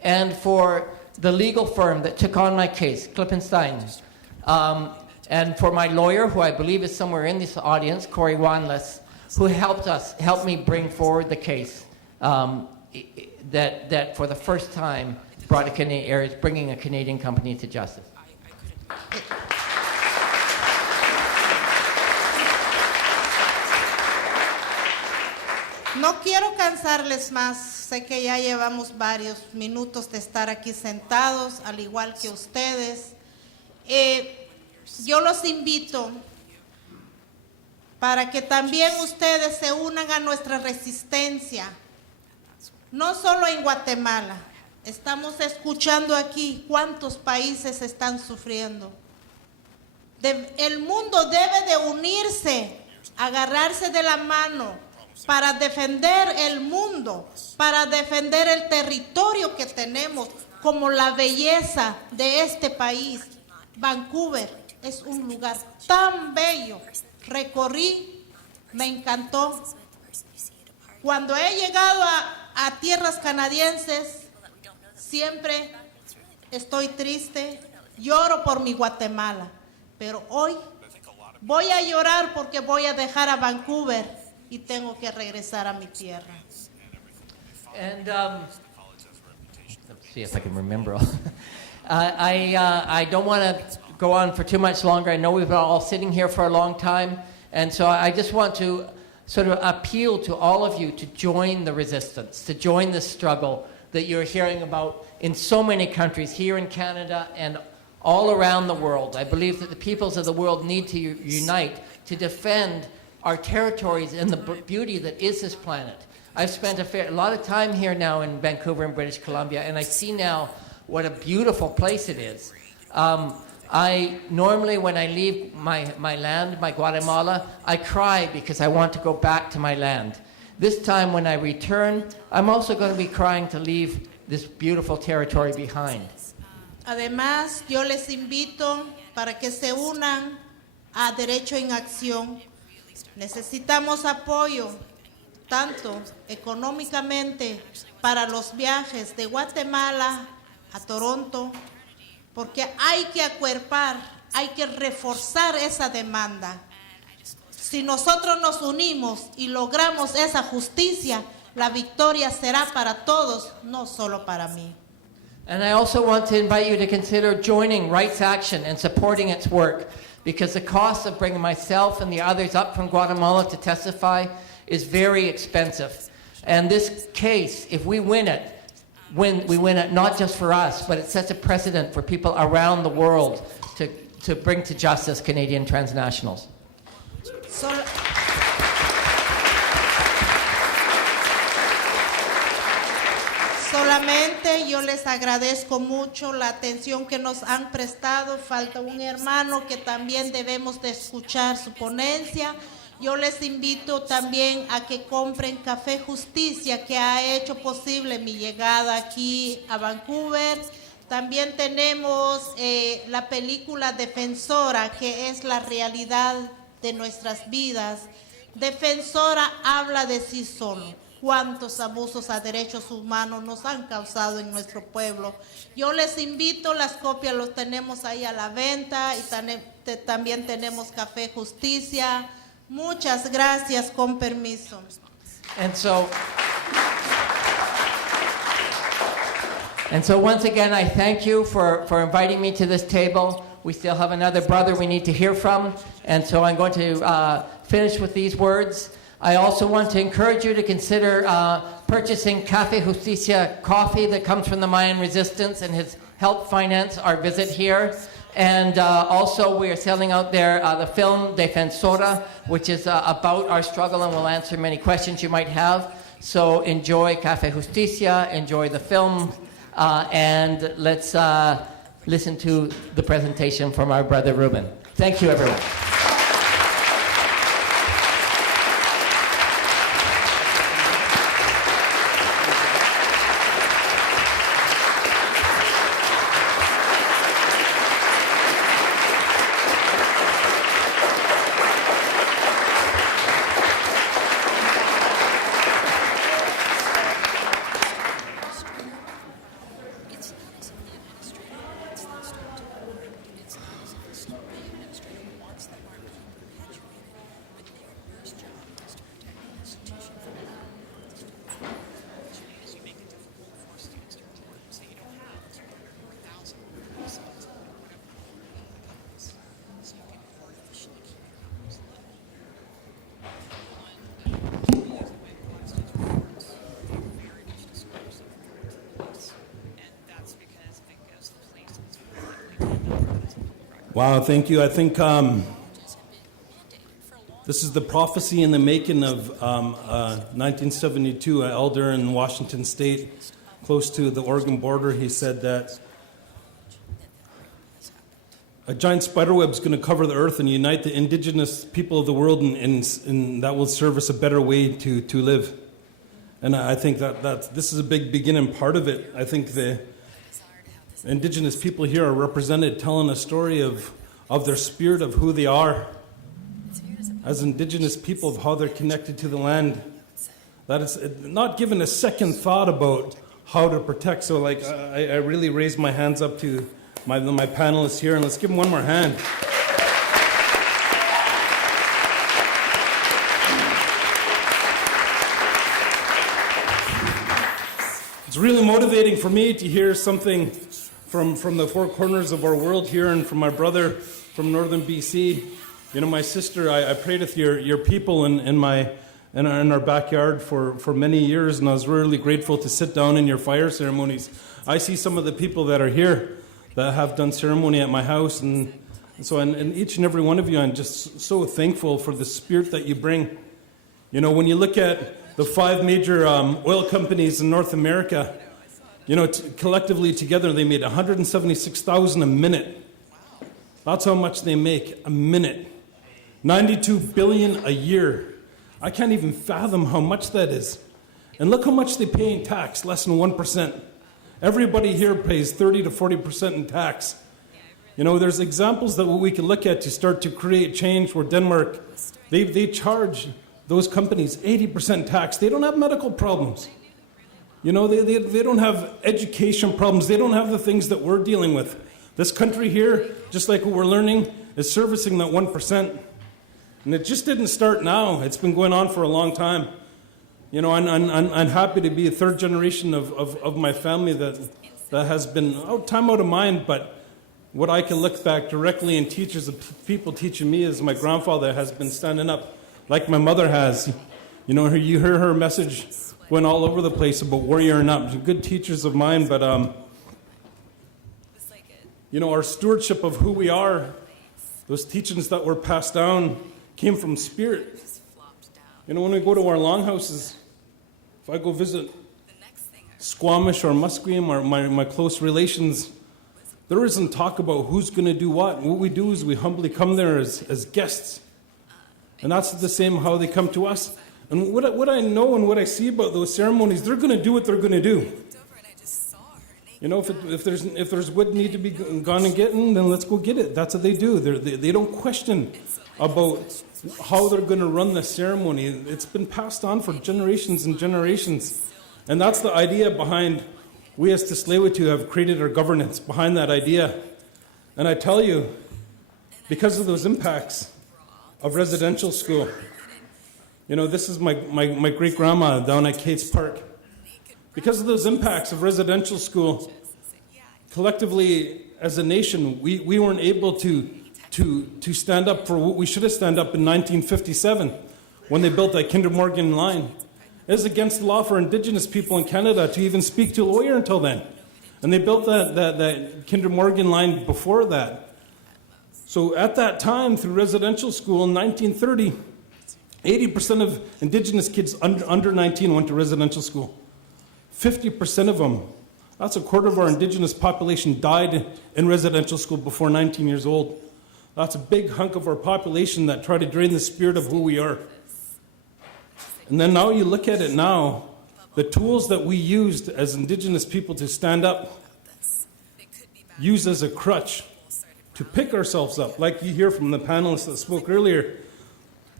and for the legal firm that took on my case, Klippenstein, and for my lawyer, who I believe is somewhere in this audience, Cory Wangles, who helped me bring forward the case that for the first time is bringing a Canadian company to justice. No quiero cansarles más, sé que ya llevamos varios minutos de estar aquí sentados, al igual que ustedes. Yo los invito para que también ustedes se unan a nuestra resistencia, no solo en Guatemala. Estamos escuchando aquí cuántos países están sufriendo. El mundo debe de unirse, agarrarse de la mano para defender el mundo, para defender el territorio que tenemos, como la belleza de este país. Vancouver es un lugar tan bello. Recorrí, me encantó. Cuando he llegado a tierras canadienses, siempre estoy triste, lloro por mi Guatemala, pero hoy Voy a llorar porque voy a dejar a Vancouver y tengo que regresar a mi tierra. And let's see if I can remember all. I don't want to go on for too much longer. I know we've been all sitting here for a long time, and so I just want to sort of appeal to all of you to join the resistance, to join the struggle that you're hearing about in so many countries, here in Canada and all around the world. I believe that the peoples of the world need to unite to defend our territories and the beauty that is this planet. I've spent a lot of time here now in Vancouver and British Columbia, and I see now what a beautiful place it is. I normally, when I leave my land, my Guatemala, I cry because I want to go back to my land. This time when I return, I'm also going to be crying to leave this beautiful territory behind. Además, yo les invito para que se unan a Derecho en Acción. Necesitamos apoyo, tanto económicamente para los viajes de Guatemala a Toronto, porque hay que acuerpar, hay que reforzar esa demanda. Si nosotros nos unimos y logramos esa justicia, la victoria será para todos, no solo para mí. And I also want to invite you to consider joining Rights Action and supporting its work, because the cost of bringing myself and the others up from Guatemala to testify is very expensive. And this case, if we win it, we win it not just for us, but it sets a precedent for people around the world to bring to justice Canadian transnationals. Solamente yo les agradezco mucho la atención que nos han prestado. Falta un hermano que también debemos de escuchar su ponencia. Yo les invito también a que compren Café Justicia, que ha hecho posible mi llegada aquí a Vancouver. También tenemos la película Defensora, que es la realidad de nuestras vidas. Defensora habla de sí solo. Cuántos abusos a derechos humanos nos han causado en nuestro pueblo. Yo les invito, las copias los tenemos ahí a la venta y también tenemos Café Justicia. Muchas gracias, con permiso. And so once again, I thank you for inviting me to this table. We still have another brother we need to hear from, and so I'm going to finish with these words. I also want to encourage you to consider purchasing Café Justicia coffee that comes from the Mayan resistance and has helped finance our visit here. And also we are selling out there the film Defensora, which is about our struggle and will answer many questions you might have. So enjoy Café Justicia, enjoy the film, and let's listen to the presentation from our brother Rueben. Thank you, everyone. Wow, thank you. I think this is the prophecy in the making of 1972. An elder in Washington State, close to the Oregon border, he said that a giant spider web is going to cover the earth and unite the indigenous people of the world, and that will serve us a better way to live. And I think that this is a big beginning part of it. I think the indigenous people here are represented telling a story of their spirit, of who they are as indigenous people, of how they're connected to the land. That is not given a second thought about how to protect. So like I really raise my hands up to my panelists here, and let's give them one more hand. It's really motivating for me to hear something from the four corners of our world here, and from my brother from northern BC. You know, my sister, I prayed with your people in our backyard for many years, and I was really grateful to sit down in your fire ceremonies. I see some of the people that are here that have done ceremony at my house, and so and each and every one of you, I'm just so thankful for the spirit that you bring. You know, when you look at the 5 major oil companies in North America, you know, collectively together they made $176,000 a minute. That's how much they make a minute. $92 billion a year. I can't even fathom how much that is. And look how much they pay in tax, less than 1%. Everybody here pays 30 to 40% in tax. You know, there's examples that we can look at to start to create change where Denmark, they charge those companies 80% tax. They don't have medical problems. You know, they don't have education problems. They don't have the things that we're dealing with. This country here, just like what we're learning, is servicing that 1%. And it just didn't start now. It's been going on for a long time. You know, I'm happy to be a third generation of my family that has been time out of mind, but what I can look back directly in teachers, people teaching me, is my grandfather has been standing up like my mother has. You know, you hear her message going all over the place about warrioring up. Good teachers of mine, but you know, our stewardship of who we are, those teachings that were passed down came from spirit. You know, when we go to our longhouses, if I go visit Squamish or Musqueam or my close relations, there isn't talk about who's going to do what. What we do is we humbly come there as guests. And that's the same how they come to us. And what I know and what I see about those ceremonies, they're going to do what they're going to do. You know, if there's wood need to be gone and getting, then let's go get it. That's what they do. They don't question about how they're going to run the ceremony. It's been passed on for generations and generations. And that's the idea behind, we as Tsleil have created our governance behind that idea. And I tell you, because of those impacts of residential school, you know, this is my great-grandma down at Kate's Park. Because of those impacts of residential school, collectively as a nation, we weren't able to stand up for what we should have stand up in 1957 when they built that Kinder Morgan line. It was against the law for Indigenous people in Canada to even speak to a lawyer until then. And they built that Kinder Morgan line before that. So at that time, through residential school in 1930, 80% of Indigenous kids under 19 went to residential school. 50% of them, that's a quarter of our Indigenous population, died in residential school before 19 years old. That's a big hunk of our population that try to drain the spirit of who we are. And then now you look at it now, the tools that we used as Indigenous people to stand up, used as a crutch to pick ourselves up, like you hear from the panelists that spoke earlier.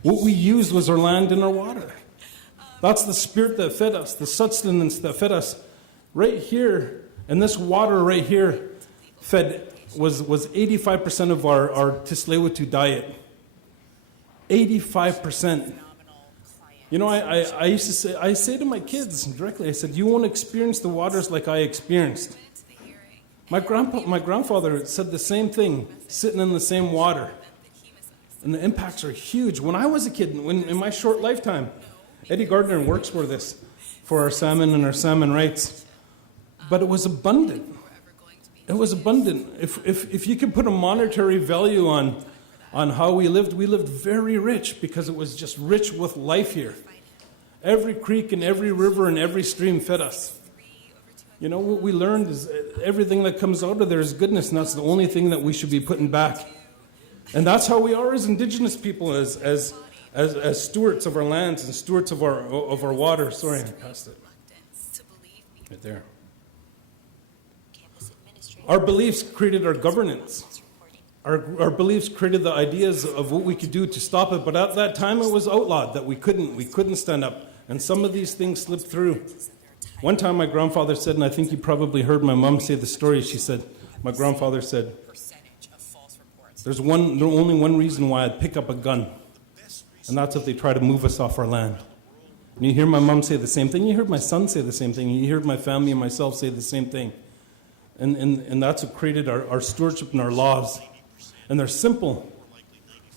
What we used was our land and our water. That's the spirit that fed us, the sustenance that fed us. Right here, and this water right here was 85% of our Tsleil diet. 85%. You know, I used to say, I say to my kids directly, I said, you won't experience the waters like I experienced. My grandfather said the same thing, sitting in the same water. And the impacts are huge. When I was a kid, in my short lifetime, Eddie Gardner works for this, for our salmon and our salmon rights. But it was abundant. It was abundant. If you could put a monetary value on how we lived very rich because it was just rich with life here. Every creek and every river and every stream fed us. You know, what we learned is everything that comes out of there is goodness, and that's the only thing that we should be putting back. And that's how we are as Indigenous people, as stewards of our lands and stewards of our water. Sorry, I passed it. Right there. Our beliefs created our governance. Our beliefs created the ideas of what we could do to stop it. But at that time, it was outlawed that we couldn't stand up. And some of these things slipped through. One time, my grandfather said, and I think you probably heard my mom say the story. She said, my grandfather said, there's only one reason why I'd pick up a gun, and that's if they try to move us off our land. And you hear my mom say the same thing. You heard my son say the same thing. You heard my family and myself say the same thing. And that's what created our stewardship and our laws. And they're simple.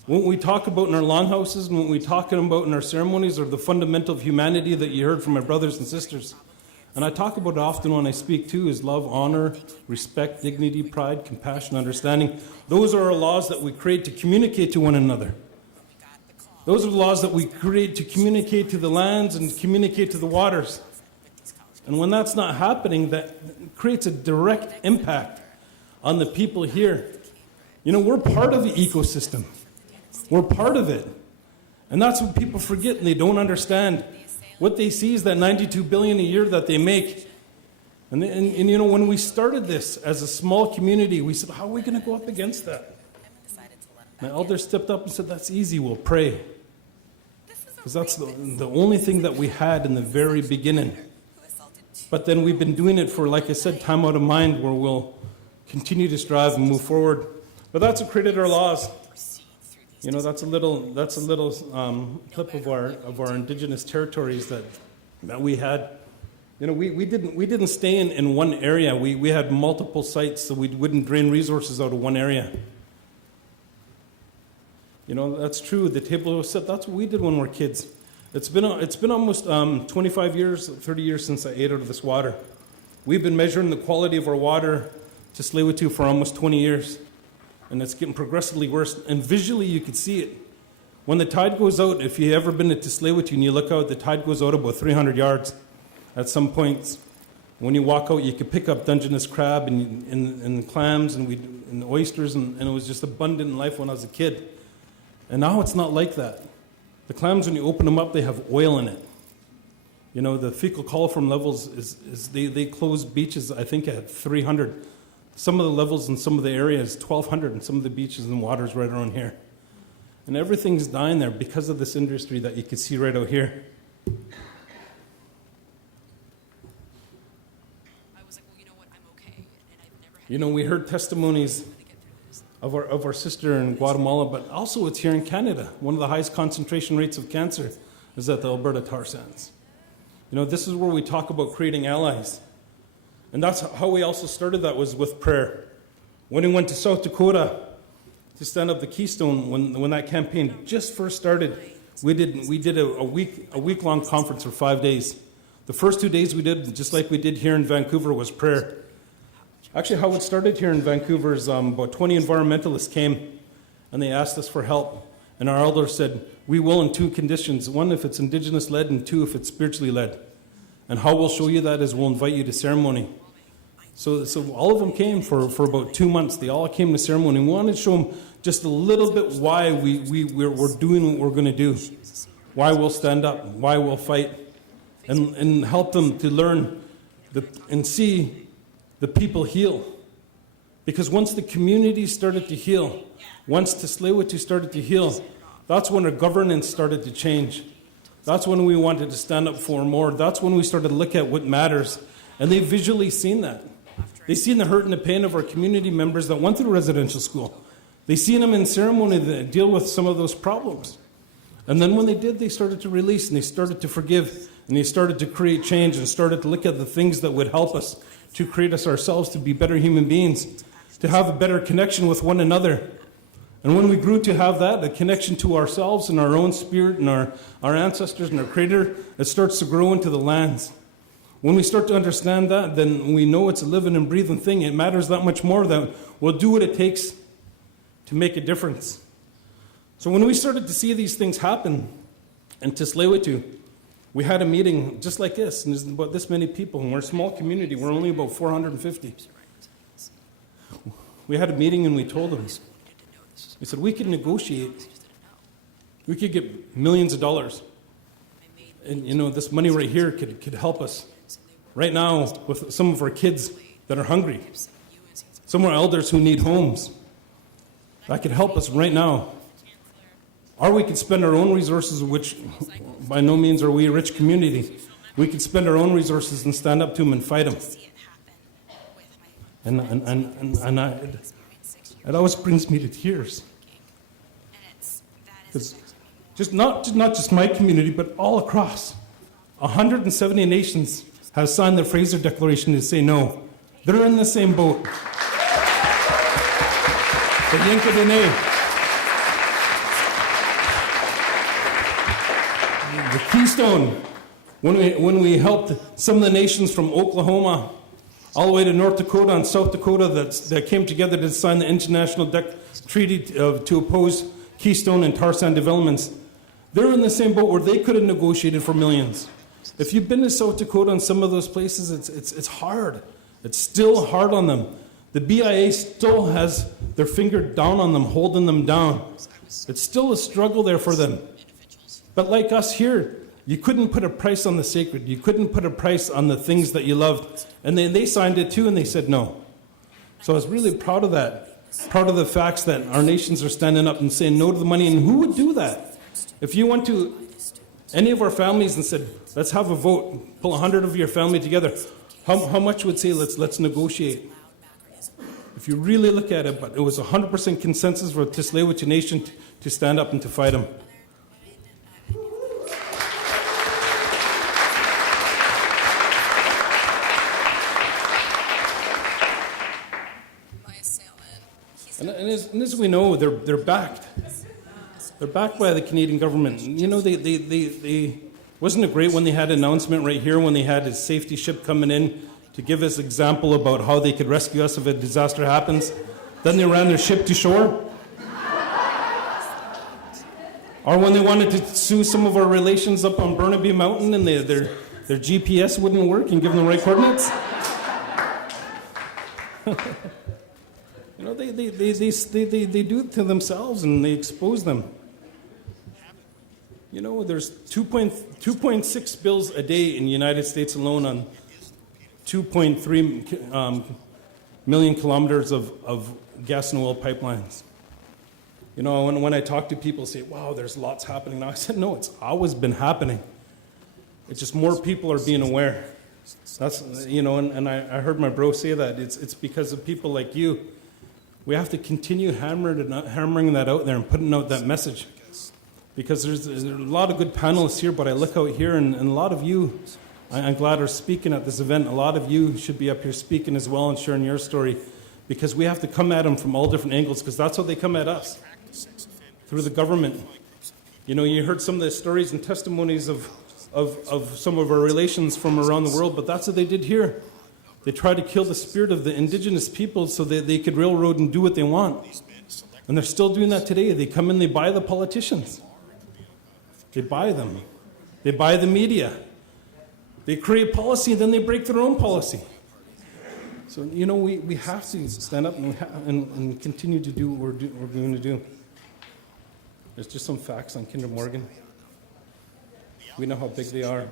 What we talk about in our longhouses and what we talk about in our ceremonies are the fundamental of humanity that you heard from my brothers and sisters. And I talk about it often when I speak too, is love, honor, respect, dignity, pride, compassion, understanding. Those are our laws that we create to communicate to one another. Those are the laws that we create to communicate to the lands and communicate to the waters. And when that's not happening, that creates a direct impact on the people here. You know, we're part of the ecosystem. We're part of it. And that's what people forget and they don't understand. What they see is that $92 billion a year that they make. And you know, when we started this as a small community, we said, how are we going to go up against that? My elder stepped up and said, that's easy, we'll pray. Because that's the only thing that we had in the very beginning. But then we've been doing it for, like I said, time out of mind, where we'll continue to strive and move forward. But that's what created our laws. You know, that's a little clip of our Indigenous territories that we had. You know, we didn't stay in one area. We had multiple sites, so we wouldn't drain resources out of one area. You know, that's true. The table was set. That's what we did when we were kids. It's been almost 25 years, 30 years since I ate out of this water. We've been measuring the quality of our water to Waututh for almost 20 years. And it's getting progressively worse. And visually, you could see it. When the tide goes out, if you've ever been to Tsleil and you look out, the tide goes out about 300 yards at some points. When you walk out, you could pick up Dungeness crab and clams and oysters, and it was just abundant in life when I was a kid. And now it's not like that. The clams, when you open them up, they have oil in it. You know, the fecal coliform levels, they close beaches, I think, at 300. Some of the levels in some of the areas, 1,200, and some of the beaches and waters right around here. And everything's dying there because of this industry that you can see right out here. You know, we heard testimonies of our sister in Guatemala, but also it's here in Canada. One of the highest concentration rates of cancer is at the Alberta tar sands. You know, this is where we talk about creating allies. And that's how we also started that, was with prayer. When we went to South Dakota to stand up the Keystone, when that campaign just first started, we did a week-long conference for 5 days. The first 2 days we did, just like we did here in Vancouver, was prayer. Actually, how it started here in Vancouver is about 20 environmentalists came and they asked us for help. And our elder said, we will in 2 conditions. 1, if it's Indigenous-led, and 2, if it's spiritually-led. And how we'll show you that is we'll invite you to ceremony. So all of them came for about 2 months. They all came to ceremony. We wanted to show them just a little bit why we're doing what we're going to do, why we'll stand up, why we'll fight, and help them to learn and see the people heal. Because once the community started to heal, once Tsleil started to heal, that's when our governance started to change. That's when we wanted to stand up for more. That's when we started to look at what matters. And they've visually seen that. They've seen the hurt and the pain of our community members that went through residential school. They've seen them in ceremony that deal with some of those problems. And then when they did, they started to release and they started to forgive and they started to create change and started to look at the things that would help us to create us ourselves to be better human beings, to have a better connection with one another. And when we grew to have that, a connection to ourselves and our own spirit and our ancestors and our Creator, it starts to grow into the lands. When we start to understand that, then we know it's a living and breathing thing. It matters that much more that we'll do what it takes to make a difference. So when we started to see these things happen in Tsleil, we had a meeting just like this, and there's about this many people, and we're a small community. We're only about 450. We had a meeting and we told them, we said, we could negotiate. We could get millions of dollars. And, you know, this money right here could help us. Right now, with some of our kids that are hungry, some of our elders who need homes, that could help us right now. Or we could spend our own resources, which by no means are we a rich community. We could spend our own resources and stand up to them and fight them. And it always brings me to tears. Because not just my community, but all across. 170 nations have signed the Fraser Declaration to say no. They're in the same boat. The Yinka Dene. The Keystone. When we helped some of the nations from Oklahoma all the way to North Dakota and South Dakota that came together to sign the International Treaty to oppose Keystone and tar sand developments, they're in the same boat where they could have negotiated for millions. If you've been to South Dakota and some of those places, it's hard. It's still hard on them. The BIA still has their finger down on them, holding them down. It's still a struggle there for them. But like us here, you couldn't put a price on the sacred. You couldn't put a price on the things that you loved. And they signed it too, and they said no. So I was really proud of that. Proud of the facts that our nations are standing up and saying no to the money. And who would do that? If you went to any of our families and said, let's have a vote, pull 100 of your family together, how much would say let's negotiate? If you really look at it, but it was 100% consensus for the Tsleil Nation to stand up and to fight them. And as we know, they're backed. They're backed by the Canadian government. You know, they wasn't it great when they had an announcement right here when they had a safety ship coming in to give us example about how they could rescue us if a disaster happens. Then they ran their ship to shore. Or when they wanted to sue some of our relations up on Burnaby Mountain and their GPS wouldn't work and give them the right coordinates. You know, they do it to themselves and they expose them. You know, there's 2.6 bills a day in the United States alone on 2.3 million kilometers of gas and oil pipelines. You know, when I talk to people, say, wow, there's lots happening now. I said, no, it's always been happening. It's just more people are being aware. That's, you know, and I heard my bro say that. It's because of people like you. We have to continue hammering that out there and putting out that message. Because there's a lot of good panelists here, but I look out here and a lot of you, I'm glad, are speaking at this event. A lot of you should be up here speaking as well and sharing your story, because we have to come at them from all different angles, because that's how they come at us, through the government. You know, you heard some of the stories and testimonies of some of our relations from around the world, but that's what they did here. They tried to kill the spirit of the indigenous people so that they could railroad and do what they want. And they're still doing that today. They come in, they buy the politicians. They buy them. They buy the media. They create policy, and then they break their own policy. So, you know, we have to stand up and continue to do what we're going to do. There's just some facts on Kinder Morgan. We know how big they are.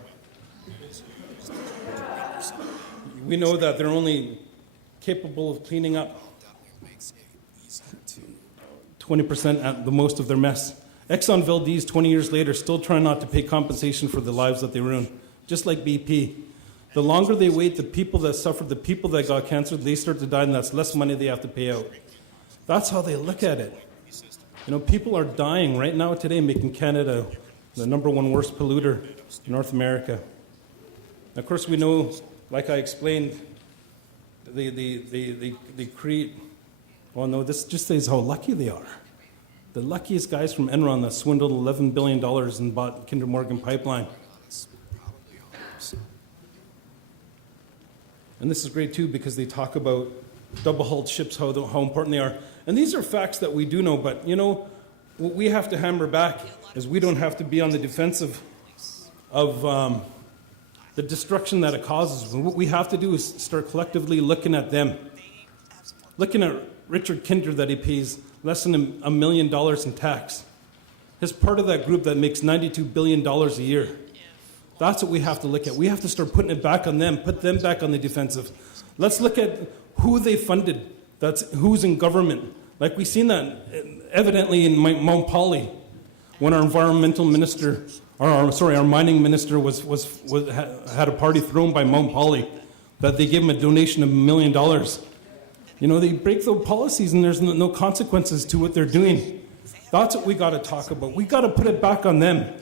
We know that they're only capable of cleaning up 20% at the most of their mess. Exxon Valdez, 20 years later, still trying not to pay compensation for the lives that they ruined, just like BP. The longer they wait, the people that suffered, the people that got cancer, they start to die, and that's less money they have to pay out. That's how they look at it. You know, people are dying right now today, making Canada the #1 worst polluter in North America. Of course, we know, like I explained, they create, well, no, this just says how lucky they are. The luckiest guys from Enron that swindled $11 billion and bought Kinder Morgan pipeline. And this is great too, because they talk about double-hulled ships, how important they are. And these are facts that we do know, but you know, what we have to hammer back is we don't have to be on the defensive of the destruction that it causes. And what we have to do is start collectively looking at them. Looking at Richard Kinder, that he pays less than $1 million in tax. He's part of that group that makes $92 billion a year. That's what we have to look at. We have to start putting it back on them, put them back on the defensive. Let's look at who they funded, who's in government. Like we've seen that evidently in Mount Poly, when our environmental minister, our mining minister had a party thrown by Mount Poly, that they gave him a donation of $1 million. You know, they break those policies and there's no consequences to what they're doing. That's what we got to talk about. We got to put it back on them.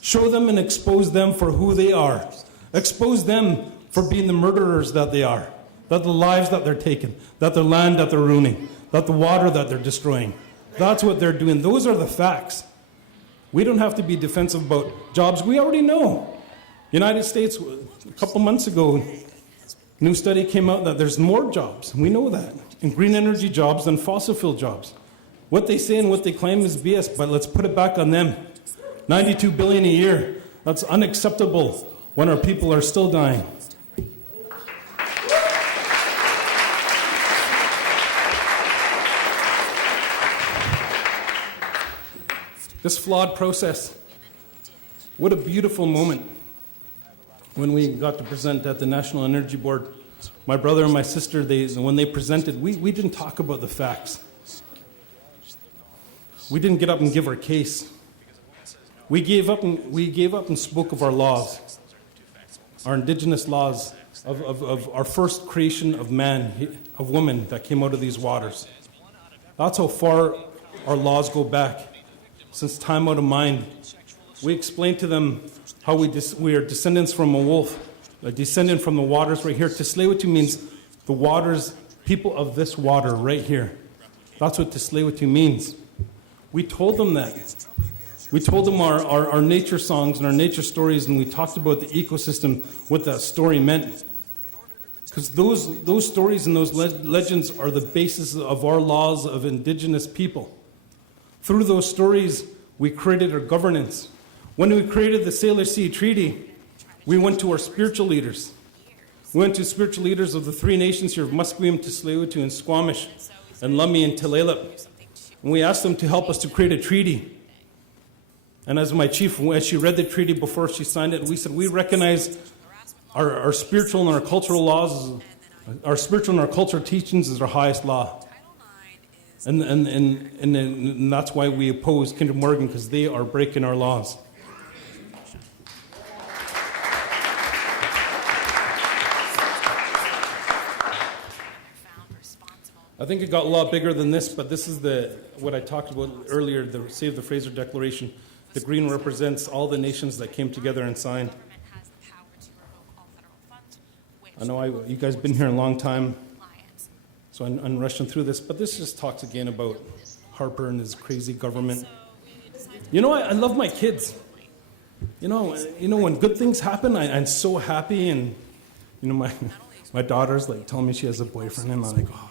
Show them and expose them for who they are. Expose them for being the murderers that they are, that the lives that they're taking, that the land that they're ruining, that the water that they're destroying. That's what they're doing. Those are the facts. We don't have to be defensive about jobs. We already know. United States, a couple months ago, new study came out that there's more jobs. We know that. In green energy jobs than fossil fuel jobs. What they say and what they claim is BS, but let's put it back on them. $92 billion a year. That's unacceptable when our people are still dying. This flawed process. What a beautiful moment when we got to present at the National Energy Board. My brother and my sister, when they presented, we didn't talk about the facts. We didn't get up and give our case. We gave up and spoke of our laws, our indigenous laws, of our first creation of man, of woman that came out of these waters. That's how far our laws go back. Since time out of mind, we explained to them how we are descendants from a wolf, a descendant from the waters right here. Tsleil means the waters, people of this water right here. That's what Tsleil means. We told them that. We told them our nature songs and our nature stories, and we talked about the ecosystem, what that story meant. Because those stories and those legends are the basis of our laws of indigenous people. Through those stories, we created our governance. When we created the Sailor Sea Treaty, we went to our spiritual leaders. We went to spiritual leaders of the three nations here of Musqueam, Tsleil, and Squamish, and Lummi and Tulalip. And we asked them to help us to create a treaty. And as my chief, as she read the treaty before she signed it, we said we recognize our spiritual and our cultural laws, our spiritual and our cultural teachings is our highest law. And that's why we oppose Kinder Morgan, because they are breaking our laws. I think it got a lot bigger than this, but this is what I talked about earlier, the Save the Fraser Declaration. The green represents all the nations that came together and signed. I know you guys have been here a long time, so I'm rushing through this, but this just talks again about Harbour and his crazy government. You know, I love my kids. You know, when good things happen, I'm so happy, and you know, my daughter's like telling me she has a boyfriend, and I'm like, oh.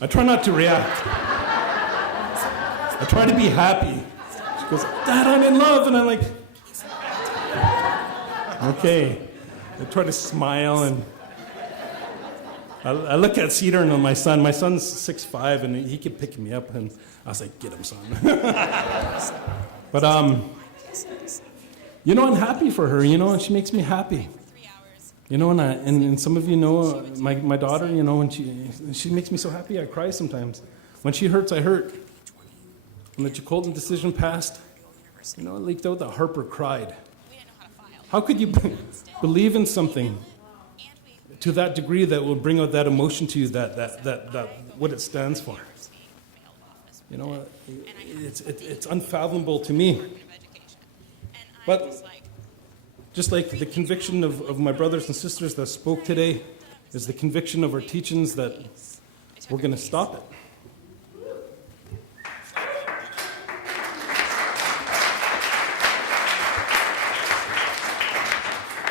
I try not to react. I try to be happy. She goes, Dad, I'm in love. And I'm like, okay. I try to smile, and I look at Cedar and my son. My son's 6'5", and he kept picking me up, and I was like, get him, son. But, you know, I'm happy for her, you know, and she makes me happy. You know, and some of you know my daughter, you know, and she makes me so happy I cry sometimes. When she hurts, I hurt. When the Jacolton decision passed, you know, it leaked out that Harbour cried. How could you believe in something to that degree that will bring out that emotion to you, that what it stands for? You know, it's unfathomable to me. But just like the conviction of my brothers and sisters that spoke today is the conviction of our teachings that we're going to stop it.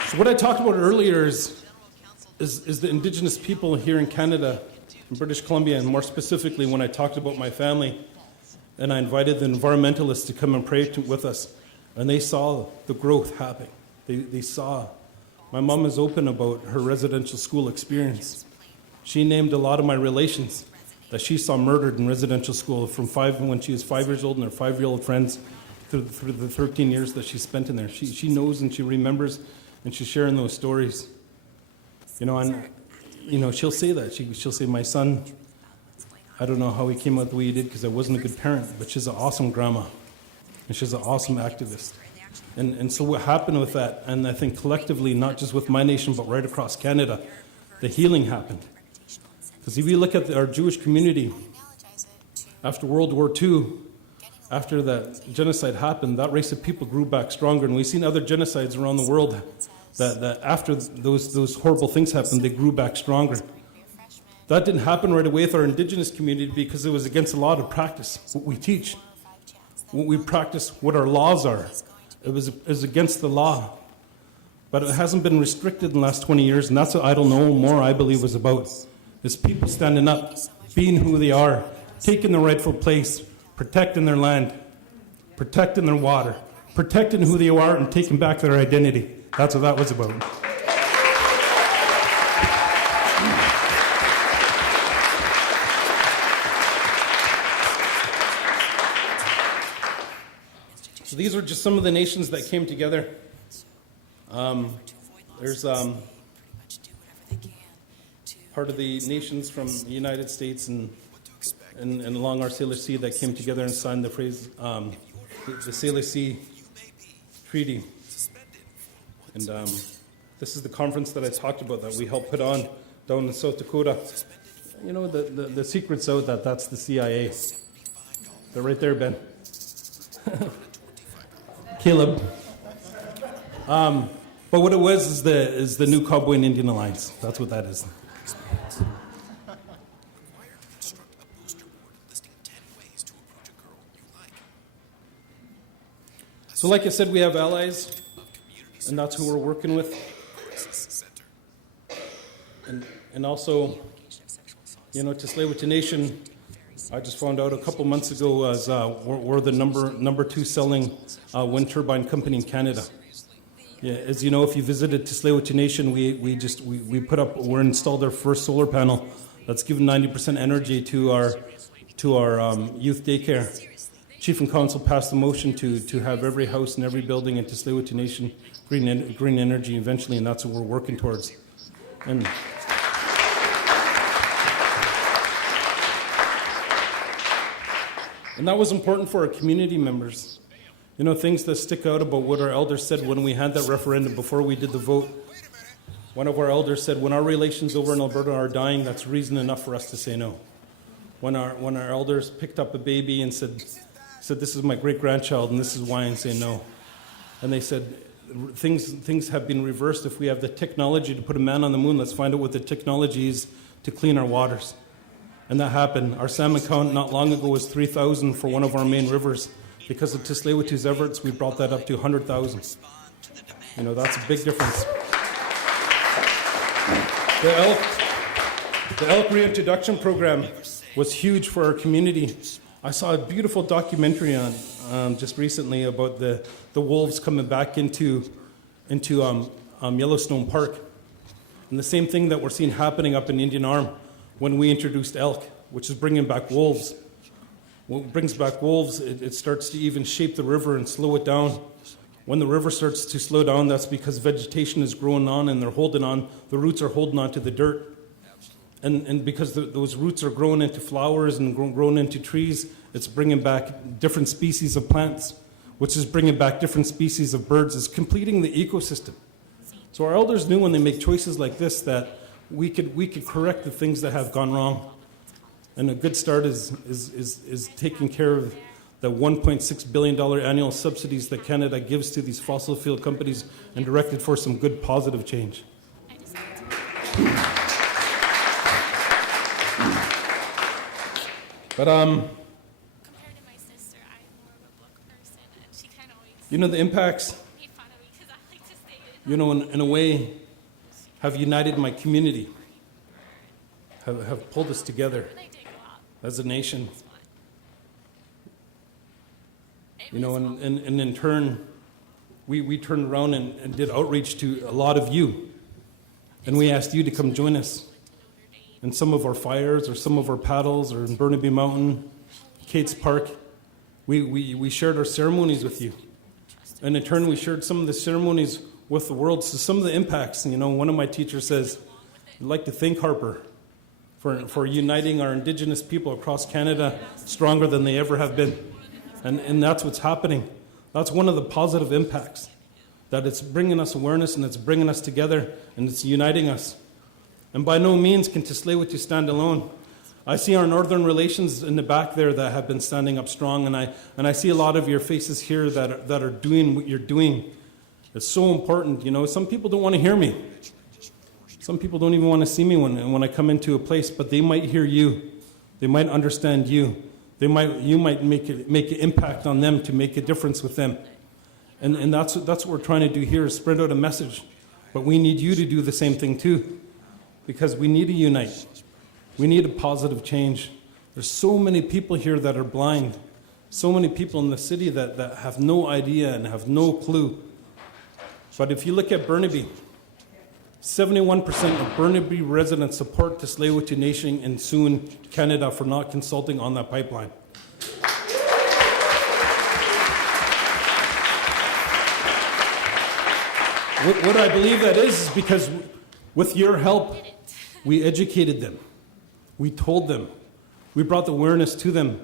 So what I talked about earlier is the Indigenous people here in Canada, in British Columbia, and more specifically when I talked about my family, and I invited the environmentalists to come and pray with us, and they saw the growth happening. They saw. My mom is open about her residential school experience. She named a lot of my relations that she saw murdered in residential school when she was 5 years old, and her 5-year-old friends through the 13 years that she spent in there. She knows and she remembers, and she's sharing those stories. You know, and you know, she'll say that. She'll say, my son, I don't know how he came out the way he did because I wasn't a good parent, but she's an awesome grandma, and she's an awesome activist. And so what happened with that, and I think collectively, not just with my nation, but right across Canada, the healing happened. Because if you look at our Jewish community, after World War II, after that genocide happened, that race of people grew back stronger. And we've seen other genocides around the world that after those horrible things happened, they grew back stronger. That didn't happen right away with our Indigenous community because it was against a lot of practice, what we teach, what we practice, what our laws are. It was against the law. But it hasn't been restricted in the last 20 years, and that's what Idle No More, I believe, was about. Is people standing up, being who they are, taking their rightful place, protecting their land, protecting their water, protecting who they are, and taking back their identity. That's what that was about. So these are just some of the nations that came together. There's part of the nations from the United States and along our Sailor Sea that came together and signed the phrase, the Sailor Sea Treaty. And this is the conference that I talked about that we helped put on down in South Dakota. You know, the secret's out that that's the CIA. They're right there, Ben. Caleb. But what it was is the new Cowboy and Indian Alliance. That's what that is. So like I said, we have allies, and that's who we're working with. And also, you know, Tsleil Nation, I just found out a couple months ago, was we're the number 2 selling wind turbine company in Canada. Yeah, as you know, if you visited Tsleil Nation, we installed our first solar panel that's given 90% energy to our youth daycare. Chief and Council passed the motion to have every house and every building in Tsleil Nation green energy eventually, and that's what we're working towards. And that was important for our community members. You know, things that stick out about what our elders said when we had that referendum before we did the vote. One of our elders said, when our relations over in Alberta are dying, that's reason enough for us to say no. When our elders picked up a baby and said, this is my great-grandchild and this is why I'm saying no. And they said, things have been reversed. If we have the technology to put a man on the moon, let's find out what the technology is to clean our waters. And that happened. Our salmon count not long ago was 3,000 for one of our main rivers. Because of Tsleil-Waututh's efforts, we brought that up to 100,000. You know, that's a big difference. The elk reintroduction program was huge for our community. I saw a beautiful documentary on just recently about the wolves coming back into Yellowstone Park. And the same thing that we're seeing happening up in Indian Arm when we introduced elk, which is bringing back wolves. What brings back wolves, it starts to even shape the river and slow it down. When the river starts to slow down, that's because vegetation is growing on and they're holding on, the roots are holding on to the dirt. And because those roots are growing into flowers and growing into trees, it's bringing back different species of plants, which is bringing back different species of birds. It's completing the ecosystem. So our elders knew when they make choices like this that we could correct the things that have gone wrong. And a good start is taking care of the $1.6 billion annual subsidies that Canada gives to these fossil fuel companies and directed for some good positive change. But you know, the impacts, you know, in a way, have united my community, have pulled us together as a nation. You know, and in turn, we turned around and did outreach to a lot of you. And we asked you to come join us in some of our fires or some of our paddles or in Burnaby Mountain, Kate's Park. We shared our ceremonies with you. And in turn, we shared some of the ceremonies with the world. So some of the impacts, you know, one of my teachers says, I'd like to thank Harbour for uniting our Indigenous people across Canada stronger than they ever have been. And that's what's happening. That's one of the positive impacts, that it's bringing us awareness and it's bringing us together and it's uniting us. And by no means can Tsleil-Waututh stand alone. I see our Northern Relations in the back there that have been standing up strong, and I see a lot of your faces here that are doing what you're doing. It's so important, you know. Some people don't want to hear me. Some people don't even want to see me when I come into a place, but they might hear you. They might understand you. You might make an impact on them to make a difference with them. And that's what we're trying to do here, is spread out a message. But we need you to do the same thing too, because we need to unite. We need a positive change. There's so many people here that are blind. So many people in the city that have no idea and have no clue. But if you look at Burnaby, 71% of Burnaby residents support the Tsleil-Waututh Nation and soon Canada for not consulting on that pipeline. What I believe that is because with your help, we educated them. We told them. We brought the awareness to them.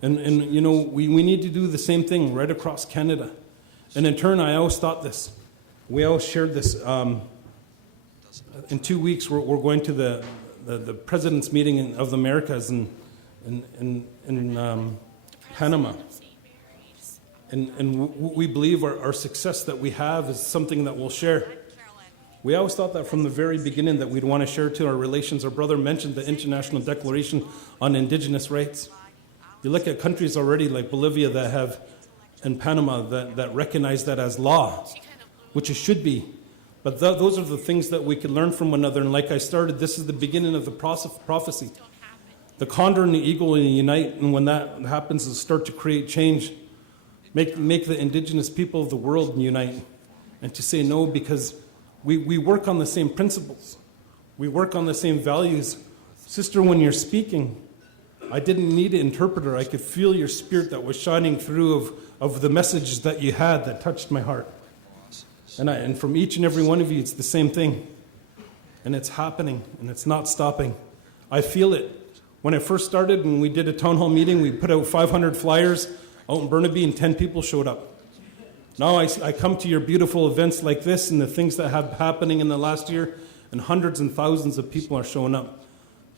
And you know, we need to do the same thing right across Canada. And in turn, I always thought this. We always shared this. In 2 weeks, we're going to the President's meeting of the Americas in Panama. And we believe our success that we have is something that we'll share. We always thought that from the very beginning that we'd want to share to our relations. Our brother mentioned the International Declaration on Indigenous Rights. You look at countries already like Bolivia that have, and Panama, that recognize that as law, which it should be. But those are the things that we can learn from one another. And like I started, this is the beginning of the prophecy. The condor and the eagle will unite, and when that happens, it'll start to create change. Make the Indigenous people of the world unite, and to say no, because we work on the same principles. We work on the same values. Sister, when you're speaking, I didn't need an interpreter. I could feel your spirit that was shining through of the message that you had that touched my heart. And from each and every one of you, it's the same thing. And it's happening, and it's not stopping. I feel it. When I first started, when we did a town hall meeting, we put out 500 flyers out in Burnaby, and 10 people showed up. Now I come to your beautiful events like this and the things that have happening in the last year, and hundreds and thousands of people are showing up.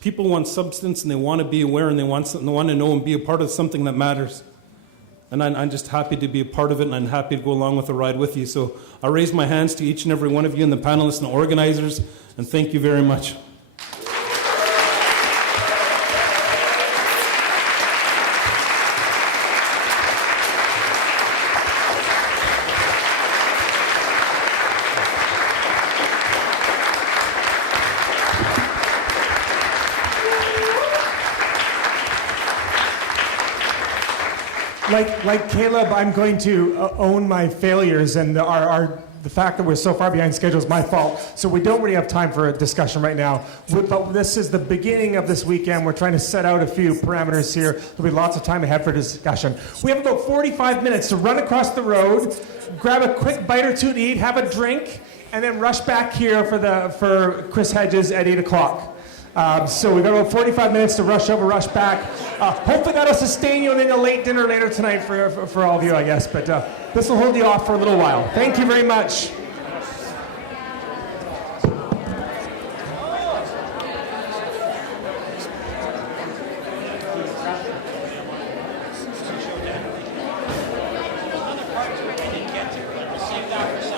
People want substance, and they want to be aware, and they want to know and be a part of something that matters. And I'm just happy to be a part of it, and I'm happy to go along with the ride with you. So I raise my hands to each and every one of you and the panelists and the organizers, and thank you very much. Like Caleb, I'm going to own my failures, and the fact that we're so far behind schedule is my fault. So we don't really have time for a discussion right now. But this is the beginning of this weekend. We're trying to set out a few parameters here. There'll be lots of time ahead for discussion. We have about 45 minutes to run across the road, grab a quick bite or two to eat, have a drink, and then rush back here for Chris Hedges at 8 o'clock. So we've got about 45 minutes to rush over, rush back. Hopefully that'll sustain you and then a late dinner later tonight for all of you, I guess. But this will hold you off for a little while. Thank you very much. Another part I didn't get to, but we'll save that for